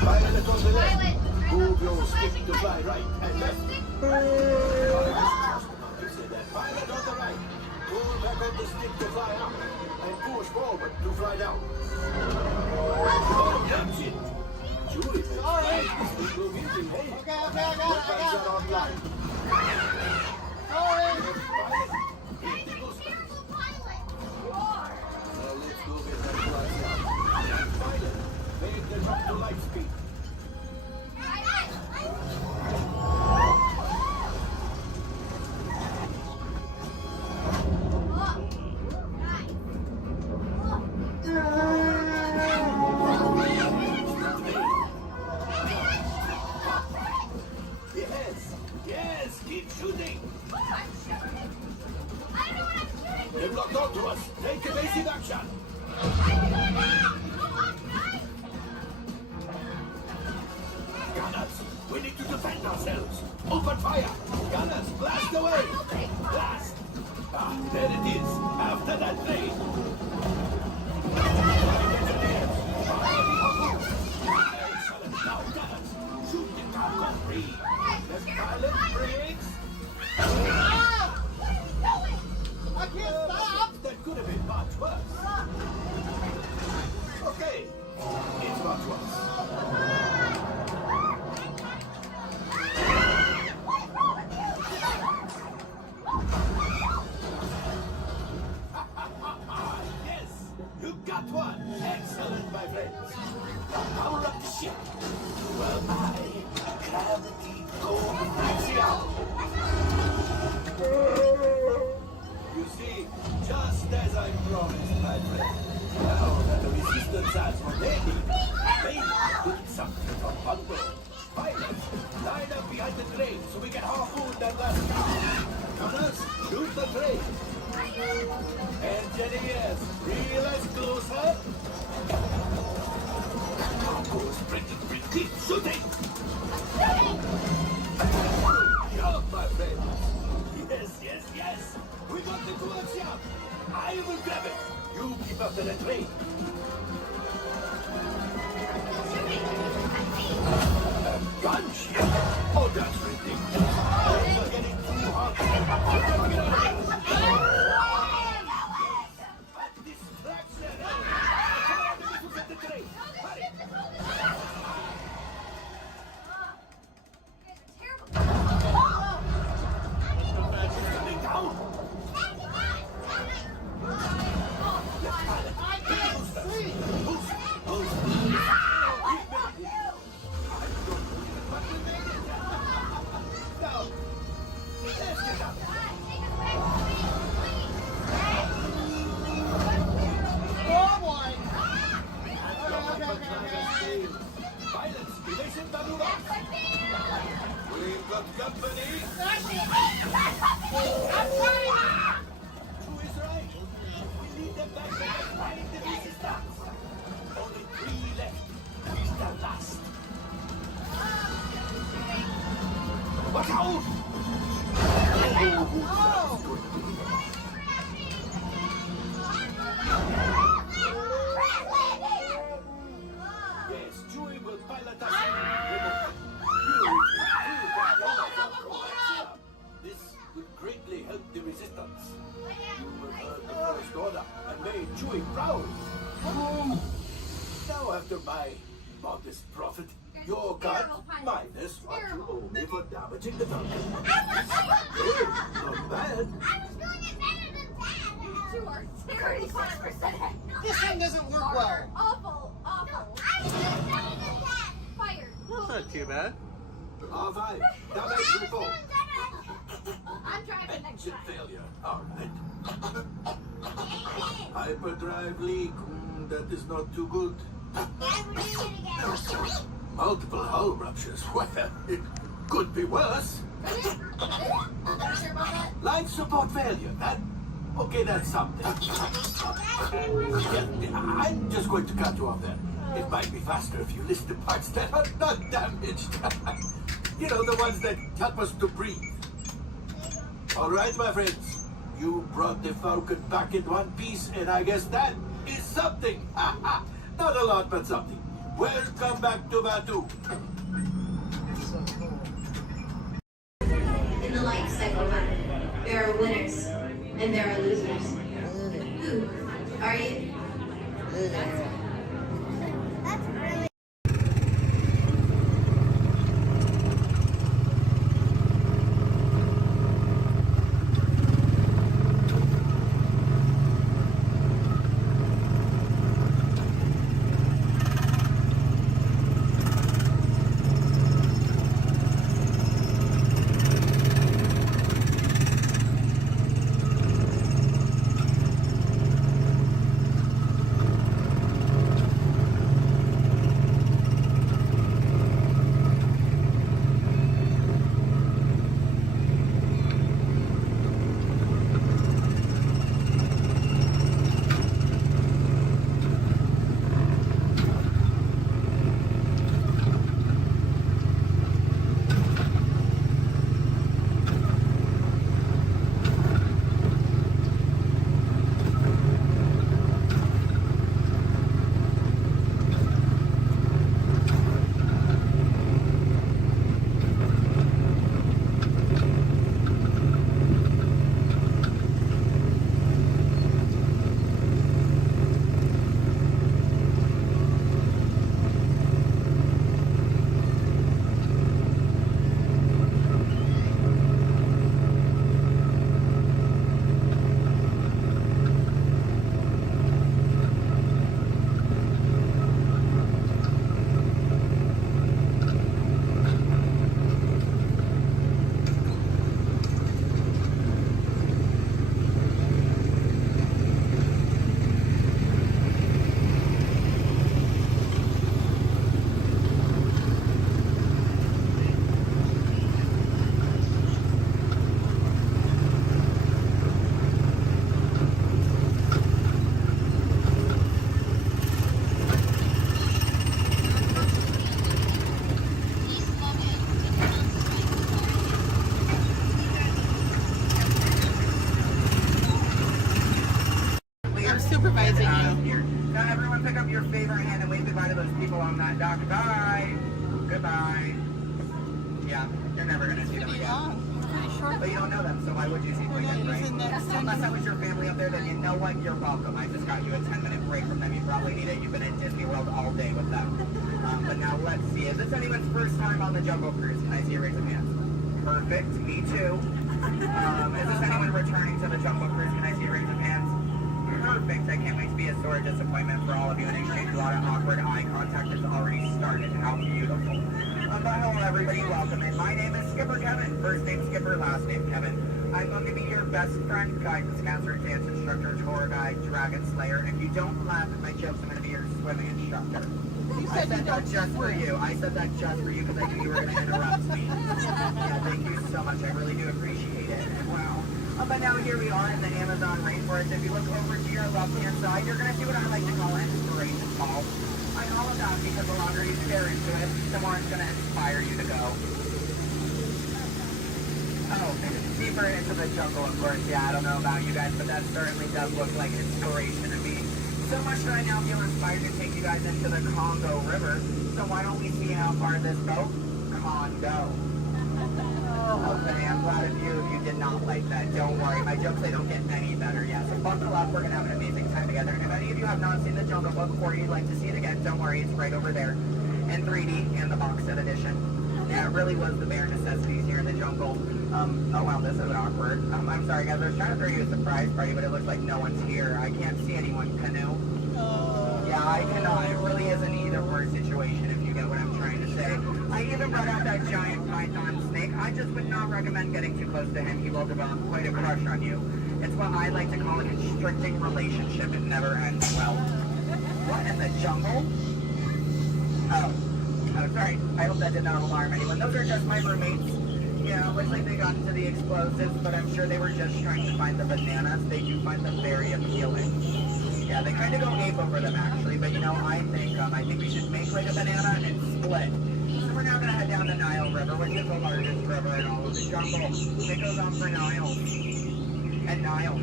Pilot on the left. Move your stick to fly right and left. Pilot on the right. Pull back on the stick to fly up. And push forward to fly down. That's it. Julie, sorry. Okay. Are online. Sorry. Let's go get that fly out. Pilot, make the drop to light speed. Yes, keep shooting. They've locked onto us. Take evasive action. Gunners, we need to defend ourselves. Open fire. Gunners, blast away. Blast. Ah, there it is. After that plane. Excellent. Now, gunners, shoot the cargo free. Left pilot brakes. I can't stop! That could have been much worse. Okay, it's much worse. ship. Well, I gravity go. You see, just as I promised, my friend. Now that the resistance has ready, they put something from Bungo. Pilots, line up behind the train so we can harpoon that last guy. Gunners, shoot the train. Engineers, realize closer. Cargo's breaking free. Keep shooting. Yeah, my friends. Yes. We got the coaxium. I will grab it. You keep up to the train. Gunship? Oh, that's ridiculous. We're getting too hot. We're never gonna distraction. Come on, let me get the train. Hurry. Coming down. We've got company. Who is right? We need them back behind the resistance. Only 3 left. He's the last. Watch out! Yes, Chewie will pilot us. This would greatly help the resistance. You will earn the first order and made Chewie proud. Now, after my modest profit, your cut minus what you owe me for damaging the Falcon. Not bad. You are 35%. This thing doesn't work well. Awful. Fired. That's not too bad. R5, damage report. I'm driving next Engine time. failure. All right. Hyperdrive leak. That is not too good. Multiple hull ruptures. Well, it could be worse. Life support failure. That's something. Yeah, I'm just going to cut you off there. It might be faster if you list the parts that are not damaged. You know, the ones that help us to breathe. All right, my friends. You brought the Falcon back in one piece, and I guess that is something. Not a lot, but something. Welcome back to Batu. In the life cycle, there are winners and there are losers. Who are you? our hand and wave goodbye to those people on that dock. Bye. Goodbye. Yeah, you're never gonna see them again. But you don't know them, so why would you see them again, right? Unless that was your family up there, then you know what? You're welcome. I just got you a 10-minute break from them. You probably need it. You've been at Disney World all day with them. But now let's see. Is this anyone's first time on the Jungle Cruise? Can I see a raise of hands? Perfect. Me too. Is this anyone returning to the Jungle Cruise? Can I see a raise of hands? Perfect. I can't wait to be a sore disappointment for all of you and exchange a lot of awkward eye contact has already started. How beautiful. But hello everybody, welcome in. My name is Skipper Kevin. First name Skipper, last name Kevin. I'm going to be your best friend, guidance counselor, dance instructor, tour guide, dragon slayer. And if you don't laugh at my jokes, I'm going to be your swimming instructor. I said that just for you. I said that just for you because I knew you were going to interrupt me. Yeah, thank you so much. I really do appreciate it. Wow. But now here we are in the Amazon rainforest. If you look over to your left-hand side, you're going to see what I like to call an inspiration ball. I call it that because the longer you stare into it, the more it's going to inspire you to go. Oh, deeper into the jungle, of course. Yeah, I don't know about you guys, but that certainly does look like inspiration to me. So much that I now feel inspired to take you guys into the Congo River. So why don't we see how far this boat can go? Okay, I'm glad of you if you did not like that. Don't worry, my jokes, they don't get any better yet. So buckle up, we're going to have an amazing time together. And if any of you have not seen the Jungle Book or you'd like to see it again, don't worry, it's right over there in 3D and the box set edition. Yeah, it really was the bare necessities here in the jungle. Oh wow, this is awkward. I'm sorry guys, I was trying to throw you a surprise party, but it looks like no one's here. I can't see anyone. Canoe? Yeah, I cannot. It really is an either-or situation if you get what I'm trying to say. I even brought out that giant python snake. I just would not recommend getting too close to him. He will develop quite a crush on you. It's what I like to call a constricting relationship. It never ends well. What in the jungle? Oh, sorry. I hope that did not alarm anyone. Those are just my roommates. Yeah, looks like they got into the explosives, but I'm sure they were just trying to find the bananas. They do find them very appealing. Yeah, they kind of go ape over them actually, but you know, I think we should make like a banana and split. So we're now gonna head down the Nile River, which is the largest river in all of the jungle. It goes on for Niles. And Niles.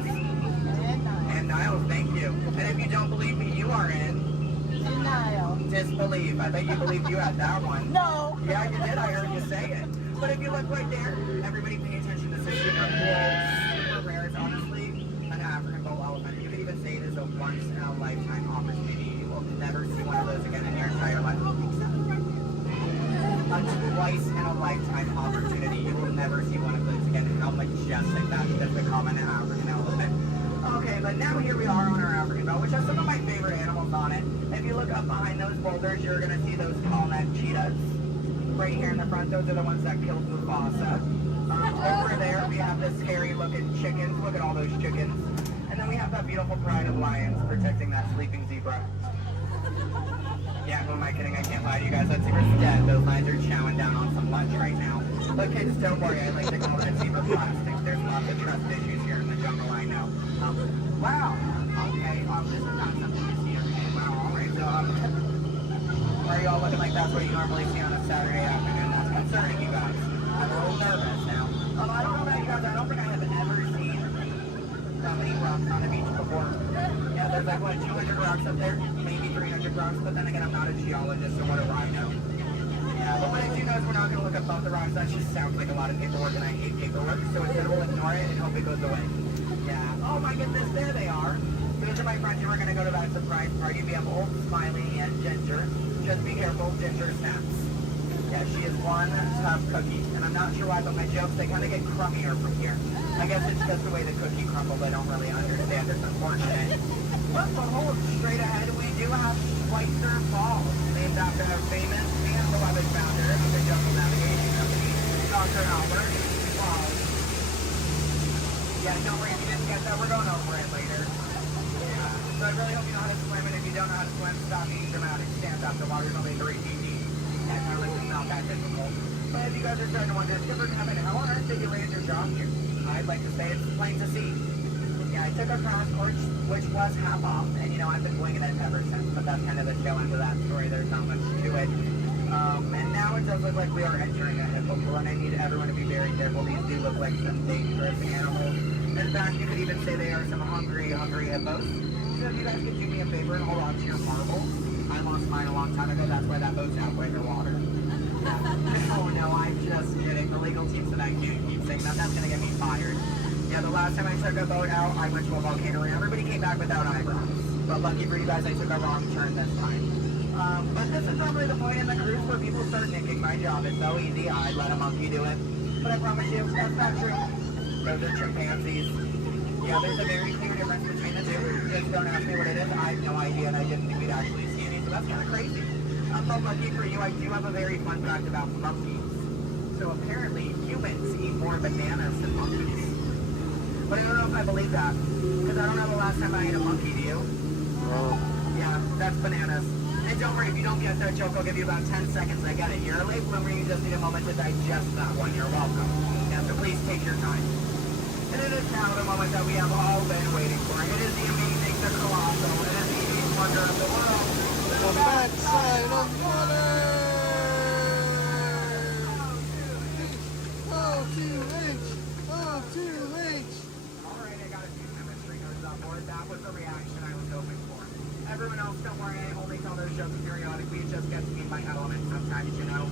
And Niles, thank you. And if you don't believe me, you are in denial. Disbelief. I bet you believed you had that one. No. Yeah, you did. I heard you say it. But if you look right there, everybody pay attention to this super cool, super rare. It's honestly an African bull elephant. You could even say it is a once-in-a-lifetime opportunity. You will never see one of those again in your entire life. A twice-in-a-lifetime opportunity. You will never see one of those again. How majestic that is to common African elephant. Okay, but now here we are on our African belt, which has some of my favorite animals on it. If you look up behind those boulders, you're going to see those tall-necked cheetahs. Right here in the front, those are the ones that killed Mufasa. Over there, we have the scary-looking chickens. Look at all those chickens. And then we have that beautiful pride of lions protecting that sleeping zebra. Yeah, who am I kidding? I can't lie to you guys. That zebra's dead. Those lions are chowing down on some lunch right now. But kids, don't worry. I like to call that zebra plastic. There's lots of trust issues here in the jungle, I know. Wow. Okay, this is not something you see every day. Wow, alright. So, are you all looking like that's what you normally see on a Saturday afternoon? That's concerning you guys. I'm a little nervous now. I don't know about you guys. I don't think I have ever seen that many rocks on the beach before. Yeah, there's like, what, 200 rocks up there? Maybe 300 rocks, but then again, I'm not a geologist, so what do I know? Yeah, but what I do know is we're not going to look above the rocks. That just sounds like a lot of paperwork, and I hate paperwork, so instead we'll ignore it and hope it goes away. Yeah. Oh my goodness, there they are. Those are my friends who are going to go to that surprise party. We have Old Smiley and Ginger. Just be careful, Ginger snaps. Yeah, she is one tough cookie. And I'm not sure why, but my jokes, they kind of get crummier from here. I guess it's just the way the cookie crumbles. I don't really understand. It's unfortunate. But behold, straight ahead, we do have Schweitzer Falls, named after our famous and beloved founder of the Jungle Navigation Company, Dr. Albert Wow. Yeah, don't worry, if you didn't get that, we're going over it later. Yeah. So I really hope you know how to swim, and if you don't know how to swim, stop being dramatic. Stand up, the water's only 3 feet deep. Yeah, it's really not that difficult. But if you guys are starting to wonder, Skipper Kevin, how on earth did you land your job here? I'd like to say it's plain to see. Yeah, I took a crash course, which was half off, and you know, I've been winging it ever since, but that's kind of the tail end of that story. There's not much to it. And now it does look like we are entering a hippopole, and I need everyone to be very careful. These do look like some dangerous animals. In fact, you could even say they are some hungry hippos. So if you guys could do me a favor and hold on to your marbles, I'm on long time ago. That's why that boat's halfway underwater. Oh no, I'm just kidding. The legal team tonight can't keep saying that. That's gonna get me fired. Yeah, the last time I took a boat out, I went to a volcano and everybody came back without eyebrows. But lucky for you guys, I took a wrong turn this time. But this is probably the point in the cruise where people start thinking my job is so easy, I let a monkey do it. But I promise you, that's not true. Those are chimpanzees. Yeah, there's a very clear difference between the two. Just don't ask me what it is. I have no idea, and I didn't think we'd actually see any, so that's kind of crazy. But lucky for you, I do have a very fun fact about monkeys. So apparently, humans eat more bananas than monkeys. But I don't know if I believe that, because I don't know the last time I ate a monkey, do you? Yeah, that's bananas. And don't worry, if you don't get that joke, I'll give you about 10 seconds. I get it. You're a late bloomer, you just need a moment to digest that one. You're welcome. Yeah, so please take your time. And it is now the moment that we have all been waiting for. It is the amazing, the colossal, it is the eighth wonder of the world. The backside of water! O2H! O2H! Alright, I got a few chemistry notes on board. That was the reaction I was hoping for. Everyone else, don't worry, I only tell those jokes periodically. It just gets me in my element sometimes, you know.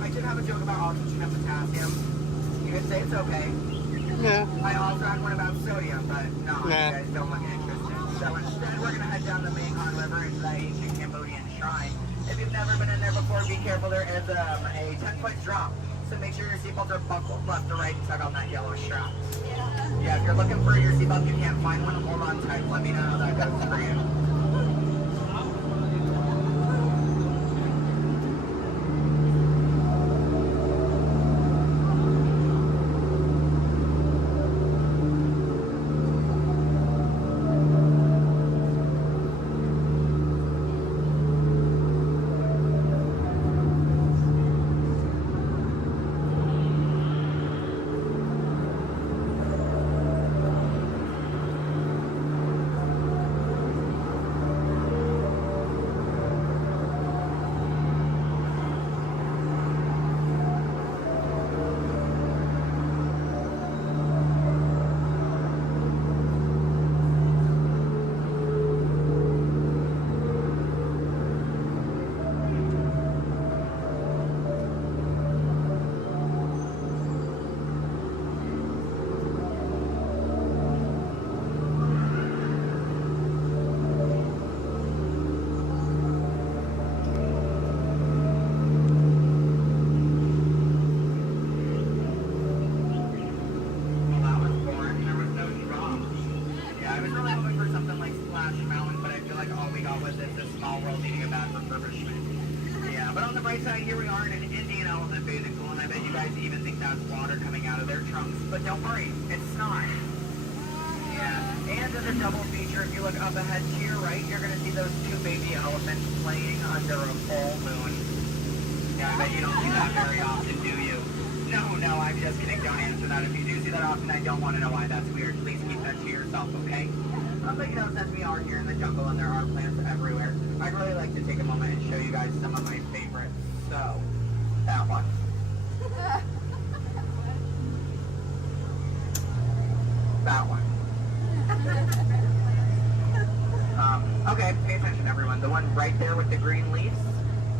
I did have a joke about oxygen and potassium. You could say it's okay. Yeah. I also had one about sodium, but no, you guys don't look interested. So instead, we're going to head down the Mekong River into the ancient Cambodian shrine. If you've never been in there before, be careful. There is a 10-foot drop. So make sure your seatbelts are buckled left to right and tug on that yellow strap. Yeah, if you're looking for your seatbelt, you can't find one, hold on tight. Let me know how that goes for you. Here we are in an Indian elephant bathing pool, and I bet you guys even think that's water coming out of their trunks. But don't worry, it's not. Yeah, and as a double feature, if you look up ahead to your right, you're going to see those two baby elephants playing under a full moon. Yeah, I bet you don't see that very often, do you? No, I'm just kidding. Don't answer that. If you do see that often, I don't want to know why that's weird. Please keep that to yourself, okay? But you know, since we are here in the jungle and there are plants everywhere, I'd really like to take a moment and show you guys some of my favorites. So, that one. That one. Okay, pay attention everyone. The one right there with the green leaves.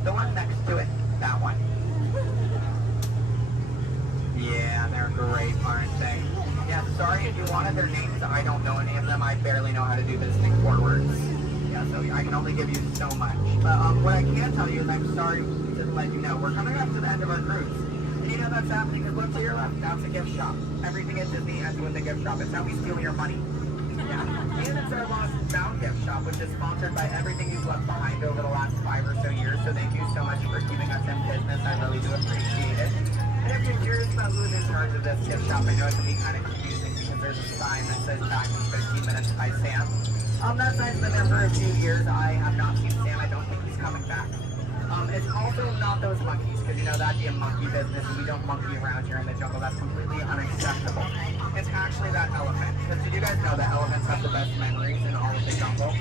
The one next to it. That one. Yeah, they're great, aren't they? Yeah, sorry if you wanted their names. I don't know any of them. I barely know how to do this thing forwards. Yeah, so I can only give you so much. But what I can tell you is I'm sorry to let you know we're coming up to the end of our cruise. And you know that's happening because look to your left. That's a gift shop. Everything at Disney ends with a gift shop. It's how we steal your money. Yeah. And it's our Lost Bound gift shop, which is sponsored by everything you've left behind over the last 5 or so years. So thank you so much for keeping us in business. I really do appreciate it. And if you're curious about who's in charge of this gift shop, I know it can be kind of confusing because there's a sign that says back in 15 minutes by Sam. That sign's been there for a few years. I have not seen Sam. I don't think he's coming back. It's also not those monkeys, because you know that'd be a monkey business, and we don't monkey around here in the jungle. That's completely unacceptable. It's actually that elephant. Because did you guys know that elephants have the best memories in all of the jungle?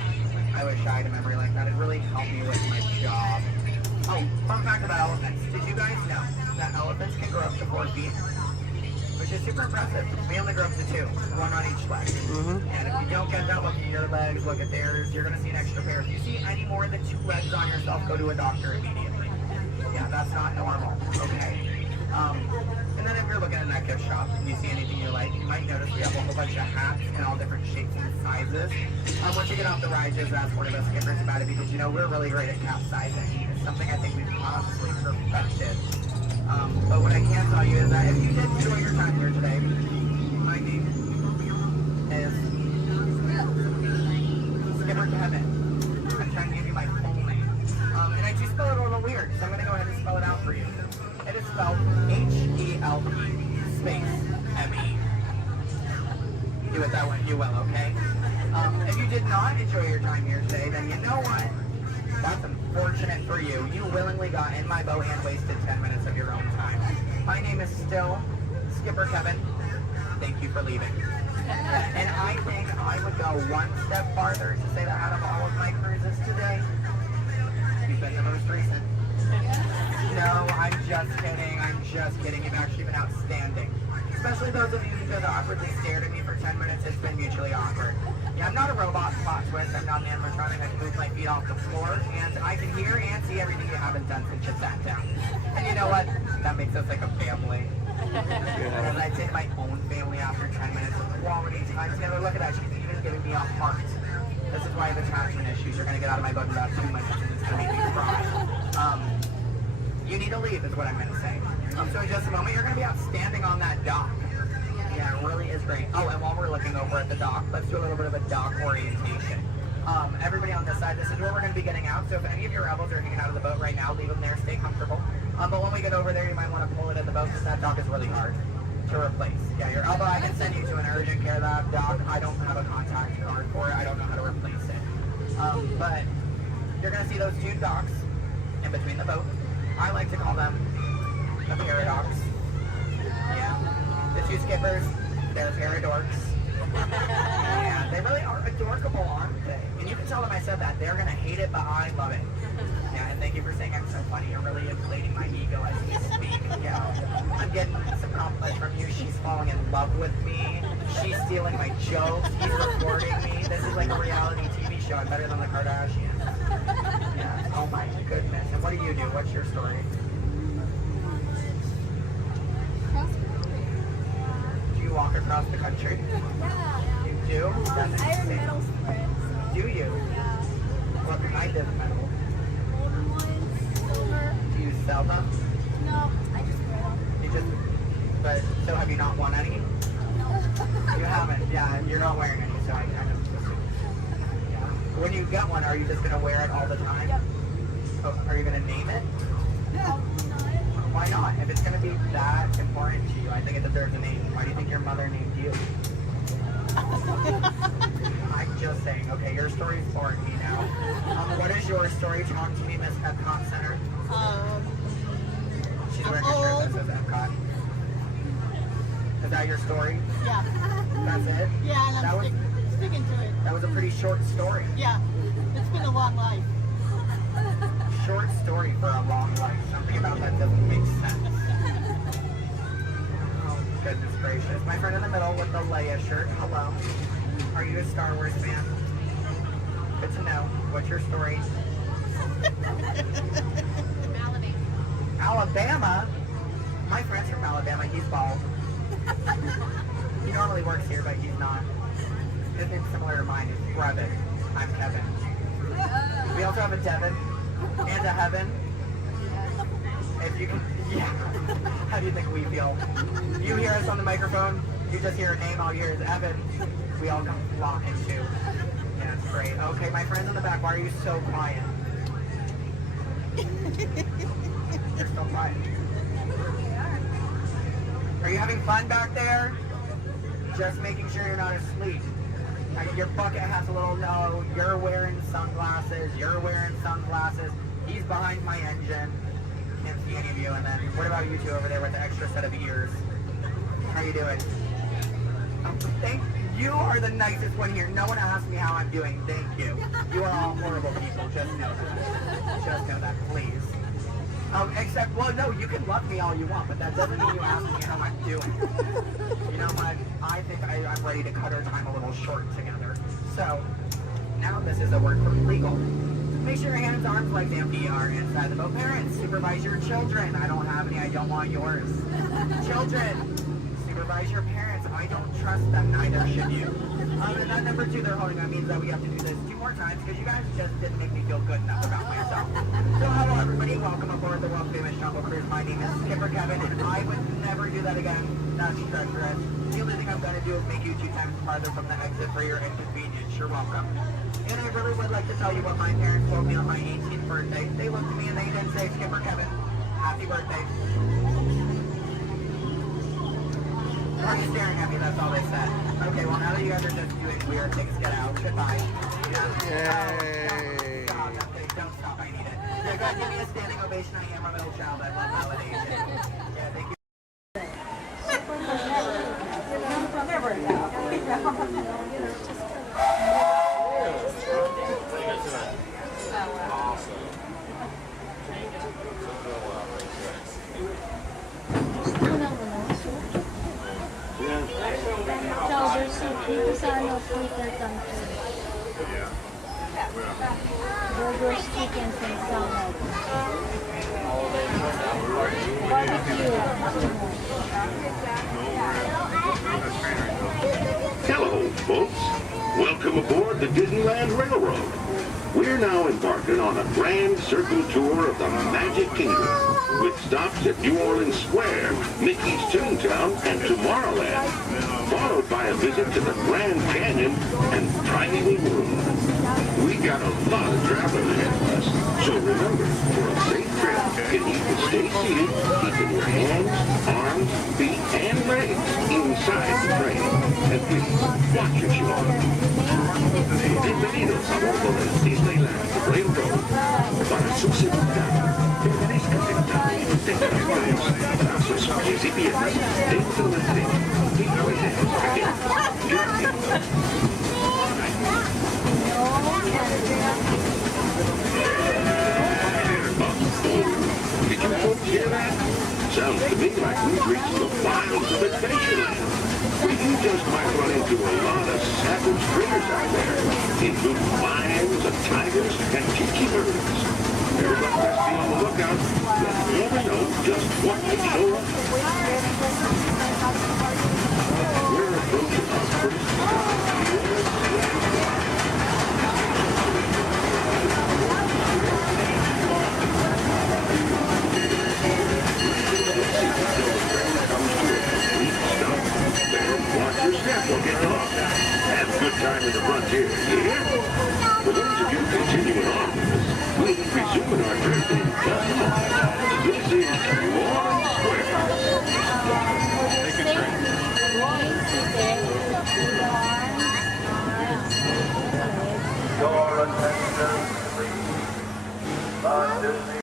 I wish I had a memory like that. It'd really help me with my job. Oh, fun fact about elephants. Did you guys know that elephants can grow up to 4 feet? Which which is super impressive. We only grew up to 2, 1 on each leg. And if you don't get that, look at your legs, look at theirs, you're going to see an extra pair. If you see any more than 2 legs on yourself, go to a doctor immediately. Yeah, that's not normal, okay? And then if you're looking at that gift shop and you see anything you like, you might notice we have a whole bunch of hats in all different shapes and sizes. Once you get off the ride, just ask one of us skippers about it because, you know, we're really great at capsizing. It's something I think we've honestly perfected. But what I can tell you is that if you did enjoy your time here today, my name is Skipper Kevin. I'm trying to give you my full name. And I do spell it a little weird, so I'm going to go ahead and spell it out for you. It is spelled H-E-L-P space M-E. Do it that way, you will, okay? If you did not enjoy your time here today, then you know what? That's unfortunate for you. You willingly got in my boat and wasted 10 minutes of your own time. My name is still Skipper Kevin. Thank you for leaving. And I think I would go one step farther to say that out of all of my cruises today, you've been the most recent. No, I'm just kidding. I'm just kidding. You've actually been outstanding. Especially those of you who just awkwardly stared at me for 10 minutes. It's been mutually awkward. Yeah, I'm not a robot plot twist. I'm not an animatronic. I can move my feet off the floor, and I can hear and see everything you haven't done since you sat down. And you know what? That makes us like a family. And I take my own family after 10 minutes of quality time together. Look at that. She's even giving me a heart. This is why I have attachment issues. You're going to get out of my boat in about 2 minutes, and it's going to make me cry. You need to leave is what I'm going to say. So in just a moment, you're going to be outstanding on that dock. Yeah, it really is great. Oh, and while we're looking over at the dock, let's do a little bit of a dock orientation. Everybody on this side, this is where we're going to be getting out. So if any of your rebels are hanging out of the boat right now, leave them there, stay comfortable. But when we get over there, you might want to pull it in the boat because that dock is really hard to replace. Yeah, your elbow, I can send you to an urgent care lab dock. I don't have a contact card for it. I don't know how to replace it. But you're going to see those 2 docks in between the boat. I like to call them the paradox. Yeah. The 2 skippers, they're paradorks. Yeah, they really are adorkable, aren't they? And you can tell them I said that. They're going to hate it, but I love it. Yeah, and thank you for saying I'm so funny. You're really inflating my ego as we speak. Yeah. I'm getting some compliments from you. She's falling in love with me. She's stealing my jokes. He's recording me. This is like a reality TV show. I'm better than the Kardashians. Yeah. Oh my goodness. And what do you do? What's your story? Do you walk across the country? Yeah. You do? That's Iron insane. metal spreads. Do you? Yeah. What kind of metal? Golden ones, silver. Do you sell them? No, I just wear them. You just, but, so have you not won any? No. You haven't, yeah, you're not wearing any, so I kind of assumed. Yeah. When you get one, are you just going to wear it all the time? Yep. Oh, are you going to name it? No, Why not? If it's going to be that important to you, I think it deserves a name. Why do you think your mother named you? I'm just saying, okay, your story's boring me now. What is your story? Talk to me, Miss Epcot Center. She's wearing a shirt that says Epcot. Is that your story? Yeah. That's it? Yeah, and that I'm sticking to it. That was a pretty short story. Yeah. It's been a long life. Short story for a long life. Something about that doesn't make sense. Oh, goodness gracious. My friend in the middle with the Leia shirt. Hello. Are you a Star Wars fan? Good to know. What's your story? Alabama? My friend's from Alabama. He's bald. He normally works here, but he's not. His name's similar to mine. It's Brevin. I'm Kevin. We also have a Devin and a Heaven. If you can, yeah. How do you think we feel? You hear us on the microphone, you just hear a name, all you hear is Evan. We all come flocking too. Yeah, it's great. Okay, my friends in the back, why are you so quiet? You're so quiet. Are you having fun back there? Just making sure you're not asleep. I mean, your bucket has a little no. You're wearing sunglasses. You're wearing sunglasses. He's behind my engine. Can't see any of you. And then, what about you two over there with the extra set of ears? How you doing? Thank you. Are the nicest one here. No one asked me how I'm doing. Thank you. You are all horrible people. Just know that. Just know that, please. Except, well, no, you can love me all you want, but that doesn't mean you ask me how I'm doing. You know what? I think I'm ready to cut our time a little short together. So, now this is a word for legal. Make sure your hands, arms, legs, and feet are inside the boat. Parents, supervise your children. I don't have any, I don't want yours. Children, supervise your parents. I don't trust them, neither should you. And then number 2 they're holding on means that we have to do this 2 more times because you guys just didn't make me feel good enough about myself. So hello everybody, welcome aboard the world famous Jungle Cruise. My name is Skipper Kevin and I would never do that again. That's treacherous. The only thing I'm going to do is make you 2 times farther from the exit for your inconvenience. You're welcome. And I really would like to tell you what my parents told me on my 18th birthday. They looked at me and they did say, Skipper Kevin, happy birthday. Why are you staring at me? That's all they said. Okay, well now that you guys are just doing weird things, get out. Goodbye. Yeah. Yay. Stop. Okay, don't stop. I need it. Yeah, guys, give me a standing ovation. I am a middle child. I love validation. Yeah, thank you. Dito sa Twitter country. Burgers, chickens, and salad. Barbecue. Hello, folks. Welcome aboard the Disneyland Railroad. We're now embarking on a grand circle tour of the Magic Kingdom, with stops at New Orleans Square, Mickey's Toontown, and Tomorrowland, followed by a visit to the Grand Canyon and Tiny World. We got a lot of traveling ahead of us, so remember, for a safe trip, you need to stay seated, keeping your hands, arms, feet, and legs inside the train. And please, watch your shoes. Bienvenidos a bordo del Disneyland Railroad. Para su seguridad, permanezcan sentados, tengan las manos, brazos, pies y piernas dentro del tren y rueden adentro. Gracias. Did you folks hear that? Sounds to me like we've reached the wilds of Adventureland. You just might run into a lot of savage critters out there, including lions and tigers and tiki birds. Everybody must be on the lookout. You never know just what may show up. We're approaching our first stop. Watch your step, don't get lost. Have a good time in the frontier, yeah? For those of you continuing on with us, we'll be resuming our trip in just a moment. This is New Orleans Square. Take a drink. Your attention, please. The Disney.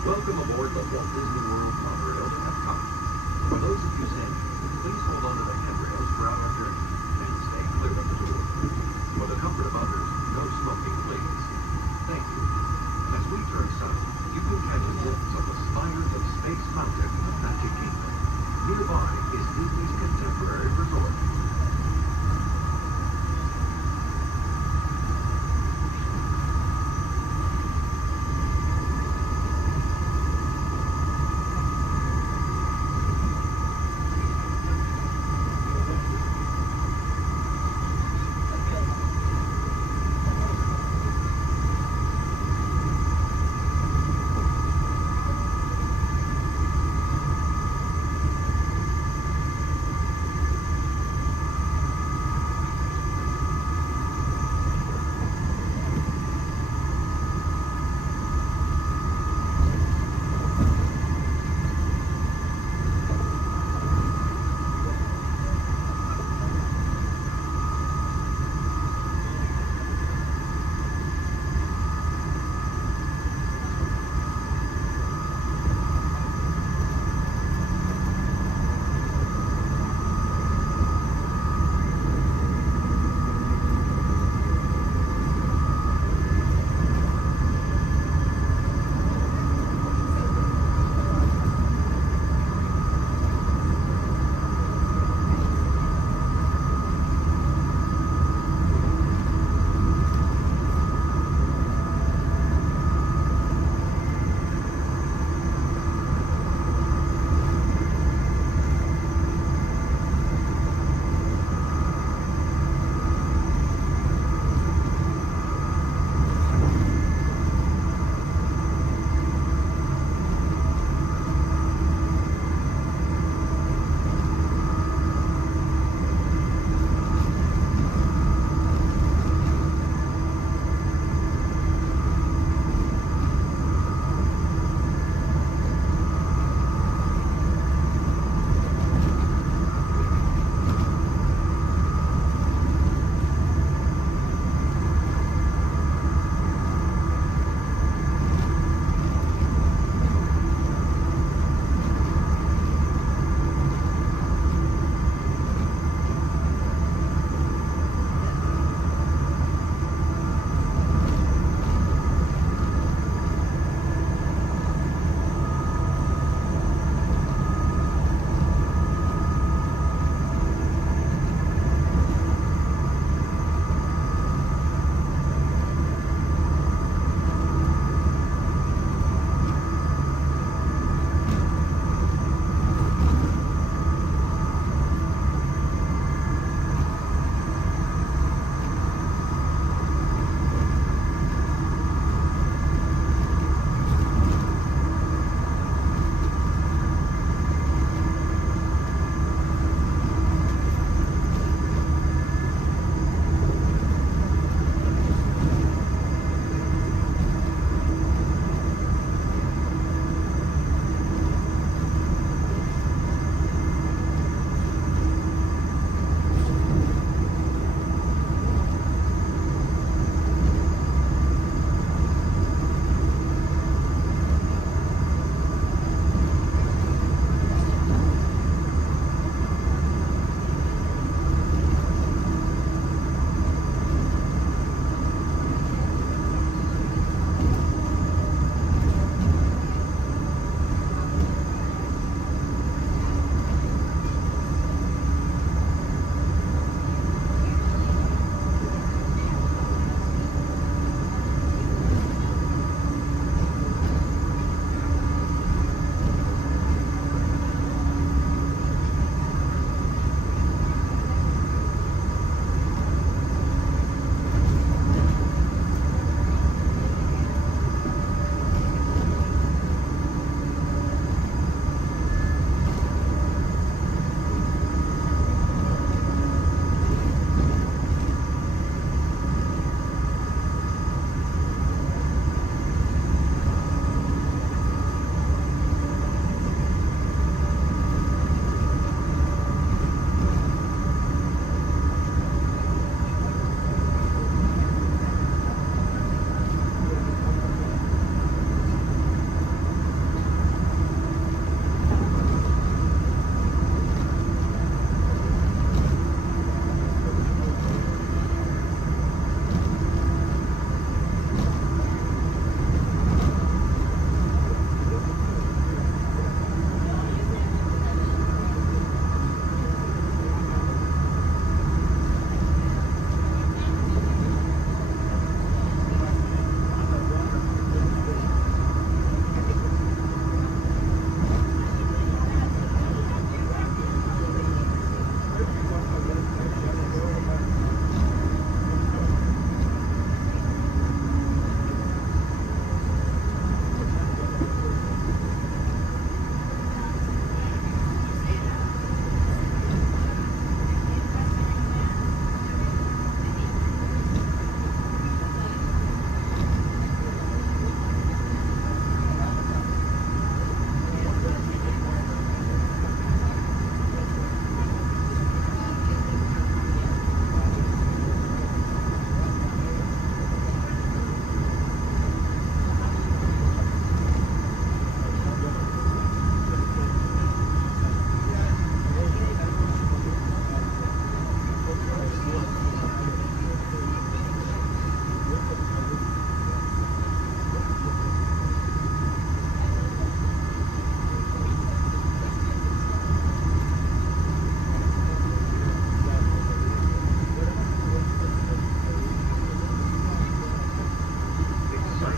Welcome aboard the Walt Disney World monorail at Epcot. For those of you standing, please hold on to the handrails throughout our journey and stay clear of the door. For the comfort of others, no smoking, please. Thank you. As we turn south, you can catch a glimpse of the spires of Space Mountain in the Magic Kingdom. Nearby is Disney's contemporary resort.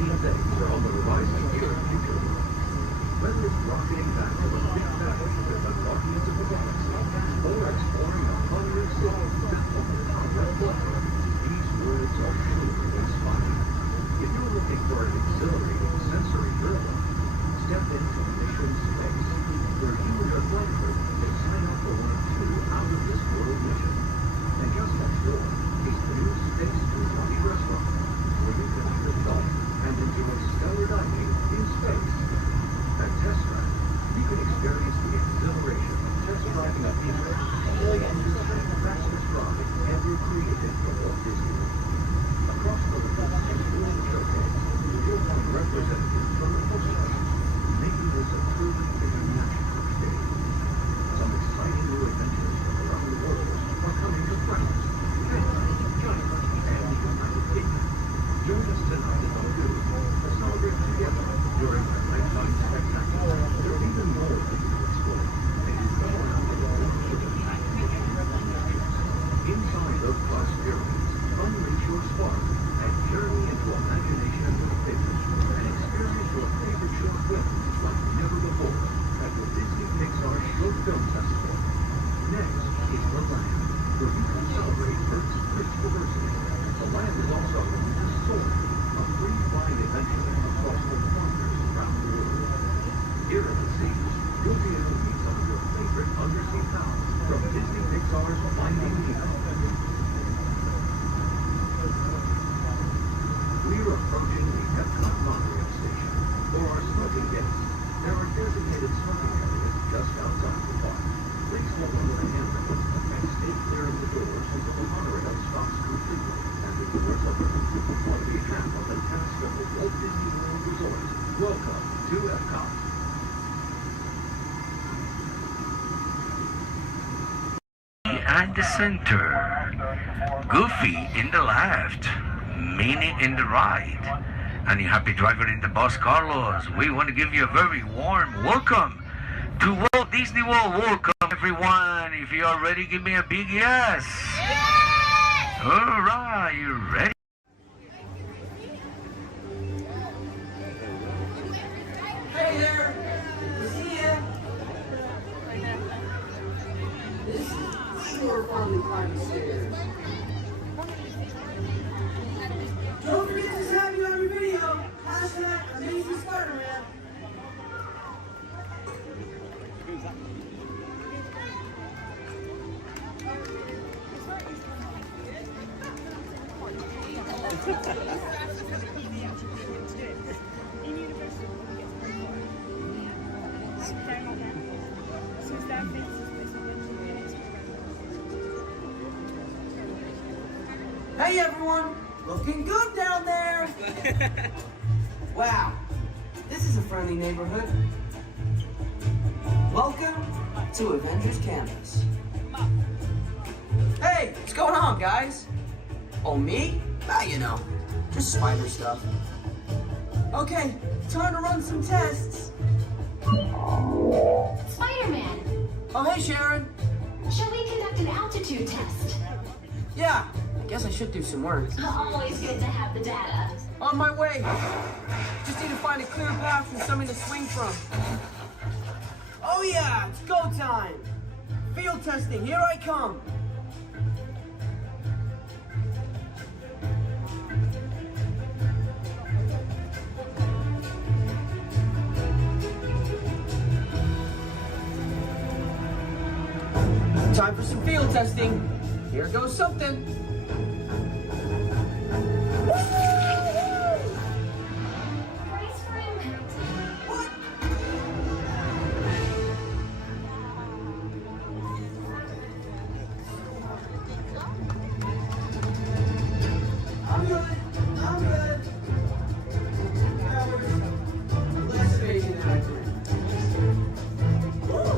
exciting things are on the horizon here at Future World. Whether it's rocketing back to the big valley with the Guardians of the Galaxy, or exploring a hundred cities built on the power of water, these worlds are sure to inspire. If you're looking for an exhilarating sensory journey, step into Mission Space, where you and your flight crew can sign up for one of 2 out-of-this-world missions. And just next door is the new Space Tuesday restaurant, where you can eat fun and enjoy stellar dining in space. At Test Drive, you can experience the exhilaration of test driving a vehicle all on the fastest ride ever created for Walt Disney. Across the road and during the showcase, you'll find representatives from the postcard, making this a truly international experience. Some exciting new adventures from around the world are coming to France, Canada, China, and the United Kingdom. Join us tonight at Lagoon to celebrate together during our nighttime spectacular. There's even more that you can explore, and you come around the world with a inside those glass pyramids, unleash your spark and journey into imagination with pictures and experience your favorite short films like never before at the Disney Pixar Short Film Festival. Next is the Land, where you can celebrate Earth's rich diversity. The Land is also home to Soar, a free flying adventure across the wonders around the world. Here at the seas, you'll be able to meet some of your favorite undersea pals from Disney Pixar's Finding Nemo. We're approaching the Epcot monorail station. For our smoking guests, there are designated smoking areas just outside the park. Please hold onto the handrail and stay clear of the doors until the monorail stops completely and the doors open. On behalf of the cast of the Walt Disney World Resort, welcome to Epcot. At the center, Goofy in the left, Minnie in the right, and your happy driver in the bus, Carlos. We want to give you a very warm welcome to Walt Disney World. Welcome, everyone. If you are ready, give me a big yes. Yes! All right, you ready? Hey there! See ya! This is sure fun to climb the stairs. Don't forget to tag me on your video. # Amazing Spider-Man. Hey everyone! Looking good down there! Wow, this is a friendly neighborhood. Welcome to Avengers Campus. Hey, what's going on, guys? Oh, me? Ah, you know, just spider stuff. Okay, time to run some tests. Spider-Man, Oh, hey, Sharon. shall we conduct an altitude test? Yeah, I guess I should do some work. Always good to have the data. On my way. Just need to find a clear path and something to swing from. Oh yeah, it's go time. Field testing, here I come. Time for some field testing. Here goes something. I'm good. That was less vague than accurate. Woo!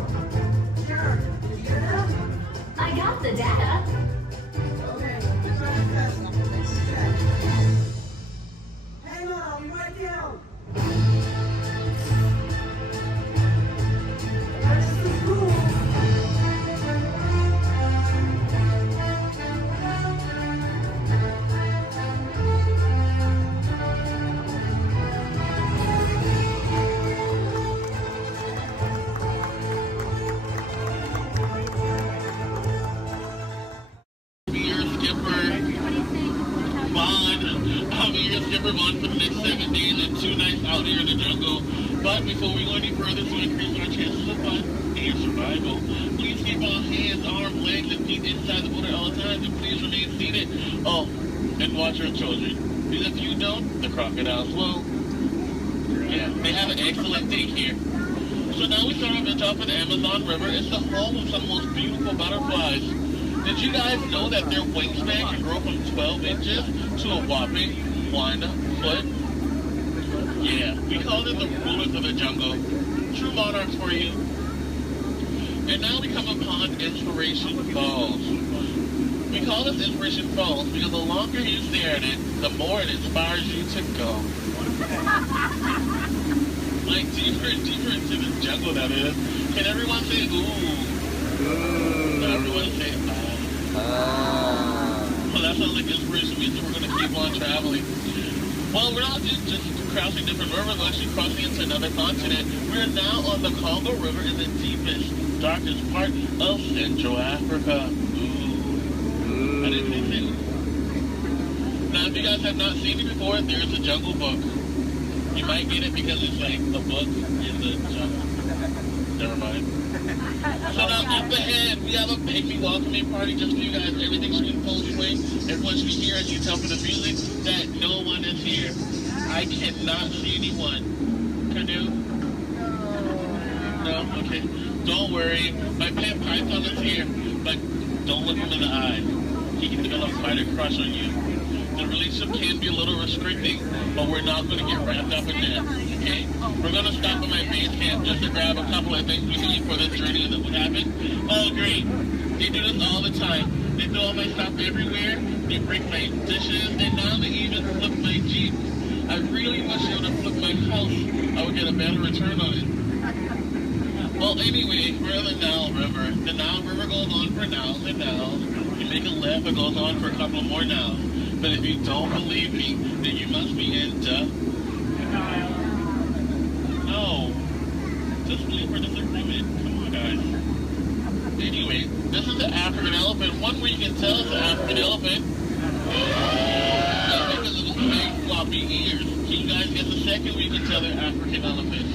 Sure. Did you get that? I got the data. Okay. out here in the jungle. But before we go any further to increase our chances of fun and survival, please keep all hands, arms, legs, and feet inside the water at all times, and please remain seated. Oh, and watch your children. Because if you don't, the crocodiles will. Yeah, they have an excellent daycare. So now we start off on top of the Amazon River. It's the home of some of the most beautiful butterflies. Did you guys know that their wingspan can grow from 12 inches to a whopping 1 foot? Yeah, we call them the rulers of the jungle. True monarchs for you. And now we come upon Inspiration Falls. We call this Inspiration Falls because the longer you stare at it, the more it inspires you to go. Like deeper and deeper into the jungle that is. Can everyone say ooh? No, everyone say well, that sounds like inspiration means that we're going to keep on traveling. Well, we're not just crossing different rivers, we're actually crossing into another continent. We're now on the Congo River in the deepest, darkest part of Central Africa. Ooh. I didn't say ooh. Now, if you guys have not seen it before, there's a Jungle Book. You might get it because it's like a book in the jungle. Never mind. So now up ahead, we have a pygmy welcoming party just for you guys. Everything's been full swing. Everyone should hear, as you tell from the music, that no one is here. I cannot see anyone. Canoe? No? Okay. Don't worry. My pet python is here, but don't look him in the eye. He can develop quite a crush on you. The relationship can be a little restricting, but we're not going to get wrapped up in that, okay? We're going to stop at my base camp just to grab a couple of things we need for this journey that would happen. Oh, great. They do this all the time. They throw all my stuff everywhere. They break my dishes, and now they even flip my Jeep. I really wish they would have flipped my house. I would get a better return on it. Well, anyway, we're in the Nile River. The Nile River goes on for Niles and Niles. You make a left, it goes on for a couple more Niles. But if you don't believe me, then you must be into... No. Just believe for disagreement. Come on, guys. Anyway, this is the African elephant. One way you can tell it's an African elephant is because of its big floppy ears. So you guys get the second way you can tell they're African elephants.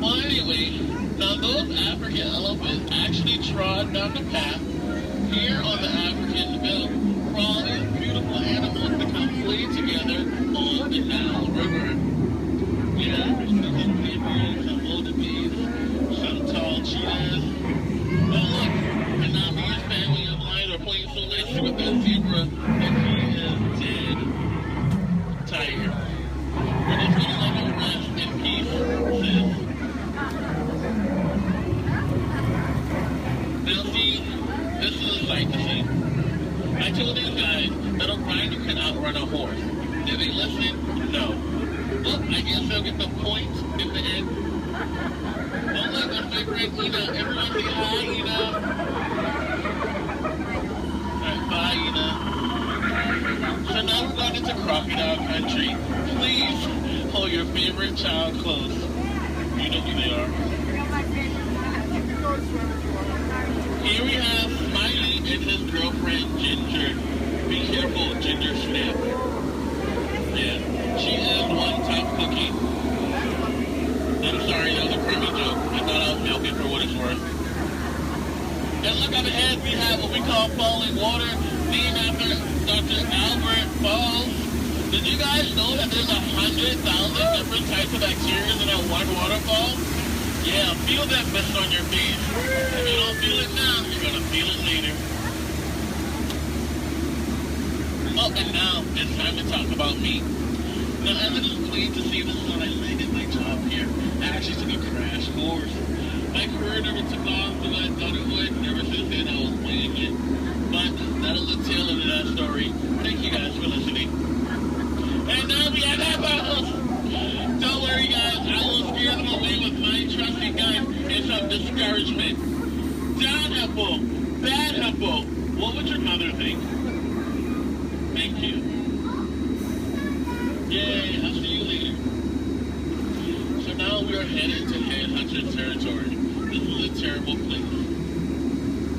Well, anyway... Now, those African elephants actually trod down the path here on the African belt for all these beautiful animals to come play together on the Nile River. Yeah, some zebras, some wildebeest, some tall cheetahs. But look, and now me and his family of lions are playing so nicely with that zebra that he is dead. Tiger. We're just going to let him rest in peace, sis. Now see, this is a sight to see. I told these guys that a rider can outrun a horse. Did they listen? No. Well, I guess they'll get the point in the end. Oh look, that's my friend Ina. Everyone say hi, Ina. Alright, bye, Ina. So now we're going into crocodile country. Please hold your favorite child close. You know who they are. Here we have Smiley and his girlfriend Ginger. Be careful, Ginger Snap. Yeah, she is one top cookie. I'm sorry, that was a crummy joke. I thought I was milking for what it's worth. And look up ahead, we have what we call falling water, named after Dr. Albert Falls. Did you guys know that there's 100,000 different types of bacteria in that one waterfall? Yeah, feel that mist on your face. If you don't feel it now, you're gonna feel it later. Oh, and now it's time to talk about me. Now, as it is plain to see, this is how I landed my job here. I actually took a crash course. My career never took off the way I thought it would. Ever since then, I was winging it. But that'll the tail of that story. Thank you guys for listening. And now we have apples. Don't worry, guys. I will steer them away with my trusty gun and some discouragement. Down, Apple. Bad, Apple. What would your mother think? Thank you. Yay, I'll see you later. So now we are headed to Headhunter territory. This is a terrible place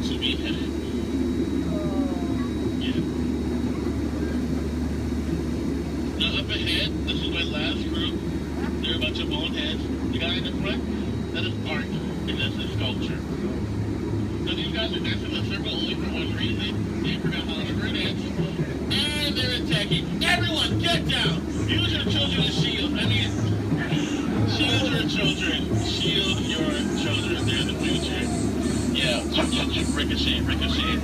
to be headed. Yeah. This is my last group. They're a bunch of boneheads. The guy in the front, that is art, and that's a sculpture. So these guys are dancing in a circle only for one reason. They forgot how to dance. And they're attacking. Everyone, get down! Use your children as shields. I mean, shield your children. Shield your children. They're the future. Yeah, ricochet, ricochet.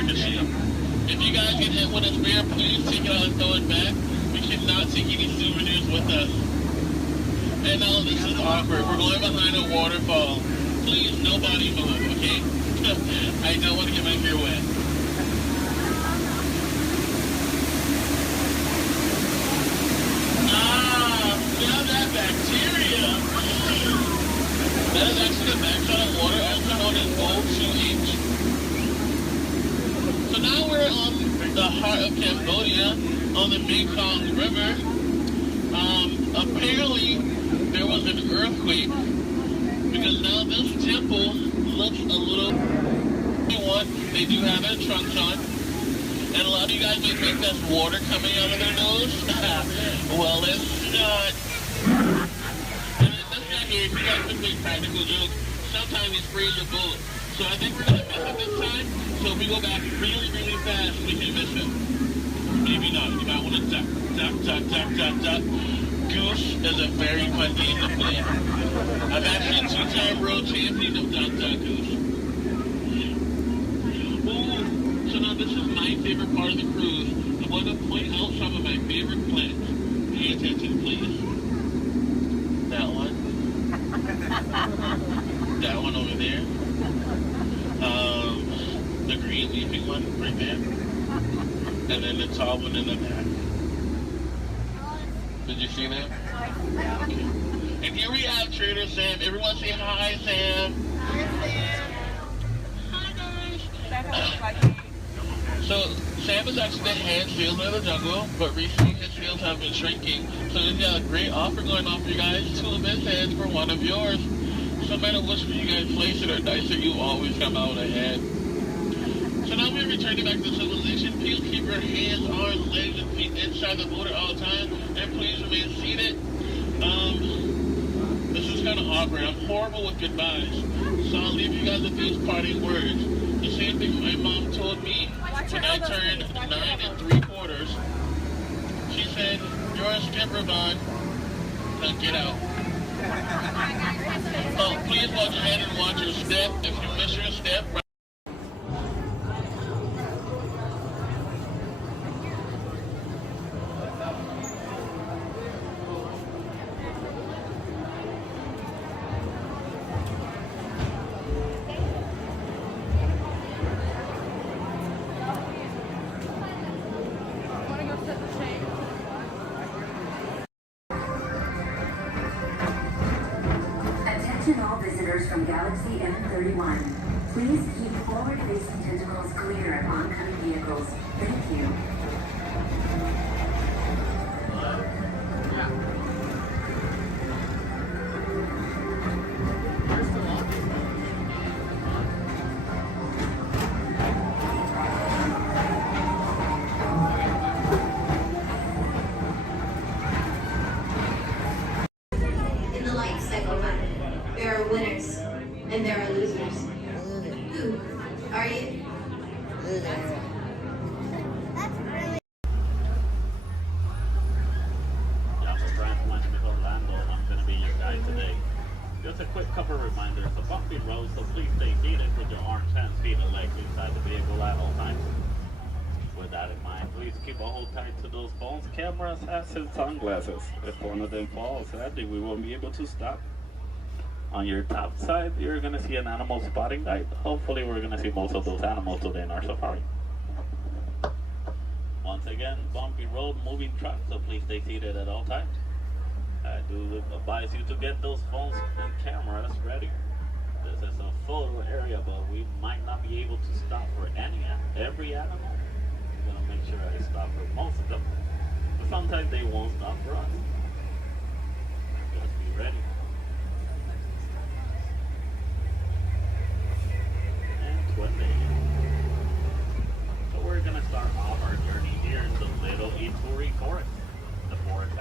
Ricochet. If you guys get hit with a spear, please take it out and throw it back. We cannot take any souvenirs with us. And now this is awkward. We're going behind a waterfall. Please, nobody move, okay? I don't want to get my hair wet. Now that bacteria. That is actually the backside of water, also known as O2H. So now we're on the heart of Cambodia, on the Mekong River. Apparently, there was an earthquake, because now this temple looks a little... They do have their trunks on, and a lot of you guys may think that's water coming out of their nose. Well, it's not. And this guy here, he got some big practical joke. Sometimes he sprays a bullet. So I think we're going to miss him this time. So if we go back really, really fast, we can miss him. Maybe not. You might want to duck, duck, duck, duck, duck, duck. Goose is a very fun game to play. I'm actually a two-time world champion of Duck Duck Goose. Ooh, so now this is my favorite part of the cruise. I want to point out some of my favorite plants. Pay attention, please. That one. That one over there. The green leafy one right there. And then the tall one in the back. Did you see that? Okay. And here we have Trader Sam. Everyone say hi, Sam. Hi, Sam. Hi, guys. So, Sam is actually the head salesman of the jungle, but recently his sales have been shrinking. So he's got a great offer going on for you guys. 2 of his heads for 1 of yours. So no matter which one you guys place it or dice it, you always come out ahead. So now we're returning back to civilization. Please keep your hands, arms, legs, and feet inside the water all the time. And please remain seated. This is kind of awkward. I'm horrible with goodbyes. So I'll leave you guys with these parting words. The same thing my mom told me when I turned 9 3/4. She said, "You're a skipper, bud. Now get out." Oh, please watch ahead and watch your step. If you miss your step, Attention all visitors from Galaxy M31. Please keep forward-facing tentacles clear of oncoming vehicles. Thank you. In the life cycle map, there are winners and there are losers. Who are you? Orlando, I'm going to be your guide today. Just a quick couple reminders. The bumpy road, so please stay seated with your arms, hands, feet, and legs inside the vehicle at all times. With that in mind, please keep a hold tight to those phones, cameras, hats, and sunglasses. If one of them falls, sadly, we won't be able to stop. On your top side, you're going to see an animal spotting guide. Hopefully, we're going to see most of those animals today in our safari. Once again, bumpy road, moving truck, so please stay seated at all times. I do advise you to get those phones and cameras ready. This is a photo area, but we might not be able to stop for every animal. I'm going to make sure I stop for most of them. But sometimes they won't stop for us. Just be ready. And 20. So we're going to start off our journey here in the Little Ituri Forest. The forest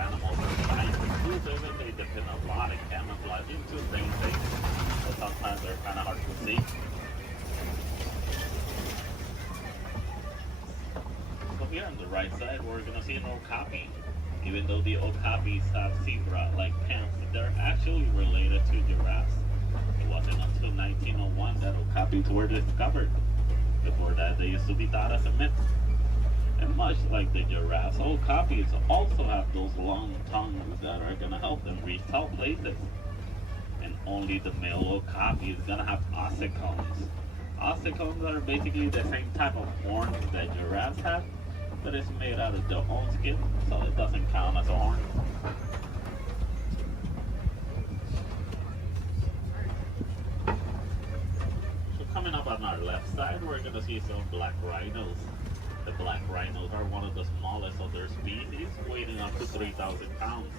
here on the right side, we're gonna see an okapi. Even though the okapis have zebra-like pants, they're actually related to giraffes. It wasn't until 1901 that okapis were discovered. Before that, they used to be thought as a myth. And much like the giraffes, okapis also have those long tongues that are gonna help them reach tall places. And only the male okapi is gonna have ossicones. Ossicones are basically the same type of horns that giraffes have, but it's made out of their own skin, so it doesn't count as a horn. So coming up on our left side, we're gonna see some black rhinos. The black rhinos are one of the smallest of their species, weighing up to 3,000 pounds.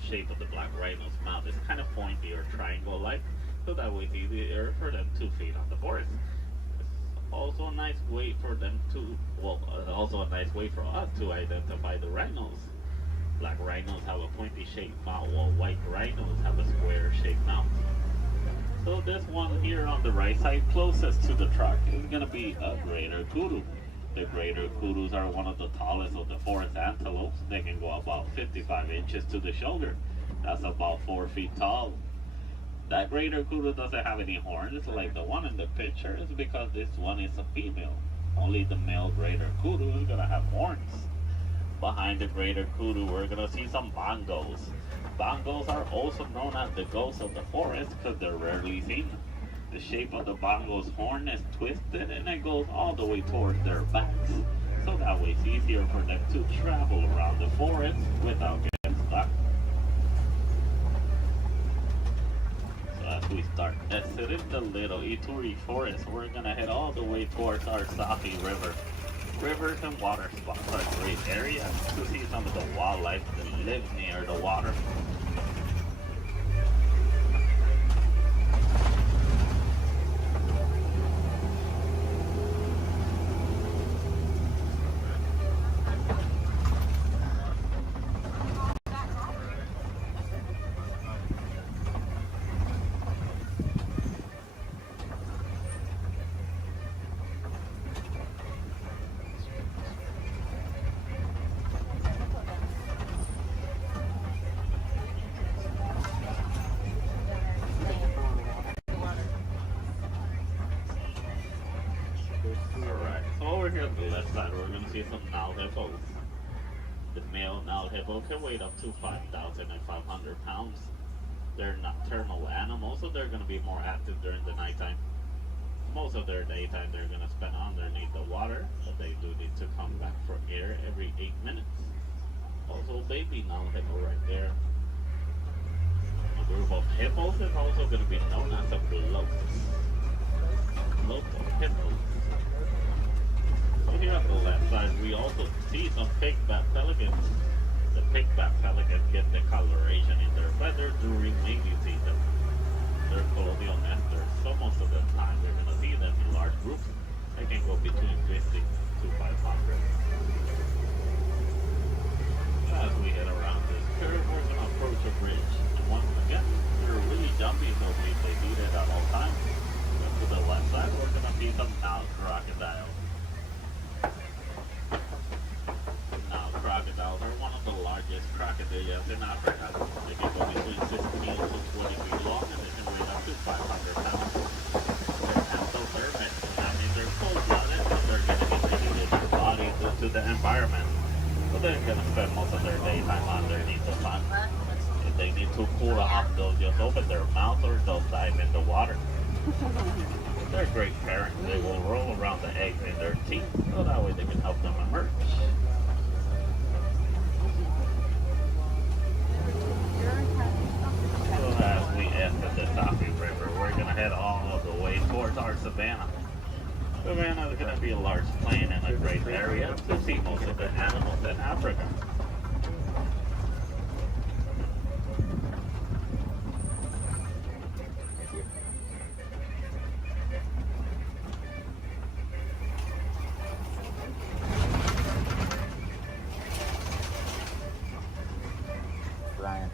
The shape of the black rhino's mouth is kind of pointy or triangle-like, so that way it's easier for them to feed on the forest. It's also a nice way for them to, also a nice way for us to identify the rhinos. Black rhinos have a pointy-shaped mouth, while white rhinos have a square-shaped mouth. So this one here on the right side, closest to the truck, is gonna be a greater kudu. The greater kudus are one of the tallest of the forest antelopes. They can go about 55 inches to the shoulder. That's about 4 feet tall. That greater kudu doesn't have any horns like the one in the picture. It's because this one is a female. Only the male greater kudu is gonna have horns. Behind the greater kudu, we're gonna see some bongos. Bongos are also known as the ghosts of the forest because they're rarely seen. The shape of the bongo's horn is twisted and it goes all the way towards their backs. So that way it's easier for them to travel around the forest without getting stuck. So as we start exiting the little Ituri forest, we're gonna head all the way towards our Safi River. Rivers and water spots are great areas to see some of the wildlife that lives near the water. Here on the left side, we're going to see some Nile hippos. The male Nile hippo can weigh up to 5,500 pounds. They're nocturnal animals, so they're going to be more active during the nighttime. Most of their daytime they're going to spend underneath the water, but they do need to come back for air every 8 minutes. Also, baby Nile hippo right there. A group of hippos is also going to be known as a bloat. Bloat of hippos. So here on the left side, we also see some pigbat pelicans. The pigbat pelicans get the coloration in their feathers during mating season. They're colonial nesters, so most of the time we're going to see them in large groups. They can go between 50 to 500. As we head around this curve, we're going to approach a bridge. And once again, they're really jumpy, so we stay seated at all times. And to the left side, we're going to see some Nile crocodiles. Crocodiles are one of the largest crocodiles in Africa. They can go between 16 to 20 feet long and they can weigh up to 500 pounds. They're endothermic. That means they're cold-blooded, but they're going to be heating their body due to the environment. So they're going to spend most of their daytime underneath the sun. If they need to cool off, they'll just open their mouth or they'll dive in the water. They're great parents. They will roll around the eggs in their teeth, so that way they can help them emerge. As we exit the Safi River, we're going to head all the way towards our savannah. Savannah is going to be a large plain and a great area to see most of the animals in Africa. Brian.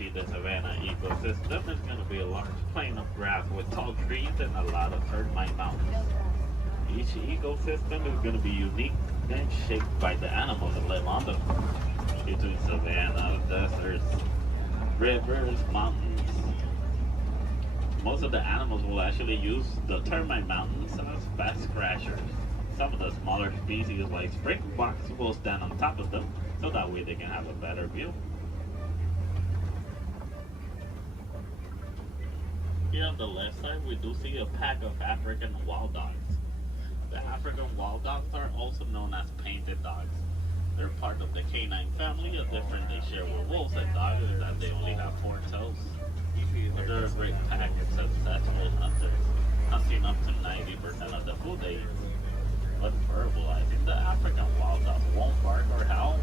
see the savanna ecosystem is going to be a large plain of grass with tall trees and a lot of termite mountains. Each ecosystem is going to be unique and shaped by the animals that live on them. Between savanna, deserts, rivers, mountains. Most of the animals will actually use the termite mountains as fast crashers. Some of the smaller species like springboks will stand on top of them so that way they can have a better view. Here on the left side we do see a pack of African wild dogs. The African wild dogs are also known as painted dogs. They're part of the canine family. A difference they share with wolves and dogs is that they only have 4 toes. But they're a great pack of successful hunters, hunting up to 90% of the food they eat. But verbalizing, the African wild dog won't bark or howl.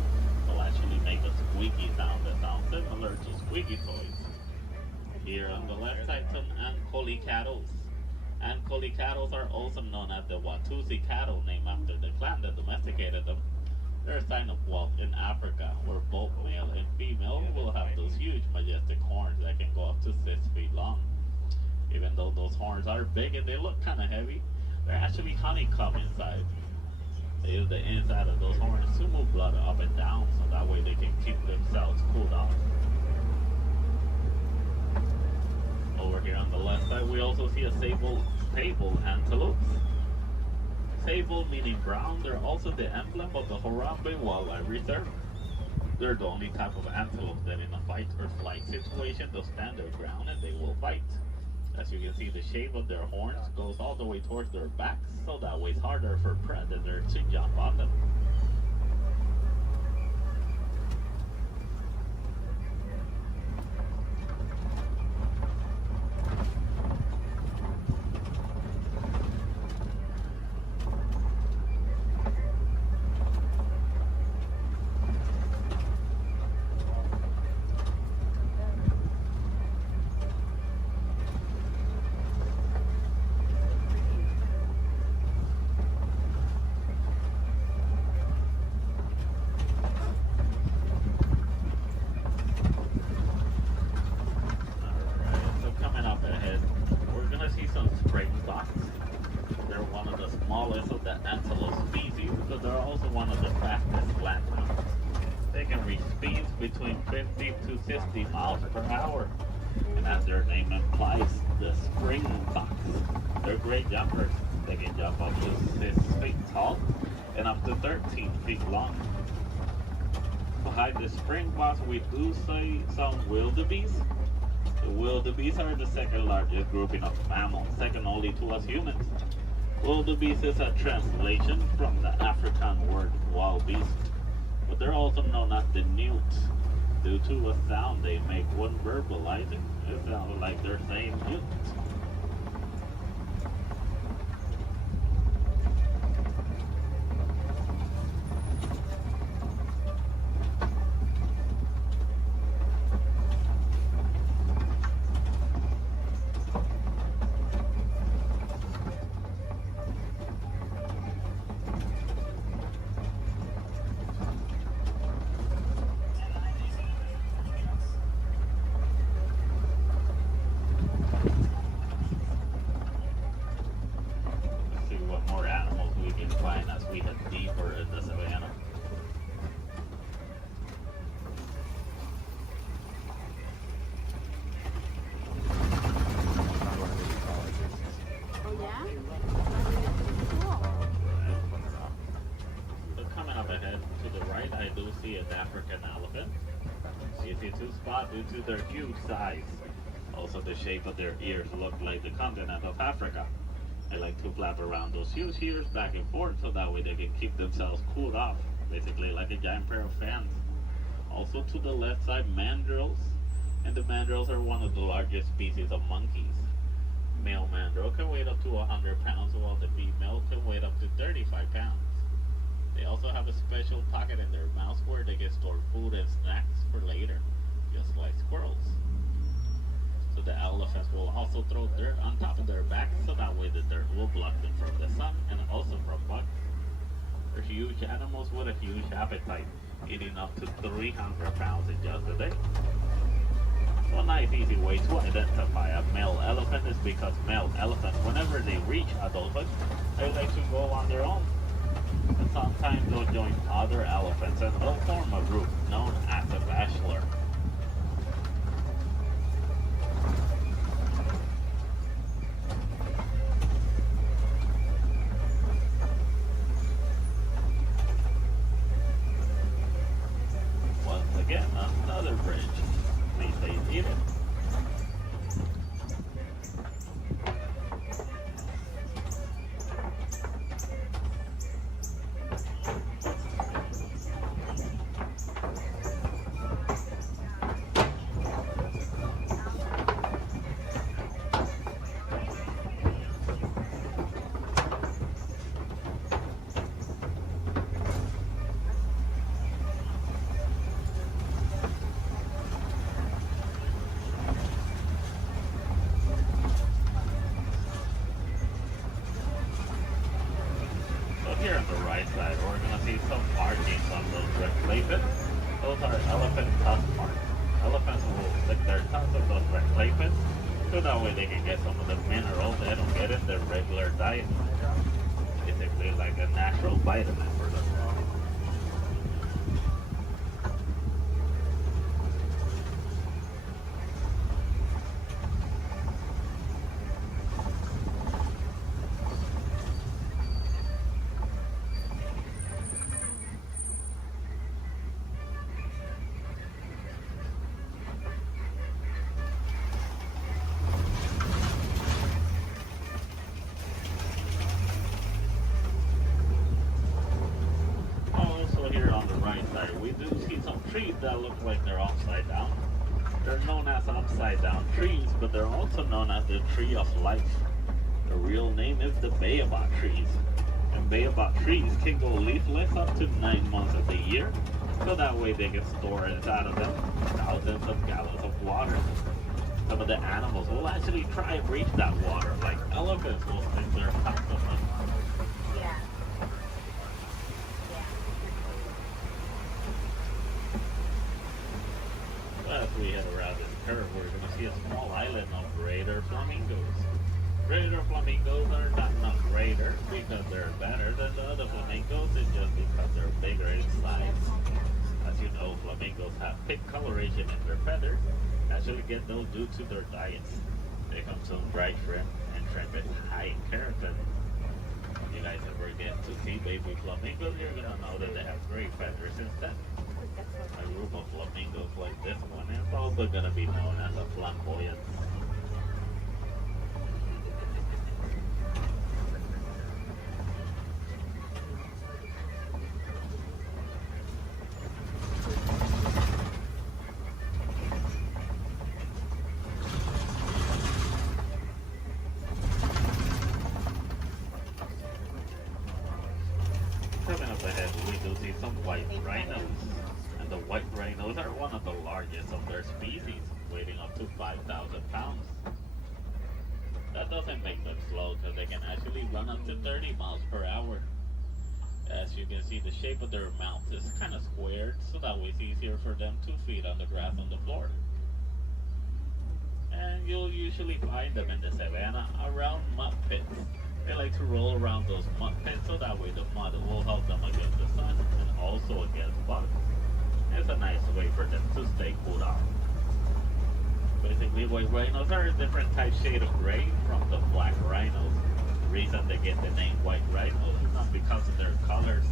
They'll actually make a squeaky sound that sounds similar to squeaky toys. Here on the left side, some Ankoli cattle. Ankoli cattle are also known as the Watusi cattle, named after the clan that domesticated them. They're a sign of wealth in Africa, where both male and female will have those huge, majestic horns that can go up to 6 feet long. Even though those horns are big and they look kind of heavy, they're actually honeycomb inside. They use the inside of those horns to move blood up and down, so that way they can keep themselves cooled off. Over here on the left side, we also see a sable antelope. Sable meaning brown, they're also the emblem of the Harambe Wildlife Reserve. They're the only type of antelope that in a fight or flight situation they'll stand their ground and they will fight. As you can see, the shape of their horns goes all the way towards their backs, so that way it's harder for predators to jump on them. Between 50 to 60 miles per hour. And as their name implies, the springboks. They're great jumpers. They can jump up to 6 feet tall and up to 13 feet long. Behind the springboks, we do see some wildebeest. The wildebeest are the second largest grouping of mammals, second only to us humans. Wildebeest is a translation from the African word wild beast. But they're also known as the newt due to a sound they make when verbalizing. It sounds like they're saying newt. Due to their huge size. Also, the shape of their ears look like the continent of Africa. They like to flap around those huge ears back and forth so that way they can keep themselves cooled off, basically like a giant pair of fans. Also to the left side, mandrills. And the mandrills are one of the largest species of monkeys. Male mandrill can weigh up to 100 pounds while the female can weigh up to 35 pounds. They also have a special pocket in their mouths where they can store food and snacks for later, just like squirrels. So the elephants will also throw dirt on top of their backs so that way the dirt will block them from the sun and also from bugs. They're huge animals with a huge appetite, eating up to 300 pounds in just a day. So a nice easy way to identify a male elephant is because male elephants, whenever they reach adulthood, they like to go on their own. And sometimes they'll join other elephants and they'll form a group known as a bachelor. Once again, another bridge. Please stay seated. So here on the right side, we're going to see some markings on those red clay pits. Those are elephant tusk marks. Elephants will stick their tongues on those red clay pits, so that way they can get some of the minerals they don't get in their regular diet. Basically like a natural vitamin for them. Also here on the right side, we do see some trees that look like they're upside down. They're known as upside down trees, but they're also known as the tree of life. The real name is the baobab trees. And baobab trees can go leafless up to 9 months of the year, so that way they can store inside of them thousands of gallons of water. Some of the animals will actually try and reach that water, like elephants will stick their tongues on them. As we head around this curve, we're going to see a small island of greater flamingos. Greater flamingos are not greater because they're better than the other flamingos, it's just because they're bigger in size. As you know, flamingos have thick coloration in their feathers, actually get those due to their diets. They consume dried shrimp, and shrimp is high in keratin. If you guys ever get to see baby flamingos, you're going to know that they have great feathers instead. A group of flamingos like this one is also going to be known as a flamboyant. Coming up ahead, we do see some white rhinos. And the white rhinos are one of the largest of their species, weighing up to 5,000 pounds. That doesn't make them slow, because they can actually run up to 30 miles per hour. As you can see, the shape of their mouth is kind of squared, so that way it's easier for them to feed on the grass on the floor. And you'll usually find them in the savannah around mud pits. They like to roll around those mud pits, so that way the mud will help them against the sun and also against bugs. It's a nice way for them to stay cooled off. Basically, white rhinos are a different type shade of gray from the black rhinos. The reason they get the name white rhinos is not because of their colors.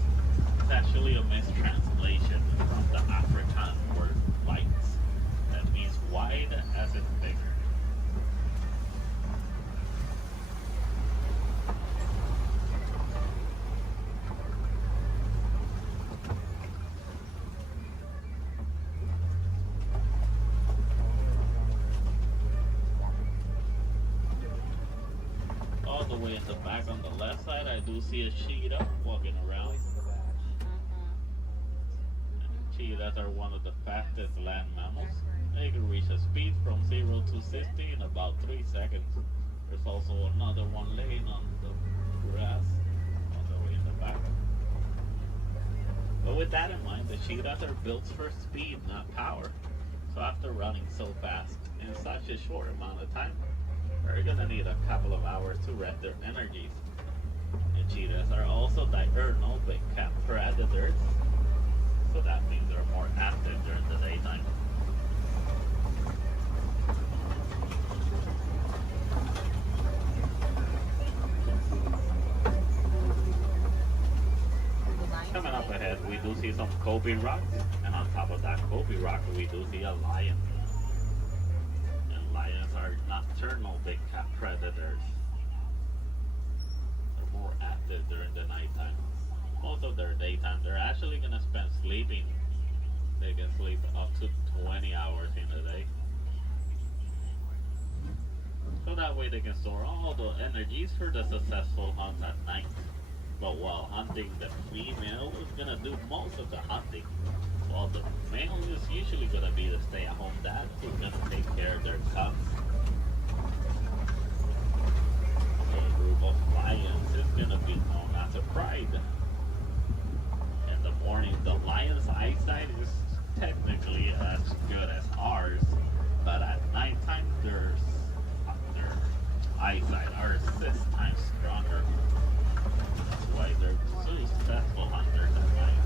It's actually a mistranslation from the African word white. That means wide as in bigger. All the way in the back on the left side, I do see a cheetah walking around. Cheetahs are one of the fastest land mammals. They can reach a speed from 0 to 60 in about 3 seconds. There's also another one laying on the grass all the way in the back. But with that in mind, the cheetahs are built for speed, not power. So after running so fast in such a short amount of time, we're gonna need a couple of hours to rest their energies. And cheetahs are also diurnal big cat predators, so that means they're more active during the daytime. Coming up ahead, we do see some Kobe rocks, and on top of that Kobe rock, we do see a lion. And lions are nocturnal big cat predators. They're more active during the nighttime. Most of their daytime, they're actually gonna spend sleeping. They can sleep up to 20 hours in a day. So that way they can store all the energies for the successful hunt at night. But while hunting, the female is gonna do most of the hunting, while the male is usually gonna be the stay-at-home dad who's gonna take care of their cubs. A group of lions is gonna be known as a pride. In the morning, the lion's eyesight is technically as good as ours, but at nighttime, their eyesight are 6 times stronger. That's why they're so successful hunters at night.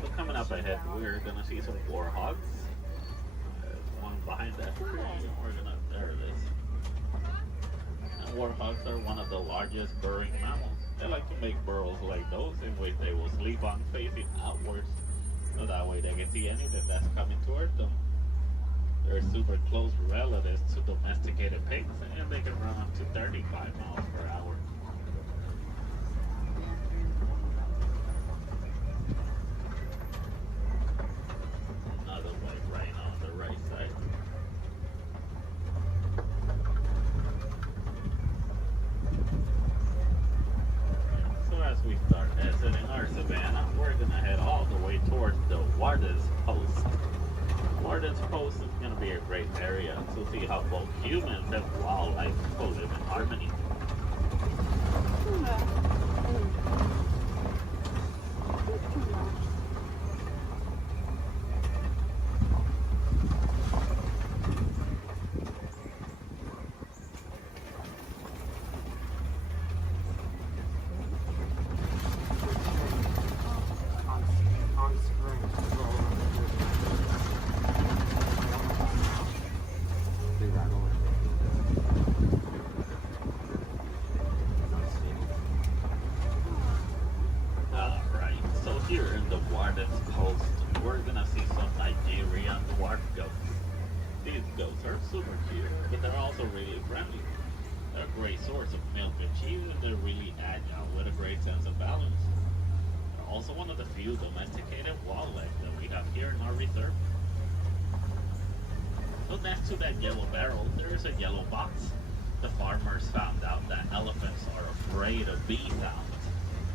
So coming up ahead, we're gonna see some warhogs. One behind that tree. We're gonna, there it is. And warhogs are one of the largest burrowing mammals. They like to make burrows like those in which they will sleep on facing outwards, so that way they can see anything that's coming toward them. They're super close relatives to domesticated pigs, and they can run up to 35 miles per hour. Another white rhino on the right side. So as we start exiting our savannah, we're gonna head all the way towards the Warden's Post. Warden's Post is gonna be a great area to see how both humans and wildlife co-live in harmony. Alright, so here in the Warden's Post, we're gonna see some Nigerian dwarf goats. These goats are super cute, but they're also really friendly. They're a great source of milk and cheese, and they're really agile with a great sense of balance. They're also one of the few domesticated wildlife that we have here in our reserve. So next to that yellow barrel, there is a yellow box. The farmers found out that elephants are afraid of bee sounds.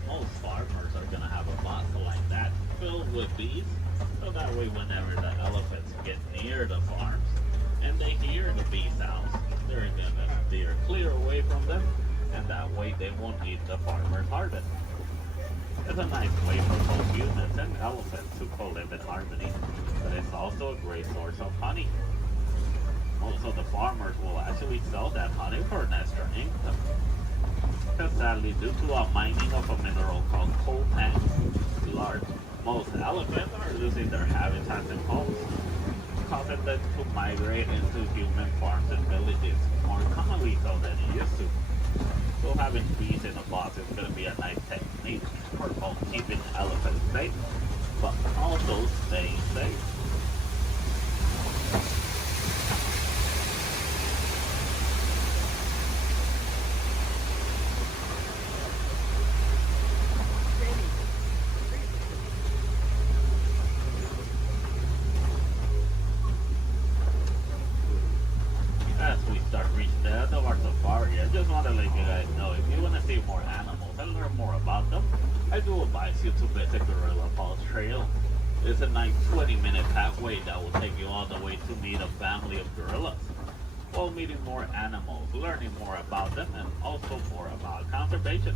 Most farmers are gonna have a box like that filled with bees, so that way whenever the elephants get near the farms and they hear the bee sounds, they're gonna steer clear away from them, and that way they won't eat the farmer's harvest. It's a nice way for both humans and elephants to co-live in harmony, but it's also a great source of honey. Also, the farmers will actually sell that honey for an extra income. Because sadly, due to a mining of a mineral called coltan, most elephants are losing their habitats and homes, causing them to migrate into human farms and villages more commonly so than it used to. So having bees in a box is going to be a nice technique for both keeping elephants safe, but also staying safe. As we start reaching the end of our safari, I just want to let you guys know, if you want to see more animals and learn more more about them, I do advise you to visit Gorilla Falls Trail. It's a nice 20-minute pathway that will take you all the way to meet a family of gorillas, while meeting more animals, learning more about them, and also more about conservation.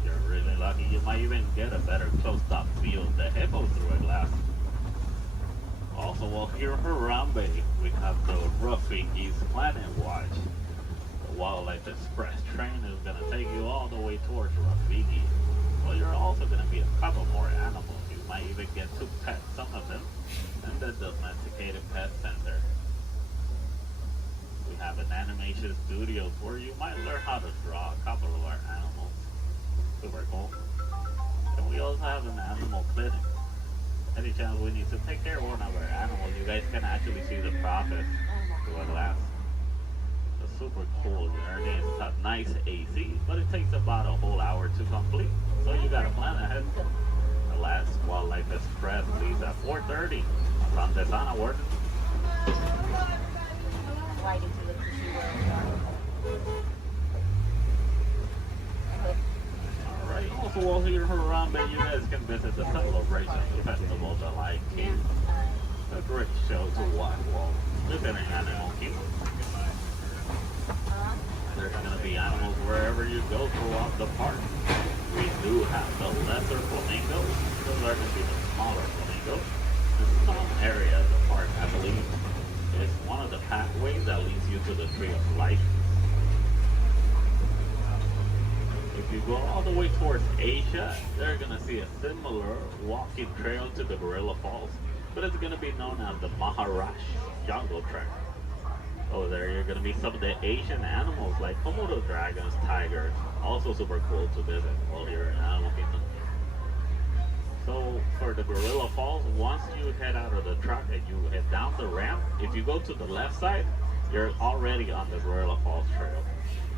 If you're really lucky, you might even get a better close-up view of the hippo through a glass. Also, while here in Harambe, we have the Rafiki's Planet Watch. The Wildlife Express train is going to take you all the way towards Rafiki. Well, you're also going to meet a couple more animals. You might even get to pet some of them in the Domesticated Pet Center. We have an animation studio where you might learn how to draw a couple of our animals. Super cool. And we also have an animal clinic. Any chance we need to take care of one of our animals, you guys can actually see the process through a glass. It's super cool. It's got nice AC, but it takes about a whole hour to complete. So you gotta plan ahead. The last Wildlife Express leaves at 4:30. Sunday Sana work. Alright, also while here in Harambe, you guys can visit the Celebration Festival, the Lion King. A great show to watch while visiting Animal Kingdom. There's going to be animals wherever you go throughout the park. We do have the lesser flamingos. Those are going to be the smaller flamingos. In some area of the park, I believe, is one of the pathways that leads you to the Tree of Life. If you go all the way towards Asia, they're going to see a similar walking trail to the Gorilla Falls, but it's going to be known as the Maharashtra Jungle Trek. Over there, you're going to meet some of the Asian animals like Komodo dragons, tigers. Also super cool to visit while you're in Animal Kingdom. So for the Gorilla Falls, once you head out of the truck and you head down the ramp, if you go to the left side, you're already on the Gorilla Falls Trail.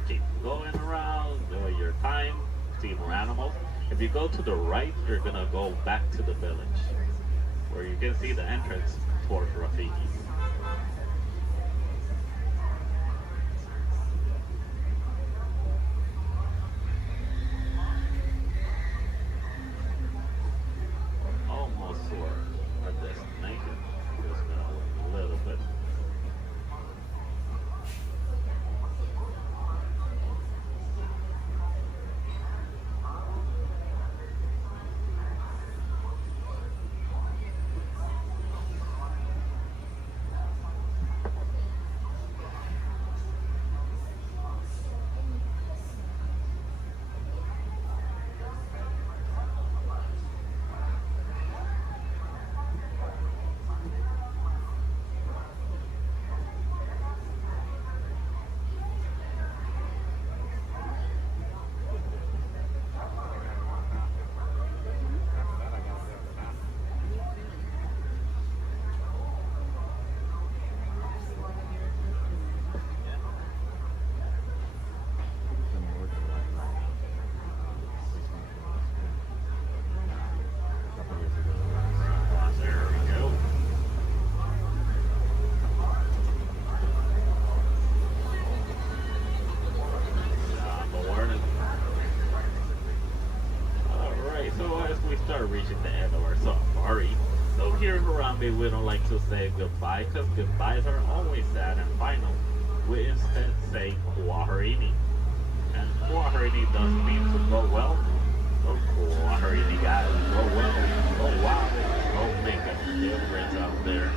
Keep going around, enjoy your time, see more animals. If you go to the right, you're going to go back to the village, where you can see the entrance towards Rafiki. Almost to our destination. Just gonna wait a little bit. Reaching the end of our safari. So here in Harambe, we don't like to say goodbye because goodbyes are always sad and final. We instead say Kwaherini. And Kwaherini does mean to go well. So Kwaherini guys, go well, go wild, go make a difference out there.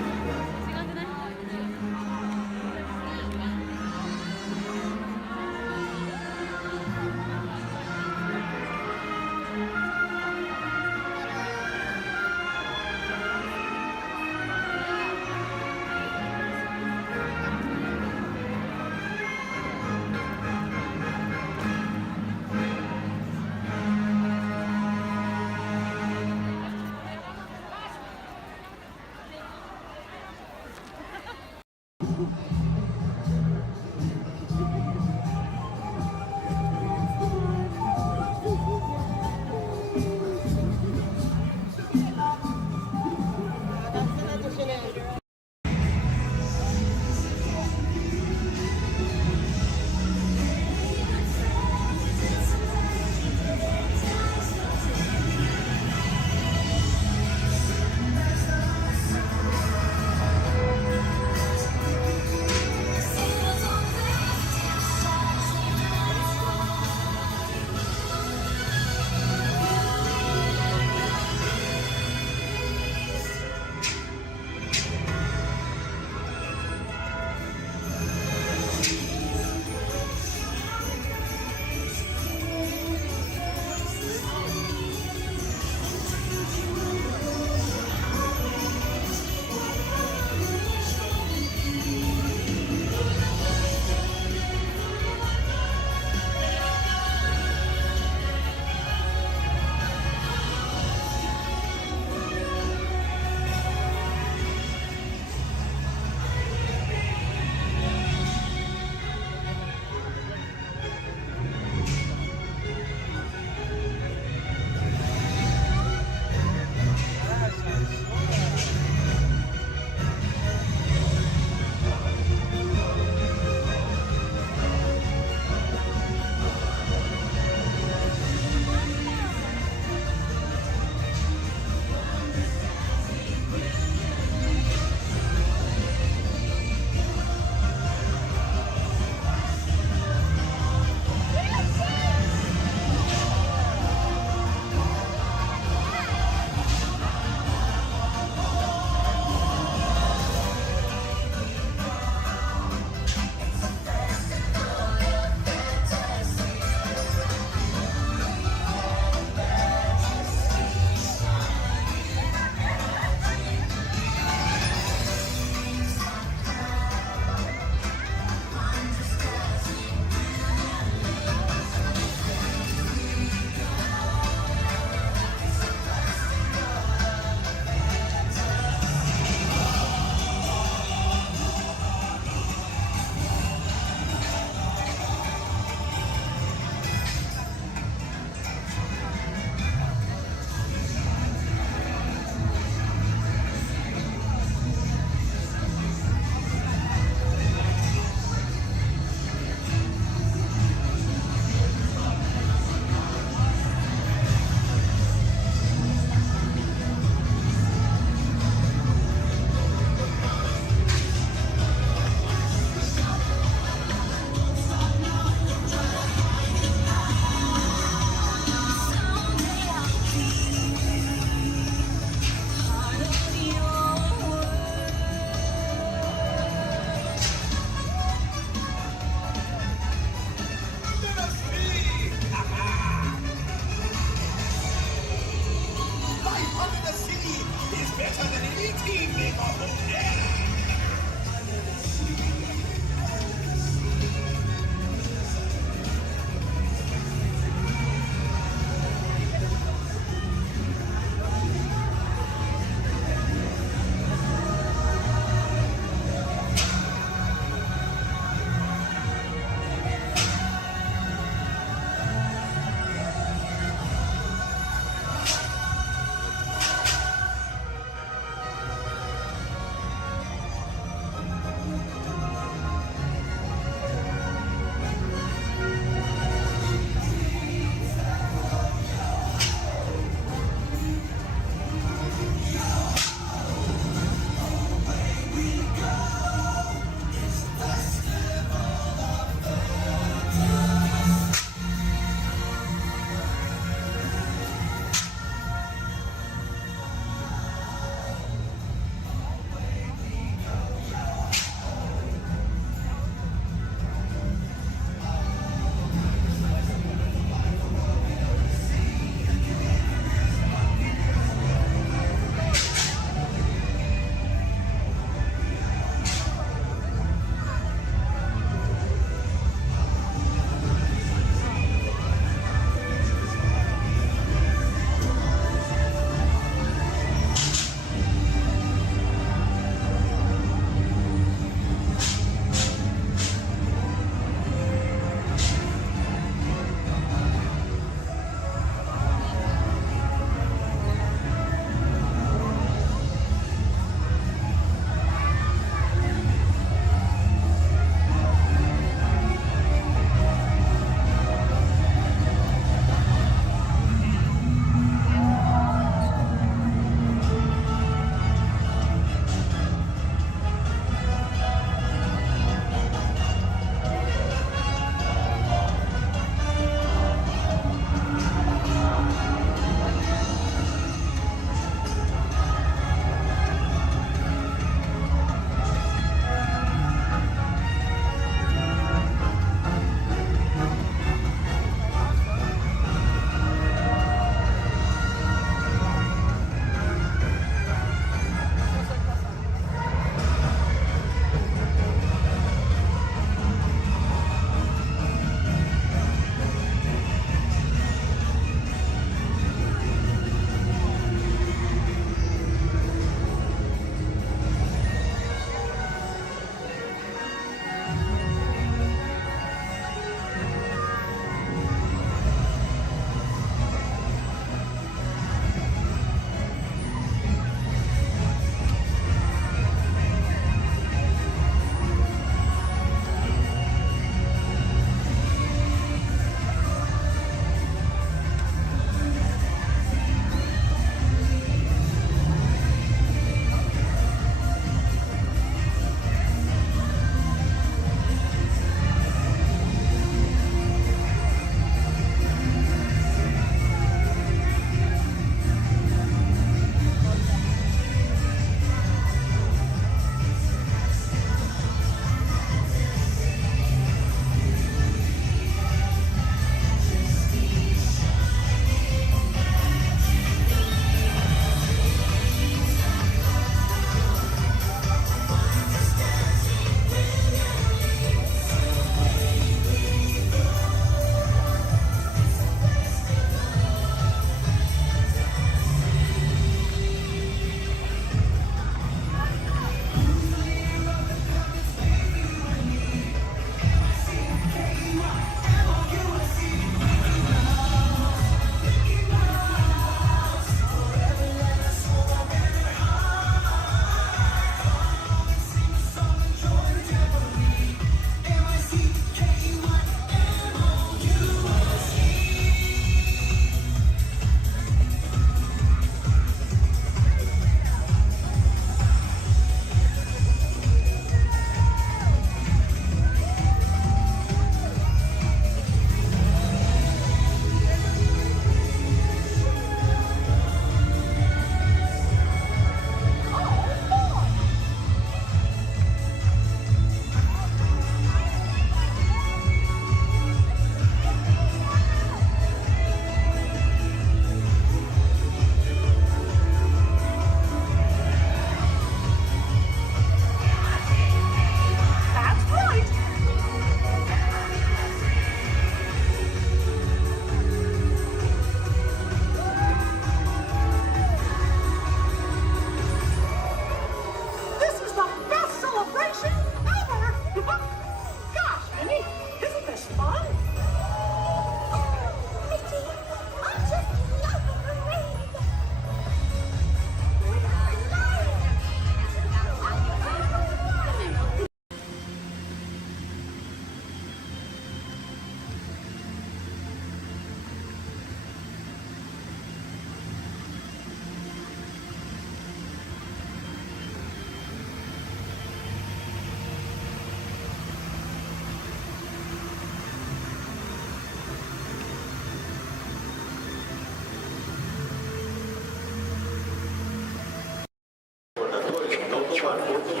Welcome to the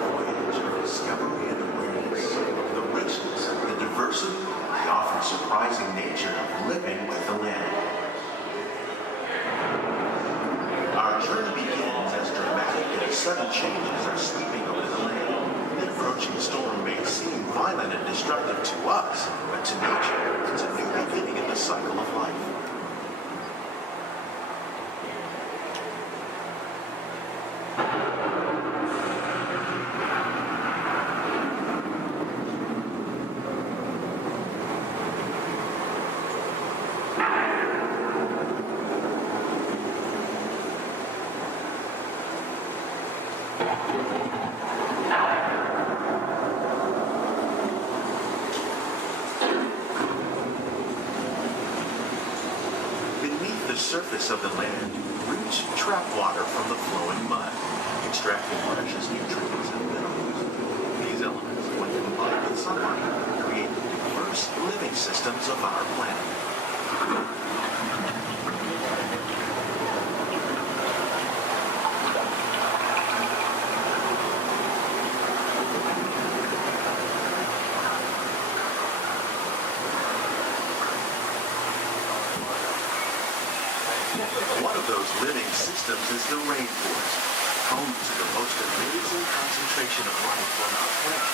voyage of discovery and awareness. The richness, the diversity, the often surprising nature of living with the land. Our journey begins as dramatic and sudden changes are sweeping over the land. An approaching storm may seem violent and destructive to us, but to nature, it's a new beginning in the cycle of life. Beneath the surface of the land, roots trap water from the flowing mud, extracting precious nutrients and minerals. These elements, when combined with sunlight, create the diverse living systems of our planet. One of those living systems is the rainforest, home to the most amazing concentration of life on our planet.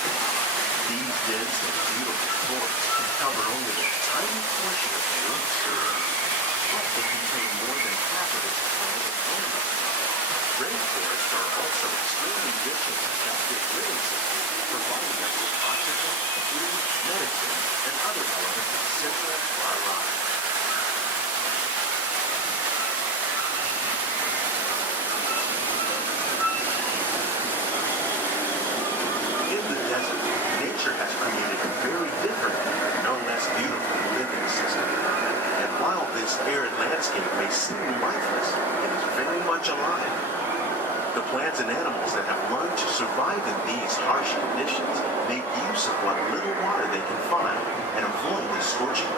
These dense and beautiful forests cover only a tiny portion of the Earth's surface, but they contain more than half of its planet environment. Rainforests are also extremely rich in adaptive living systems, providing us with oxygen, food, medicine, and other elements essential to our lives. In the desert, nature has created a very different, no less beautiful living system. And while this arid landscape may seem lifeless, it is very much alive. The plants and animals that have learned to survive in these harsh conditions make use of what little water they can find and avoid the scorching.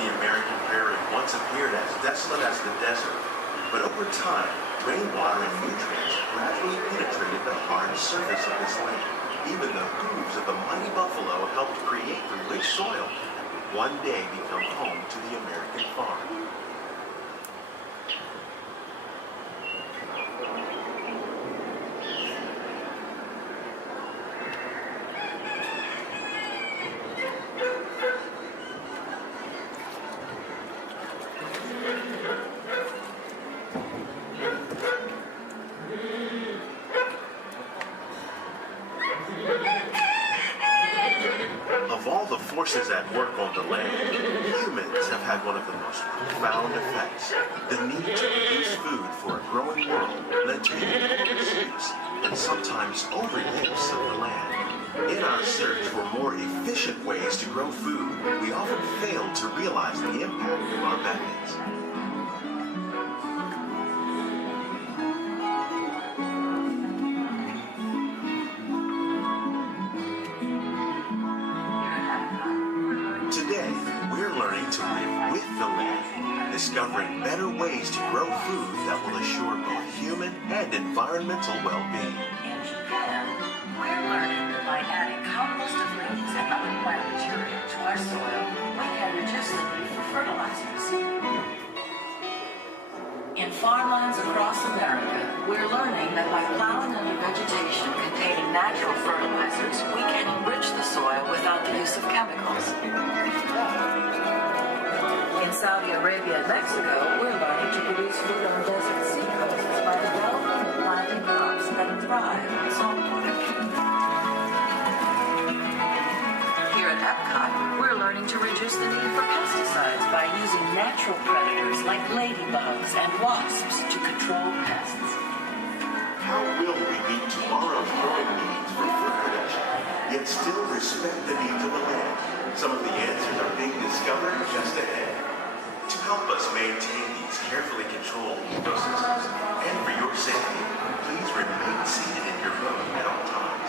The American prairie once appeared as desolate as the desert, but over time, rainwater and nutrients gradually penetrated the hard surface of this land. Even the hooves of the mighty buffalo helped create the rich soil that would one day become home to the American farm. Of all the forces at work on the land, humans have had one of the most profound effects. The need to produce food for a growing world led to the enormous use and sometimes overuse of the land. In our search for more efficient ways to grow food, we often fail to realize the impact of our methods. Today, we're learning to live with the land, discovering better ways to grow food that will assure both human and environmental well-being. In Japan, we're learning that by adding compost of leaves and other plant material to our soil, we can reduce the need for fertilizers. In farmlands across America, we're learning that by plowing under vegetation containing natural fertilizers, we can enrich the soil without the use of chemicals. In Saudi Arabia and Mexico, we're learning to produce food on desert seacoasts by developing and planting crops that thrive on saltwater. Here at Epcot, we're learning to reduce the need for pesticides by using natural predators like ladybugs and wasps to control pests. How will we meet tomorrow's growing needs for food production, yet still respect the needs of the land? Some of the answers are being discovered just ahead. To help us maintain these carefully controlled ecosystems. And for your safety, please remain seated in your boat at all times.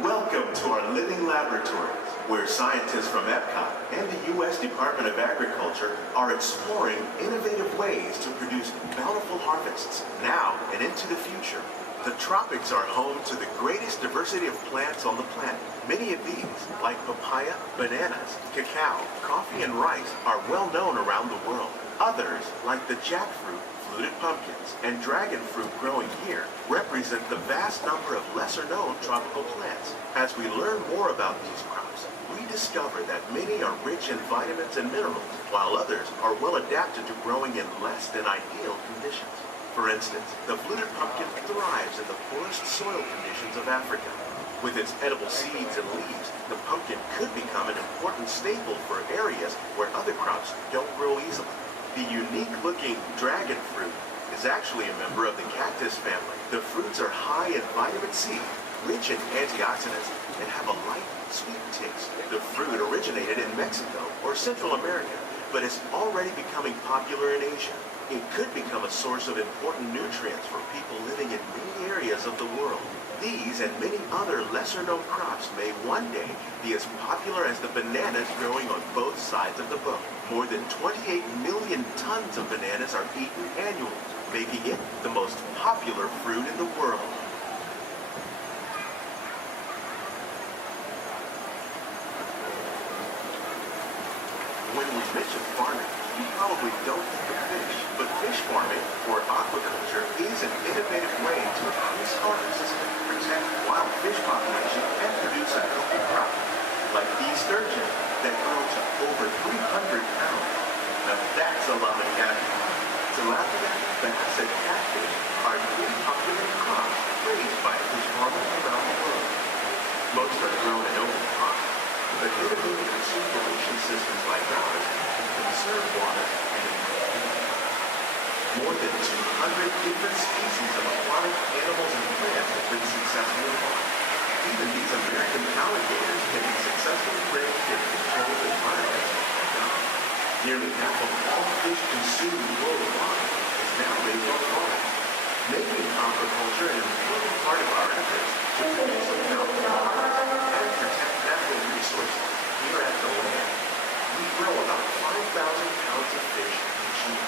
Welcome to our living laboratories, where scientists from Epcot and the U.S. Department of Agriculture are exploring innovative ways to produce bountiful harvests now and into the future. The tropics are home to the greatest diversity of plants on the planet. Many of these, like papaya, bananas, cacao, coffee, and rice, are well known around the world. Others, like the jackfruit, fluted pumpkins, and dragon fruit growing here, represent the vast number of lesser-known tropical plants. As we learn more about these crops, we discover that many are rich in vitamins and minerals, while others are well adapted to growing in less than ideal conditions. For instance, the fluted pumpkin thrives in the poorest soil conditions of Africa. With its edible seeds and leaves, the pumpkin could become an important staple for areas where other crops don't grow easily. The unique-looking dragon fruit is actually a member of the cactus family. The fruits are high in vitamin C, rich in antioxidants, and have a light, sweet taste. The fruit originated in Mexico or Central America, but is already becoming popular in Asia. It could become a source of important nutrients for people living in many areas of the world. These and many other lesser-known crops may one day be as popular as the bananas growing on both sides of the boat. More than 28 million tons of bananas are eaten annually, making it the most popular fruit in the world. When we mention farming, you probably don't think of fish, but fish farming, or aquaculture, is an innovative way to increase harvests, protect wild fish population, and produce a healthy crop, like these sturgeon that grow to over 300 pounds. Now that's a lot of catfish. Tilapia, bass, and catfish are three popular crops raised by fish farmers around the world. Most are grown in open ponds, but innovative recirculation systems like ours can conserve water and more than 200 different species of aquatic animals and plants have been successfully farmed. Even these American alligators can be successfully raised in controlled environments. Nearly half of all fish consumed worldwide is now raised on farms, making aquaculture an important part of our efforts to produce a bountiful harvest and protect natural resources here at the land. We grow about 5,000 pounds of fish each year,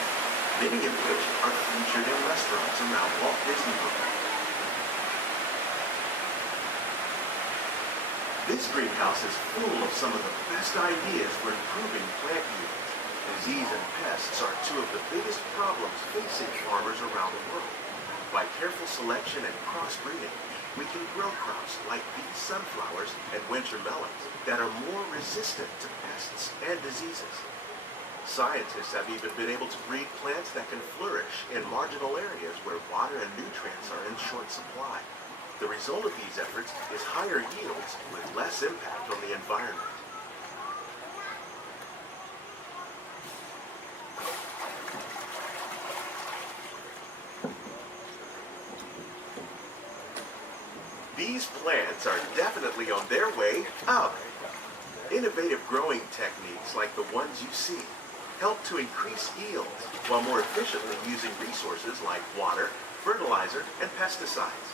many of which are featured in restaurants around Walt Disney World. This greenhouse is full of some of the best ideas for improving plant yields. Disease and pests are two of the biggest problems facing farmers around the world. By careful selection and crossbreeding, we can grow crops like these sunflowers and winter melons that are more resistant to pests and diseases. Scientists have even been able to breed plants that can flourish in marginal areas where water and nutrients are in short supply. The result of these efforts is higher yields with less impact on the environment. These plants are definitely on their way up. Innovative growing techniques like the ones you see help to increase yields while more efficiently using resources like water, fertilizer, and pesticides.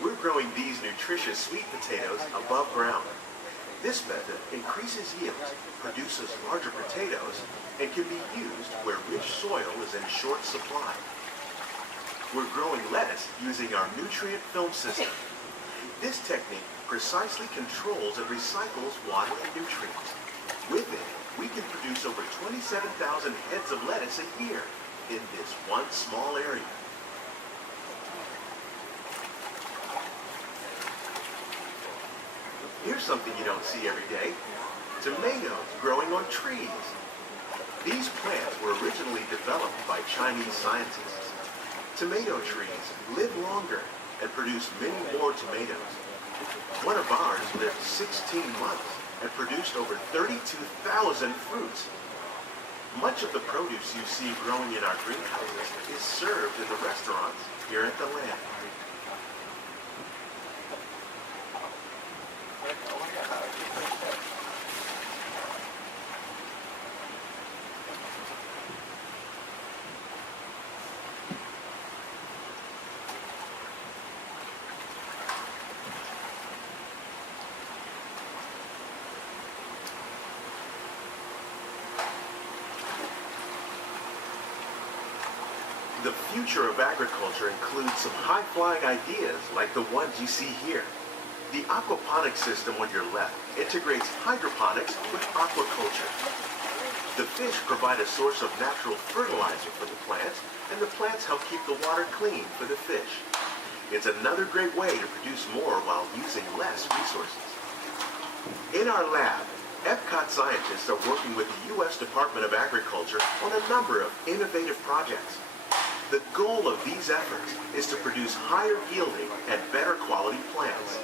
We're growing these nutritious sweet potatoes above ground. This method increases yields, produces larger potatoes, and can be used where rich soil is in short supply. We're growing lettuce using our nutrient film system. This technique precisely controls and recycles water and nutrients. With it, we can produce over 27,000 heads of lettuce a year in this one small area. Here's something you don't see every day. Tomatoes growing on trees. These plants were originally developed by Chinese scientists. Tomato trees live longer and produce many more tomatoes. One of ours lived 16 months and produced over 32,000 fruits. Much of the produce you see growing in our greenhouses is served in the restaurants here at the land. The future of agriculture includes some high-flying ideas like the ones you see here. The aquaponics system on your left integrates hydroponics with aquaculture. The fish provide a source of natural fertilizer for the plants, and the plants help keep the water clean for the fish. It's another great way to produce more while using less resources. In our lab, Epcot scientists are working with the U.S. Department of Agriculture on a number of innovative projects. The goal of these efforts is to produce higher yielding and better quality plants.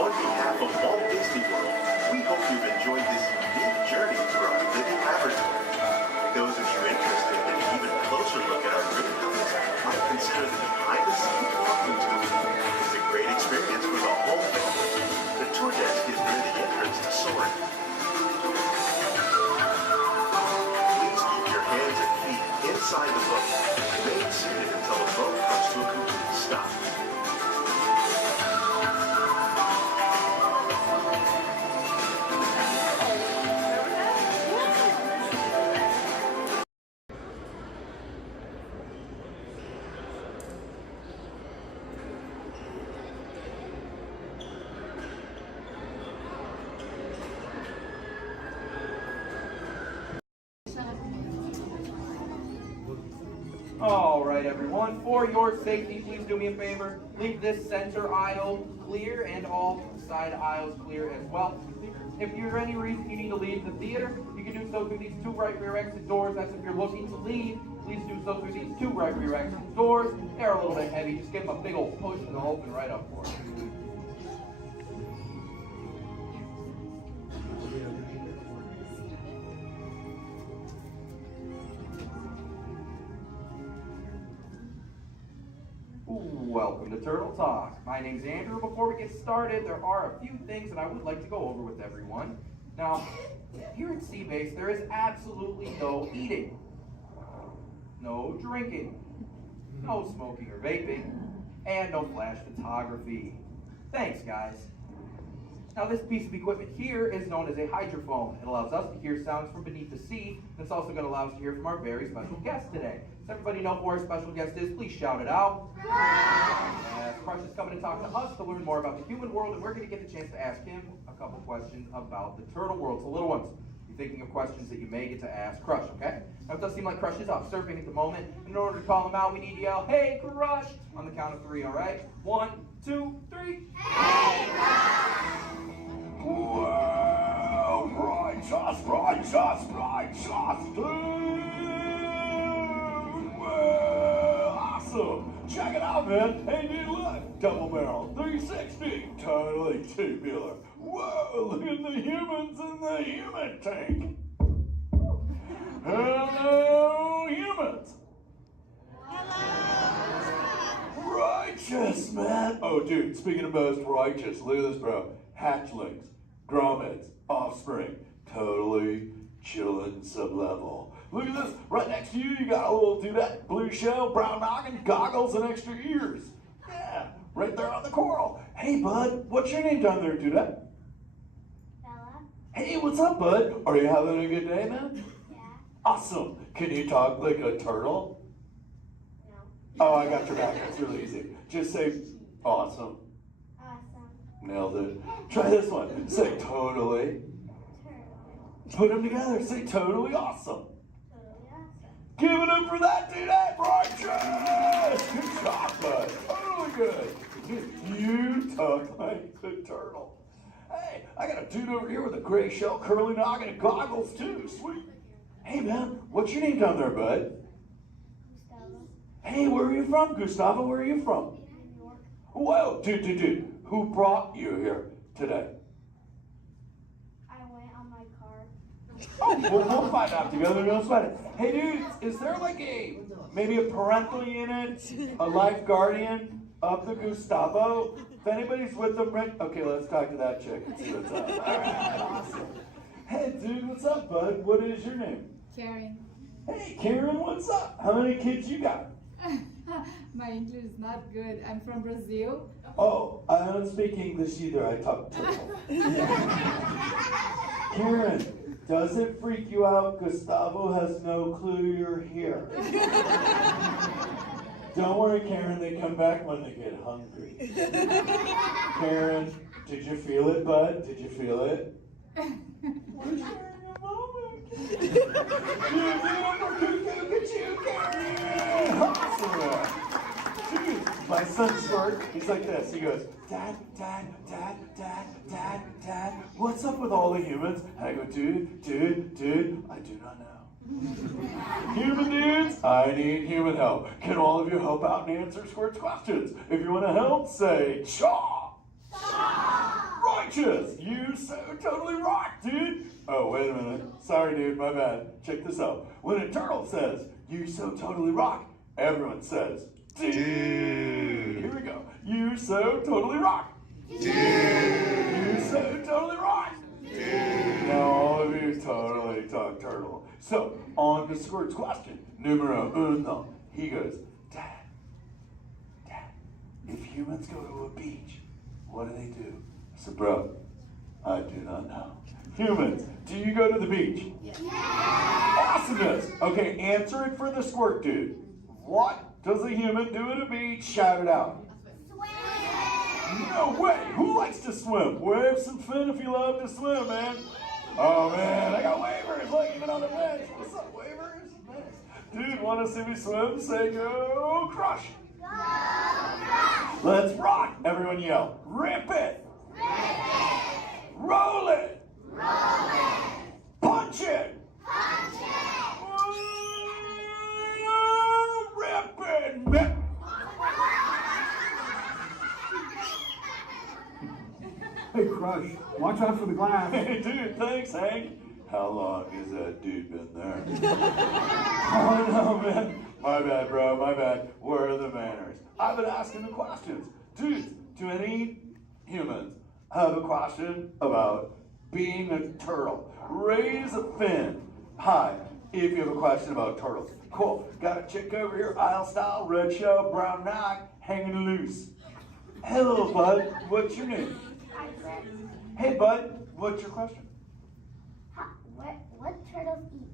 On behalf of Walt Disney World, we hope you've enjoyed this unique journey through our living laboratory. Those of you interested in an even closer look at our greenhouses might consider the behind-the-scenes walking tour. It's a great experience for the whole family. The tour desk is near the entrance to Soaring. Please keep your hands and feet inside the boat. Remain seated until the boat comes to a complete stop. All right, everyone, for your safety, please do me a favor. Leave this center aisle clear and all side aisles clear as well. If for any reason you need to leave the theater, you can do so through these two right rear exit doors. That's if you're looking to leave. Please do so through these two right rear exit doors. They're a little bit heavy. Just give them a big old push and they'll open right up for you. Welcome to Turtle Talk. My name's Andrew. Before we get started, there are a few things that I would like to go over with everyone. Now, here at Seabase, there is absolutely no eating, no drinking, no smoking or vaping, and no flash photography. Thanks, guys. Now, this piece of equipment here is known as a hydrophone. It allows us to hear sounds from beneath the sea, and it's also going to allow us to hear from our very special guest today. Does everybody know who our special guest is? Please shout it out. Crush is coming to talk to us to learn more about the human world, and we're going to get the chance to ask him a couple questions about the turtle world. So, little ones, you're thinking of questions that you may get to ask Crush, okay? Now, it does seem like Crush is off surfing at the moment. In order to call him out, we need to yell, "Hey, Crush!" on the count of 3, all right? 1, 2, 3. Hey, Crush! Well, righteous, dude! Well, awesome! Check it out, man. Hey, dude, look. Double barrel, 360, totally tubular. Whoa, look at the humans in the human tank. Hello, humans. Righteous, man. Oh, dude, speaking of most righteous, look at this, bro. Hatchlings, grommets, offspring, totally chillin' sub-level. Look at this. Right next to you, you got a little dudette, blue shell, brown noggin, goggles, and extra ears. Yeah, right there on the coral. Hey, bud, what's your name down there, dudette? Bella? Hey, what's up, bud? Are you having a good day, man? Yeah. Awesome. Can you talk like a turtle? No. Oh, I got your back. It's really easy. Just say awesome. Awesome. Nailed it. Try this one. Say totally. Turtle. Put them together. Say totally awesome. Totally awesome. Give it up for that dude. Righteous. Good job, bud. Totally good. You talk like a turtle. Hey, I got a dude over here with a gray shell, curly noggin, and goggles too. Sweet. Hey, man, what's your name down there, bud? Gustavo. Hey, where are you from, Gustavo? Where are you from? New York. Whoa, dude. Who brought you here today? I went on my car. Oh, we'll find out together. Don't sweat it. Hey, dudes, is there like maybe a parental unit, a life guardian of the Gustavo? If anybody's with them, right? Okay, let's talk to that chick and see what's up. All right, awesome. Hey, dude, what's up, bud? What is your name? Karen. Hey, Karen, what's up? How many kids you got? My English is not good. I'm from Brazil. Oh, I don't speak English either. I talk turtle. Karen, does it freak you out? Gustavo has no clue you're here. Don't worry, Karen. They come back when they get hungry. Karen, did you feel it, bud? Did you feel it? We're sharing a moment. Give it up for Cuckoo, Karen. Awesome. Dude, my son's short. He's like this. He goes, Dad, what's up with all the humans? And I go, dude, I do not know. Human dudes, I need human help. Can all of you help out and answer Squirt's questions? If you want to help, say, Chaw! Righteous! You so totally rock, dude! Oh, wait a minute. Sorry, dude, my bad. Check this out. When a turtle says, you so totally rock, everyone says, dude! Here we go. You so totally rock! Dude! You so totally rock! Dude! Now all of you totally talk turtle. So, on to Squirt's question. Numero uno. He goes, Dad, if humans go to a beach, what do they do? I said, bro, I do not know. Humans, do you go to the beach? Yeah. Awesomeness. Okay, answer it for the Squirt dude. What does a human do at a beach? Shout it out. Swim. No way. Who likes to swim? Wave some fin if you love to swim, man. Oh, man, I got waivers. Look, even on the bench. What's up, waivers? Nice. Dude, want to see me swim? Say go crush. Go crush. Let's rock. Everyone yell. Rip it. Rip it. Roll it. Roll it. Punch it. Punch it. Rip it. Hey, Crush, watch out for the glass. Hey, dude, thanks, Hank. How long has that dude been there? Oh, no, man. My bad, bro, my bad. Where are the manners? I've been asking the questions. Dudes, do any humans have a question about being a turtle? Raise a fin. Hi, if you have a question about turtles. Cool. Got a chick over here, aisle style, red shell, brown knock, hanging loose. Hello, bud. What's your name? Hey, bud. What's your question? What turtles eat?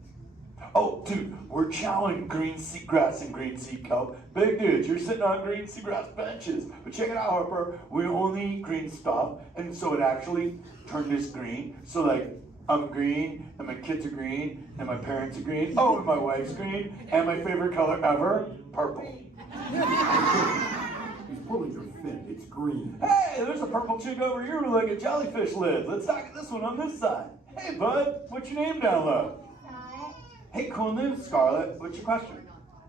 Oh, dude, we're chowing green seagrass and green sea kelp. Big dudes, you're sitting on green seagrass benches. But check it out, Harper. We only eat green stuff, and so it actually turned us green. So, like, I'm green, and my kids are green, and my parents are green. Oh, and my wife's green, and my favorite color ever, purple. He's pulling your fin. It's green. Hey, there's a purple chick over here with like a jellyfish lid. Let's talk to this one on this side. Hey, bud, what's your name down low? Scarlet. Hey, cool name, Scarlet. What's your question?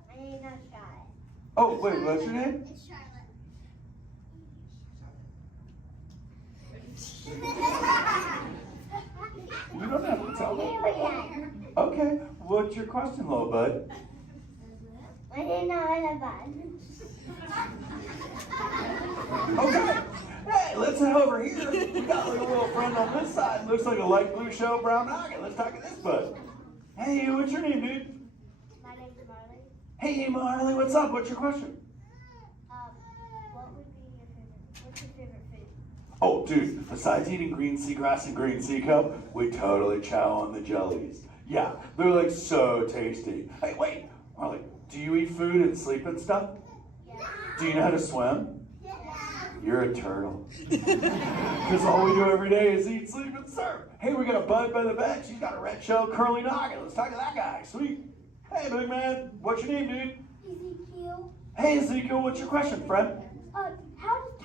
My name's not Scarlet. Oh, wait, what's your name? It's Charlotte. You don't have to tell me. Okay, what's your question, little bud? I didn't know what about. Okay. Hey, let's head over here. We got a little friend on this side. Looks like a light blue shell, brown noggin. Let's talk to this bud. Hey, what's your name, dude? My name's Marley. Hey, Marley, what's up? What's your question? What's your favorite food? Oh, dude, besides eating green seagrass and green sea cup, we totally chow on the jellies. Yeah, they're like so tasty. Hey, wait, Marley, do you eat food and sleep and stuff? Yeah. Do you know how to swim? Yeah. You're a turtle. Because all we do every day is eat, sleep, and surf. Hey, we got a bud by the bench. He's got a red shell curly noggin. Let's talk to that guy. Sweet. Hey, big man. What's your name, dude? Ezekiel. Hey, Ezekiel. What's your question, friend? How do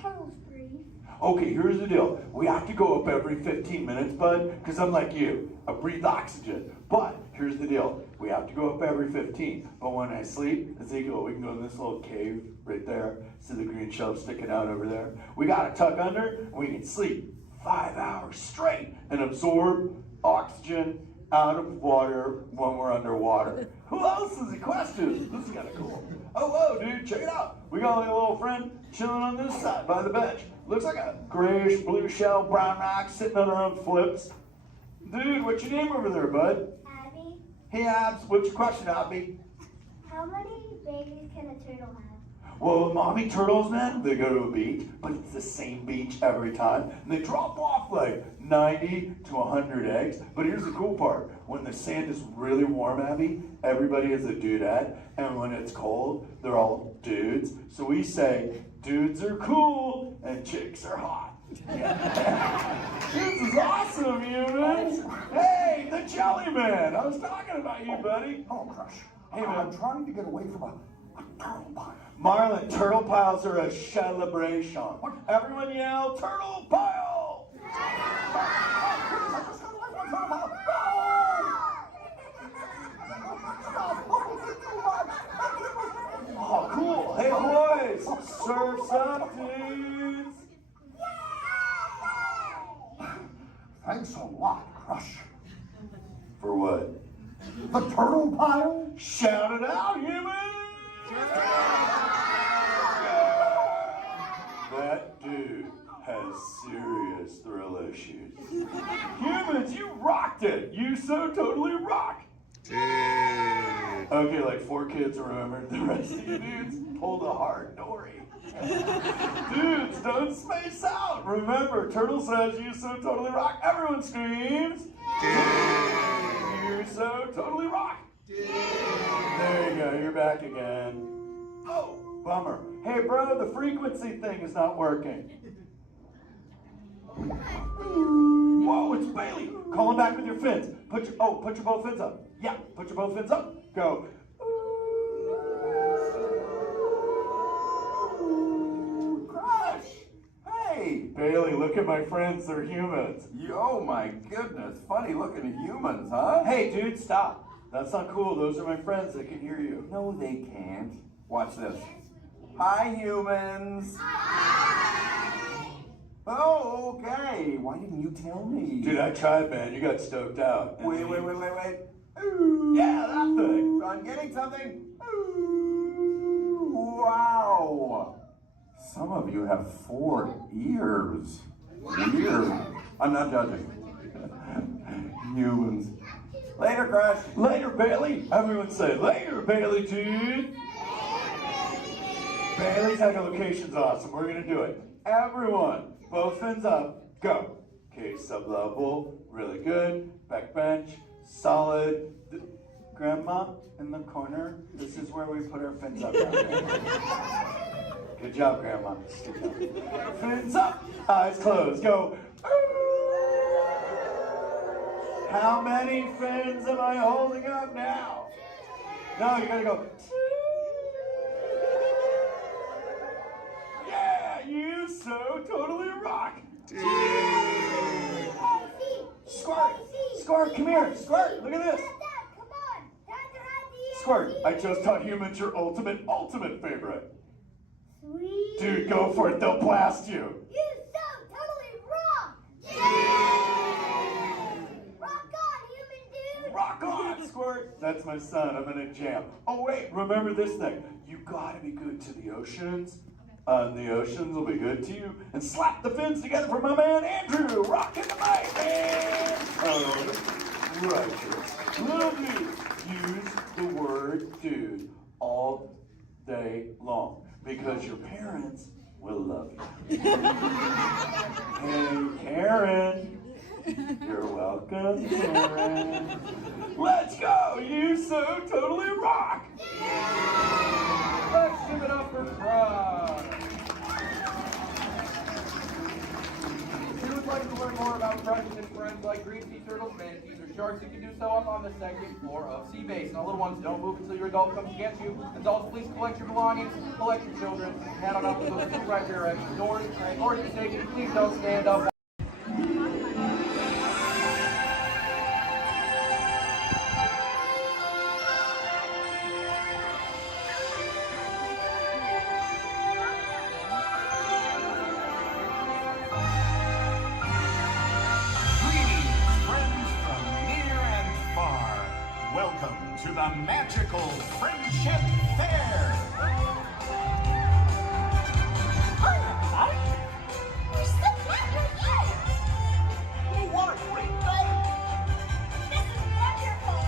turtles breathe? Okay, here's the deal. We have to go up every 15 minutes, bud, because I'm like you. I breathe oxygen. But here's the deal. We have to go up every 15. But when I sleep, Ezekiel, we can go in this little cave right there. See the green shell sticking out over there? We got to tuck under, and we can sleep 5 hours straight and absorb oxygen out of water when we're underwater. Who else has a question? This is kind of cool. Oh, whoa, dude, check it out. We got like a little friend chilling on this side by the bench. Looks like a grayish blue shell, brown knock, sitting on her own flips. Dude, what's your name over there, bud? Abby. Hey, Abs, what's your question, Abby? How many babies can a turtle have? Well, mommy turtles, man, they go to a beach, but it's the same beach every time. And they drop off like 90 to 100 eggs. But here's the cool part. When the sand is really warm, Abby, everybody is a dudette. And when it's cold, they're all dudes. So we say, dudes are cool and chicks are hot. This is awesome, humans. Hey, the Jelly Man. I was talking about you, buddy. Oh, Crush. Hey, man. I'm trying to get away from a turtle pile. Marlin, turtle piles are a celebration. Everyone yell, turtle pile! Oh, cool. Hey, boys, surf's up, dudes. Thanks a lot, Crush. For what? The turtle pile? Shout it out, humans! That dude has serious thrill issues. Humans, you rocked it! You so totally rock! Okay, like 4 kids remembered. The rest of you dudes pulled a hard Dory. Dudes, don't space out! Remember, Turtle says you so totally rock. Everyone screams! You so totally rock! There you go, you're back again. Oh, bummer. Hey, bro, the frequency thing is not working. Whoa, it's Bailey. Call him back with your fins. Put your both fins up. Yeah, put your both fins up. Go. Crush! Hey! Bailey, look at my friends. They're humans. Oh my goodness. Funny looking humans, huh? Hey, dude, stop. That's not cool. Those are my friends. They can hear you. No, they can't. Watch this. Hi, humans. Oh, okay. Why didn't you tell me? Dude, I tried, man. You got stoked out. Wait. Ooh. Yeah, that thing. I'm getting something. Ooh, wow. Some of you have 4 ears. Weird. I'm not judging. Humans. Later, Crush. Later, Bailey. Everyone say, later, Bailey, dude. Bailey's echolocation's awesome. We're going to do it. Everyone, both fins up. Go. Okay, sub-level. Really good. Back bench. Solid. Grandma in the corner. This is where we put our fins up. Good job, Grandma. Good job. Fins up. Eyes closed. Go. How many fins am I holding up now? No, you gotta go. Yeah, you so totally rock. Squirt, come here. Squirt, look at this. Squirt, I just taught humans your ultimate favorite. Sweet. Dude, go for it. They'll blast you. You so totally rock. Walt. That's my son. I'm in a jam. Oh, wait, remember this thing. You gotta be good to the oceans. And the oceans will be good to you. And slap the fins together for my man Andrew. Rockin' the mic, man. Oh, righteous. Lovely. Use the word dude all day long. Because your parents will love you. Hey, Karen. You're welcome, Karen. Let's go! You so totally rock! Let's give it up for Frog. If you would like to learn more about Frog and his friends like green sea turtles, manatees, or sharks, you can do so up on the second floor of Sea Base. Now, little ones, don't move until your adult comes to get you. Adults, please collect your belongings, collect your children, head on up to those two right direction doors. Or if you're safety, please don't stand up. Welcome to the magical Friendship Fair. We're so glad you're here! What a great day! This is wonderful!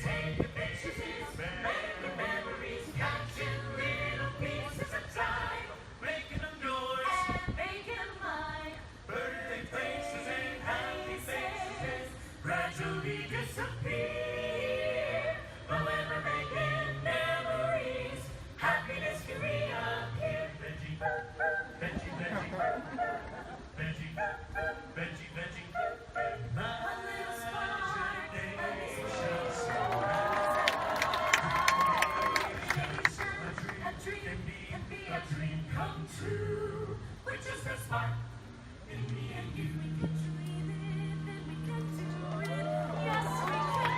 Take the pictures, make the memories, got you little Veggie, veggie, imagination can be a dream come true. We're just as smart in me and you. We can dream it, then we can do it. Yes, we can.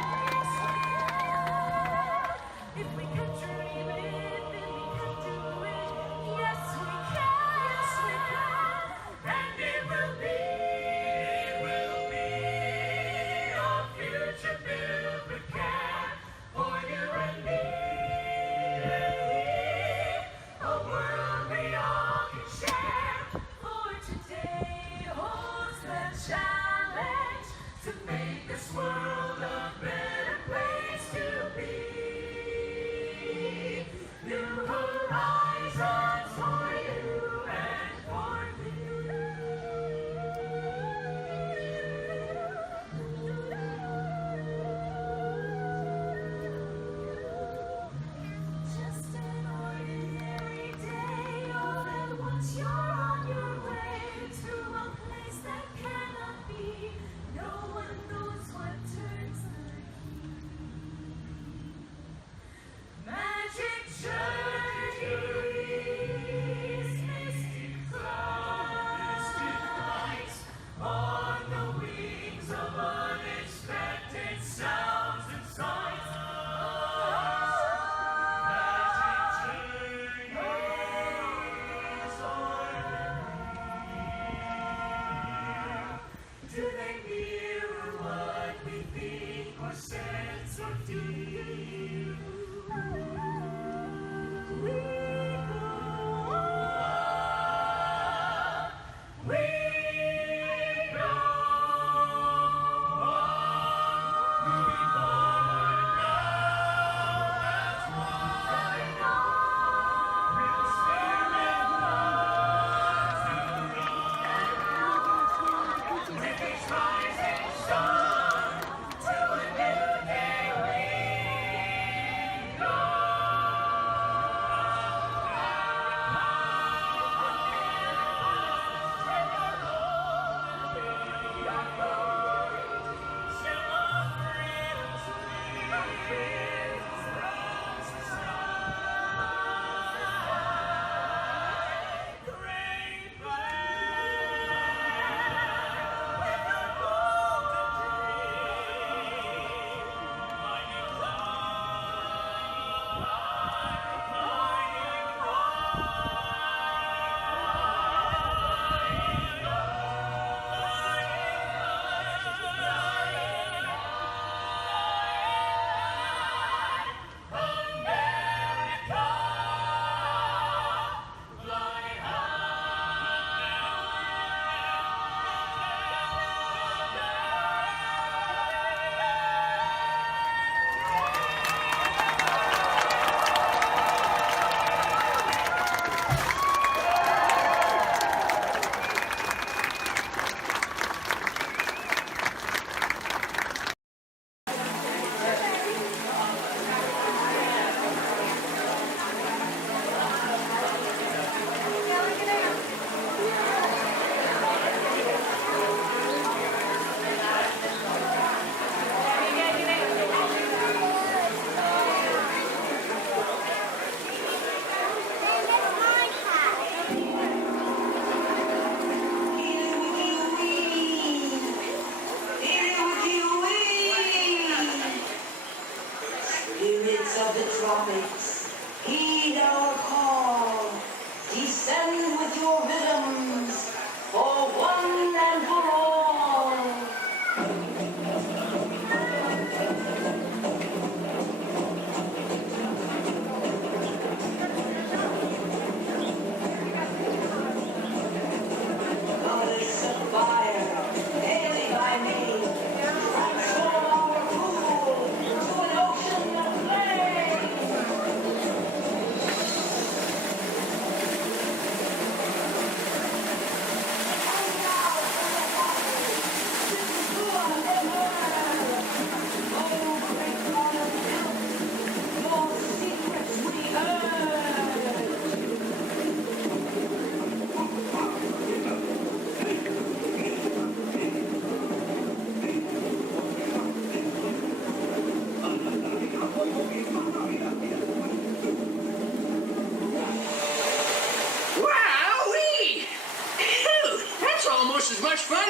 If we can dream it, then we can do it. Yes, we can. Yes, we can. And it will be a future filled with care for you and me. A world we all can share. For today holds the challenge to make this world a better place to be. New horizons for you and for me. Just an ordinary day, all at once you're on your way to a place that cannot be. No one knows what turns the key. Magic journeys, mystic flights, on the wings of unexpected sounds and sights. Do they mirror what we think or sense or feel? We go on. We go on. Moving forward now as one. We'll spirit with each rising sun to a new day we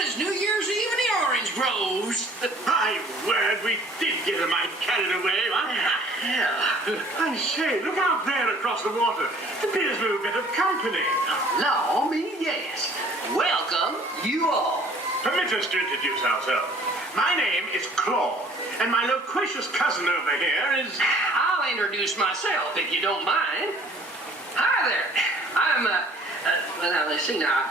fun as New Year's Eve in the orange groves. My word, we did get a mite carried away, huh? Yeah. I say, look out there across the water. It appears we're a bit of company. Law me, yes. Welcome, you all. Permit us to introduce ourselves. My name is Claude, and my loquacious cousin over here is... I'll introduce myself, if you don't mind. Hi there. I'm, well, let's see now.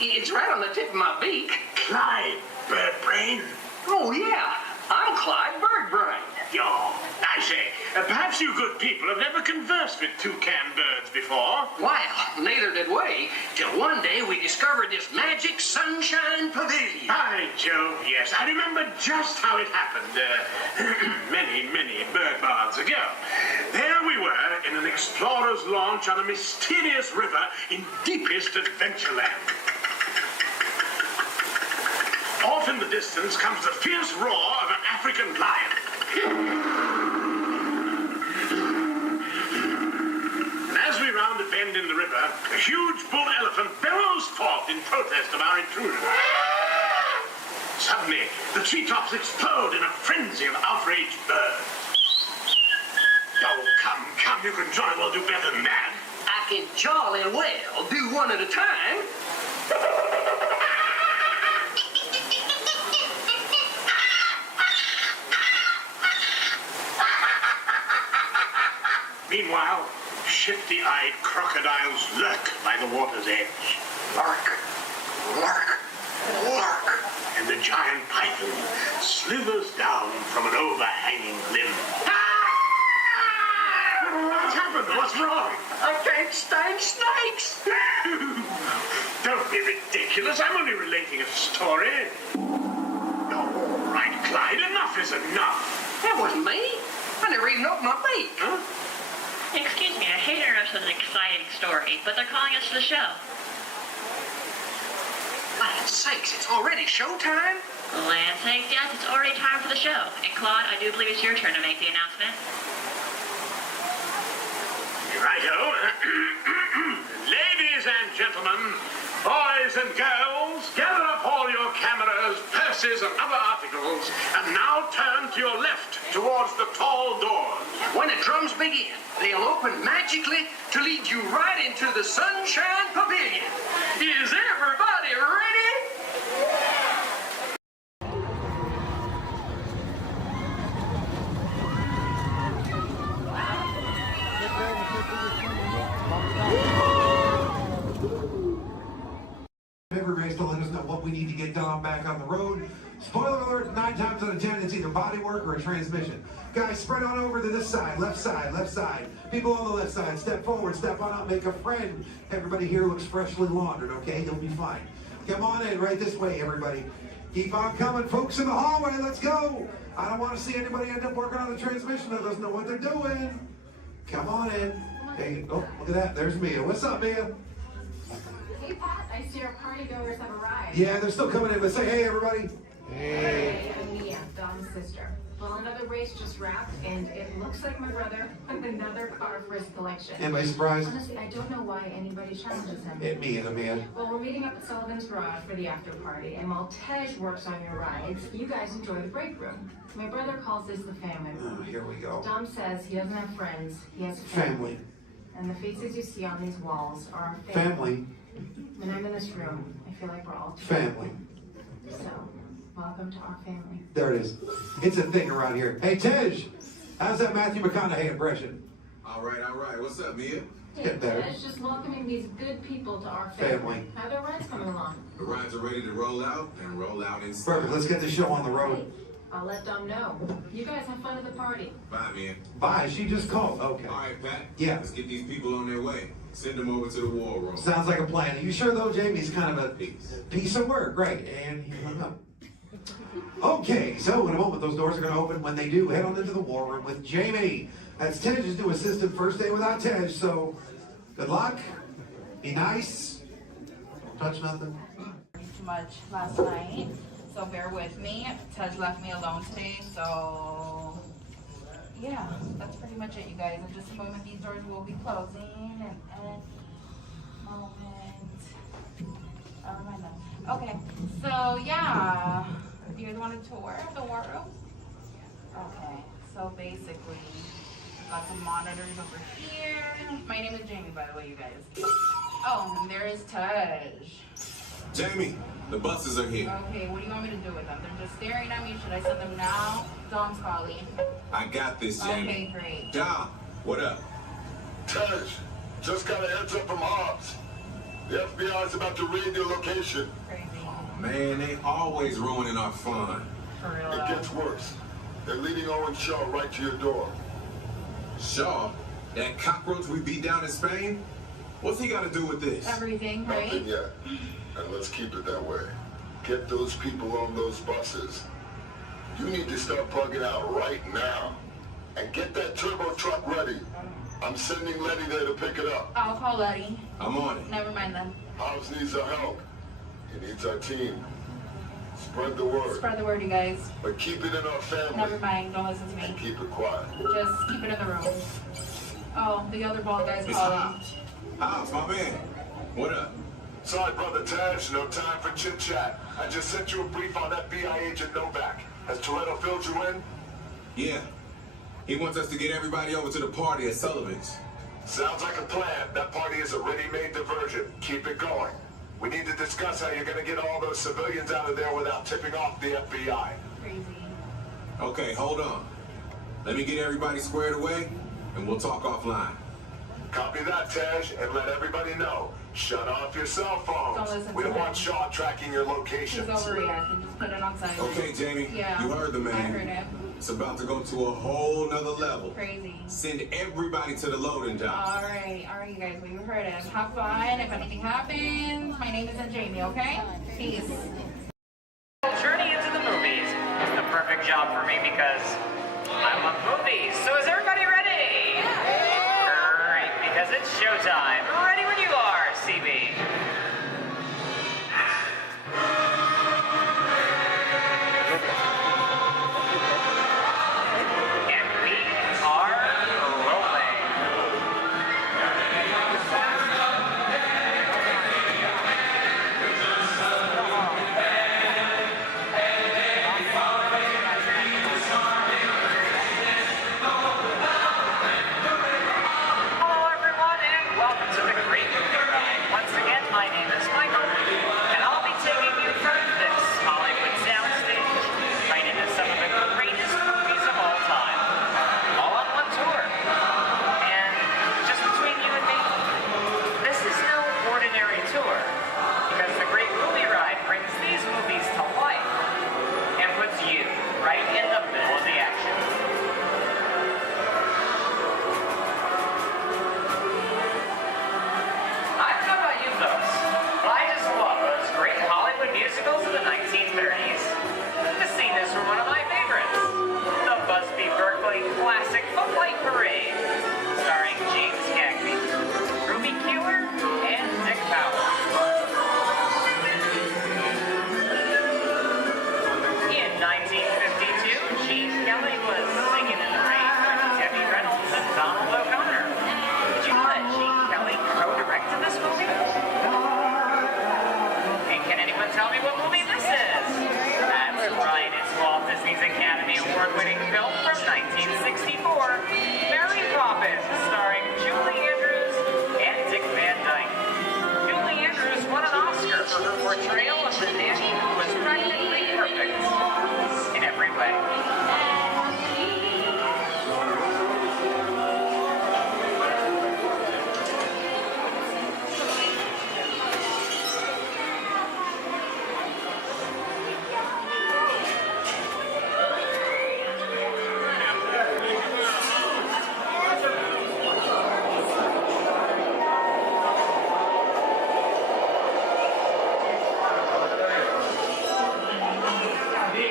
It's right on the tip of my beak. Clyde Birdbrain. Oh, yeah. I'm Clyde Birdbrain. Yo, I say, perhaps you good people have never conversed with toucan birds before. Well, neither did we, till one day we discovered this magic sunshine pavilion. By Jove, yes. I remember just how it happened, many, many bird baths ago. There we were in an explorer's launch on a mysterious river in deepest Adventureland. Off in the distance comes the fierce roar of an African lion. And as we round a bend in the river, a huge bull elephant bellows forth in protest of our intrusion. Suddenly, the treetops explode in a frenzy of outraged birds. Oh, come, you can jolly well do better than that. I can jolly well do one at a time. Meanwhile, shifty-eyed crocodiles lurk by the water's edge. Lurk, lurk, lurk. And the giant python slithers down from an overhanging limb. What's happened? What's wrong? I can't stand snakes. Don't be ridiculous. I'm only relating a story. All right, Clyde, enough is enough. That wasn't me. I never even opened my beak. Huh? Excuse me, I hate to interrupt with an exciting story, but they're calling us to the show. Land's sakes, it's already showtime? Land's sakes, yes, it's already time for the show. And Claude, I do believe it's your turn to make the announcement. Righto. Ladies and gentlemen, boys and girls, gather up all your cameras, purses, and other articles, and now turn to your left towards the tall doors. When the drums begin, they'll open magically to lead you right into the Sunshine Pavilion. Is everybody ready? Every race to let us know what we need to get done back on the road. Spoiler alert, 9 times out of 10, it's either bodywork or a transmission. Guys, spread on over to this side, left side, left side. People on the left side, step forward, step on up, make a friend. Everybody here looks freshly laundered, okay? You'll be fine. Come on in, right this way, everybody. Keep on coming, folks in the hallway, let's go. I don't want to see anybody end up working on the transmission that doesn't know what they're doing. Come on in. Hey, oh, look at that, there's Mia. What's up, Mia? Hey, Pat, I see our partygoers have arrived. Yeah, they're still coming in, but say hey, everybody. Hey, I'm Mia, Dom's sister. Well, another race just wrapped, and it looks like my brother with another car for his collection. Anybody surprised? Honestly, I don't know why anybody challenges him. It me and a man. Well, we're meeting up at Sullivan's Garage for the after party, and while Tej works on your rides, you guys enjoy the break room. My brother calls this the family room. Oh, here we go. Dom says he doesn't have friends, he has Family. And the faces you see on these walls are our Family. When I'm in this room, I feel like we're all Family. So, welcome to our family. There it is. It's a thing around here. Hey, Tej, how's that Matthew McConaughey impression? All right. What's up, Mia? Hey, Tej, just welcoming these good people to our family. How are their rides coming along? The rides are ready to roll out and roll out in style. Perfect. Let's get the show on the road. Hey, I'll let Dom know. You guys have fun at the party. Bye, Mia. Bye. She just called. Okay. All right, Pat. Yeah. Let's get these people on their way. Send them over to the war room. Sounds like a plan. Are you sure, though, Jamie's kind of a piece of work? Right. And he hung up. Okay, so in a moment, those doors are going to open. When they do, head on into the war room with Jamie. That's Tej's new assistant. First day without Tej, so good luck. Be nice. Don't touch nothing. Too much last night, so bear with me. Tej left me alone today, so yeah, that's pretty much it, you guys. In just a moment, these doors will be closing, and moment. I don't know. Okay, so yeah, do you guys want a tour of the war room? Okay, so basically, we've got some monitors over here. My name is Jamie, by the way, you guys. Oh, and there is Tej. Jamie, the buses are here. Okay, what do you want me to do with them? They're just staring at me. Should I send them now? Dom's calling. I got this, Jamie. Okay, great. Dom, what up? Tej, just got a heads up from Hobbs. The FBI's about to raid your location. Crazy. Man, they always ruining our fun. For real. It gets worse. They're leading Owen Shaw right to your door. Shaw? That cockroach we beat down in Spain? What's he got to do with this? Everything, right? Nothing yet. And let's keep it that way. Get those people on those buses. You need to start plugging out right now. And get that turbo truck ready. I'm sending Letty there to pick it up. I'll call Letty. I'm on it. Never mind then. Hobbs needs our help. He needs our team. Spread the word. Spread the word, you guys. But keep it in our family. Never mind. Don't listen to me. And keep it quiet. Just keep it in the room. Oh, the other bald guy's It's calling. Hobbs. Hobbs, my man. What up? Sorry, Brother Tej, no time for chit-chat. I just sent you a brief on FBI agent Novak. Has Toretto filled you in? Yeah. He wants us to get everybody over to the party at Sullivan's. Sounds like a plan. That party is a ready-made diversion. Keep it going. We need to discuss how you're going to get all those civilians out of there without tipping off the FBI. Crazy. Okay, hold on. Let me get everybody squared away, and we'll talk offline. Copy that, Tej, and let everybody know. Shut off your cell phones. Don't listen We to don't him. want Shaw tracking your He's locations. overreacting. Just put it on silent. Okay, Jamie, Yeah. you heard the man. I heard him. It's about to go to a whole nother level. Crazy. Send everybody to the loading dock. All right, you guys. Well, you heard him. Have fun. If anything happens, my name isn't Jamie. Okay? Peace. Journey into the movies is the perfect job for me because I love movies. So is everybody ready? Great, because it's showtime. Ready when you are, CB. And we are rolling. Hello everyone and welcome to the Great Movie Ride. Once again, my name is Michael, and I'll be taking you from this Hollywood soundstage right into some of the greatest movies of all time. All on one tour. And just between you and me, this is no ordinary tour, because the Great Movie Ride brings these movies to life and puts you right in the middle of the action. I don't know about you folks, but I just love those great Hollywood musicals of the 1930s. This scene is from one of my favorites, the Busby Berkeley classic Footlight Parade, starring James Cagney, Ruby Keeler, and Dick Powell. In 1952, Gene Kelly was singing in the rain with Debbie Reynolds and Donald O'Connor. Did you know that Gene Kelly co-directed this movie? And can anyone tell me what movie this is? That's right, it's Walt Disney's Academy Award-winning film from 1964, Mary Poppins, starring Julie Andrews and Dick Van Dyke. Julie Andrews won an Oscar for her portrayal of the nanny who was practically perfect in every way.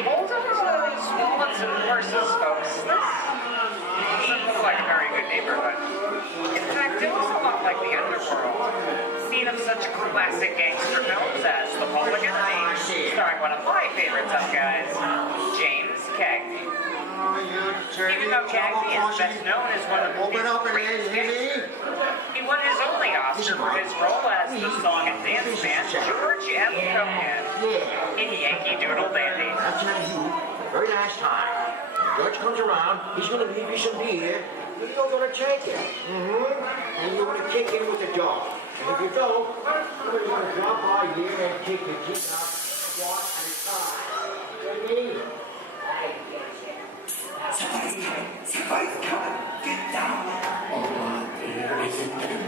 Older those Wallets and horses, folks. This doesn't look like a very good neighborhood. In fact, it looks a lot like the underworld. Scene of such classic gangster films as The Public Enemy, starring one of my favorite tough guys, James Cagney. Even though Jackie is best known as one of the Open up and greatest hear me. he won his only Oscar for his role as the song and dance man George M. Cohan in Yankee Doodle Dandy. I'll tell you, very nice time. George comes around, he's going to leave you some beer. You're going to take it. And you're going to kick in with the dog. And if you don't, somebody's going to drop by here and kick your teeth out, squat and tie. You know what I mean? Somebody's coming. Somebody's coming. Get down. Oh, dear. Is it them?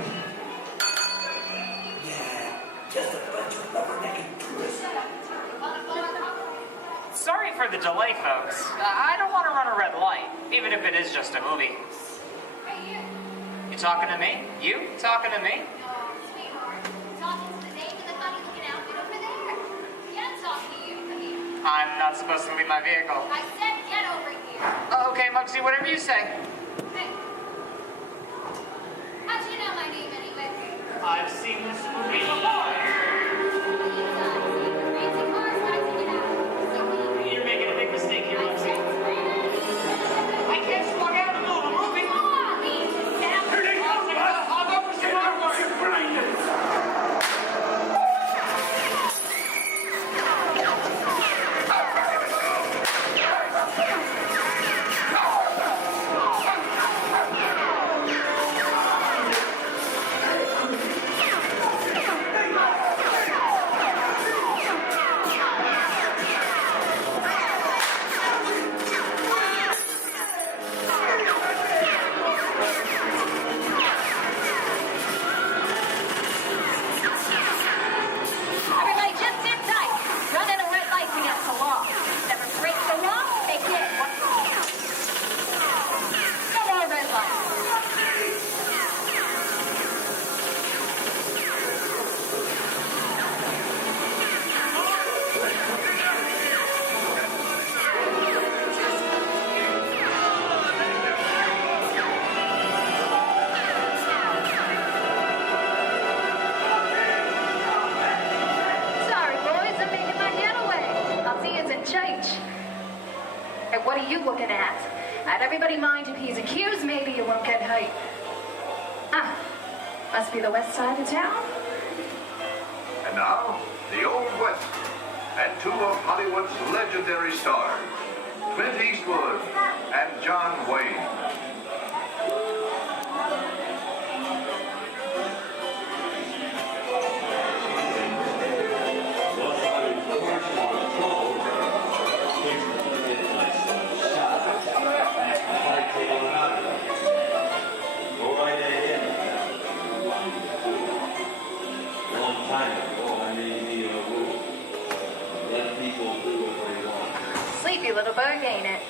Yeah, just a bunch of rubber-necking tourists. Sorry for the delay, folks. I don't want to run a red light, even if it is just a movie. You talking to me? You talking to me? Oh, sweetheart. Talking to the dame in the funny-looking outfit over there. Yeah, I'm talking to you. I'm not supposed to leave my vehicle. I said get over here. Okay, Muggsy, whatever you say. Hey. How'd you know my name anyway? I've seen this movie before. You're making a big mistake here, Muggsy. I can't slug out and move a movie. Here they come, I'll go for some more work. Everybody just sit tight. Running a red light's against the law. Never break the law, they get one. No more red lights. Sorry, boys, I'm making my getaway. I'll see you in change. Hey, what are you looking at? I'd everybody mind if he's accused, maybe you won't get hurt. Ah, must be the west side of town. And now, the Old West, and two of Hollywood's legendary stars, Clint Eastwood and John Wayne. Go right ahead. Long time ago, I made me a rule. Let people do what they want. Sleepy little bug, ain't it?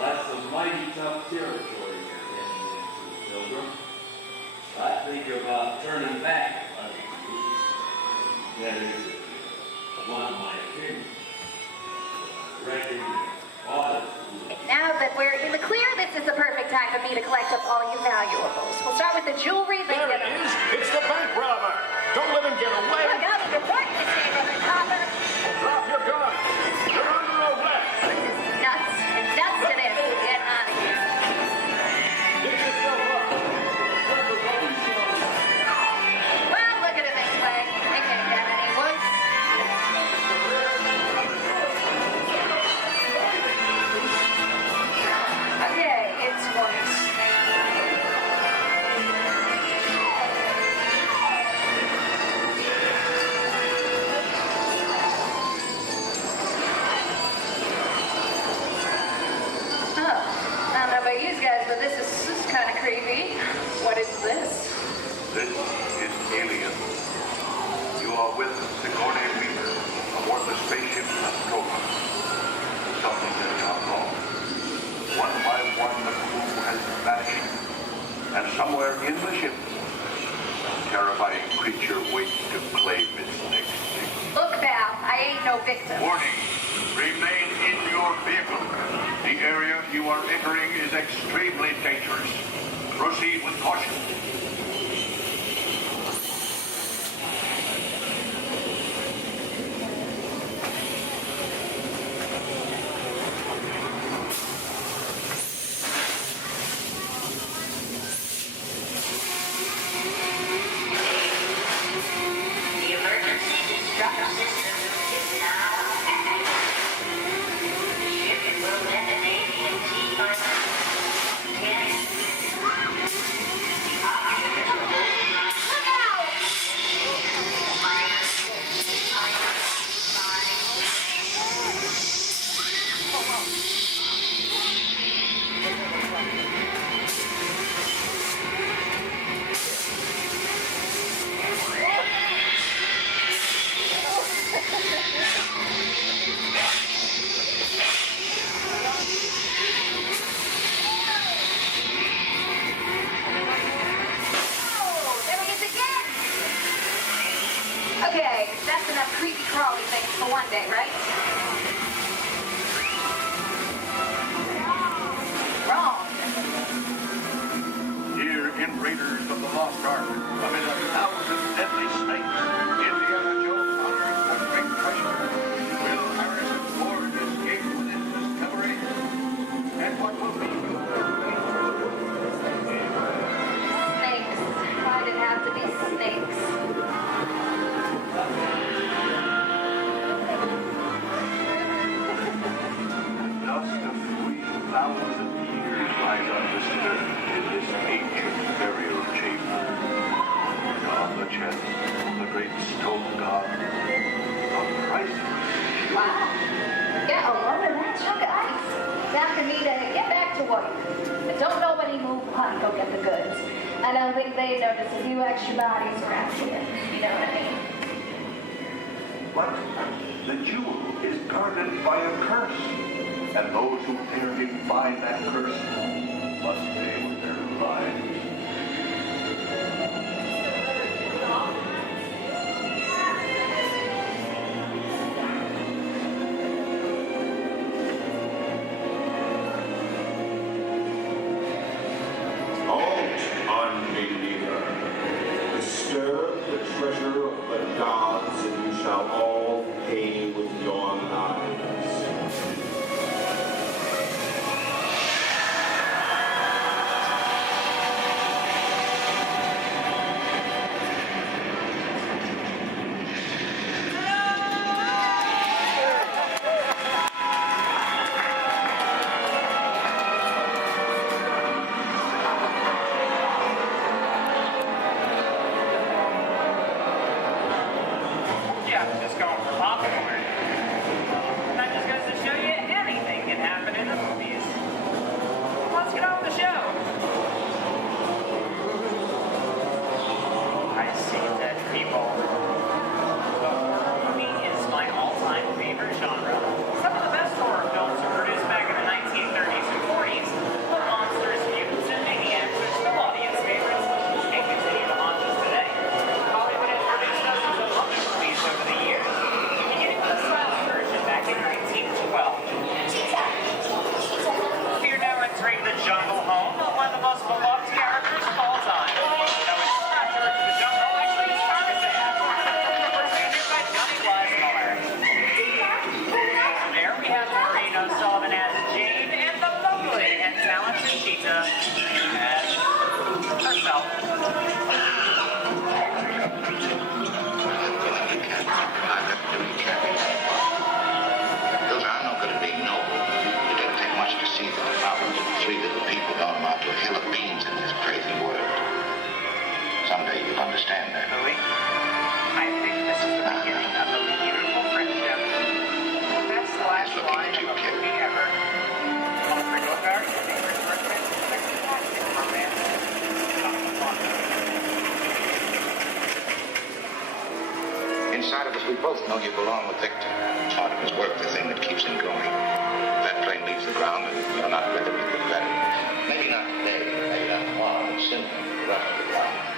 That's some mighty tough territory you're heading into, Pilgrim. I think about turning back. That is, one of my opinions. Reckon Now that we're in the clear, this is the perfect time for me to collect up all your valuables. We'll start with the jewelry. There it is. It's the bank robber. Don't let him get away. Look out, you're part this neighborhood, Copper. Drop your gun. You're under arrest. Nuts. It's nuts to this. Get out of here. Dig yourself up. Well, look at it this way. I can't get any woods. Okay, it's woods. but this is kind of creepy. What is this? This is Alien. You are with Sigourney Weaver aboard the spaceship Nostromo. Something has gone wrong. One by one, the crew has vanished. And somewhere in the ship, a terrifying creature waits to claim its next victim. Look, Val, I ain't no victim. Warning, remain in your vehicle. The area you are entering is extremely dangerous. Proceed with caution. There he is again! Okay, that's enough creepy crawly things for one day, right? Wrong. Here in Raiders of the Lost Ark, amid 1,000 deadly snakes, Indiana Jones unearths a great treasure. Will Harrison Ford escape with his discovery? And what will be your Snakes. Why'd it have to be snakes? dust of 3,000 years lies undisturbed in this ancient burial chamber? And on the chest, the great stone god, a priceless Wow. Yeah, a lot of that chunk of ice. Now for me to get back to work. But don't nobody move, honey, go get the goods. I don't think they notice a few extra bodies around here. You know what I mean? But the jewel is guarded by a curse, and those who dare defy that curse must pay with their lives. Unbeliever, disturb the treasure of the gods, and you shall all pay with your lives. Yeah, just going for popcorn. And that just goes to show you anything can happen in the movies. Let's get on with the show. I see dead people. The horror movie is my all-time favorite genre. Some of the best horror films were produced back in the 1930s and 40s. Were monsters, mutants, and maniacs are still audience favorites and continue to haunt us today. Hollywood has produced dozens of other movies over the years, beginning with a silent version back in 1912. We're now entering the jungle home of one of the most beloved characters of all time. No, it's not George the Jungle, actually it's Tarzan. Presented by Johnny Weissmuller. There we have Maureen O'Sullivan as Jane and the lovely and talented Cheetah as herself. Those are not going to be noble. It doesn't take much to see the problems of three little people don't amount to a hill of beans in this crazy world. Someday you'll understand that. Louis, I think this is the beginning of a beautiful friendship. Best last line of a movie ever. On the Pringle Card, your favorite birthday, fantastic romance. Inside of us, we both know you belong with Victor. Part of his work, the thing that keeps him going. If that plane leaves the ground and you're not with him, you look better. Maybe not today, maybe not tomorrow, but soon. The rest of the while.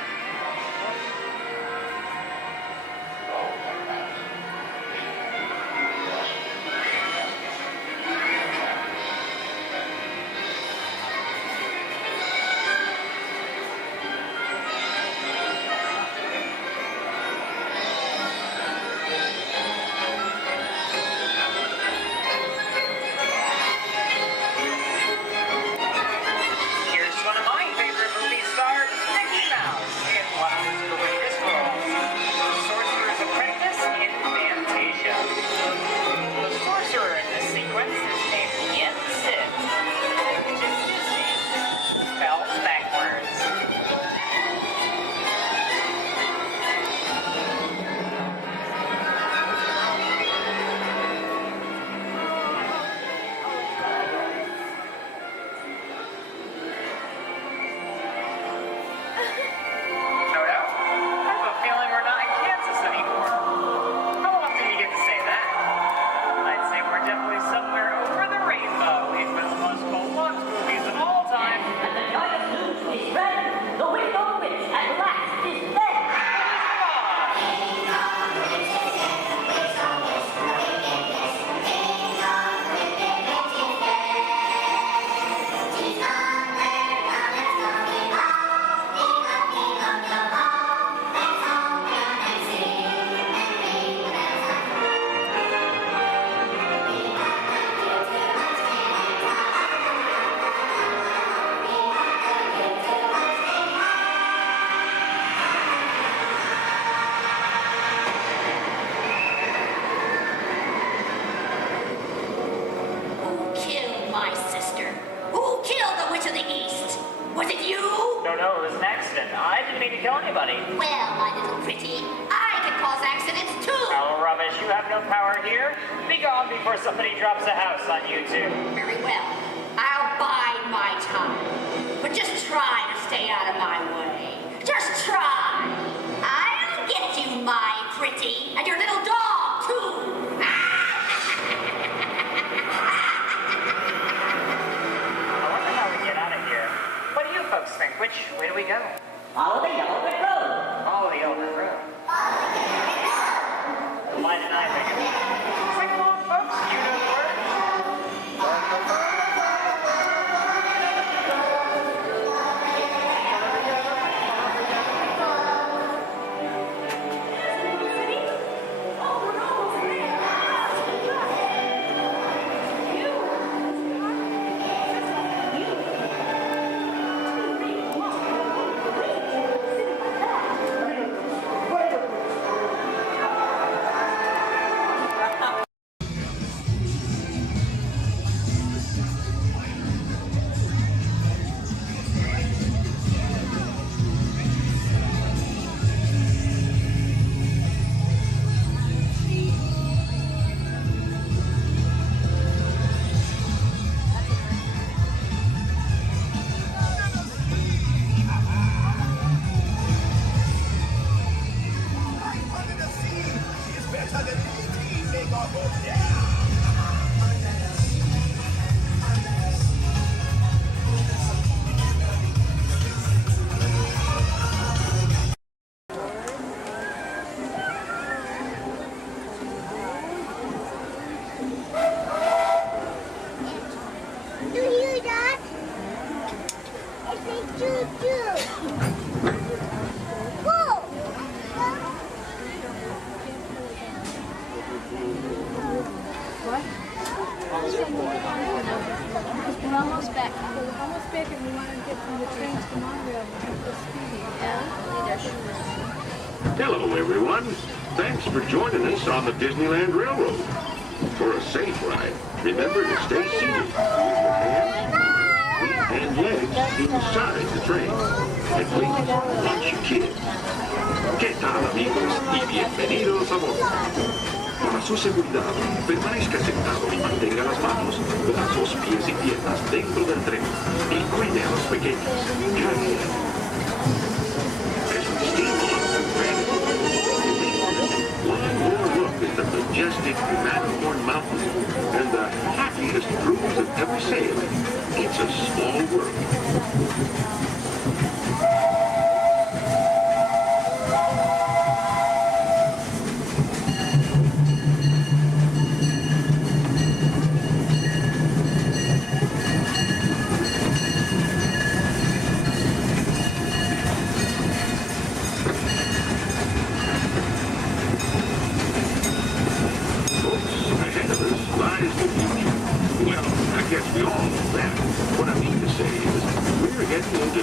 Here's one of my favorite movie stars, Mickey Mouse. to kill anybody. Well, my little pretty, I can cause accidents too. Oh, rubbish. You have no power here. Be gone before somebody drops a house on you, too. Very well. I'll bide my time. But just try to stay out of my way. Just try. I'll get you, my pretty, and your little dog, too. I wonder how we get out of here. What do you folks think? Which way do we go? Follow the yellow brick road. Follow the yellow brick road. Why didn't I think of it? Sing along, folks. You know the words. Do you hear that? It's a choo-choo. Whoa! What? We're almost back. We're almost back and we want to get from the train to the monorail and keep the speedy. Hello, everyone. Thanks for joining us on the Disneyland Railroad. For a safe ride, remember to stay seated with your hands, feet, and legs inside the train. And please, watch your kids. ¿Qué tal, amigos? Y bienvenidos a bordo. Para su seguridad, permanezca sentado y mantenga las manos, brazos, pies y piernas dentro del tren. Y cuide a los pequeños. Gracias. As we steam on, one more look at the majestic Matterhorn Mountain and the happiest cruise of ever sailed. It's a small world. Ahead of us lies the future. Well, I guess we all know that. What I mean to say is, we're heading into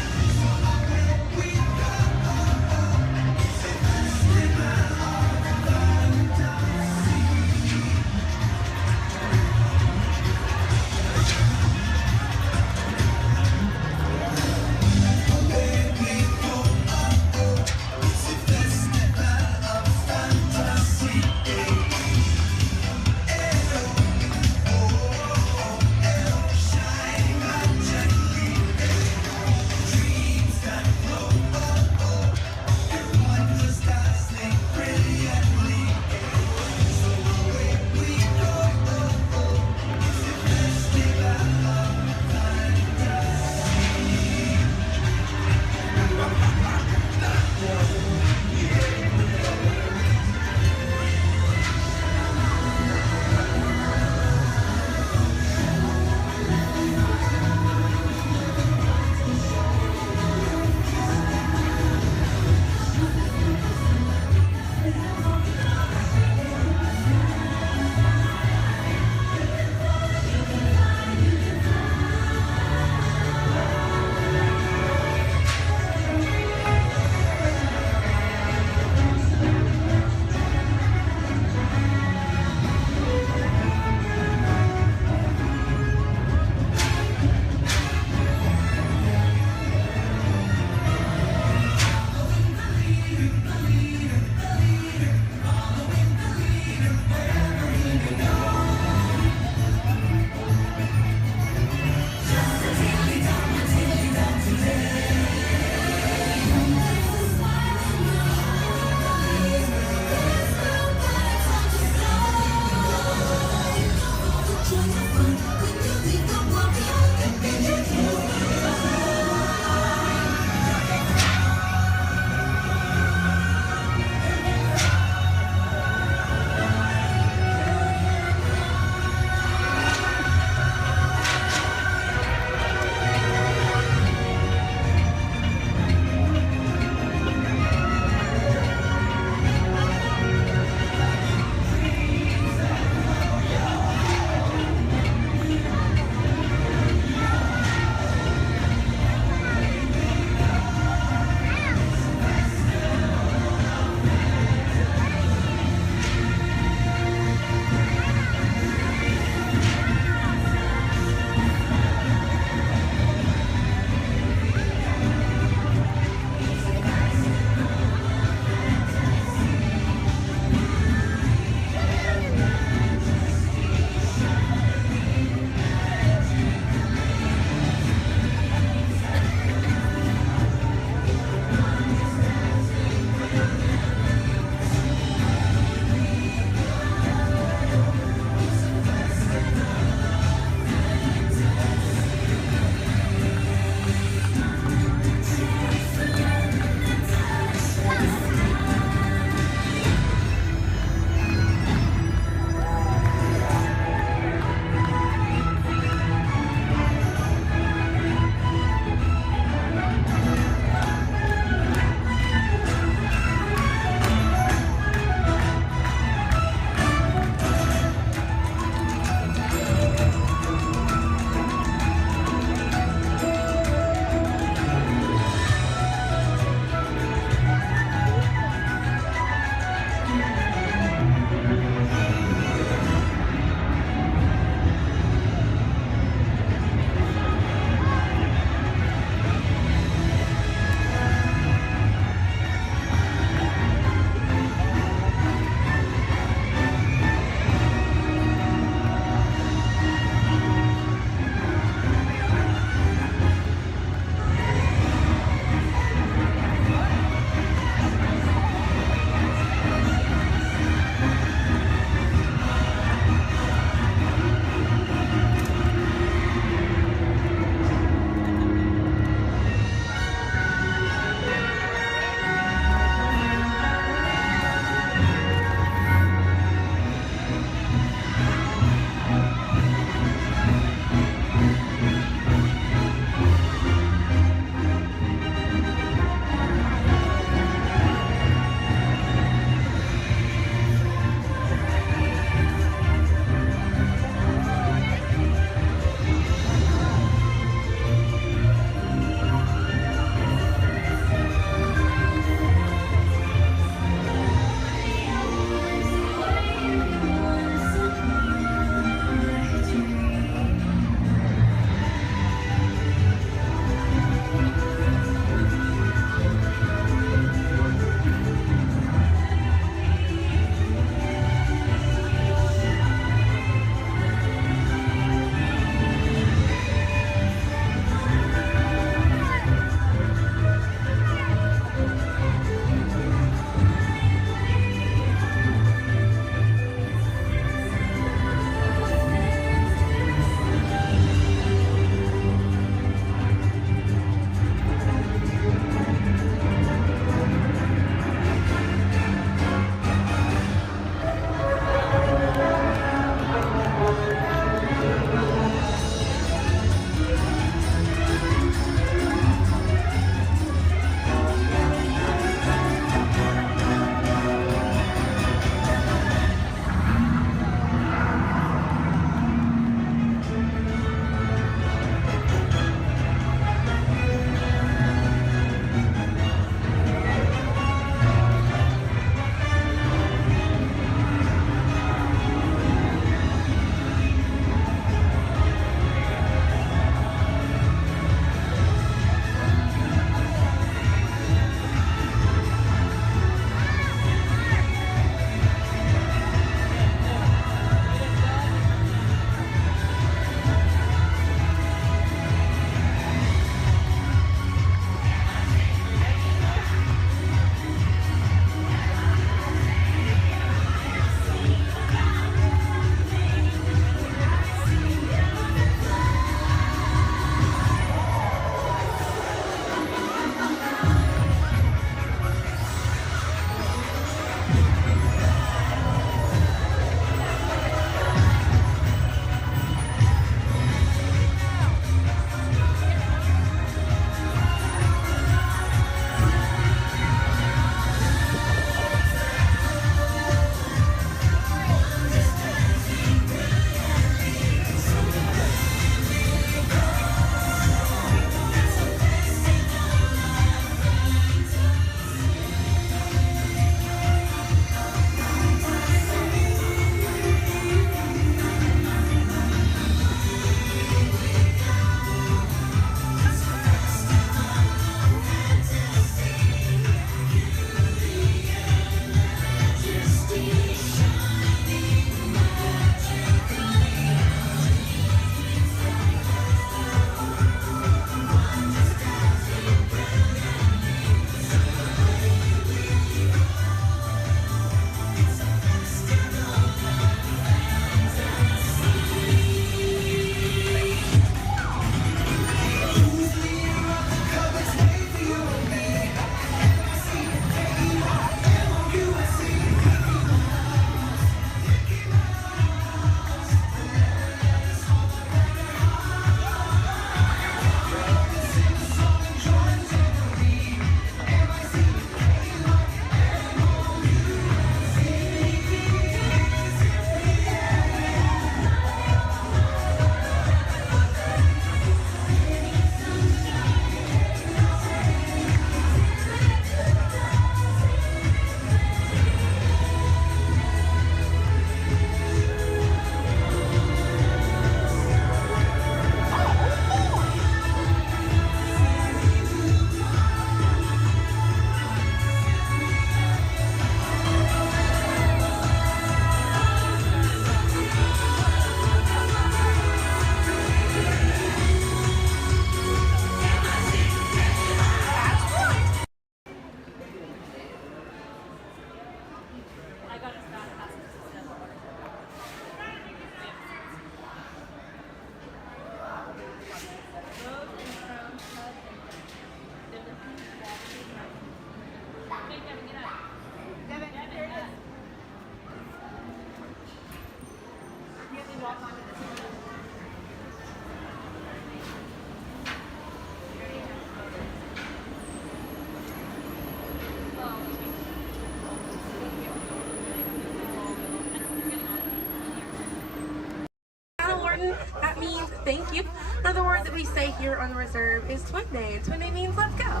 thank you. Another word that we say here on the reserve is twin day, and twin day means let's go.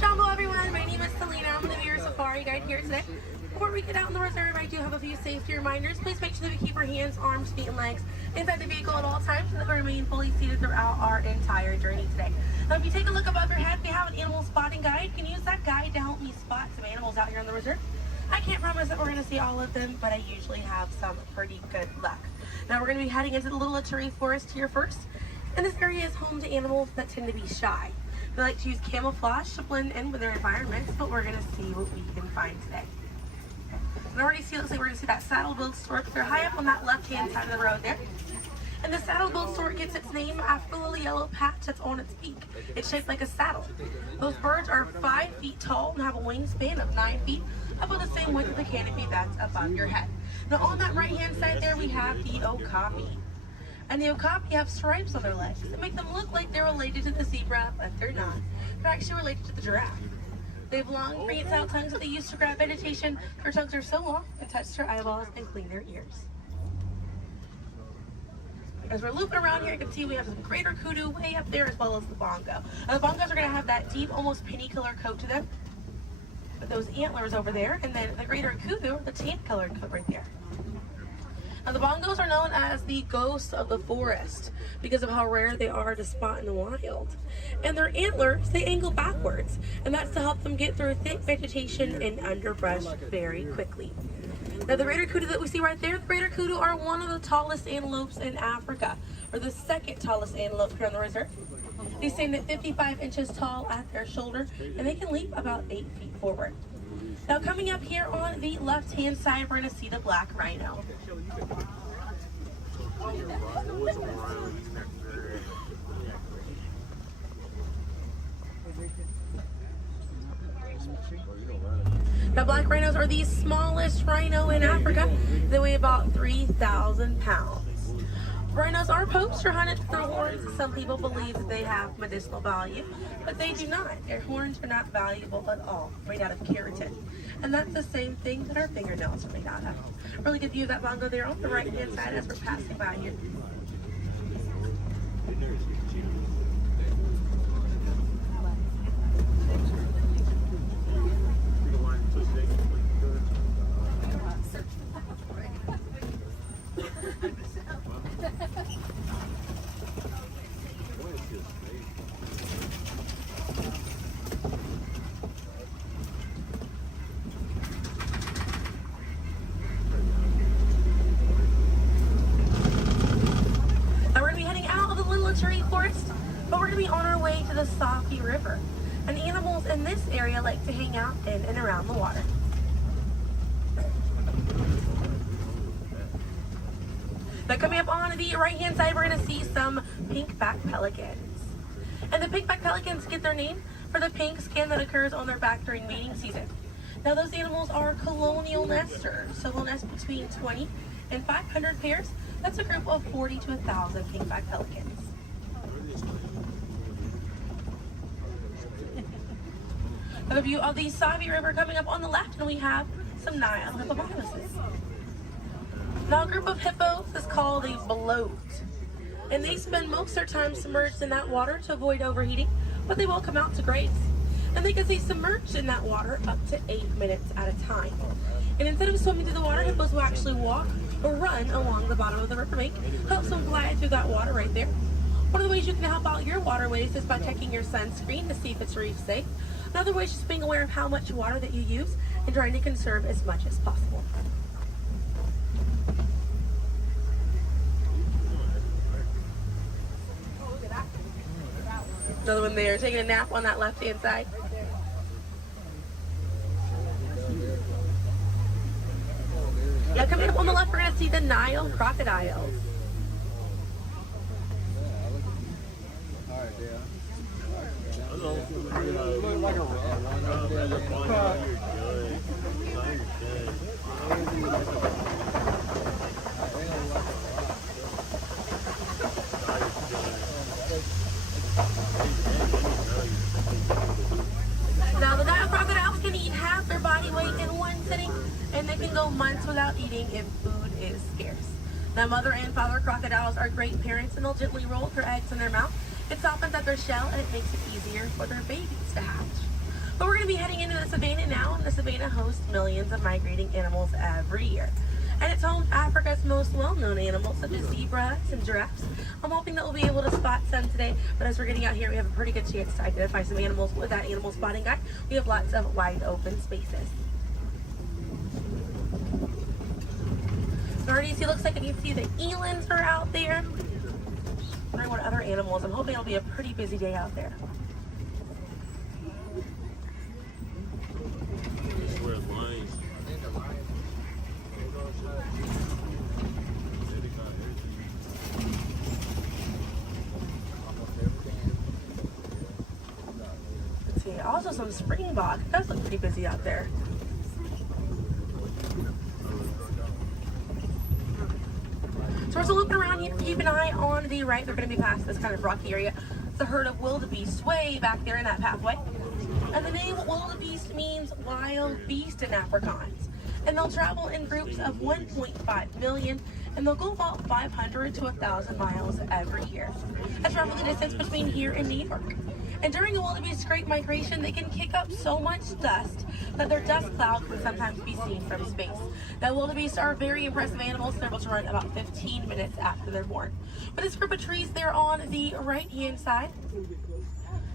Jumbo everyone, my name is Selena. I'm going to be your safari guide here today. Before we get out in the reserve, I do have a few safety reminders. Please make sure that we keep our hands, arms, feet, and legs inside the vehicle at all times so that we remain fully seated throughout our entire journey today. Now, if you take a look above your head, we have an animal spotting guide. You can use that guide to help me spot some animals out here on the reserve. I can't promise that we're going to see all of them, but I usually have some pretty good luck. Now, we're going to be heading into the Little Cherry Forest here first. And this area is home to animals that tend to be shy. They like to use camouflage to blend in with their environments, but we're going to see what we can find today. And I already see, looks like we're going to see that saddle-billed stork. They're high up on that left-hand side of the road there. And the saddle-billed stork gets its name after the little yellow patch that's on its beak. It's shaped like a saddle. Those birds are 5 feet tall and have a wingspan of 9 feet, about the same width of the canopy that's above your head. Now on that right-hand side there, we have the okapi. And the okapi have stripes on their legs that make them look like they're related to the zebra, but they're not. They're actually related to the giraffe. They have long, prehensile tongues that they use to grab vegetation. Their tongues are so long, they touch their eyeballs and clean their ears. As we're looping around here, you can see we have some greater kudu way up there, as well as the bongo. Now, the bongos are going to have that deep, almost penny-colored coat to them, with those antlers over there, and then the greater kudu, the tan-colored coat right there. Now, the bongos are known as the ghosts of the forest because of how rare they are to spot in the wild. And their antlers, they angle backwards, and that's to help them get through thick vegetation and underbrush very quickly. Now, the greater kudu that we see right there, the greater kudu are one of the tallest antelopes in Africa, or the second tallest antelope here on the reserve. They stand at 55 inches tall at their shoulder, and they can leap about 8 feet forward. Now, coming up here on the left-hand side, we're going to see the black rhino. Now, black rhinos are the smallest rhino in Africa. They weigh about 3,000 pounds. Rhinos are poached or hunted for their horns. Some people believe that they have medicinal value, but they do not. Their horns are not valuable at all, made out of keratin. And that's the same thing that our fingernails are made out of. Really good view of that bongo there on the right-hand side as we're passing by here. River, and animals in this area like to hang out in and around the water. Now, coming up on the right-hand side, we're going to see some pink-back pelicans. And the pink-back pelicans get their name for the pink skin that occurs on their back during mating season. Now, those animals are colonial nesters, so they'll nest between 20 and 500 pairs. That's a group of 40 to 1,000 pink-back pelicans. A view of the Savi River coming up on the left, and we have some Nile hippopotamuses. Now, a group of hippos is called a bloat, and they spend most of their time submerged in that water to avoid overheating, but they will come out to graze. And they can stay submerged in that water up to 8 minutes at a time. And instead of swimming through the water, hippos will actually walk or run along the bottom of the riverbank, helps them glide through that water right there. One of the ways you can help out your waterways is by checking your sunscreen to see if it's reef safe. Another way is just being aware of how much water that you use and trying to conserve as much as possible. Another one there, taking a nap on that left-hand side. Now, coming up on the left, we're going to see the Nile crocodiles. Now, the Nile crocodiles can eat half their body weight in one sitting, and they can go months without eating if food is scarce. Now, mother and father crocodiles are great parents, and they'll gently roll their eggs in their mouth. It softens up their shell, and it makes it easier for their babies to hatch. But we're going to be heading into the savannah now, and the savannah hosts millions of migrating animals every year. And it's home to Africa's most well-known animals, such as zebras and giraffes. I'm hoping that we'll be able to spot some today, but as we're getting out here, we have a pretty good chance to identify some animals with that animal spotting guide. We have lots of wide open spaces. So already see, looks like you can see the elands are out there. I'm wondering what other animals. I'm hoping it'll be a pretty busy day out there. Let's see, also some springbok. It does look pretty busy out there. So we're still looking around here. Keep an eye on the right. They're going to be past this kind of rocky area. It's a herd of wildebeest way back there in that pathway. And the name wildebeest means wild beast in Afrikaans. And they'll travel in groups of 1.5 million, and they'll go about 500 to 1,000 miles every year. That's roughly the distance between here and New York. And during a wildebeest's great migration, they can kick up so much dust that their dust cloud can sometimes be seen from space. Now, wildebeest are very impressive animals. They're able to run about 15 minutes after they're born. But this group of trees there on the right-hand side,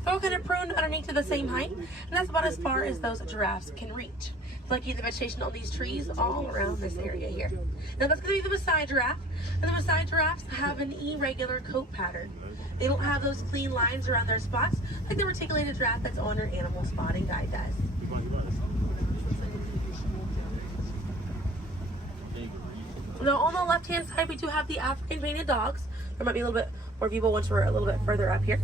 they're all kind of pruned underneath to the same height, and that's about as far as those giraffes can reach. Like the vegetation on these trees all around this area here. Now that's going to be the Maasai giraffe, and the Maasai giraffes have an irregular coat pattern. They don't have those clean lines around their spots like the reticulated giraffe that's on your animal spotting guide does. Now on the left-hand side, we do have the African painted dogs. There might be a little bit more people once we're a little bit further up here.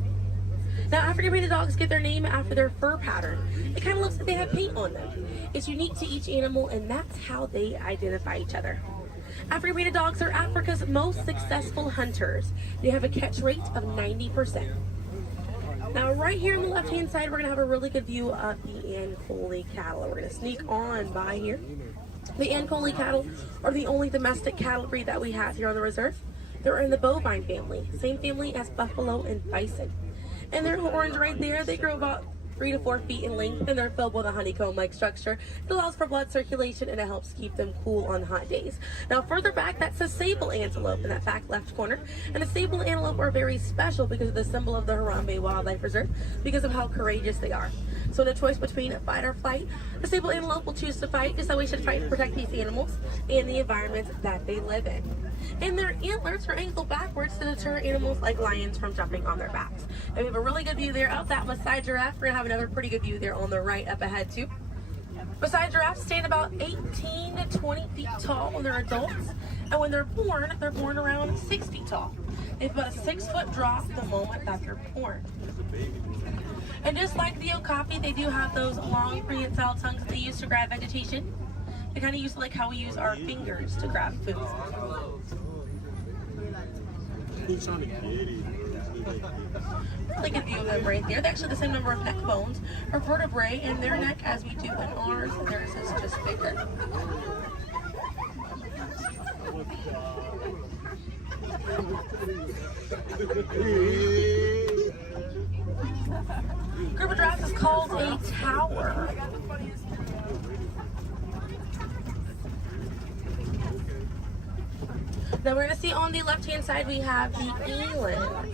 Now, African painted dogs get their name after their fur pattern. It kind of looks like they have paint on them. It's unique to each animal, and that's how they identify each other. African painted dogs are Africa's most successful hunters. They have a catch rate of 90%. Now, right here on the left-hand side, we're going to have a really good view of the Ankole cattle. We're going to sneak on by here. The Ankole cattle are the only domestic cattle breed that we have here on the reserve. They're in the bovine family, same family as buffalo and bison. And their horns right there, they grow about 3 to 4 feet in length, and they're filled with a honeycomb-like structure. It allows for blood circulation, and it helps keep them cool on hot days. Now, further back, that's a sable antelope in that back left corner. And the sable antelope are very special because of the symbol of the Harambe Wildlife Reserve, because of how courageous they are. So in a choice between fight or flight, the sable antelope will choose to fight, just how we should fight to protect these animals and the environment that they live in. And their antlers are angled backwards to deter animals like lions from jumping on their backs. And we have a really good view there of that Maasai giraffe. We're gonna have another pretty good view there on the right up ahead too. Maasai giraffes stand about 18 to 20 feet tall when they're adults, and when they're born around 6 feet tall. They have about a 6-foot drop the moment that they're born. And just like the okapi, they do have those long prehensile tongues that they use to grab vegetation. They kind of use like how we use our fingers to grab food. Really good view of them right there. They're actually the same number of neck bones or vertebrae in their neck as we do in ours. Theirs is just bigger. Group of giraffes is called a tower. Now we're going to see on the left-hand side we have the elands.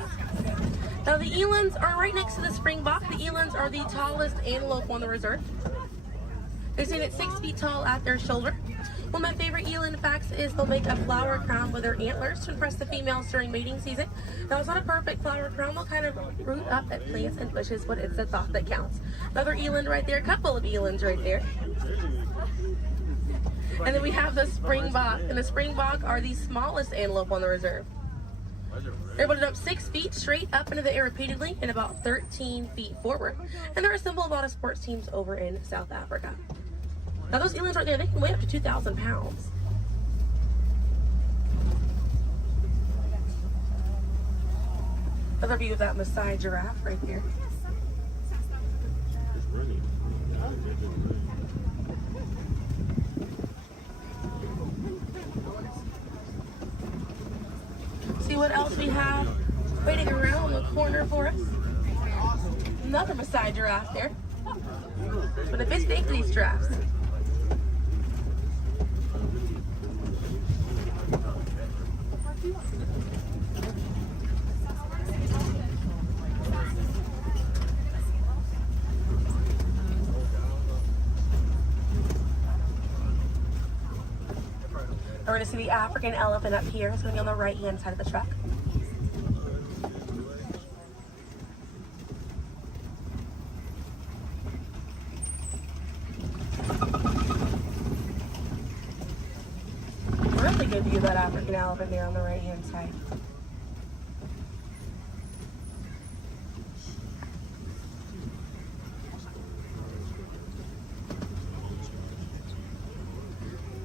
Now the elands are right next to the springbok. The elands are the tallest antelope on the reserve. They stand at 6 feet tall at their shoulder. One of my favorite eland facts is they'll make a flower crown with their antlers to impress the females during mating season. Now it's not a perfect flower crown, they'll kind of root up at plants and bushes, but it's the thought that counts. Another eland right there, a couple of elands right there. And then we have the springbok, and the springbok are the smallest antelope on the reserve. They're able to jump 6 feet straight up into the air repeatedly and about 13 feet forward. And they're a symbol of a lot of sports teams over in South Africa. Now those elands right there, they can weigh up to 2,000 pounds. Another view of that Maasai giraffe right there. have waiting around the corner for us, another Maasai giraffe there. But a bit big for these giraffes. We're going to see the African elephant up here. It's going to be on the right-hand side of the truck. Really good view of that African elephant there on the right-hand side.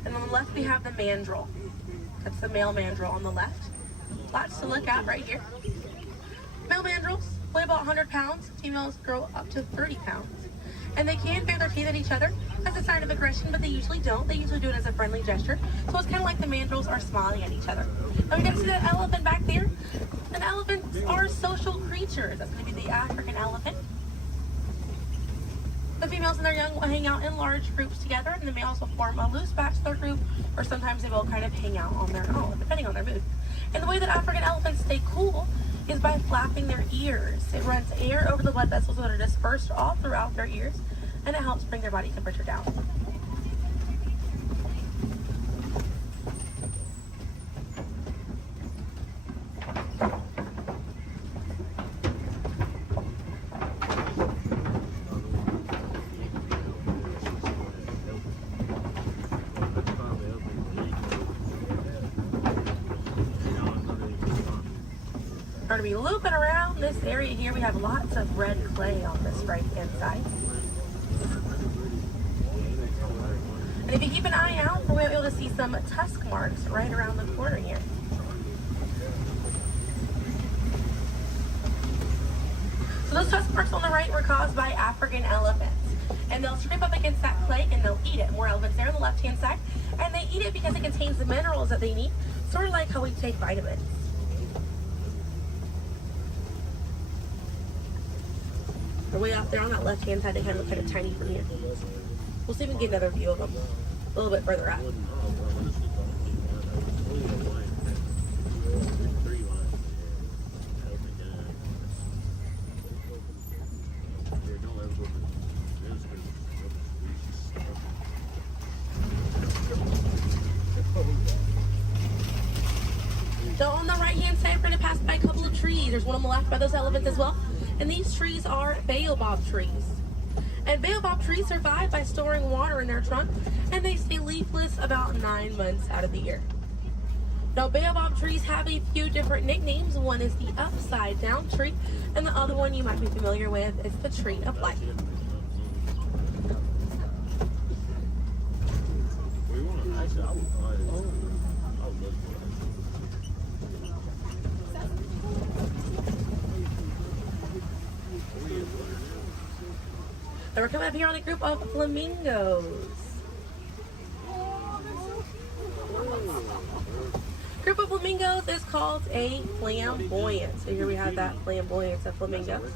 And on the left we have the mandrill. That's the male mandrill on the left. Lots to look at right here. Male mandrills weigh about 100 pounds. Females grow up to 30 pounds. And they can bare their teeth at each other as a sign of aggression, but they usually don't. They usually do it as a friendly gesture. So it's kind of like the mandrills are smiling at each other. Now we can see that elephant back there. And elephants are social creatures. That's going to be the African elephant. The females and their young will hang out in large groups together, and the males will form a loose bachelor group, or sometimes they will kind of hang out on their own, depending on their mood. And the way that African elephants stay cool is by flapping their ears. It runs air over the blood vessels that are dispersed all throughout their ears, and it helps bring their body temperature down. We're going to be looping around this area here. We have lots of red clay on this right-hand side. And if you keep an eye out, we're going to be able to see some tusk marks right around the corner here. So those tusk marks on the right were caused by African elephants. And they'll scrape up against that clay and they'll eat it. More elephants there on the left-hand side. And they eat it because it contains the minerals that they need, sort of like how we take vitamins. They're way off there on that left-hand side. They kind of look kind of tiny from here. We'll see if we can get another view of them a little bit further out. So on the right-hand side, we're going to pass by a couple of trees. There's one on the left by those elephants as well. And these trees are baobab trees. And baobab trees survive by storing water in their trunk, and they stay leafless about 9 months out of the year. Now, baobab trees have a few different nicknames. One is the upside down tree, and the other one you might be familiar with is the tree of life. And we're coming up here on a group of flamingos. Group of flamingos is called a flamboyant. So here we have that flamboyance of flamingos.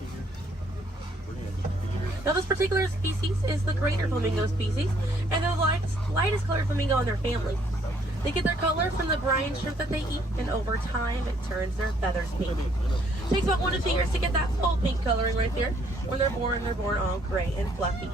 Now this particular species is the greater flamingo species, and they're the lightest colored flamingo in their family. They get their color from the brine shrimp that they eat, and over time it turns their feathers pink. It takes about 1 to 2 years to get that full pink coloring right there. When they're born all gray and fluffy.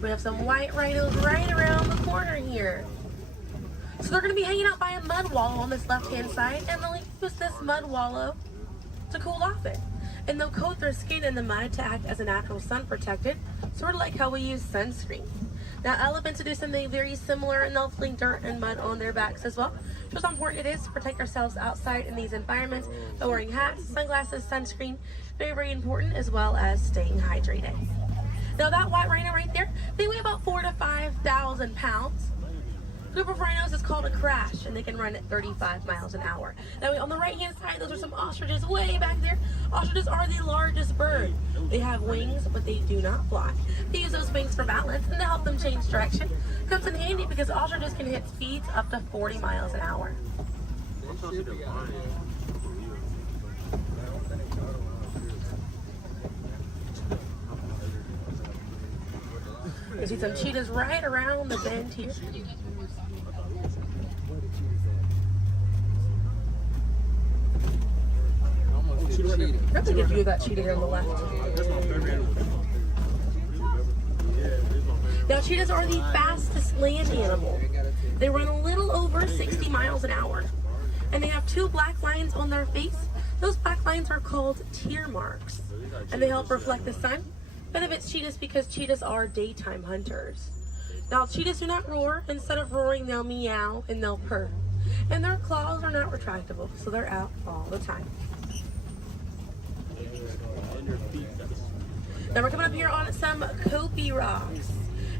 We have some white rhinos right around the corner here. So they're going to be hanging out by a mud wallow on this left-hand side, and they'll use this mud wallow to cool off it. And they'll coat their skin in the mud to act as a natural sun protectant, sort of like how we use sunscreen. Now elephants do something very similar, and they'll fling dirt and mud on their backs as well. Just how important it is to protect ourselves outside in these environments by wearing hats, sunglasses, sunscreen. Very, very important, as well as staying hydrated. Now that white rhino right there, they weigh about 4,000 to 5,000 pounds. A group of rhinos is called a crash, and they can run at 35 miles an hour. Now on the right-hand side, those are some ostriches way back there. Ostriches are the largest bird. They have wings, but they do not fly. They use those wings for balance and to help them change direction. Comes in handy because ostriches can hit speeds up to 40 miles an hour. You see some cheetahs right around the bend here. That's a good view of that cheetah here on the left. Now cheetahs are the fastest land animal. They run a little over 60 miles an hour. And they have 2 black lines on their face. Those black lines are called tear marks. And they help reflect the sun. Benefits cheetahs because cheetahs are daytime hunters. Now cheetahs do not roar. Instead of roaring, they'll meow and they'll purr. And their claws are not retractable, so they're out all the time. Now we're coming up here on some Kopi rocks.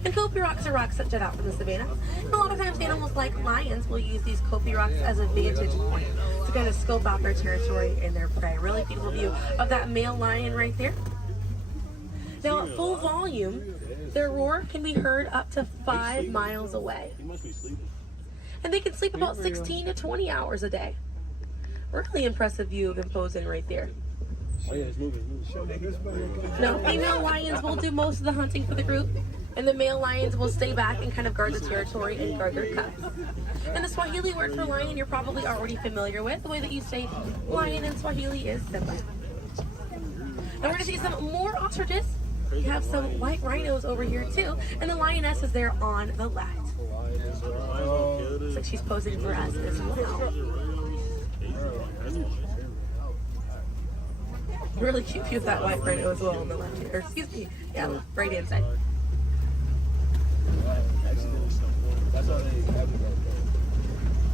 And Kopi rocks are rocks that jut out from the savannah. And a lot of times animals like lions will use these Kopi rocks as a vantage point to kind of scope out their territory and their prey. Really beautiful view of that male lion right there. Now at full volume, their roar can be heard up to 5 miles away. And they can sleep about 16 to 20 hours a day. Really impressive view of imposing right there. Now, female lions will do most of the hunting for the group, and the male lions will stay back and kind of guard the territory and guard their cubs. And the Swahili word for lion you're probably already familiar with. The way that you say lion in Swahili is Simba. Now we're going to see some more ostriches. We have some white rhinos over here too, and the lioness is there on the left. Looks like she's posing for us as well. Really cute view of that white rhino as well on the left here. Excuse me. Yeah, right hand side. That's all they have.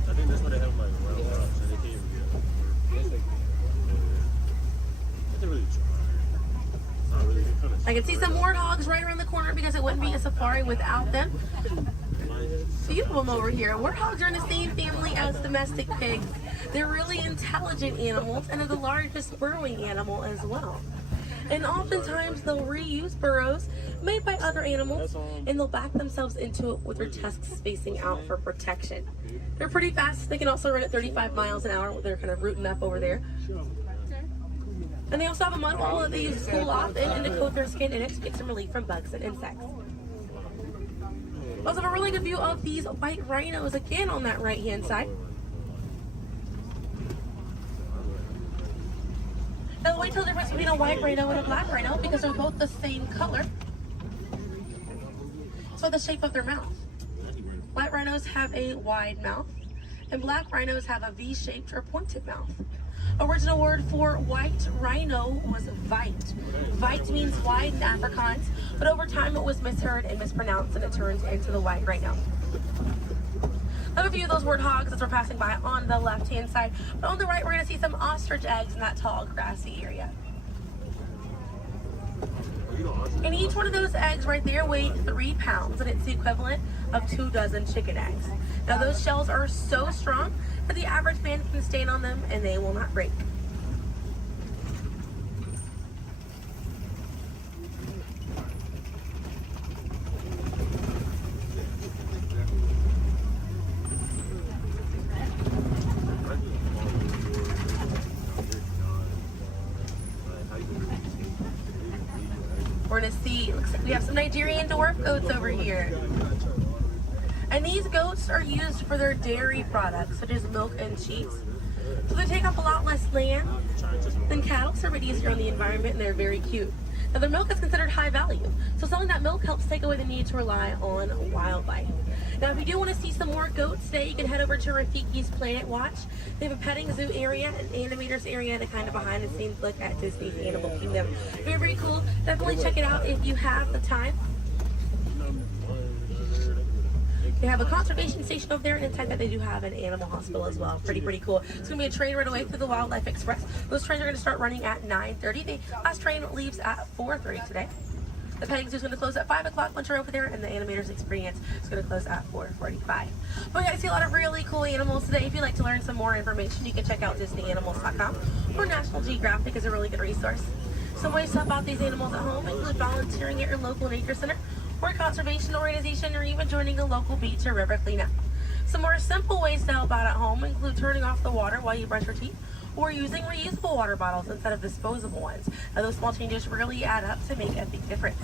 I think that's what they have like wild house, so they can't even get it. That's really not really. I can see some warthogs right around the corner because it wouldn't be a safari without them. Few of them over here. Warthogs are in the same family as domestic pigs. They're really intelligent animals and are the largest burrowing animal as well. And oftentimes they'll reuse burrows made by other animals and they'll back themselves into it with their tusks facing out for protection. They're pretty fast. They can also run at 35 miles an hour. They're kind of rooting up over there. And they also have a mud hole that they use to cool off and to coat their skin, and it gets some relief from bugs and insects. We also have a really good view of these white rhinos again on that right hand side. Now the white difference between a white rhino and a black rhino because they're both the same color. So the shape of their mouth. White rhinos have a wide mouth and black rhinos have a V-shaped or pointed mouth. Original word for white rhino was vite. Vite means wide in Afrikaans, but over time it was misheard and mispronounced and it turns into the white rhino. I have a few of those warthogs as we're passing by on the left-hand side, but on the right we're going to see some ostrich eggs in that tall grassy area. And each one of those eggs right there weigh 3 pounds, and it's the equivalent of 2 dozen chicken eggs. Now those shells are so strong that the average man can stand on them and they will not break. We're gonna see, looks like we have some Nigerian dwarf goats over here. And these goats are used for their dairy products, such as milk and cheese. So they take up a lot less land than cattle, so they're easier on the environment, and they're very cute. Now their milk is considered high value, so selling that milk helps take away the need to rely on wildlife. Now if you do want to see some more goats today, you can head over to Rafiki's Planet Watch. They have a petting zoo area, an animators area, and a kind of behind the scenes look at Disney's Animal Kingdom. Very, very cool. Definitely check it out if you have the time. They have a conservation station over there, and inside that they do have an animal hospital as well. Pretty cool. It's going to be a train right away through the Wildlife Express. Those trains are going to start running at 9:30. The last train leaves at 4:30 today. The petting zoo is going to close at 5 o'clock once you're over there, and the animators experience is going to close at 4:45. But we got to see a lot of really cool animals today. If you'd like to learn some more information, you can check out DisneyAnimals.com, or National Geographic is a really good resource. Some ways to help out these animals at home include volunteering at your local nature center, or a conservation organization, or even joining a local beach or river cleanup. Some more simple ways to help out at home include turning off the water while you brush your teeth, or using reusable water bottles instead of disposable ones. Now, those small changes really add up to make a big difference.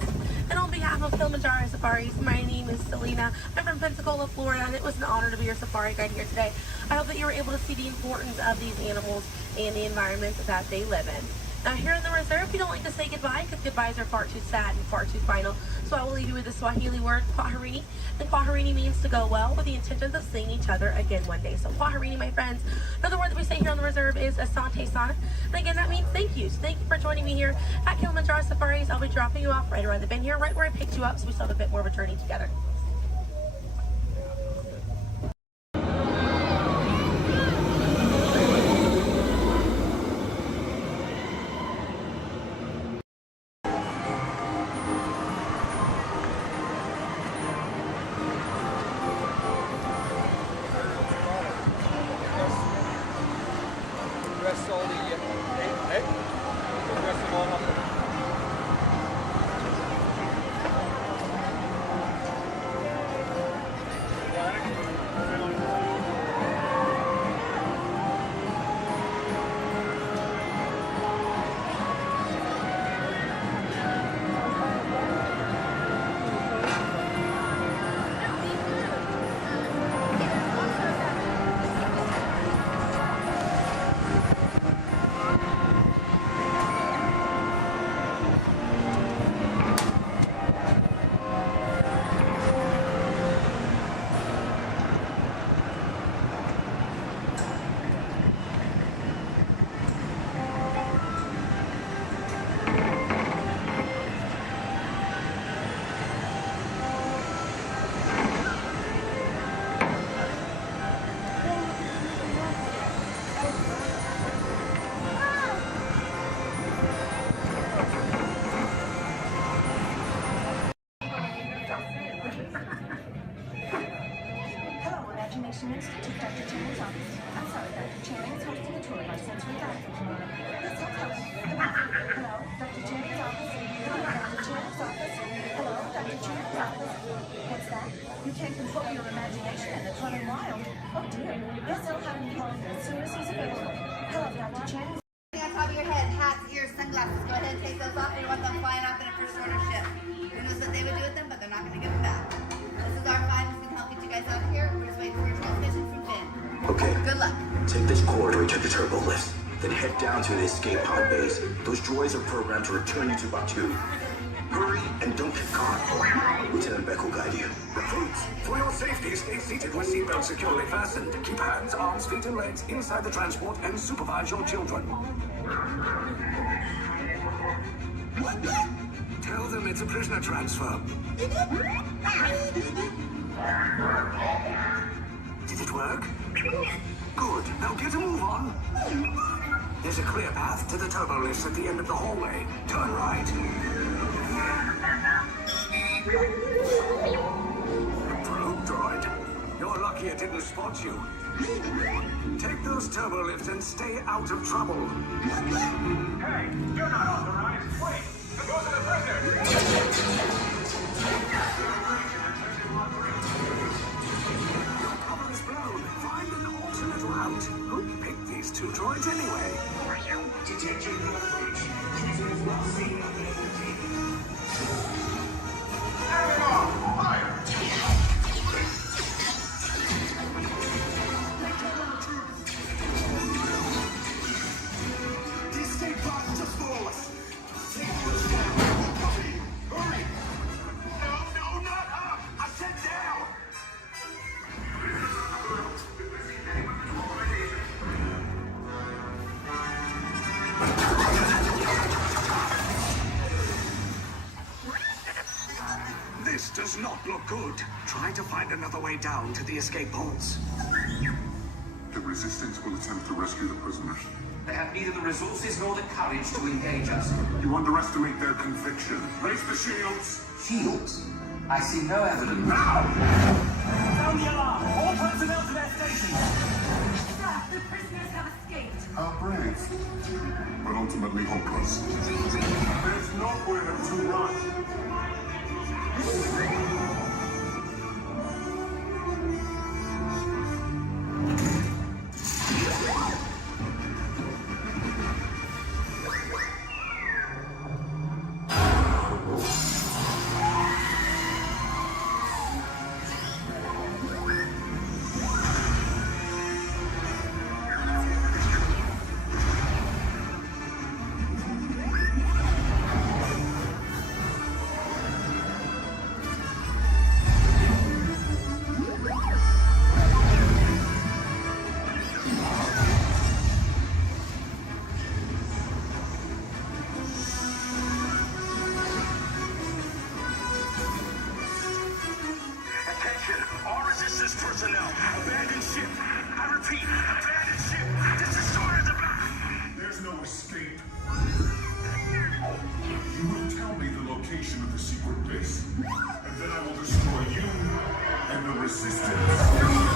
And on behalf of Kilimanjaro Safaris, my name is Selena. I'm from Pensacola, Florida, and it was an honor to be your safari guide here today. I hope that you were able to see the importance of these animals and the environment that they live in. Now, here in the reserve, we don't like to say goodbye because goodbyes are far too sad and far too final. So I will leave you with the Swahili word, kwaherini. And kwaherini means to go well, with the intentions of seeing each other again one day. So kwaherini, my friends. Another word that we say here on the reserve is asante sana. And again, that means thank you. So thank you for joining me here at Kilimanjaro Safaris. I'll be dropping you off right around the bend here, right where I picked you up, so we still have a bit more of a journey together. Information Institute, Dr. Channing's office. I'm sorry, Dr. Channing is hosting a tour of our sensory dining tomorrow. Yes, hello, Dr. Channing's office. Hello, Dr. Channing's office. Hello, Dr. Channing's office. What's that? You can't control your imagination and it's running wild. Oh dear. Yes, I'll have him call you as soon as he's available. Hello, Dr. Channing. On top of your head, hats, ears, sunglasses. Go ahead and take those off. You want them flying off in a first order ship. Who knows what they would do with them, but they're not going to give them back. This is our 5. This can help get you guys out of here. We're just waiting for your transmission from Finn. Okay. Good luck. Take this corridor to the turbo lift. Then head down to the escape pod base. Those droids are programmed to return you to Batu. Hurry and don't get caught. Lieutenant Beck will guide you. Recruits, for your safety, stay seated with seatbelts securely fastened. Keep hands, arms, feet, and legs inside the transport and supervise your children. Tell them it's a prisoner transfer. Did it work? Good. Now get a move on. There's a clear path to the turbo lifts at the end of the hallway. Turn right. Probe droid. You're lucky it didn't spot you. Take those turbo lifts and stay out of trouble. Hey, you're not authorized. Wait, go to the prisoner. Your cover is blown. Find an alternate route. Who picked these 2 droids anyway? Detention approach. Prisoners not seen on the fire! These state pods just follow us. Take those down. Copy. Hurry. No, not up. I said down. This does not look good. Try to find another way down to the escape pods. The resistance will attempt to rescue the prisoners. They have neither the resources nor the courage to engage us. You underestimate their conviction. Raise the shields. Shields? I see no evidence. Now! Sound the alarm! All personnel to their stations! Sir, the prisoners have escaped. How brave, but ultimately hopeless. There's nowhere to run. Personnel, abandon ship. I repeat, abandon ship. This destroyer is about. There's no escape. You will tell me the location of the secret base, and then I will destroy you and the Resistance.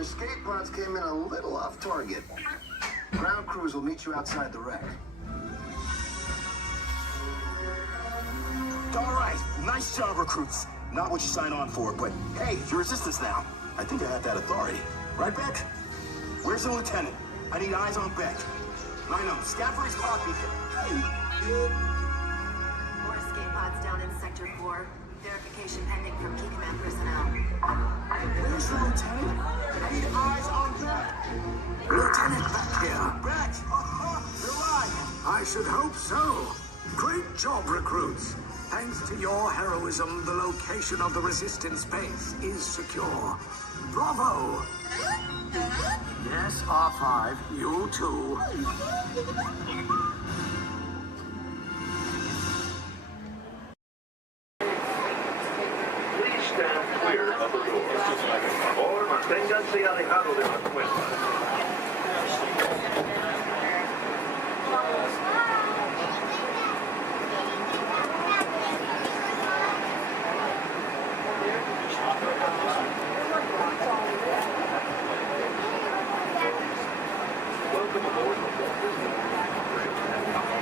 Escape pods came in a little off target. Ground crews will meet you outside the wreck. All right, nice job, recruits. Not what you signed on for, but hey, you're Resistance now. I think I have that authority. Right, Beck? Where's the lieutenant? I need eyes on Beck. I know, Scaffold's clock beacon. More escape pods down in Sector 4. Verification pending from Key Command personnel. Where's the lieutenant? I need eyes on Beck. Lieutenant Beck here. Beck! You're alive! I should hope so. Great job, recruits. Thanks to your heroism, the location of the Resistance base is secure. Bravo! Yes, R5, you too. Please stand clear of the door. Or manténganse alejado de las puertas. Welcome aboard the Walt Disney World.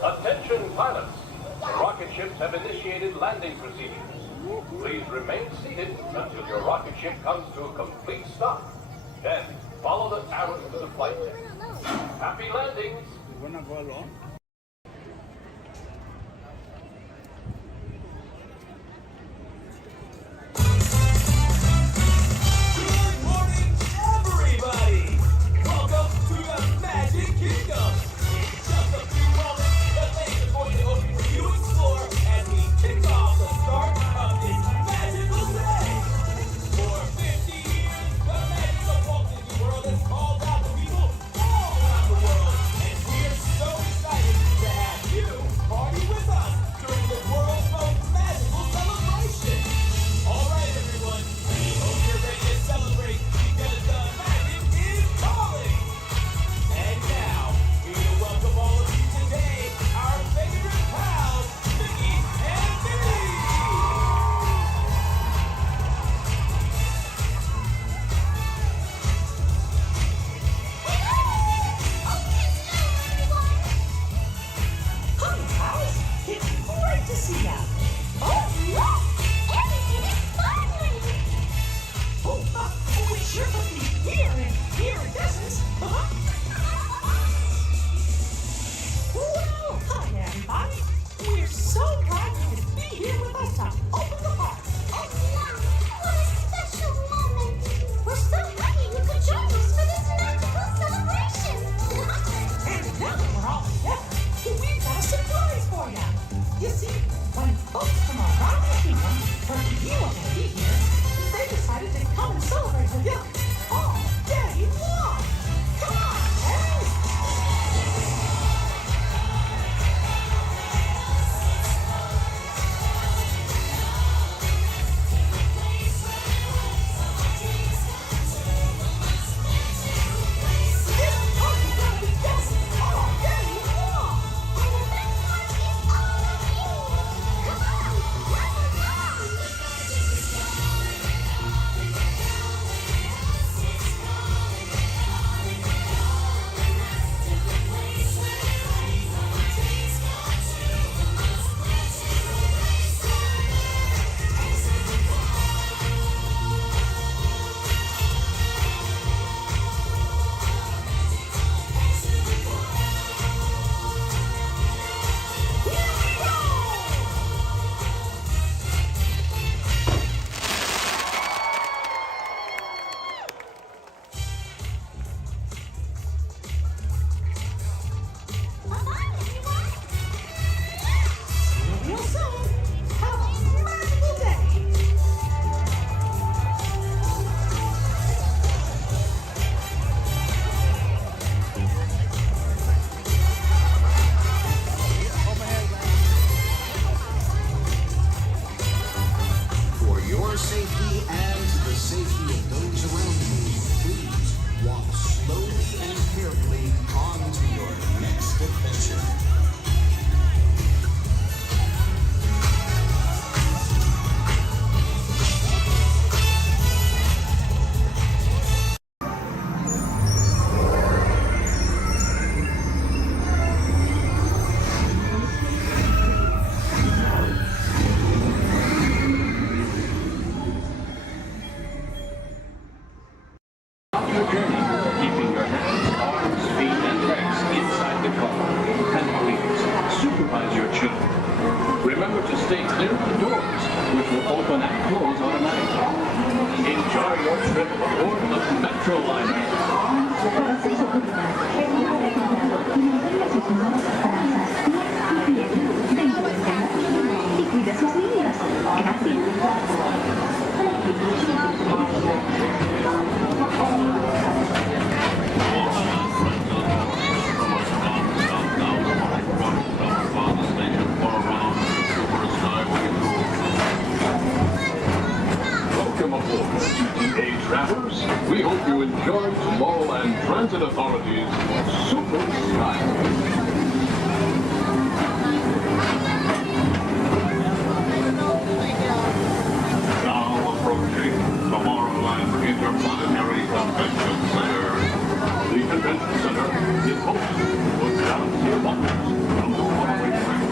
Attention pilots, the rocket ships have initiated landing procedures. Please remain seated until your rocket ship comes to a complete stop. Then follow the arrows to the flight deck. Happy landings! We're not going along. Everybody, welcome to the Magic Kingdom. In just a few moments, the thing is going to open for you to explore as we kick off the start of this magical day. For 50 years, the magic of Walt Disney World has called out the people all around the world, and we're so excited your journey, keeping your hands, arms, feet, and legs inside the car. And please, supervise your children. Remember to stay clear of the doors, which will open and close automatically. Enjoy your trip aboard the Metroliner. Cuida sus niños. Gracias. Welcome aboard, TTA travelers. We hope you enjoy Tomorrowland Transit Authority's Super Skyway. Now approaching Tomorrowland Interplanetary Convention Center. The convention center is host to a galaxy of wonders from the following tracks.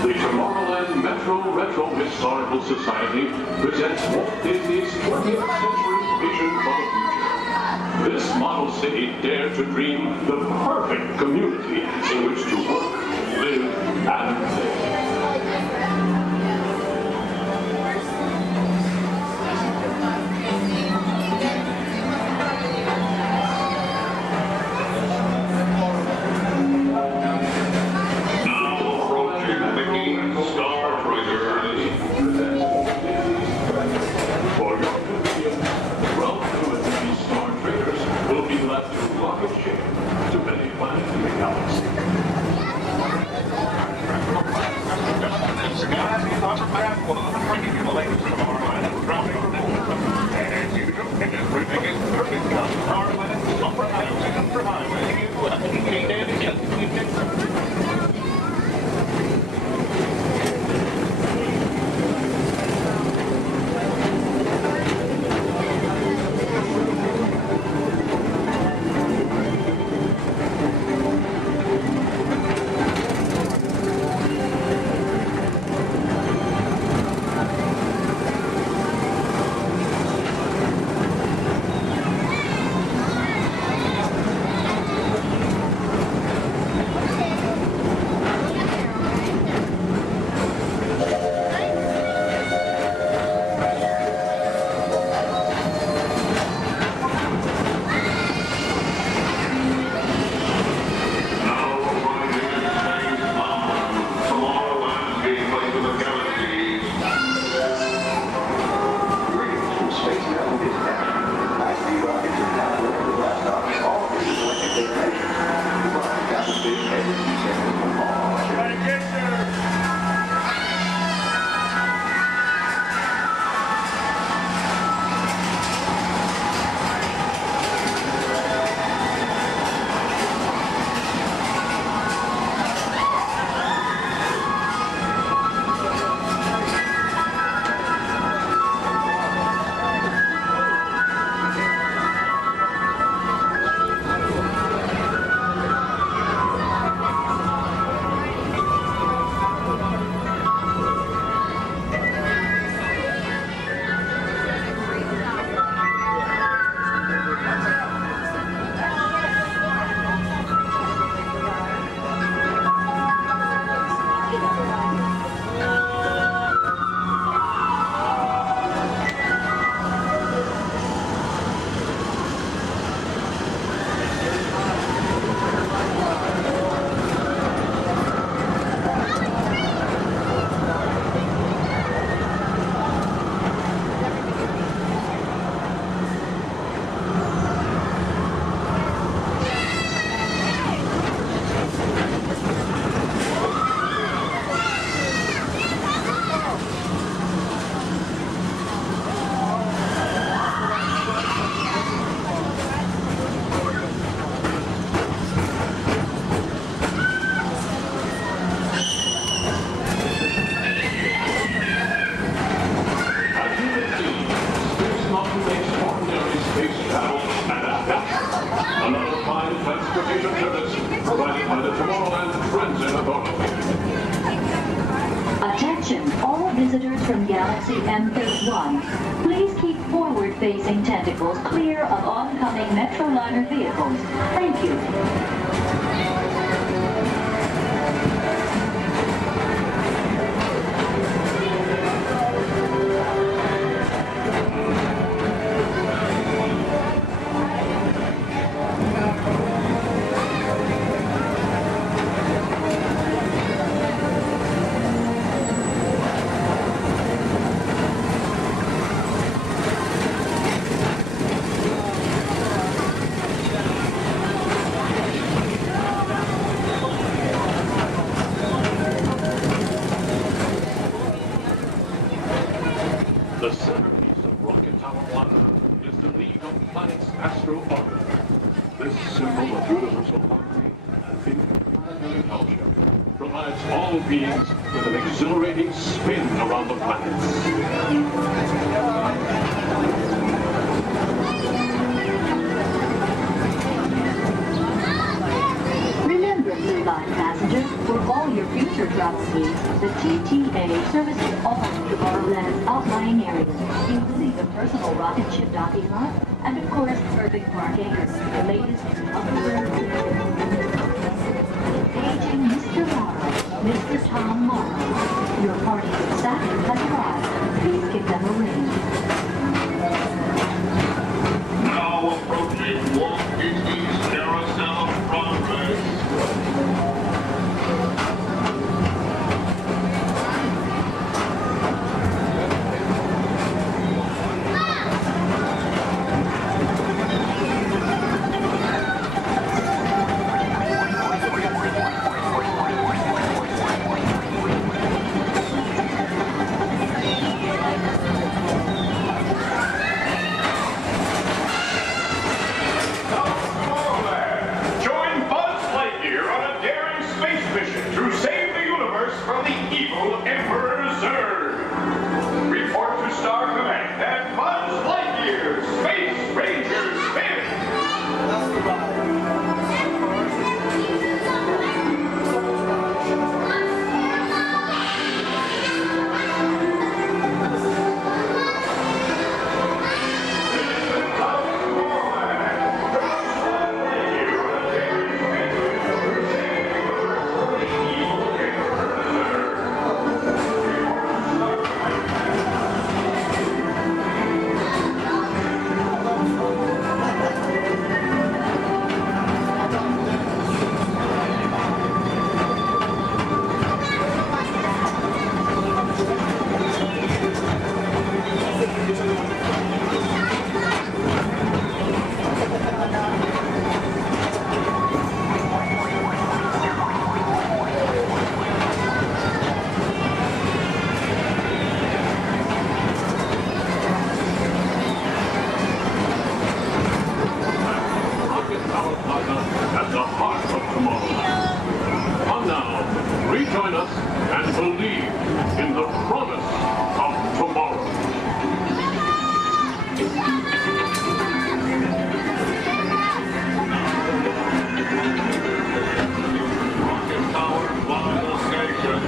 The Tomorrowland Retro Historical Society presents Walt Disney's 20th Century Vision for the Future. This model city dared to dream the perfect community in which to work, live, and play. Attention, all visitors from Galaxy M31. Please keep forward-facing tentacles clear of oncoming Metroliner vehicles. Thank you. The centerpiece of Rocket Tower 1 is the League of Planets Astro Orbit. This symbol of universal harmony and interplanetary culture provides all beings with an exhilarating spin around the planets. Remember, Blue Line passengers, for all your future travel needs, the TTA services all of Tomorrowland's outlying areas, including the personal rocket ship docking lot, and of course, perfect parking, the latest upgrade. Aging Mr. Morrow, Mr. Tom Morrow. Your party's staff has arrived. Please give them a ring. Now approaching Walt Disney's Carousel of Progress. At the heart of tomorrow. Come now, rejoin us and believe in the promise of tomorrow. Rocket Tower final station.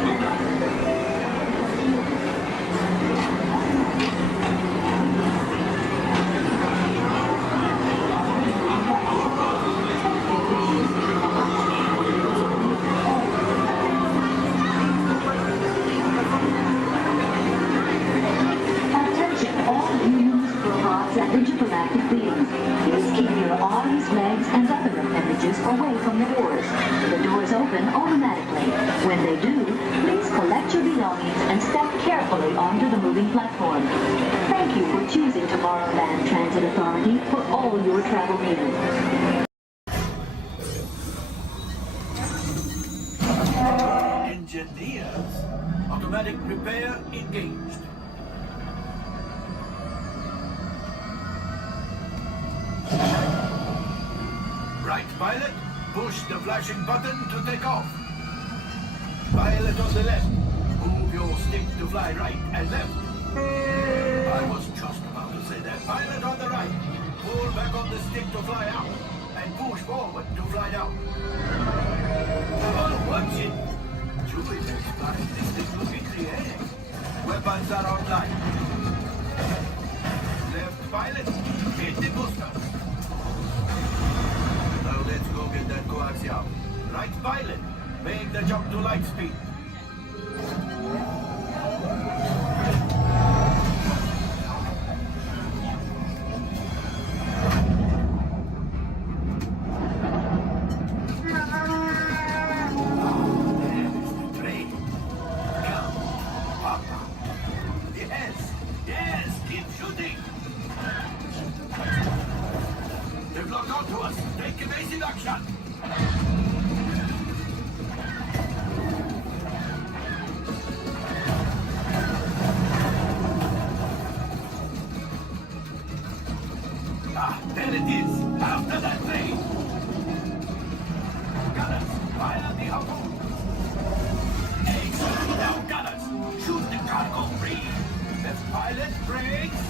Intergalactic beings. Please keep your arms, legs, and other appendages away from the doors. The doors open automatically. When they do, please collect your belongings and step carefully onto the moving platform. Thank you for choosing Tomorrowland Transit Authority for all your travel needs. Engineers, automatic repair engaged. Right, pilot, push the flashing button to take off. Pilot on the left, move your stick to fly right and left. I was just about to say that. Pilot on the right, pull back on the stick to fly out, and push forward to fly down. Oh, watch it! Julie next time this thing look in the air. turbines are online. Left pilot, hit the boosters. Now let's go get that coaxium. Right pilot, make the jump to light speed. There it is, after that train. Gunners, fire the harpoon. Excellent, now gunners, shoot the cargo free. Left pilot, brakes.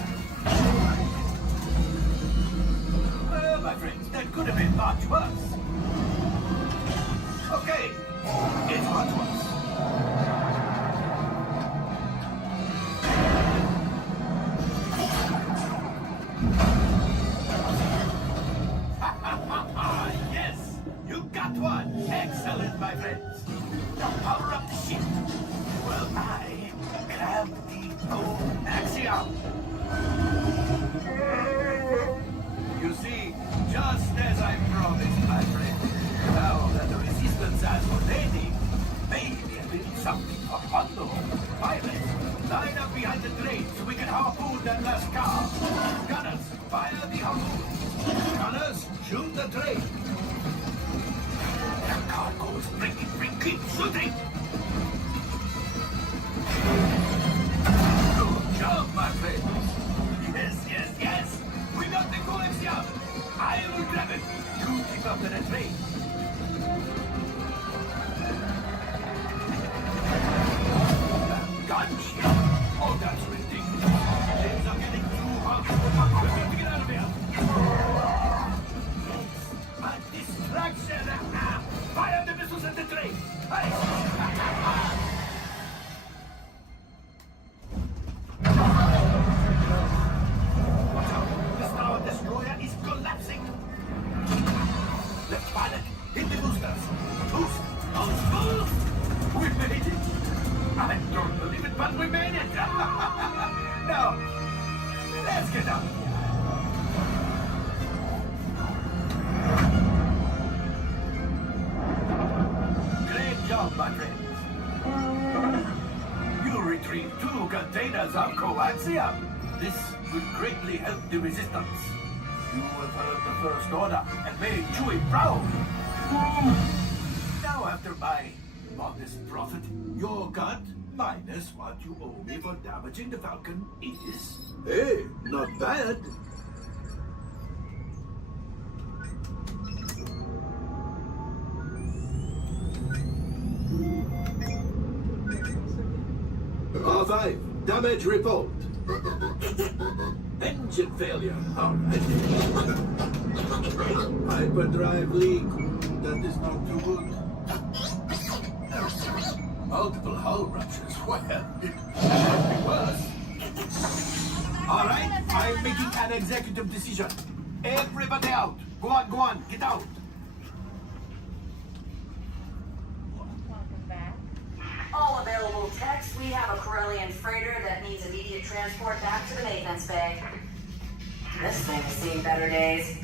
Well, my friends, that could have been much worse. Okay, it's much worse. Yes, you got one. Excellent, my friends. Now power up the ship. Well, I grabbed the old axiom. You see, just as I promised, my friend, now that the resistance has already, maybe a little something for Hondo. Pilots, line up behind the train so we can harpoon that last car. Gunners, fire the harpoon. Gunners, shoot the train. The cargo is breaking free. Keep shooting. Good job, my friends. Yes, yes, yes. We got the coaxium. I will grab it. You keep up to the train. Gunship. Oh, that's ridiculous. Things are getting too hot. We've got to get out of here. A distraction. Fire the missiles at the train. Hey. Watch out. The Star Destroyer is collapsing. Left pilot, hit the boosters. Boost. Boost. We made it. I don't believe it, but we made it. Now, let's get out of here. Great job, my friends. You retrieved 2 containers of coaxium. This will greatly help the resistance. You have heard the First Order and made Chewie proud. Now, after my modest profit, your cut, minus what you owe me for damaging the Falcon, is... Hey, not bad. R5, damage report. Engine failure. All right. Hyperdrive leak. That is not too good. Multiple hull ruptures. Well, it could be worse. All right, I'm making an executive decision. Everybody out. Go on, get out. All available techs, we have a Corellian freighter that needs immediate transport back to the maintenance bay. This thing has seen better days.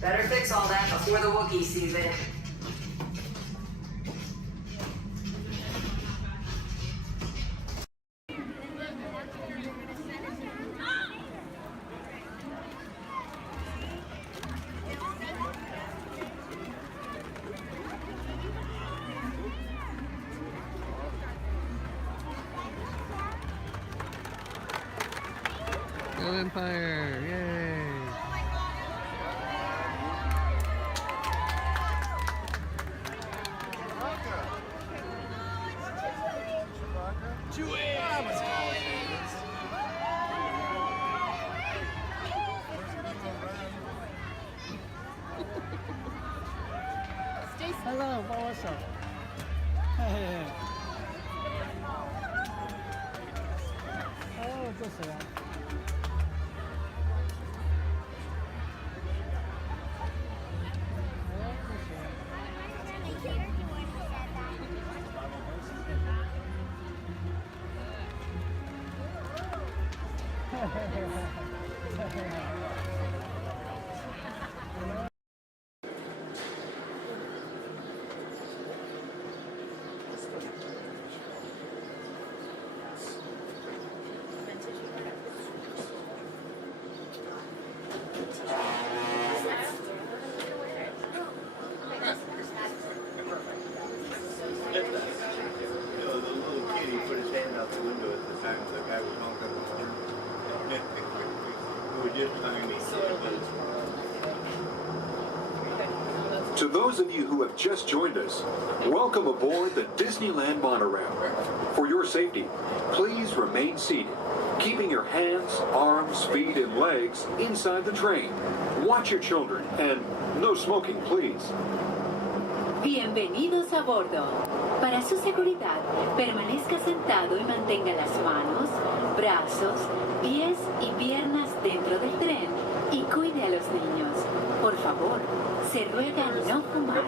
Better fix all that before the Wookiee sees it. Go Empire! Yay! Hello, what's up? Hey. To those of you who have just joined us, welcome aboard the Disneyland monorail. For your safety, please remain seated, keeping your hands, arms, feet, and legs inside the train. Watch your children, and no smoking, please. Bienvenidos a bordo. Para su seguridad, permanezca sentado y mantenga las manos, brazos, pies y piernas dentro del tren y cuide a los niños. Por favor, se ruega no fumar.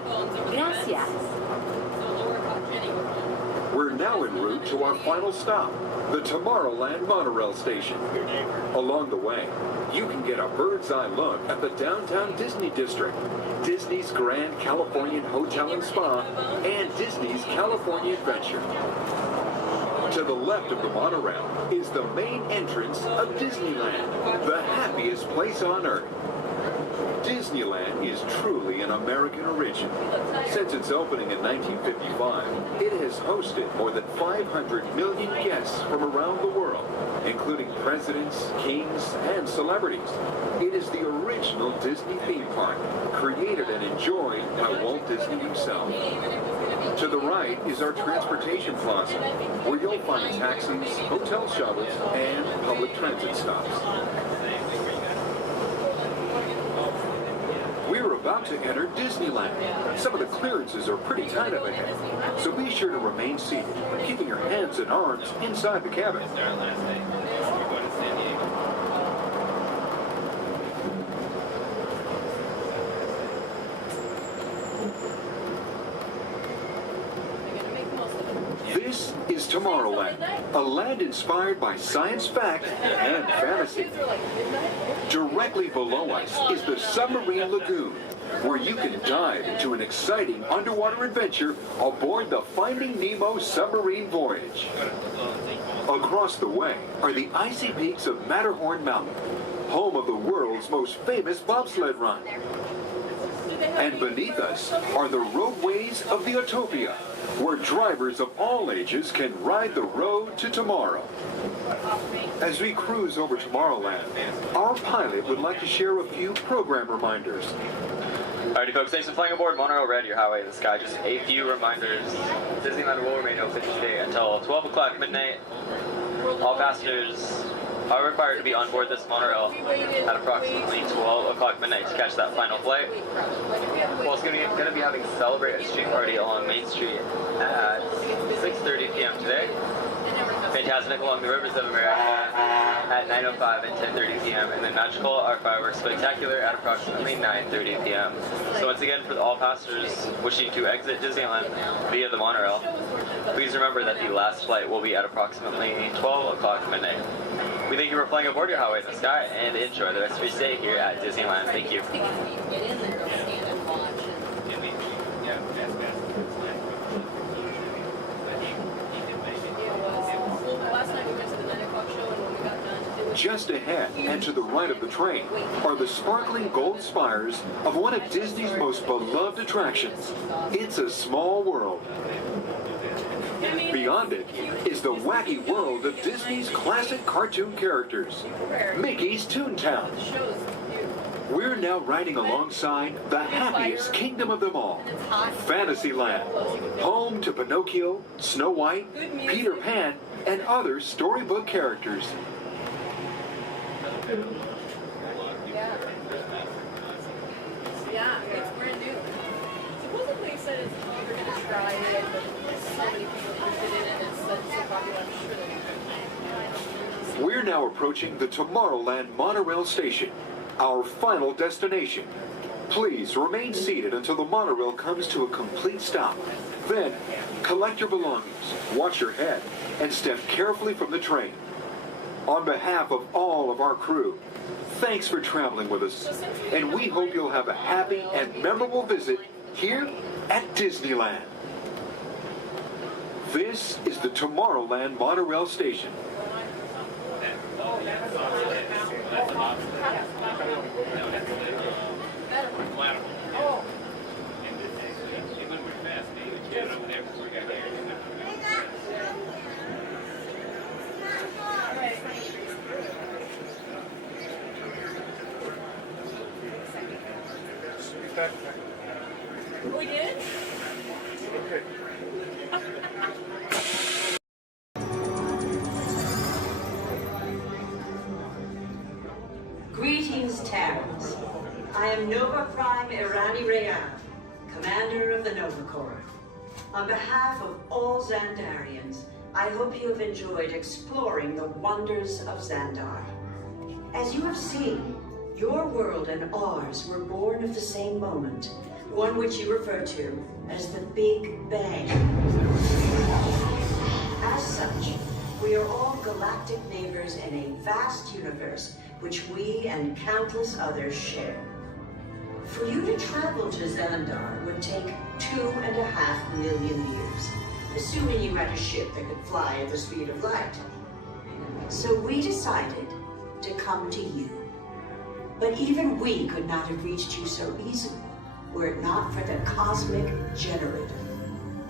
Gracias. We're now en route to our final stop, the Tomorrowland monorail station. Along the way, you can get a bird's eye look at the downtown Disney district, Disney's Grand Californian Hotel and Spa, and Disney's California Adventure. To the left of the monorail is the main entrance of Disneyland, the happiest place on earth. Disneyland is truly an American origin. Since its opening in 1955, it has hosted more than 500 million guests from around the world, including presidents, kings, and celebrities. It is the original Disney theme park, created and enjoyed by Walt Disney himself. To the right is our transportation plaza, where you'll find taxis, hotel shuttles, and public transit stops. We're about to enter Disneyland. Some of the clearances are pretty tight up ahead, so be sure to remain seated, keeping your hands and arms inside the cabin. This is Tomorrowland, a land inspired by science fact and fantasy. Directly below us is the Submarine Lagoon, where you can dive into an exciting underwater adventure aboard the Finding Nemo submarine voyage. Across the way are the icy peaks of Matterhorn Mountain, home of the world's most famous bobsled run. And beneath us are the roadways of the Utopia, where drivers of all ages can ride the road to tomorrow. As we cruise over Tomorrowland, our pilot would like to share a few program reminders. Alrighty folks, thanks for flying aboard Monorail Red, your highway in the sky. Just a few reminders. Disneyland will remain open today until 12 o'clock midnight. All passengers are required to be on board this monorail at approximately 12 o'clock midnight to catch that final flight. We're also going to be having Celebrate a Street Party along Main Street at 6:30 p.m. today. Fantastic along the Rivers of America at 9:05 and 10:30 p.m. and then Magical, our fireworks spectacular, at approximately 9:30 p.m. So once again, for all passengers wishing to exit Disneyland via the monorail, please remember that the last flight will be at approximately 12 o'clock midnight. We thank you for flying aboard your highway in the sky and enjoy the rest of your stay here at Disneyland. Thank you. Just ahead and to the right of the train are the sparkling gold spires of one of Disney's most beloved attractions. It's a Small World. Beyond it is the wacky world of Disney's classic cartoon characters, Mickey's Toontown. We're now riding alongside the happiest kingdom of them all, Fantasyland, home to Pinocchio, Snow White, Peter Pan, and other storybook characters. Yeah, it's brand new. Supposedly it said it's never going to try it, but so many people interested in it and it's such so popular, I'm sure. We're now approaching the Tomorrowland monorail station, our final destination. Please remain seated until the monorail comes to a complete stop. Then, collect your belongings, watch your head, and step carefully from the train. On behalf of all of our crew, thanks for traveling with us, and we hope you'll have a happy and memorable visit here at Disneyland. This is the Tomorrowland Monorail Station. We did? Okay. Greetings, Terrans. I am Nova Prime Irani Rayan, Commander of the Nova Corps. On behalf of all Xandarians, I hope you have enjoyed exploring the wonders of Xandar. As you have seen, your world and ours were born of the same moment, one which you refer to as the Big Bang. As such, we are all galactic neighbors in a vast universe which we and countless others share. For you to travel to Xandar would take 2.5 million years, assuming you had a ship that could fly at the speed of light. So we decided to come to you. But even we could not have reached you so easily were it not for the Cosmic Generator,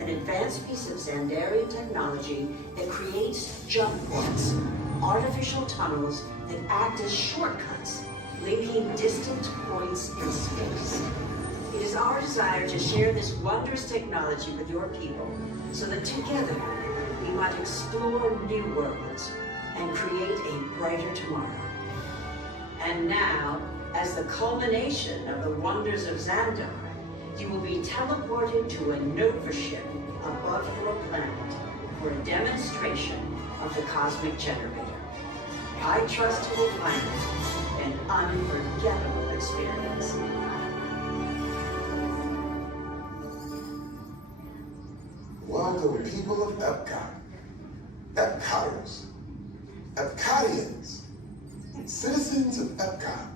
an advanced piece of Xandarian technology that creates jump points, artificial tunnels that act as shortcuts, linking distant points in space. It is our desire to share this wondrous technology with your people so that together we might explore new worlds and create a brighter tomorrow. And now, as the culmination of the wonders of Xandar, you will be teleported to a Nova ship above your planet for a demonstration of the Cosmic Generator. I trust you will find it an unforgettable experience. Welcome, people of Epcot, Epcoters, Epcotians, citizens of Epcot.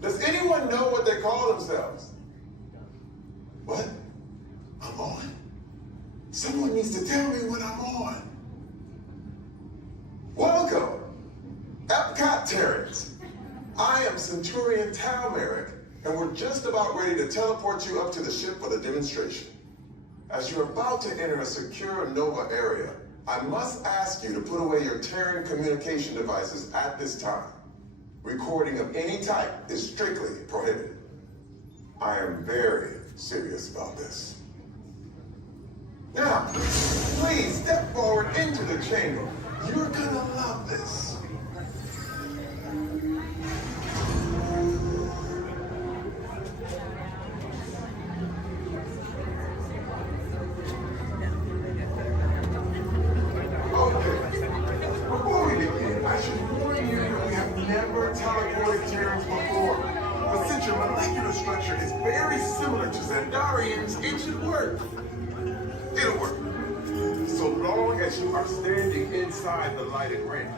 Does anyone know what they call themselves? What? I'm on? Someone needs to tell me when I'm on. Welcome, Epcot Terrans. I am Centurion Tal Merrick, and we're just about ready to teleport you up to the ship for the demonstration. As you're about to enter a secure Nova area, I must ask you to put away your Terran communication devices at this time. Recording of any type is strictly prohibited. I am very serious about this. Now, please step forward into the chamber. You're gonna love this. Before we begin, I should warn you that we have never teleported Terrans before. But since your molecular structure is very similar to Xandarians, it should work. It'll work. So long as you are standing inside the lighted ring.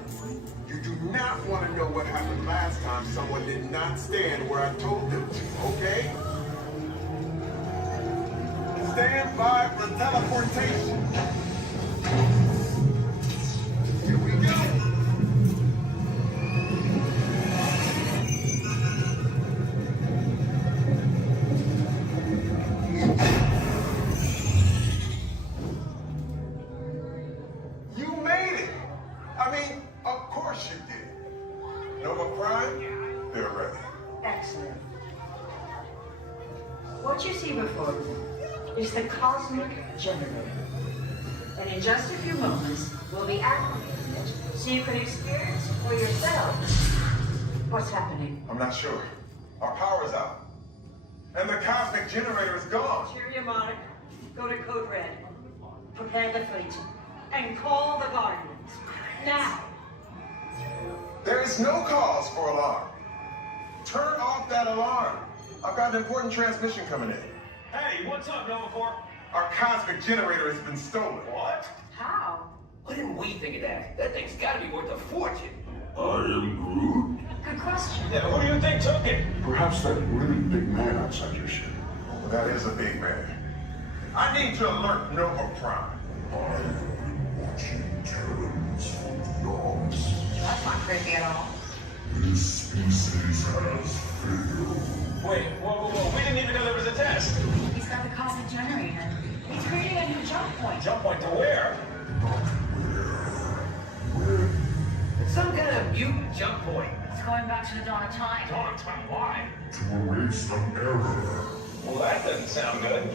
You do not want to know what happened last time someone did not stand where I told them to, okay? Stand by for teleportation. Here we go. You made it. I mean, of course you did. Nova Prime, they're ready. Excellent. What you see before you is the Cosmic Generator. And in just a few moments, we'll be activating it so you can experience for yourself what's happening. I'm not sure. Our power's out. And the Cosmic Generator is gone. Cheerio, Monarch. Go to Code Red. Prepare the fleet. And call the Guardians. Now. There is no cause for alarm. Turn off that alarm. I've got an important transmission coming in. Hey, what's up, Nova Corps? Our Cosmic Generator has been stolen. What? How? When we do you think of that? That thing's gotta be worth a fortune. I am Groot? Good question. Yeah, who do you think took it? Perhaps that really big man outside your ship. That is a big man. I need to alert Nova Prime. I'm watching Terrans from dogs. That's not creepy at all. This species has failed. Wait, whoa. We didn't even know there was a test. He's got the cosmic generator. He's creating a new jump point. Jump point to where? It's some kind of mutant jump point. It's going back to the dawn of time. Dawn of time? Why? To erase an error. Well, that doesn't sound good.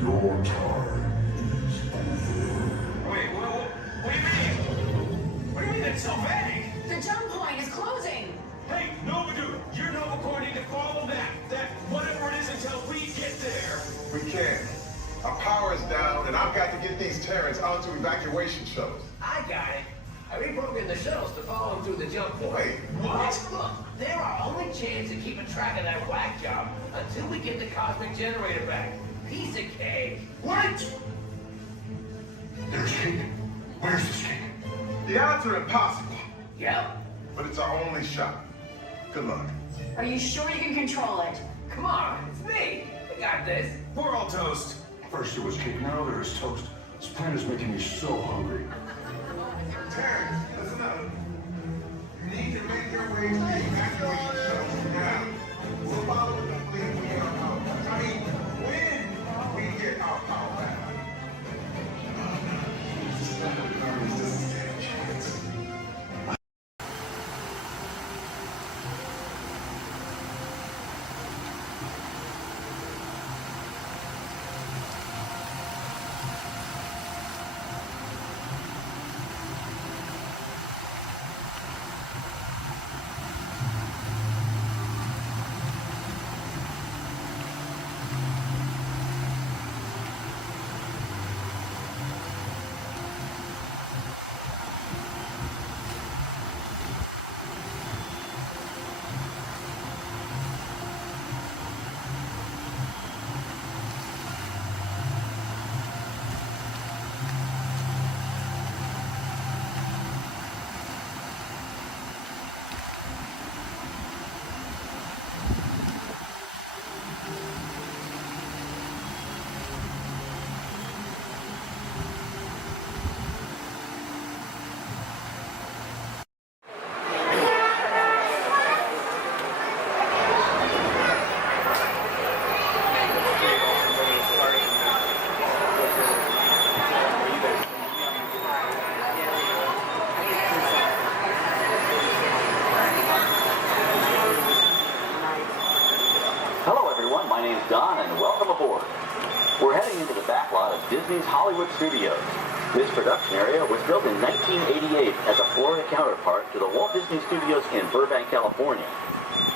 Your time is over. Wait, what do you mean? What do you mean it's so vague? The jump point is closing. Hey, Nova Dude, your Nova Corps need to follow that whatever it is until we get there. We can't. Our power is down, and I've got to get these Terrans onto evacuation shuttles. I got it. I reprogrammed the shuttles to follow them through the jump point. Wait, what? Look, they're our only chance of keeping track of that whack job until we get the cosmic generator back. Piece of cake. What? There's cake. Where's this cake? The odds are impossible. Yep. But it's our only shot. Good luck. Are you sure you can control it? Come on, it's me. I got this. We're all toast. First there was cake, now there is toast. This plan is making me so hungry. Terrans, listen up. You need to make your way to the evacuation shuttles now. We'll follow the fleet when we get our power back. I mean, when we get our power back. My name's Don, and welcome aboard. We're heading into the back lot of Disney's Hollywood Studios. This production area was built in 1988 as a Florida counterpart to the Walt Disney Studios in Burbank, California.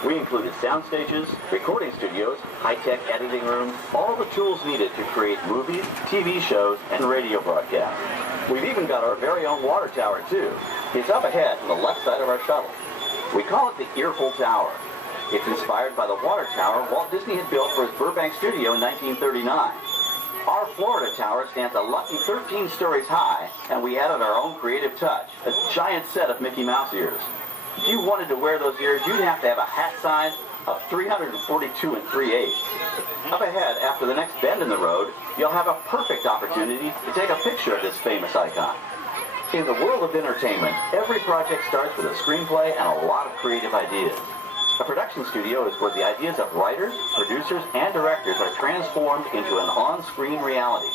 We included sound stages, recording studios, high-tech editing rooms, all the tools needed to create movies, TV shows, and radio broadcasts. We've even got our very own water tower, too. It's up ahead on the left side of our shuttle. We call it the Earful Tower. It's inspired by the water tower Walt Disney had built for his Burbank studio in 1939. Our Florida tower stands a lucky 13 stories high, and we added our own creative touch, a giant set of Mickey Mouse ears. If you wanted to wear those ears, you'd have to have a hat size of 342 3/8. Up ahead, after the next bend in the road, you'll have a perfect opportunity to take a picture of this famous icon. In the world of entertainment, every project starts with a screenplay and a lot of creative ideas. A production studio is where the ideas of writers, producers, and directors are transformed into an on-screen reality.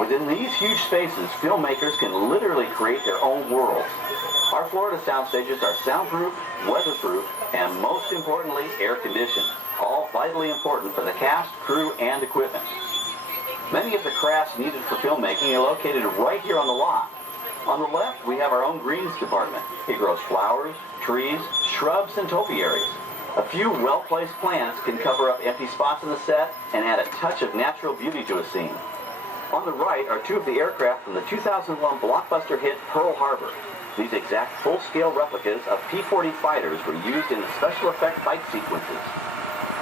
Within these huge spaces, filmmakers can literally create their own worlds. Our Florida sound stages are soundproof, weatherproof, and most importantly, air-conditioned, all vitally important for the cast, crew, and equipment. Many of the crafts needed for filmmaking are located right here on the lot. On the left, we have our own greens department. It grows flowers, trees, shrubs, and topiaries. A few well-placed plants can cover up empty spots in the set and add a touch of natural beauty to a scene. On the right are two of the aircraft from the 2001 blockbuster hit Pearl Harbor. These exact full-scale replicas of P-40 fighters were used in the special effect fight sequences.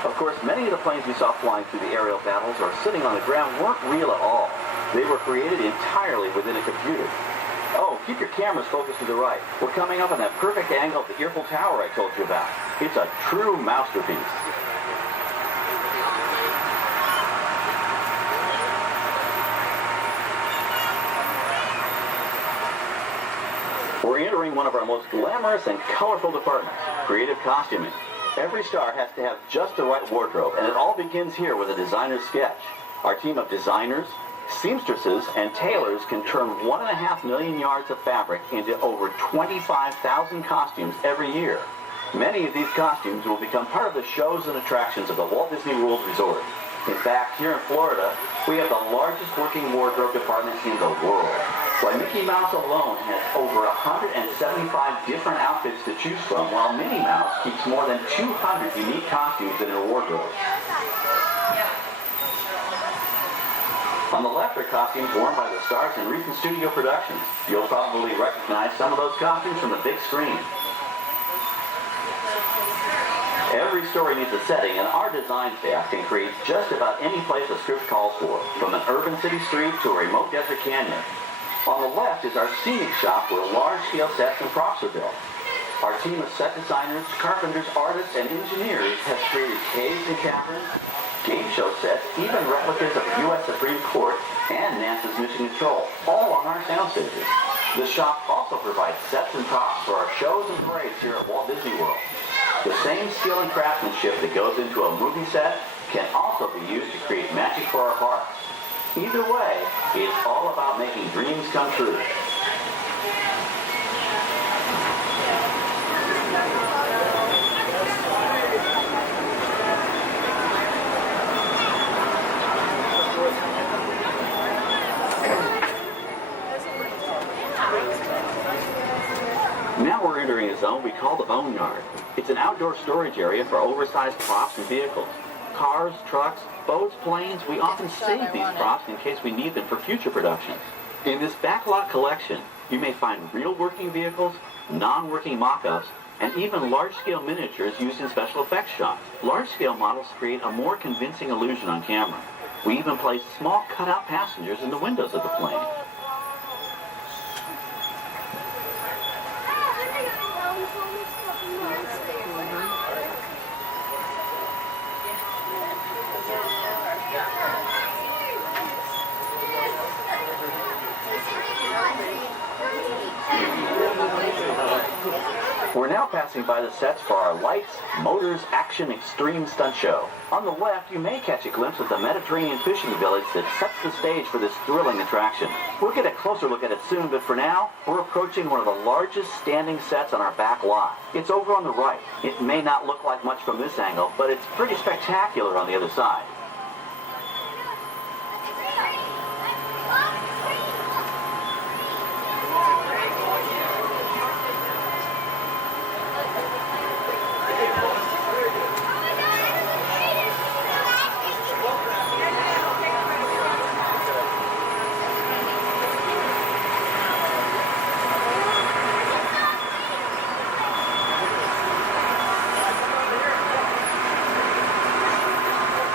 Of course, many of the planes we saw flying through the aerial battles or sitting on the ground weren't real at all. They were created entirely within a computer. Oh, keep your cameras focus to the right. We're coming up on that perfect angle of the Eiffel Tower I told you about. It's a true masterpiece. We're entering one of our most glamorous and colorful departments, creative costuming. Every star has to have just the right wardrobe, and it all begins here with a designer's sketch. Our team of designers, seamstresses, and tailors can turn 1.5 million yards of fabric into over 25,000 costumes every year. Many of these costumes will become part of the shows and attractions of the Walt Disney World Resort. In fact, here in Florida, we have the largest working wardrobe department in the world. Why, Mickey Mouse alone has over 175 different outfits to choose from, while Minnie Mouse keeps more than 200 unique costumes in her wardrobe. On the left are costumes worn by the stars in recent studio productions. You'll probably recognize some of those costumes from the big screen. Every story needs a setting, and our design staff can create just about any place a script calls for, from an urban city street to a remote desert canyon. On the left is our scenic shop where large-scale sets and props are built. Our team of set designers, carpenters, artists, and engineers has created caves and caverns, game show sets, even replicas of the U.S. Supreme Court and NASA's Mission Control, all on our sound stages. The shop also provides sets and props for our shows and parades here at Walt Disney World. The same skill and craftsmanship that goes into a movie set can also be used to create magic for our parks. Either way, it's all about making dreams come true. Now we're entering a zone we call the Boneyard. It's an outdoor storage area for oversized props and vehicles. Cars, trucks, boats, planes, we often save these props in case we need them for future productions. In this backlot collection, you may find real working vehicles, non-working mock-ups, and even large-scale miniatures used in special effects shots. Large-scale models create a more convincing illusion on camera. We even place small cutout passengers in the windows of the plane. We're now passing by the sets for our Lights, Motors, Action Extreme Stunt Show. On the left, you may catch a glimpse of the Mediterranean fishing village that sets the stage for this thrilling attraction. We'll get a closer look at it soon, but for now, we're approaching one of the largest standing sets on our back lot. It's over on the right. It may not look like much from this angle, but it's pretty spectacular on the other side.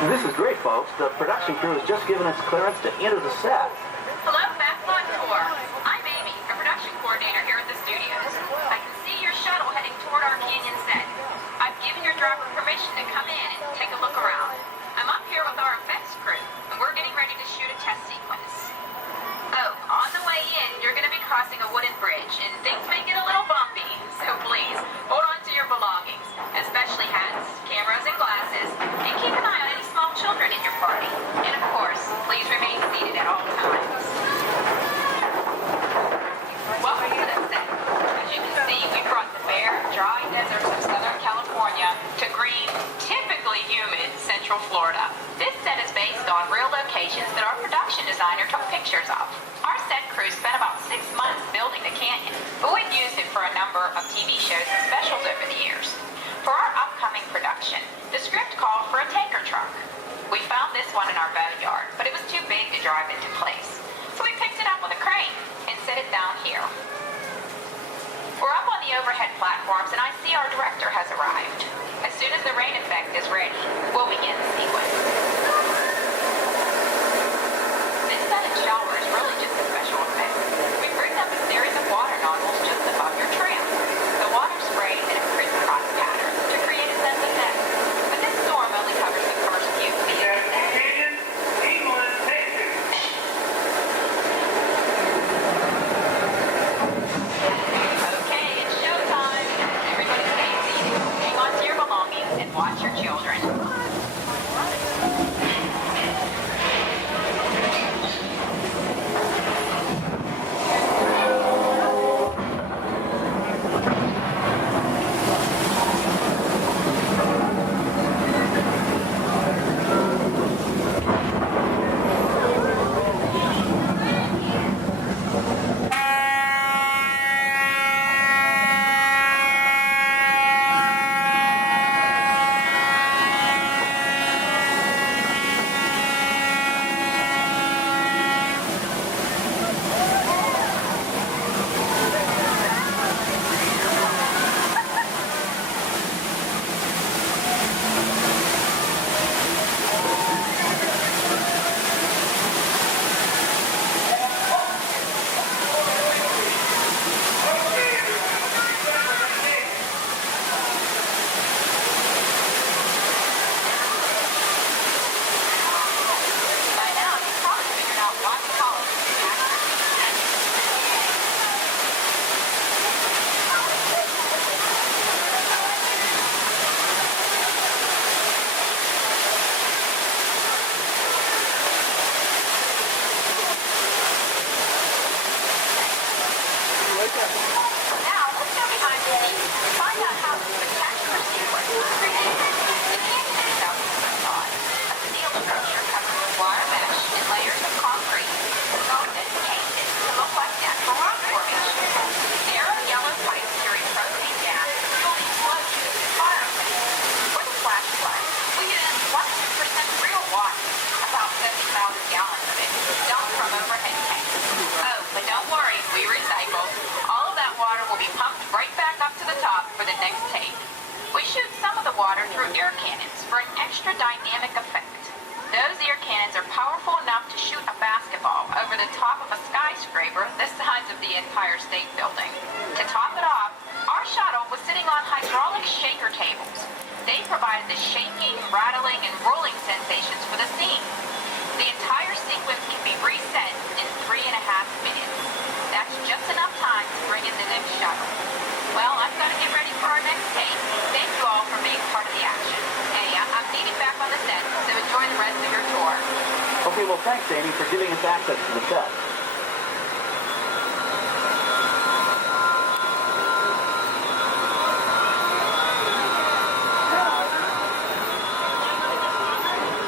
This is great, folks. The production crew has just given us clearance to enter the set. Hello, Backlot Tour. I'm Amy, a production coordinator here at the studios. I can see your shuttle heading toward our canyon set. I've given your driver permission to come in and take a look around. I'm up here with our effects crew, and we're getting ready to shoot a test sequence. Oh, on the way in, you're going to be crossing a wooden bridge, and things may get a little bumpy, so please, hold on to your belongings, especially hats, cameras, and glasses, and keep an eye on any small children in your party. And of course, please remain seated at all times. Welcome to the set. As you can see, we brought the bare, dry deserts of Southern California to green, typically humid Central Florida. This set is based on real locations that our production designer took pictures of. Our set crew spent about 6 months building the canyon, but we've used it for a number of TV shows and specials over the years. For our upcoming production, the script called for a tanker truck. We found this one in our boneyard, but it was too big to drive into place. So we picked it up with a crane and set it down here. We're up on the overhead platforms, and I see our director has arrived. As soon as the rain effect is ready, we'll begin the sequence. This set and shower is really just a special effect. We've rigged up a series of water nozzles water through air cannons for an extra dynamic effect. Those air cannons are powerful enough to shoot a basketball over the top of a skyscraper the size of the Empire State Building. To top it off, our shuttle was sitting on hydraulic shaker tables. They provided the shaking, rattling, and rolling sensations for the scene. The entire sequence can be reset in 3.5 minutes. That's just enough time to bring in the next shuttle. Well, I've got to get ready for our next take. Thank you all for being part of the action. Hey, I'm needed back on the set, so enjoy the rest of your tour. Okay, well, thanks, Amy, for giving us access to the set.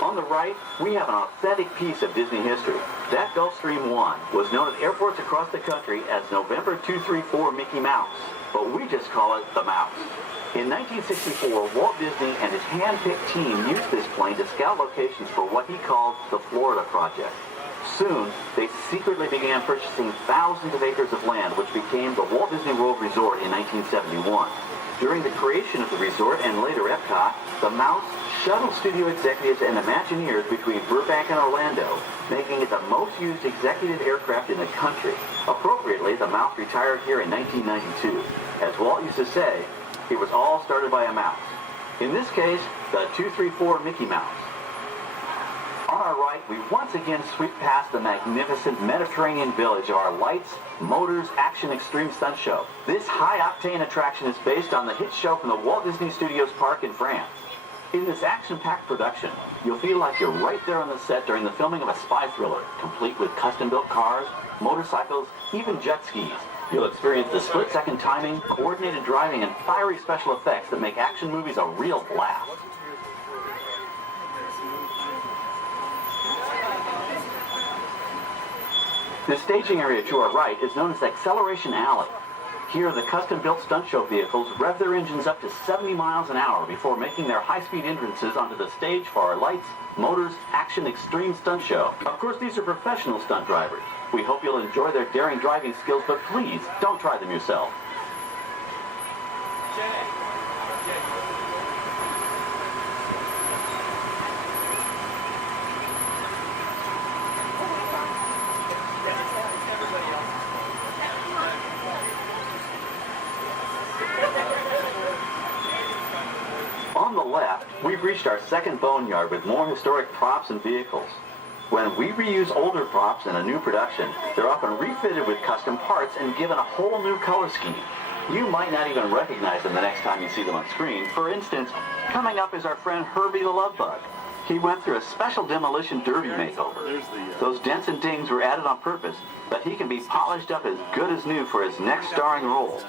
On the right, we have an authentic piece of Disney history. That Gulfstream 1 was known at airports across the country as November 234 Mickey Mouse, but we just call it the Mouse. In 1964, Walt Disney and his hand-picked team used this plane to scout locations for what he called the Florida Project. Soon, they secretly began purchasing thousands of acres of land, which became the Walt Disney World Resort in 1971. During the creation of the resort and later Epcot, the Mouse shuttled studio executives and Imagineers between Burbank and Orlando, making it the most used executive aircraft in the country. Appropriately, the Mouse retired here in 1992. As Walt used to say, it was all started by a mouse. In this case, the 234 Mickey Mouse. On our right, we once again sweep past the magnificent Mediterranean village of our lights, motors, action extreme stunt show. This high-octane attraction is based on the hit show from the Walt Disney Studios Park in France. In this action-packed production, you'll feel like you're right there on the set during the filming of a spy thriller, complete with custom-built cars, motorcycles, even jet skis. You'll experience the split-second timing, coordinated driving, and fiery special effects that make action movies a real blast. The staging area to our right is known as Acceleration Alley. Here, the custom-built stunt show vehicles rev their engines up to 70 miles an hour before making their high-speed entrances onto the stage for our lights, motors, action extreme stunt show. Of course, these are professional stunt drivers. We hope you'll enjoy their daring driving skills, but please, don't try them yourself. On the left, we've reached our second boneyard with more historic props and vehicles. When we reuse older props in a new production, they're often refitted with custom parts and given a whole new color scheme. You might not even recognize them the next time you see them on screen. For instance, coming up is our friend Herbie the Love Bug. He went through a special demolition derby makeover. Those dents and dings were added on purpose, but he can be polished up as good as new for his next starring role.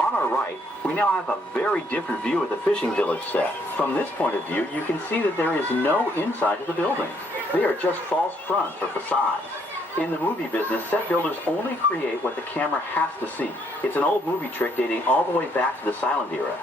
On our right, we now have a very different view of the fishing village set. From this point of view, you can see that there is no inside of the buildings. They are just false fronts or facades. In the movie business, set builders only create what the camera has to see. It's an old movie trick dating all the way back to the silent era.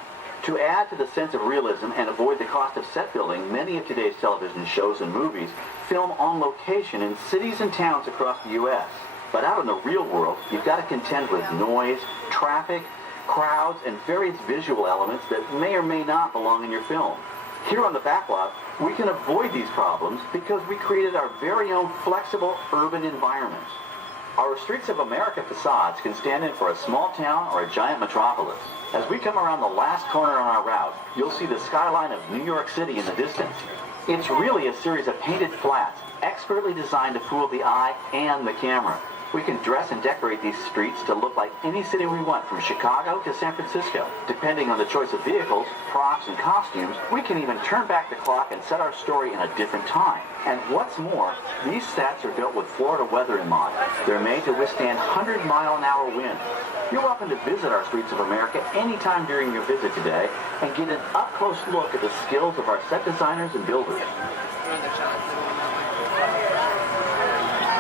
To add to the sense of realism and avoid the cost of set building, many of today's television shows and movies film on location in cities and towns across the U.S. But out in the real world, you've got to contend with noise, traffic, crowds, and various visual elements that may or may not belong in your film. Here on the backlot, we can avoid these problems because we created our very own flexible urban environment. Our Streets of America facades can stand in for a small town or a giant metropolis. As we come around the last corner on our route, you'll see the skyline of New York City in the distance. It's really a series of painted flats, expertly designed to fool the eye and the camera. We can dress and decorate these streets to look like any city we want, from Chicago to San Francisco. Depending on the choice of vehicles, props, and costumes, we can even turn back the clock and set our story in a different time. And what's more, these sets are built with Florida weather in mind. They're made to withstand 100-mile-an-hour winds. You're welcome to visit our Streets of America anytime during your visit today and get an up-close look at the skills of our set designers and builders.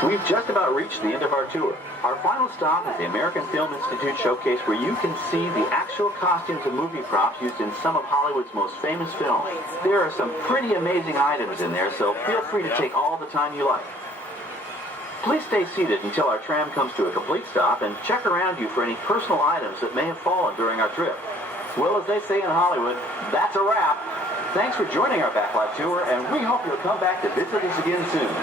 We've just about reached the end of our tour. Our final stop is the American Film Institute Showcase, where you can see the actual costumes and movie props used in some of Hollywood's most famous films. There are some pretty amazing items in there, so feel free to take all the time you like. Please stay seated until our tram comes to a complete stop and check around you for any personal items that may have fallen during our trip. Well, as they say in Hollywood, that's a wrap. Thanks for joining our backlot tour, and we hope you'll come back to visit us again soon.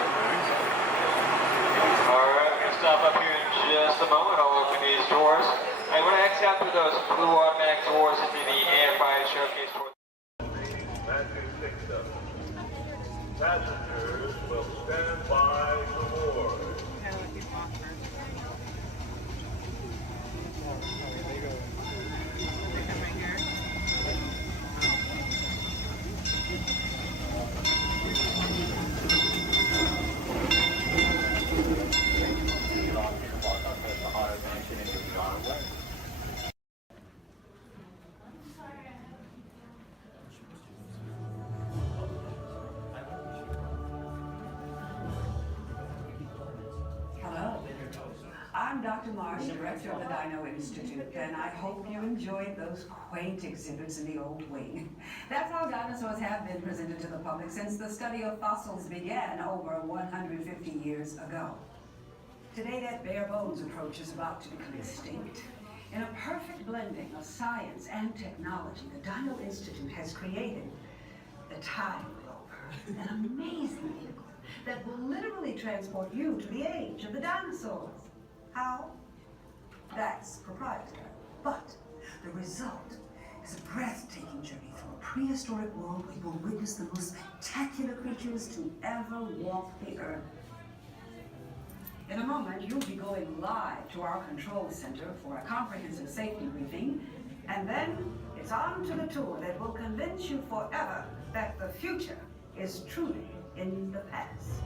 All right, we're going to stop up here in just a moment. I'll open these doors. I'm going to exit out through those blue automatic doors into the air-fired showcase door. Passengers will stand by to board. Hello, I'm Dr. Marsh, director of the Dino Institute, and I hope you enjoyed those quaint exhibits in the old wing. That's how dinosaurs have been presented to the public since the study of fossils began over 150 years ago. Today, that bare bones approach is about to become extinct. In a perfect blending of science and technology, the Dino Institute has created the Time Rover, an amazing vehicle that will literally transport you to the age of the dinosaurs. How? That's proprietary. But the result is a breathtaking journey through a prehistoric world where you will witness the most spectacular creatures to ever walk the earth. In a moment, you'll be going live to our control center for a comprehensive safety briefing, and then it's on to the tour that will convince you forever that the future is truly in the past.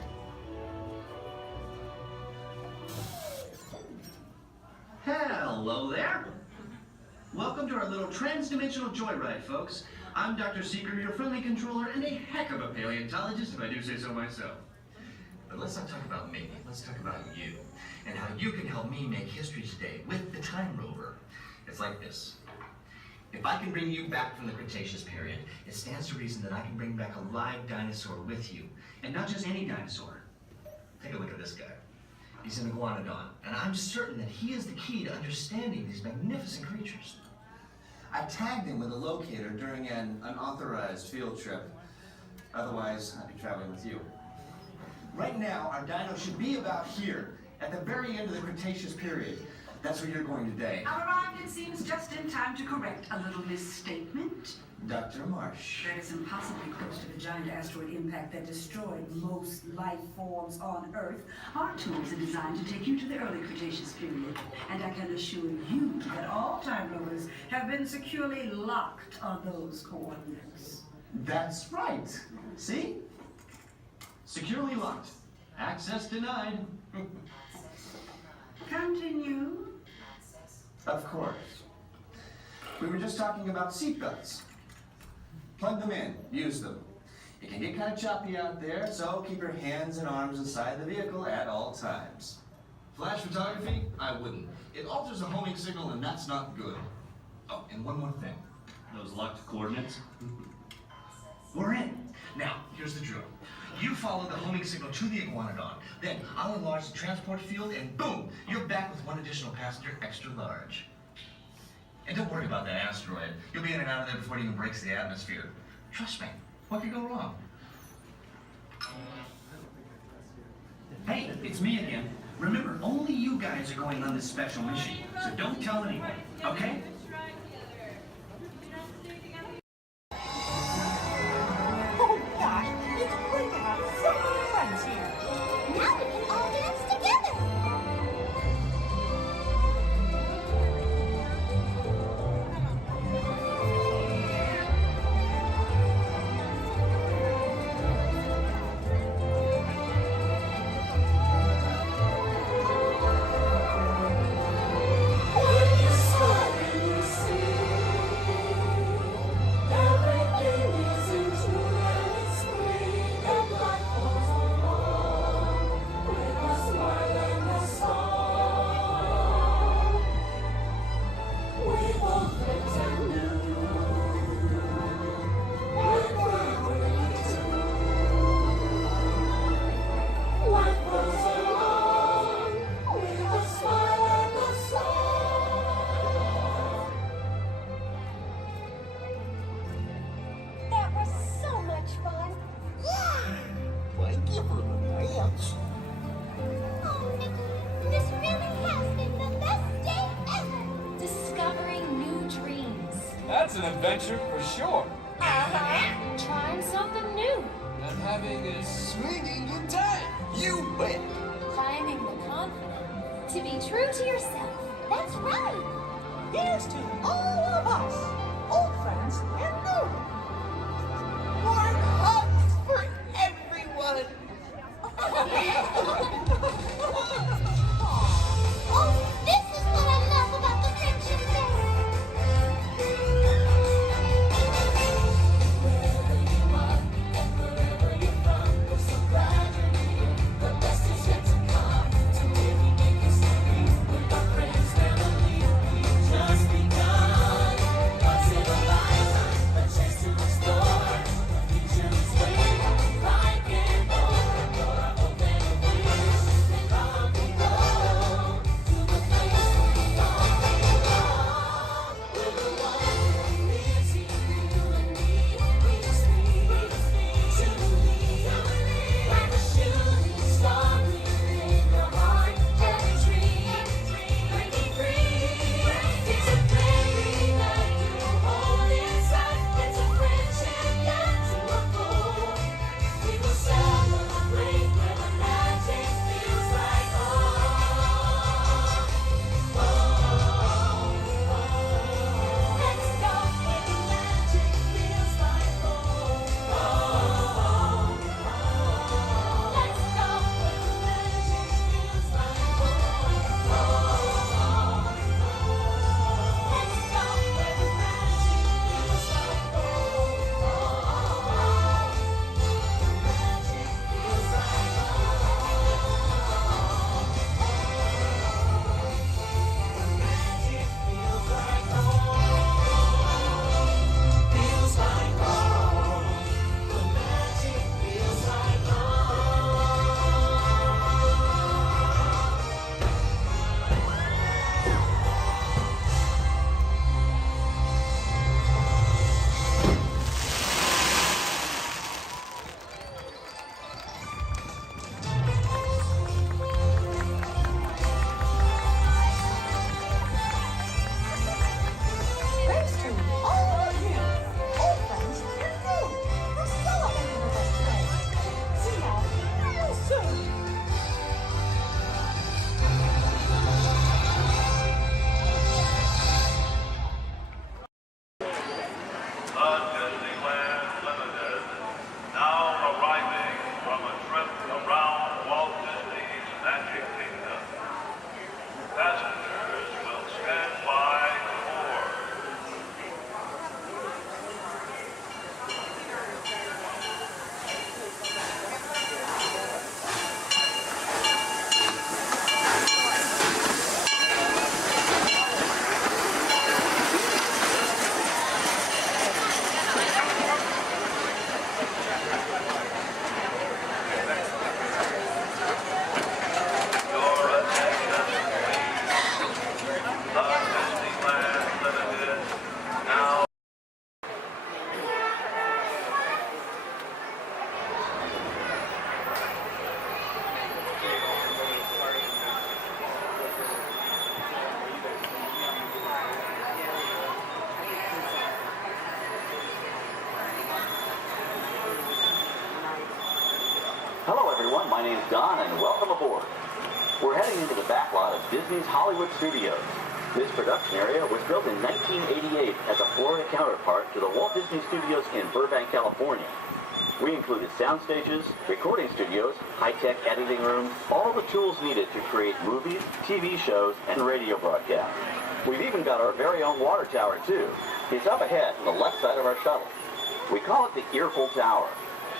Hello there. Welcome to our little trans-dimensional joyride, folks. I'm Dr. Seeker, your friendly controller, and a heck of a paleontologist, if I do say so myself. But let's not talk about me. Let's talk about you, and how you can help me make history today with the Time Rover. It's like this. If I can bring you back from the Cretaceous period, it stands to reason that I can bring back a live dinosaur with you. And not just any dinosaur. Take a look at this guy. He's an iguanodon, and I'm certain that he is the key to understanding these magnificent creatures. I tagged him with a locator during an unauthorized field trip. Otherwise, I'd be traveling with you. Right now, our dino should be about here, at the very end of the Cretaceous period. That's where you're going today. I've arrived, it seems, just in time to correct a little misstatement. Dr. Marsh. That is impossibly close to the giant asteroid impact that destroyed most life forms on Earth. Our tools are designed to take you to the early Cretaceous period. And I can assure you that all time rovers have been securely locked on those coordinates. That's right. See? Securely locked. Access denied. Continue. Of course. We were just talking about seatbelts. Plug them in, use them. It can get kind of choppy out there, so keep your hands and arms inside the vehicle at all times. Flash photography? I wouldn't. It alters the homing signal, and that's not good. Oh, and one more thing. Those locked coordinates? We're in. Now, here's the drill. You follow the homing signal to the iguanodon. Then I'll enlarge the transport field, and boom, you're back with one additional passenger extra large. And don't worry about that asteroid. You'll be in and out of there before it even breaks the atmosphere. Trust me, what could go wrong? Hey, it's me again. Remember, only you guys are going on this special mission, so don't tell anyone, okay? Oh gosh, it's great to have so many friends here. Now we can all dance together. When you saw me That's an adventure for sure. Trying something new. And having a swinging good time. You bet. Finding the confidence to be true to yourself. That's right. Here's to all of us, old friends and new. Warm hugs for everyone. Oh, this is what I love about the Friendship Day. Wherever you are and wherever you're from, we're so glad you're here. The best is yet to come. Today we make history with our friends, family. We've just begun. Once in a lifetime, a chance to explore. The future is waiting, like an open door. I hope and a wish that all can go to the place we all belong. We're the one who lives here, you and me. We just need to believe, like a shooting star in your heart. Every dream, breaking free. It's a flame that you hold inside. It's a friendship that to unfold. We will celebrate where the magic feels like home. Let's go where the magic feels like home. Let's go where the magic feels like home. Let's go where the magic feels like feels like home. The magic feels like Thanks to all of you, old friends and new, for celebrating with us today. See y'all real soon. The Disneyland Limited, now arriving from a trip around Walt Disney's Magic Kingdom. Passengers will stand by to board. Your attention, please. The Disneyland Limited, now. Hello everyone, my name's Don and welcome aboard. We're heading into the backlot of Disney's Hollywood Studios. This production area was built in 1988 as a Florida counterpart to the Walt Disney Studios in Burbank, California. We included sound stages, recording studios, high-tech editing rooms, all the tools needed to create movies, TV shows, and radio broadcasts. We've even got our very own water tower too. It's up ahead on the left side of our shuttle. We call it the Earful Tower.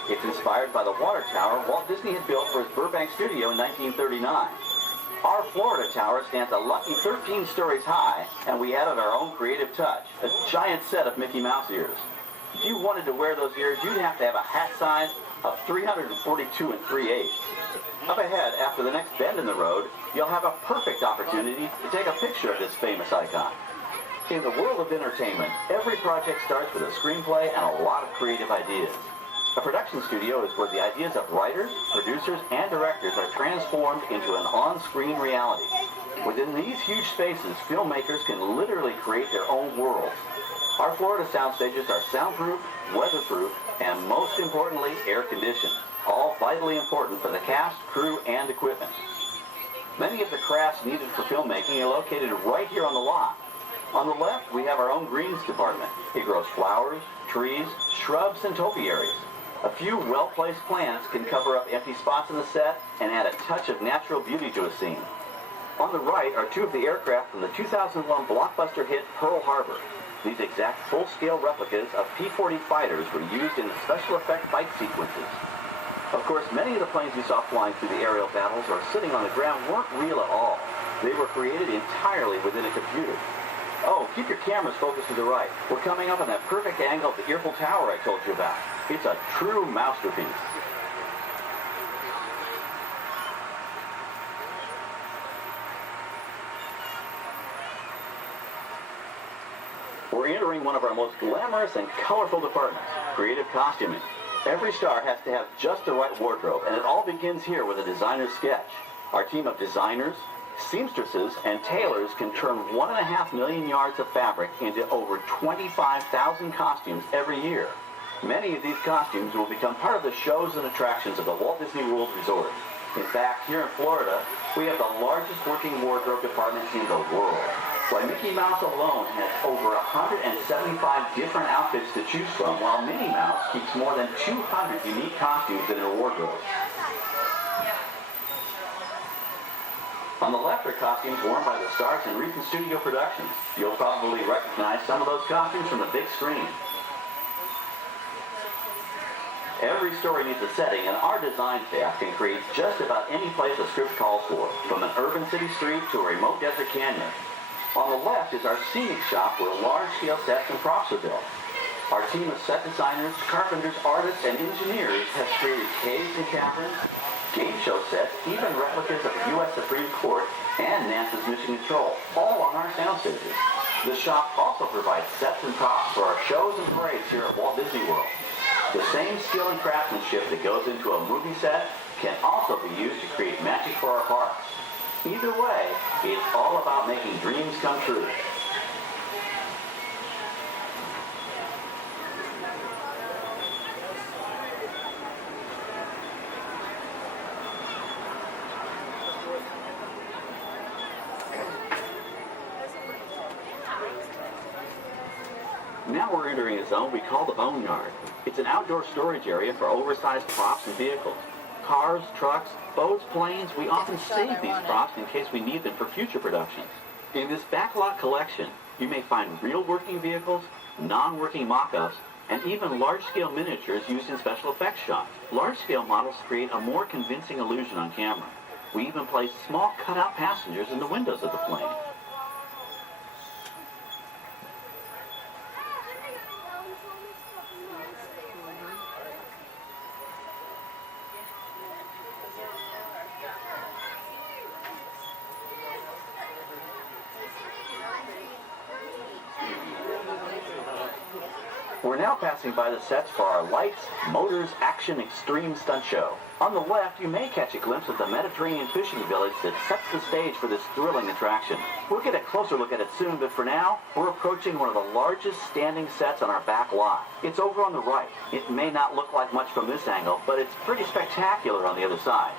It's inspired by the water tower Walt Disney had built for his Burbank studio in 1939. Our Florida tower stands a lucky 13 stories high, and we added our own creative touch, a giant set of Mickey Mouse ears. If you wanted to wear those ears, you'd have to have a hat size of 342 3/8. Up ahead, after the next bend in the road, you'll have a perfect opportunity to take a picture of this famous icon. In the world of entertainment, every project starts with a screenplay and a lot of creative ideas. A production studio is where the ideas of writers, producers, and directors are transformed into an on-screen reality. Within these huge spaces, filmmakers can literally create their own worlds. Our Florida sound stages are soundproof, weatherproof, and most importantly, air-conditioned. All vitally important for the cast, crew, and equipment. Many of the crafts needed for filmmaking are located right here on the lot. On the left, we have our own greens department. It grows flowers, trees, shrubs, and topiaries. A few well-placed plants can cover up empty spots in the set and add a touch of natural beauty to a scene. On the right are two of the aircraft from the 2001 blockbuster hit Pearl Harbor. These exact full-scale replicas of P-40 fighters were used in the special effect fight sequences. Of course, many of the planes you saw flying through the aerial battles or sitting on the ground weren't real at all. They were created entirely within a computer. Oh, keep your cameras focused to the right. We're coming up on that perfect angle of the Eiffel Tower I told you about. It's a true masterpiece. We're entering one of our most glamorous and colorful departments, creative costuming. Every star has to have just the right wardrobe, and it all begins here with a designer's sketch. Our team of designers, seamstresses, and tailors can turn 1.5 million yards of fabric into over 25,000 costumes every year. Many of these costumes will become part of the shows and attractions of the Walt Disney World Resort. In fact, here in Florida, we have the largest working wardrobe department in the world. Why, Mickey Mouse alone has over 175 different outfits to choose from, while Minnie Mouse keeps more than 200 unique costumes in her wardrobe. On the left are costumes worn by the stars in recent studio productions. You'll probably recognize some of those costumes from the big screen. Every story needs a setting, and our design staff can create just about any place a script calls for, from an urban city street to a remote desert canyon. On the left is our scenic shop where large-scale sets and props are built. Our team of set designers, carpenters, artists, and engineers has created caves and caverns, game show sets, even replicas of the U.S. Supreme Court and NASA's Mission Control, all on our sound stages. The shop also provides sets and props for our shows and parades here at Walt Disney World. The same skill and craftsmanship that goes into a movie set can also be used to create magic for our parks. Either way, it's all about making dreams come true. Now we're entering a zone we call the Boneyard. It's an outdoor storage area for oversized props and vehicles. Cars, trucks, boats, planes, we often save these props in case we need them for future productions. In this backlot collection, you may find real working vehicles, non-working mock-ups, and even large-scale miniatures used in special effects shots. Large-scale models create a more convincing illusion on camera. We even place small cut-out passengers in the windows of the plane. We're now passing by the sets for our Lights, Motors, Action Extreme Stunt Show. On the left, you may catch a glimpse of the Mediterranean fishing village that sets the stage for this thrilling attraction. We'll get a closer look at it soon, but for now, we're approaching one of the largest standing sets on our back lot. It's over on the right. It may not look like much from this angle, but it's pretty spectacular on the other side.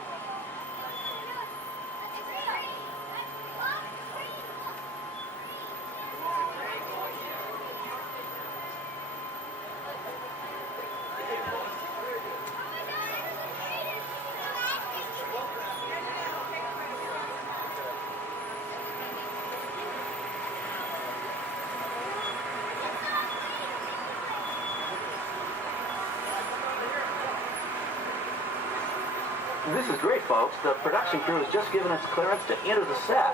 This is great, folks. The production crew has just given us clearance to enter the set.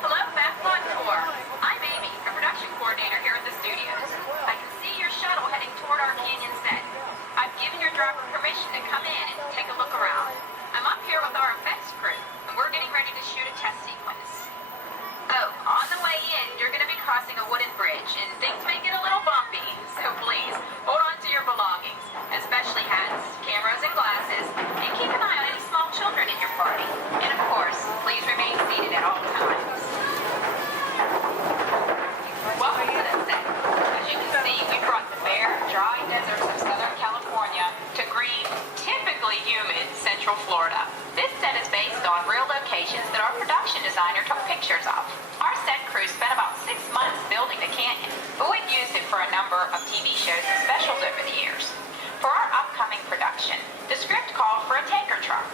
Hello, Backlot Tour. I'm Amy, a production coordinator here at the studios. I can see your shuttle heading toward our canyon set. I've given your driver permission to come in and take a look around. I'm up here with our effects crew, and we're getting ready to shoot a test sequence. Oh, on the way in, you're going to be crossing a wooden bridge, and things may get a little bumpy, so please, hold on to your belongings, especially hats, cameras, and glasses, and keep an eye on any small children in your party. And of course, please remain seated at all times. Welcome to the set. As you can Central Florida. This set is based on real locations that our production designer took pictures of. Our set crew spent about 6 months building the canyon, but we've used it for a number of TV shows and specials over the years. For our upcoming production, the script called for a tanker truck.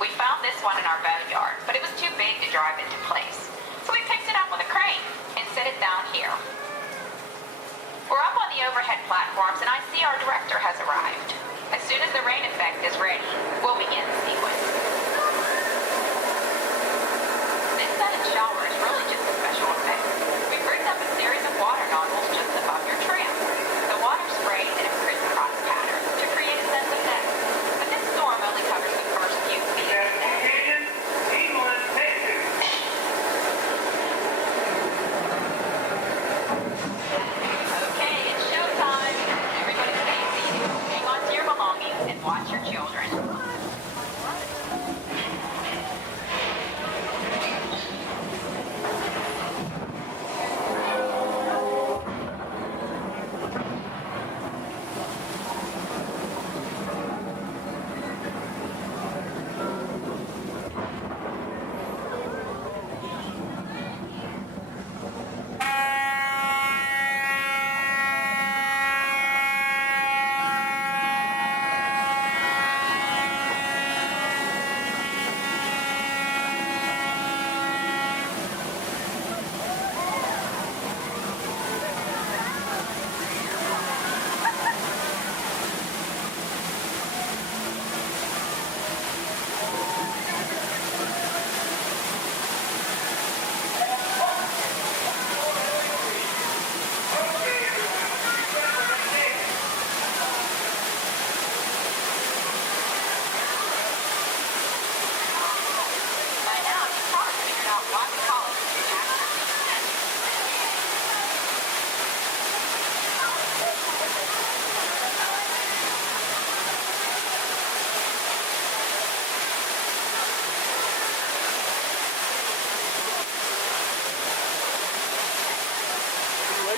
We found this one in our boneyard, but it was too big to drive into place. So we picked it up with a crane and set it down here. We're up on the overhead platforms and I see our director has arrived. As soon as the rain effect is ready, we'll begin the sequence. This set and shower is really just a special effect. We rigged up a series of water nozzles just above your trim. The water sprays in a crisscross pattern to create a sense of depth. But this storm only covers the first few feet of the set. Okay, it's showtime. Everybody stay seated. Hang on to your belongings and watch your children.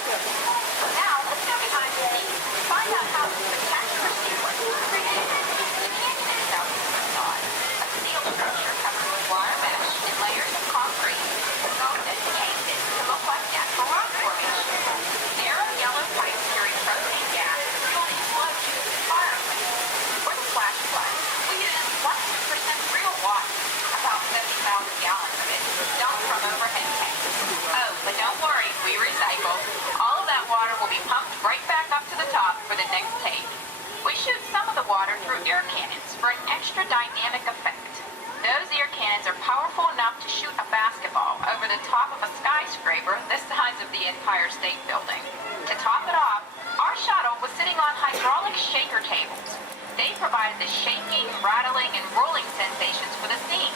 Now, let's go behind the scenes and find out how this spectacular sequence was created. The canyon itself is a facade, a steel structure covered with wire mesh and layers of concrete, sculpted and painted to look like natural rock formation. Narrow yellow pipes carry propane gas fueled in slow tubes and fireplace. For the flash flood, we used 100% real water, about 70,000 gallons of it, dumped from overhead tanks. Oh, but don't worry, we recycle. All of that water will be pumped right back up to the top for the next take. We shoot some of the water through air cannons for an extra dynamic effect. Those air cannons are powerful enough to shoot a basketball over the top of a skyscraper the size of the Empire State Building. To top it off, our shuttle was sitting on hydraulic shaker tables. They provided the shaking, rattling, and rolling sensations for the scene.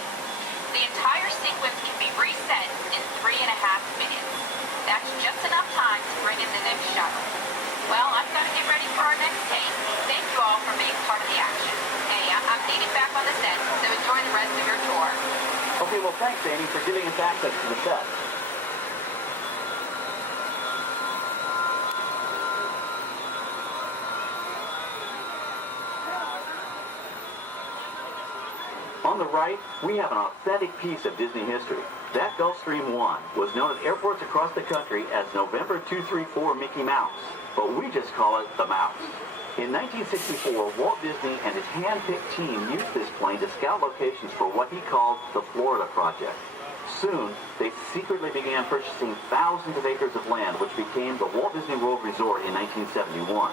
The entire sequence can be reset in 3.5 minutes. That's just enough time to bring in the next shuttle. Well, I've got to get ready for our next take. Thank you all for being part of the action. Hey, I'm needed back on the set, so enjoy the rest of your tour. Okay, well, thanks, Andy, for giving us access to the set. On the right, we have an authentic piece of Disney history. That Gulfstream 1 was known at airports across the country as November 234 Mickey Mouse, but we just call it the Mouse. In 1964, Walt Disney and his hand-picked team used this plane to scout locations for what he called the Florida Project. Soon, they secretly began purchasing thousands of acres of land, which became the Walt Disney World Resort in 1971.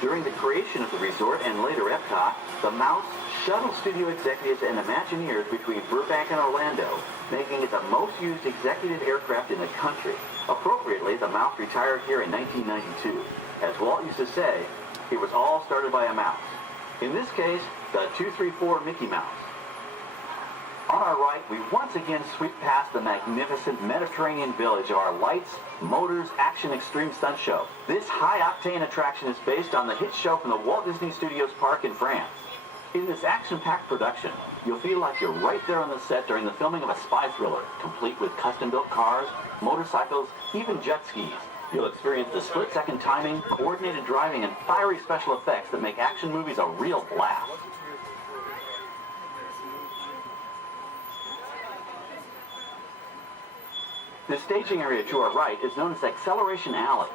During the creation of the resort and later Epcot, the Mouse shuttled studio executives and Imagineers between Burbank and Orlando, making it the most used executive aircraft in the country. Appropriately, the Mouse retired here in 1992. As Walt used to say, it was all started by a mouse. In this case, the 234 Mickey Mouse. On our right, we once again sweep past the magnificent Mediterranean village of our lights, motors, action extreme stunt show. This high-octane attraction is based on the hit show from the Walt Disney Studios Park in France. In this action-packed production, you'll feel like you're right there on the set during the filming of a spy thriller, complete with custom-built cars, motorcycles, even jet skis. You'll experience the split-second timing, coordinated driving, and fiery special effects that make action movies a real blast. The staging area to our right is known as Acceleration Alley.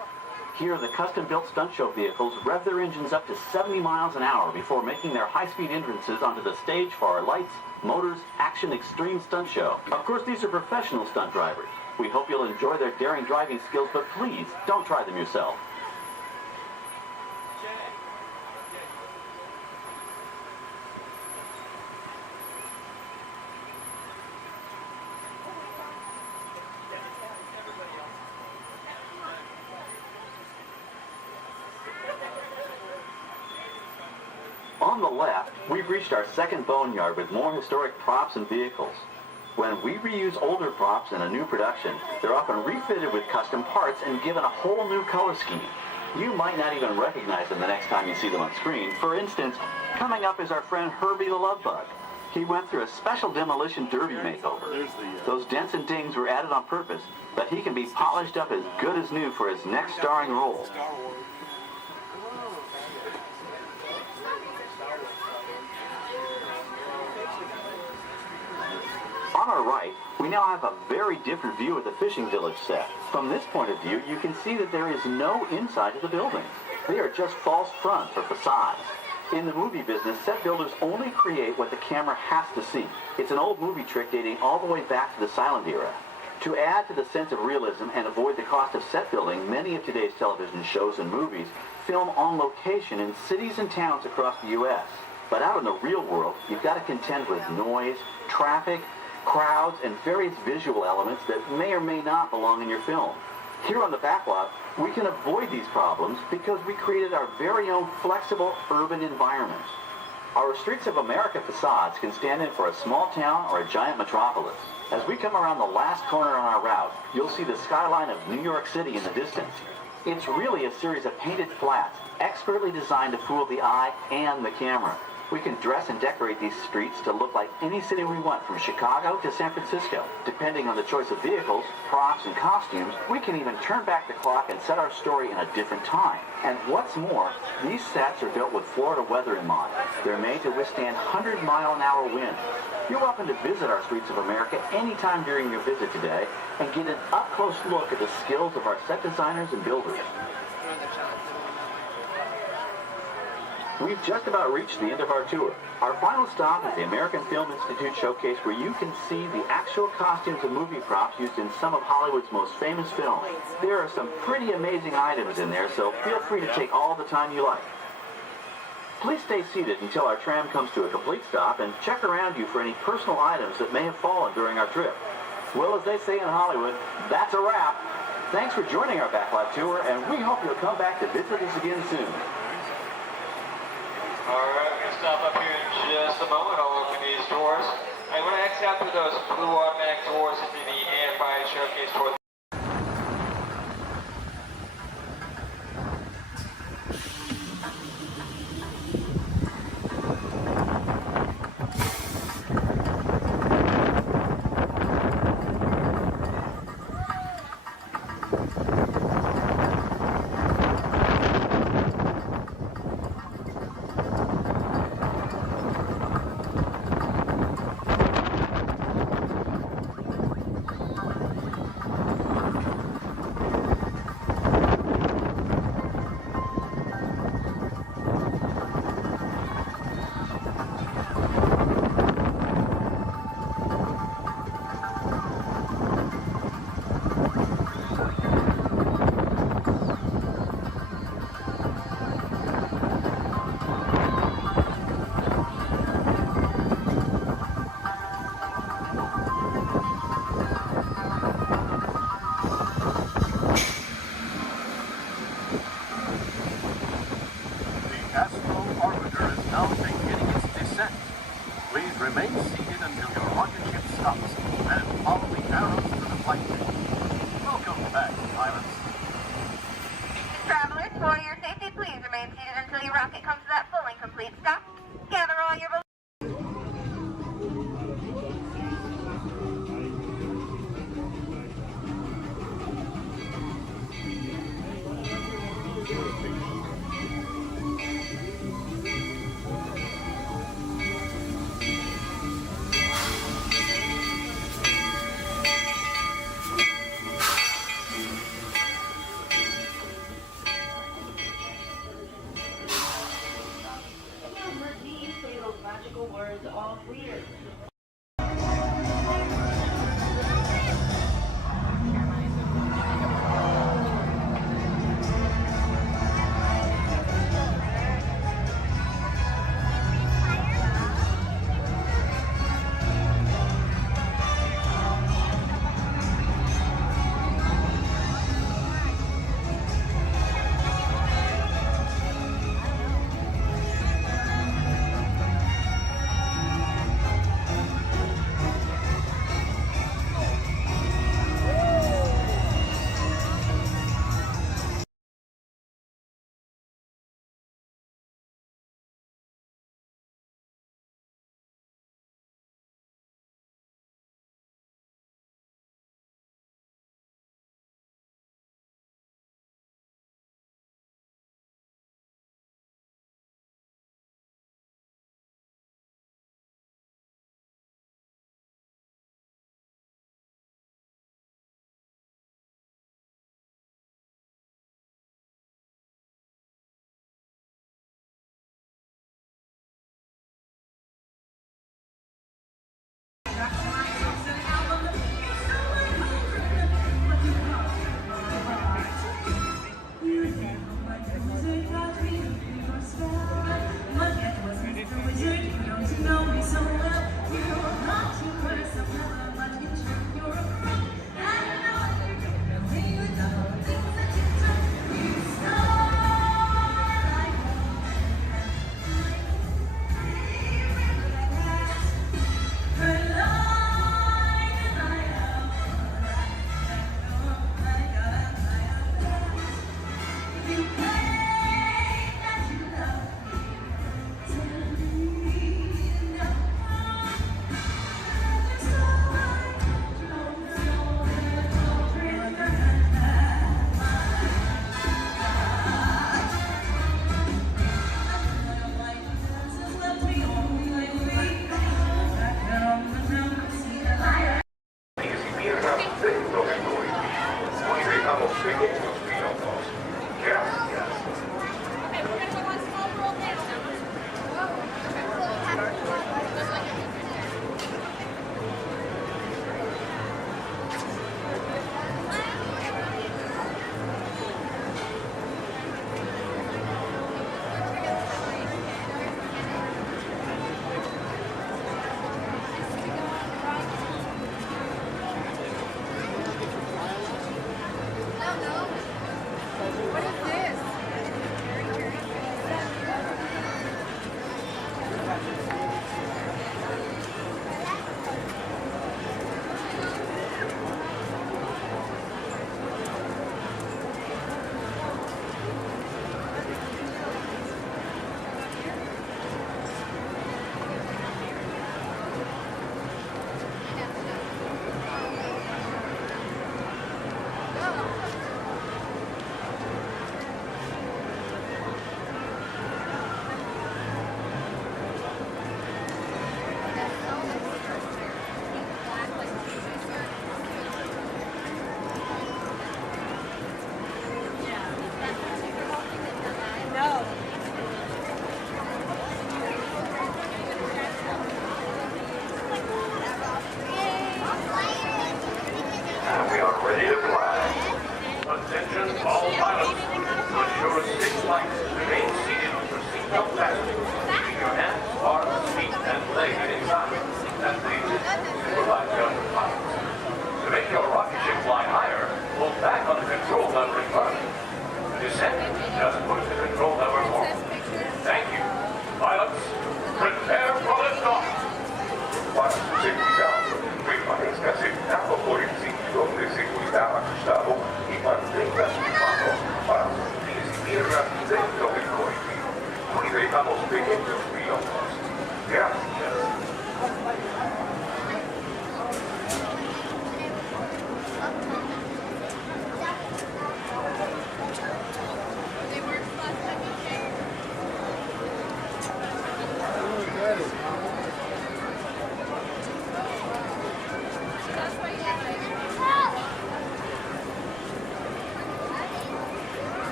Here, the custom-built stunt show vehicles rev their engines up to 70 miles an hour before making their high-speed entrances onto the stage for our Lights, Motors, Action Extreme Stunt Show. Of course, these are professional stunt drivers. We hope you'll enjoy their daring driving skills, but please, don't try them yourself. On the left, we've reached our second boneyard with more historic props and vehicles. When we reuse older props in a new production, they're often refitted with custom parts and given a whole new color scheme. You might not even recognize them the next time you see them on screen. For instance, coming up is our friend Herbie the Love Bug. He went through a special demolition derby makeover. Those dents and dings were added on purpose, but he can be polished up as good as new for his next starring role. On our right, we now have a very different view of the fishing village set. From this point of view, you can see that there is no inside to the buildings. They are just false fronts or facades. In the movie business, set builders only create what the camera has to see. It's an old movie trick dating all the way back to the silent era. To add to the sense of realism and avoid the cost of set building, many of today's television shows and movies film on location in cities and towns across the U.S. But out in the real world, you've got to contend with noise, traffic, crowds, and various visual elements that may or may not belong in your film. Here on the backlot, we can avoid these problems because we created our very own flexible urban environment. Our Streets of America facades can stand in for a small town or a giant metropolis. As we come around the last corner on our route, you'll see the skyline of New York City in the distance. It's really a series of painted flats, expertly designed to fool the eye and the camera. We can dress and decorate these streets to look like any city we want, from Chicago to San Francisco. Depending on the choice of vehicles, props, and costumes, we can even turn back the clock and set our story in a different time. And what's more, these sets are built with Florida weather in mind. They're made to withstand 100-mile-an-hour winds. You're welcome to visit our Streets of America anytime during your visit today and get an up-close look at the skills of our set designers and builders. We've just about reached the end of our tour. Our final stop is the American Film Institute Showcase, where you can see the actual costumes and movie props used in some of Hollywood's most famous films. There are some pretty amazing items in there, so feel free to take all the time you like. Please stay seated until our tram comes to a complete stop and check around you for any personal items that may have fallen during our trip. Well, as they say in Hollywood, that's a wrap. Thanks for joining our backlot tour, and we hope you'll come back to visit us again soon. Alright, we're going to stop up here in just a moment. I'll open these doors. I'm going to exit out through those blue automatic doors into the AFI showcase tour. Remain seated until your rocket ship stops, and follow the arrows to the flight deck. Welcome back, pilots. Travelers, for your safety, please remain seated until your rocket comes to that full and complete stop. Gather all your belongings.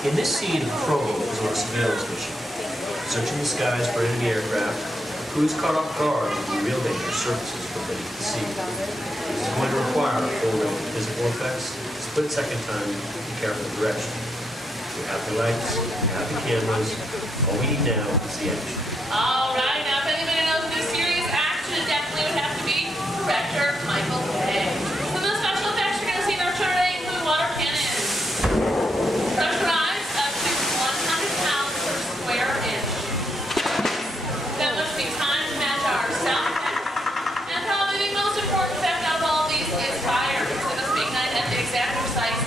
In this scene, Provo is on a surveillance mission, searching the skies for enemy aircraft. Crew is caught off guard with the real danger surfaces forbidden to see. This is going to require a full range of physical effects, split-second time, and careful direction. We have the lights, we have the cameras. All we need now is the action. All right, now if anybody knows who's serious action, it definitely would have to be director Michael Bay. Some of the special effects you're going to see in our show today include water cannons, pressurized up to 100 pounds per square inch. That must be time to match our sound effects. And probably the most important effect out of all of these is fire, because it must be ignited at the exact precise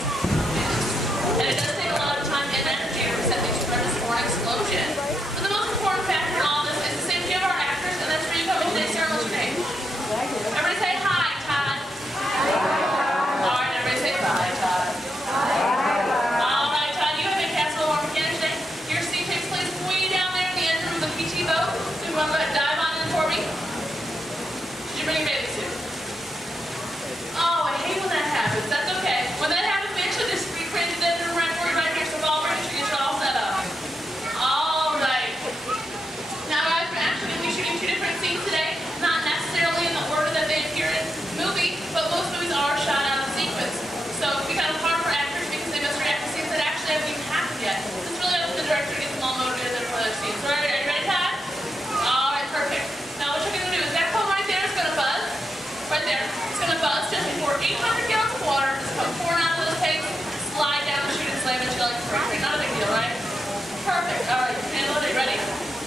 minutes. And it does take a lot of time and energy to set these tremendous for an explosion. But the most important factor in all this is the safety of our actors, and that's where you come in today. Sarah, what's your name? Everybody say hi, Todd. All right, everybody say bye, Todd. All right, Todd, you have been cast a little more mechanics today. Your scene takes place way down there in the engine room of the PT boat. So you want to go ahead and dive on in for me? Did you bring your bathing suit? Oh, I hate when that happens. That's okay. When that happens, we actually just recreated the engine room right for you right here, so it's all ready to get you all set up. All right. Now, guys, we're actually going to be shooting two different scenes today, not necessarily in the order that they appear in the movie, but most movies are shot out of sequence. So it can be kind of hard for actors because they must react to scenes that actually haven't even happened yet. It's really up to the director to get them all motivated for those scenes. So are you ready, Todd? All right, perfect. Now, what you're going to do is that phone right there is going to buzz. Right there. It's going to buzz just before 800 gallons of water is pouring out of those tanks, slide down the chute and slam into like a spray train. Not a big deal, right? Perfect. All right. Handle it. Ready?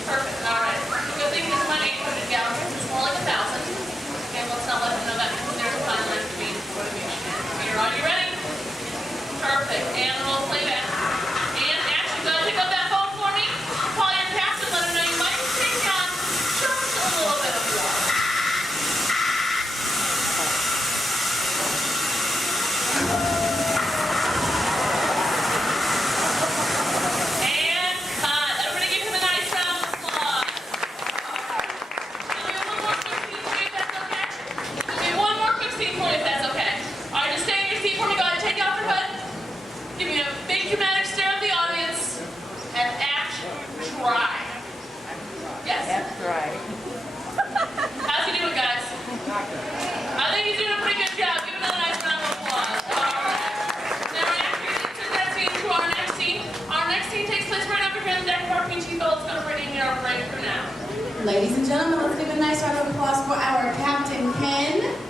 Perfect. All right. Good thing this is not 800 gallons. It's more like 1,000. Okay, let's not let them know that because there's a fine line between motivation and fear. Are you ready? Perfect. And roll playback. And action. Go ahead and pick up that phone for me. Call your captain. Let him know you might be taking on just a little bit of water. And cut. Everybody give him a nice round of applause. We'll do one more quick scene for you if that's okay. All right, just stay in your seat for me. Go ahead and take off your hood. Give me a big dramatic stare of the audience. And action. Try. Yes? That's right. How's he doing, guys? I think he's doing a pretty good job. Give him another nice round of applause. All right. Now, after you took that scene to our next scene. Our next scene takes place right over here in the deck of our PT boat. It's going to bring in our break for now. Ladies and gentlemen, let's give a nice round of applause for our Captain Ken and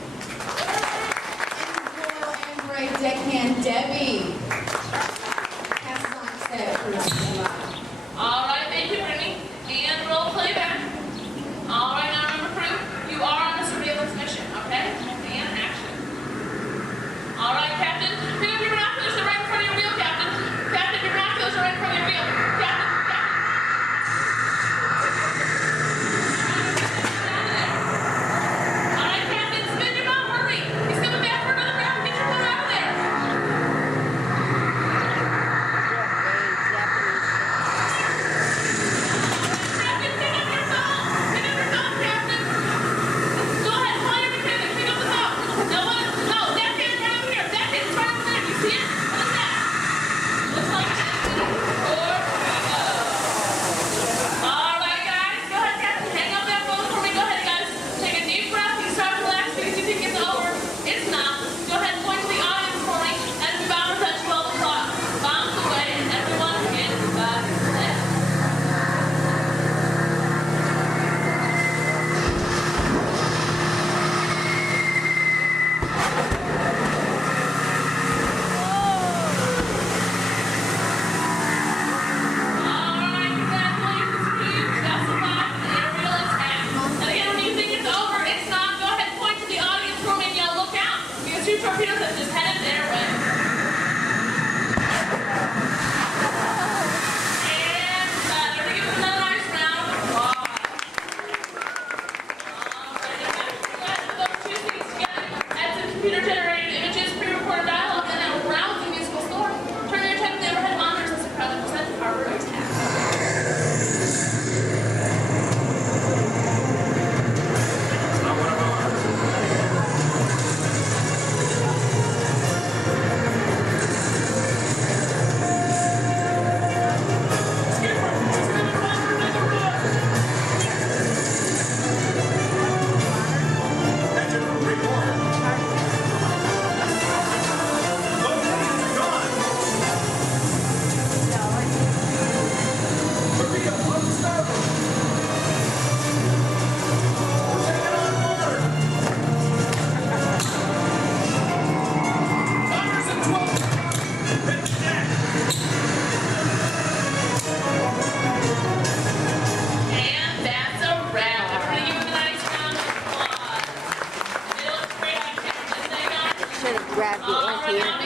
Royal and Brave Deckhand Debbie. Pass it on set for us. All right, thank you, Brittany. And roll playback. All right, now remember, crew, you are on a surveillance mission, okay? And action. All right, Captain, pick up your binoculars. They're right in front of your wheel, Captain. Captain, your binoculars are right in front of your wheel. Captain. All right, Captain,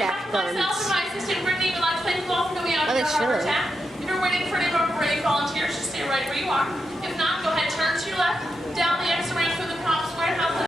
Jack Myself and guns. my assistant Brittany would like to thank you all for coming out Oh, to they're our chilling. chat. If you're waiting for any of our brave volunteers, just stay right where you are. If not, go ahead, turn to your left, down the exit ramp through the props warehouse.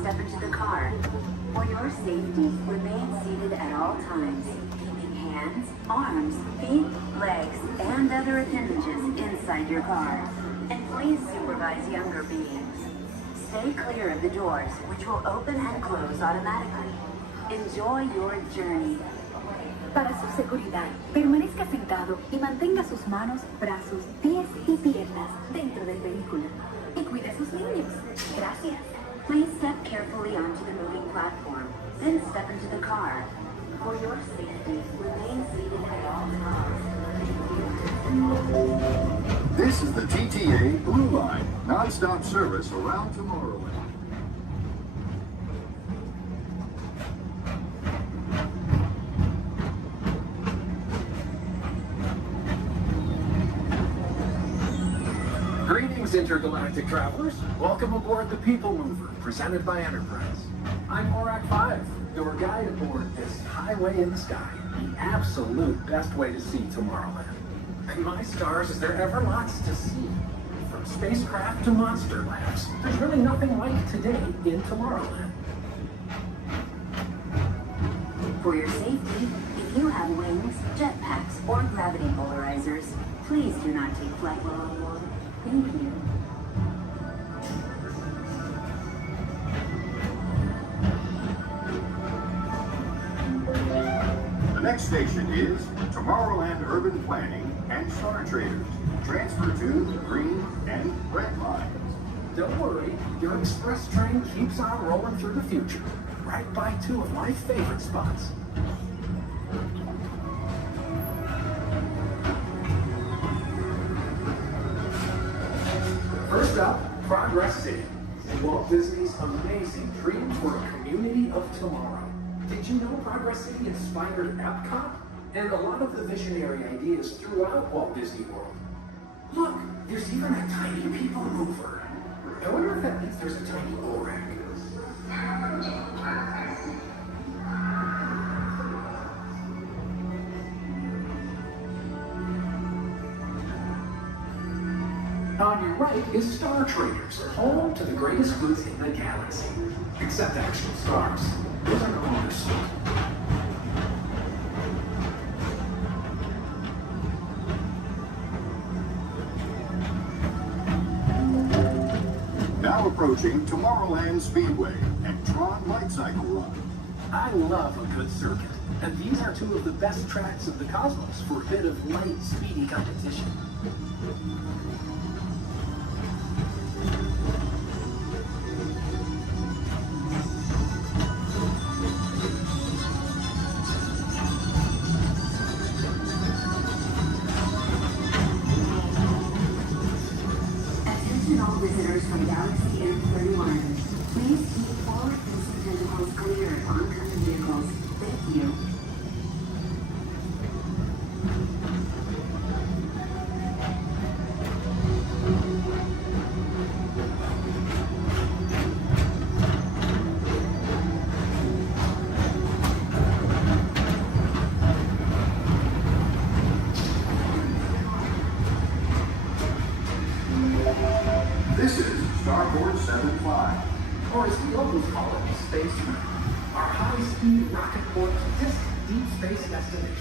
Step into the car. For your safety, remain seated at all times, keeping hands, arms, feet, legs, and other appendages inside your car. And please supervise younger beings. Stay clear of the doors, which will open and close automatically. Enjoy your journey. Para su seguridad, permanezca sentado y mantenga sus manos, brazos, pies y piernas dentro del vehículo. Y cuide a sus niños. Gracias. Please step carefully onto the moving platform, then step into the car. For your safety, remain seated at all times. This is the TTA Blue Line, non-stop service around Tomorrowland. Greetings, intergalactic travelers. Welcome aboard the People Mover, presented by Enterprise. I'm Horak 5, your guide aboard this highway in the sky, the absolute best way to see Tomorrowland. And my stars, is there ever lots to see? From spacecraft to monster labs, there's really nothing like today in Tomorrowland. For your safety, if you have wings, jetpacks, or gravity polarizers, please do not take flight while on board. Thank you. The next station is Tomorrowland Urban Planning and Star Traders. Transfer to the green and red lines. Don't worry, your express train keeps on rolling through the future, right by two of my favorite spots. First up, Progress City, Walt Disney's amazing dream for a community of tomorrow. Did you know Progress City inspired Epcot and a lot of the visionary ideas throughout Walt Disney World? Look, there's even a tiny people mover. I wonder if that means there's a tiny Orak. On your right is Star Traders, home to the greatest goods in the galaxy. Except actual stars. Those are no longer sold. Now approaching Tomorrowland Speedway and Tron Light Cycle Run. I love a good circuit, and these are two of the best tracks of the cosmos for a bit of light, speedy competition. Attention all visitors from Galaxy M31. Please keep forward-facing tentacles clear of oncoming vehicles. Thank you. This is Starboard 75. Or as we always call it, Space Mountain, our high-speed rocket port to distant deep space destinations.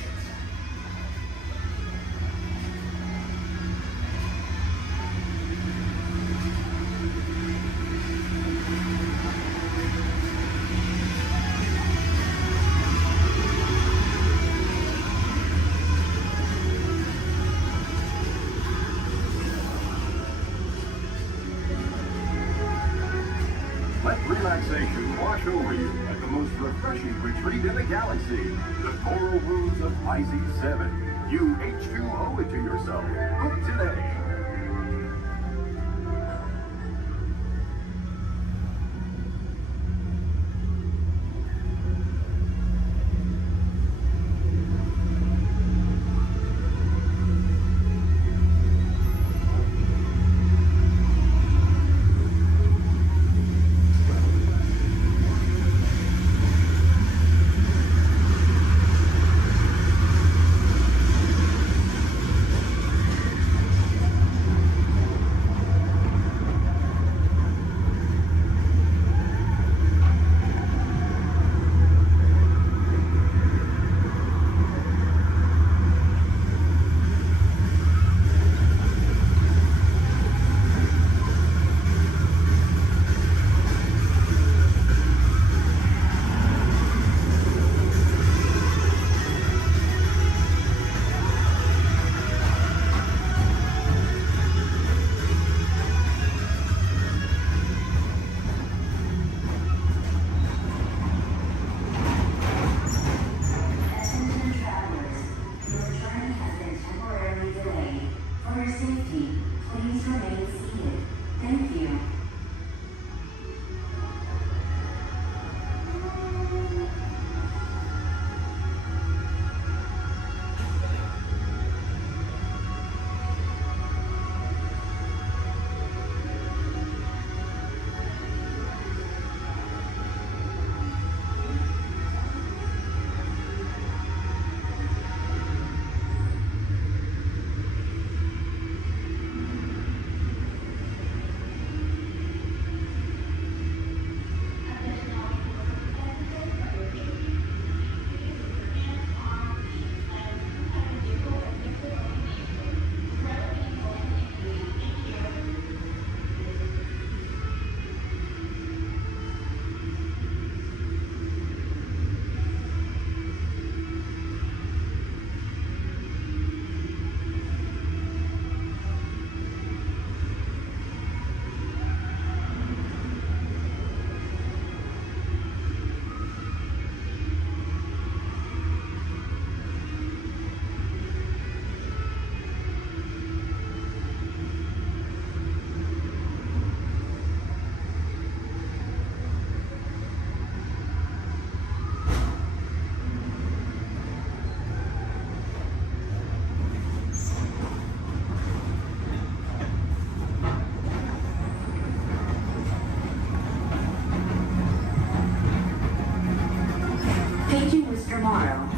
show you at the most refreshing retreat in the galaxy, the coral rooms of Pisces 7. You H2O it to yourself. Book today.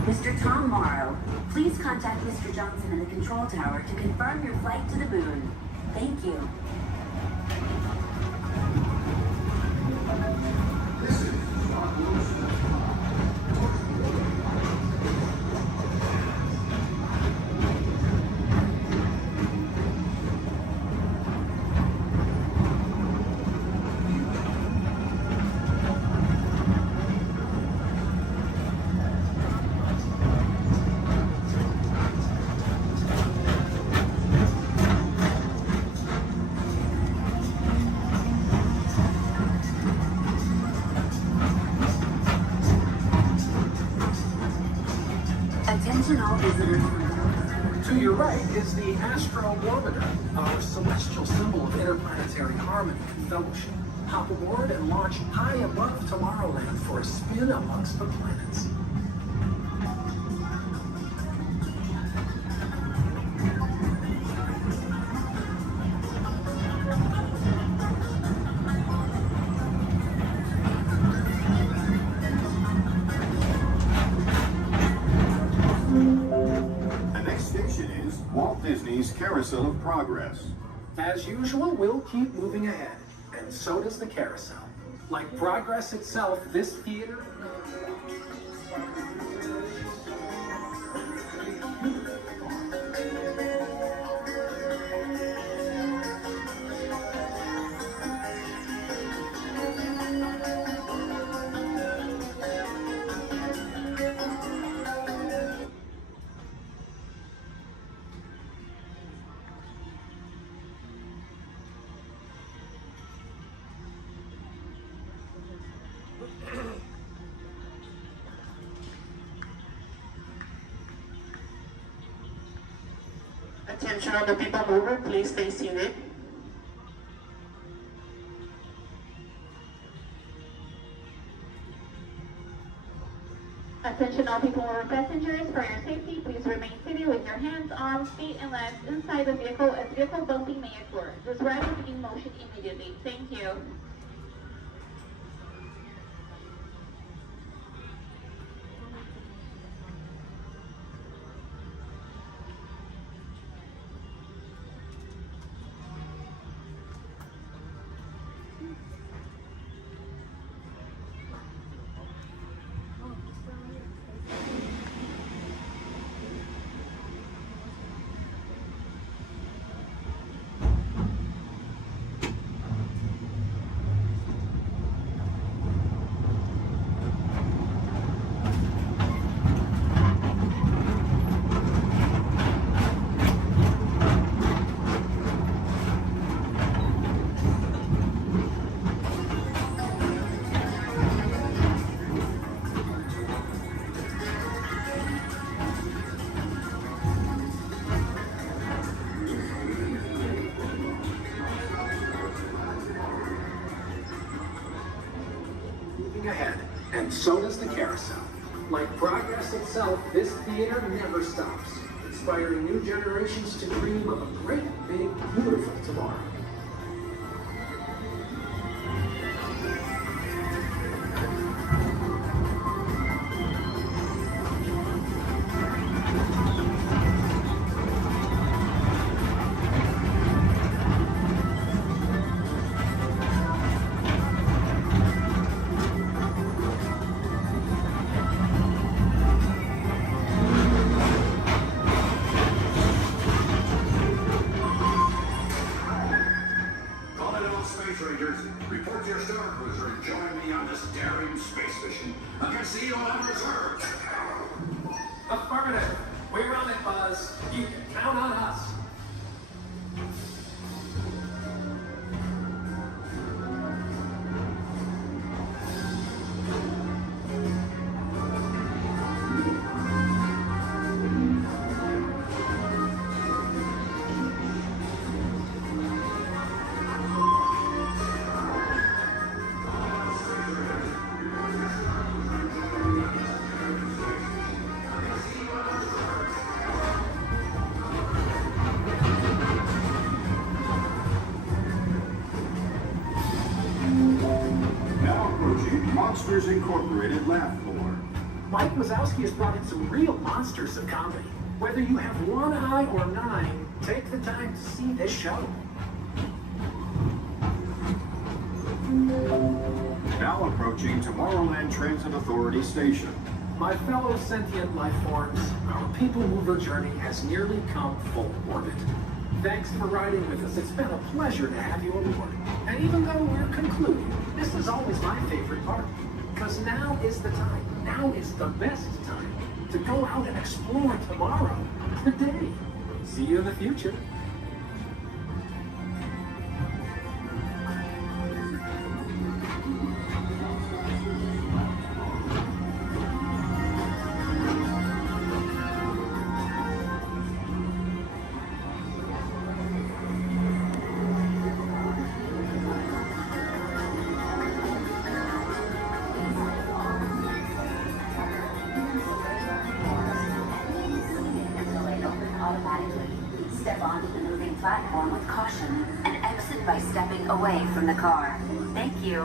Mr. Tom Morrow, please contact Mr. Johnson in the control tower to confirm your flight to the moon. Thank you. Attention all visitors. To your right is the Astrobarometer, our celestial symbol of interplanetary harmony and fellowship. Hop aboard and launch high above Tomorrowland for a spin amongst the planets. Walt Disney's Carousel of Progress. As usual, we'll keep moving ahead, and so does the carousel. Like progress itself, this theater... Attention on the people mover, please stay seated. Attention all people mover passengers, for your safety, please remain seated with your hands, arms, feet, and legs inside the vehicle as vehicle bumping may occur. This ride will begin motion immediately. Thank you. Ahead, and so does the carousel. Like progress itself, this theater never stops, inspiring new generations to dream of a great, big, beautiful tomorrow. Report to your star cruiser and join me on this daring space mission against the evil Emperor's herd. Affirmative. We run it, Buzz. You can count on us. Monsters Incorporated laugh floor. Mike Wazowski has brought in some real monsters of comedy. Whether you have one eye or 9, take the time to see this show. Now approaching Tomorrowland Transit Authority Station. My fellow sentient life forms, our people mover journey has nearly come full orbit. Thanks for riding with us. It's been a pleasure to have you aboard. And even though we're concluding, this is always my favorite part. Because now is the time, now is the best time to go out and explore tomorrow, today. See you in the future. Step onto the moving platform with caution and exit by stepping away from the car. Thank you.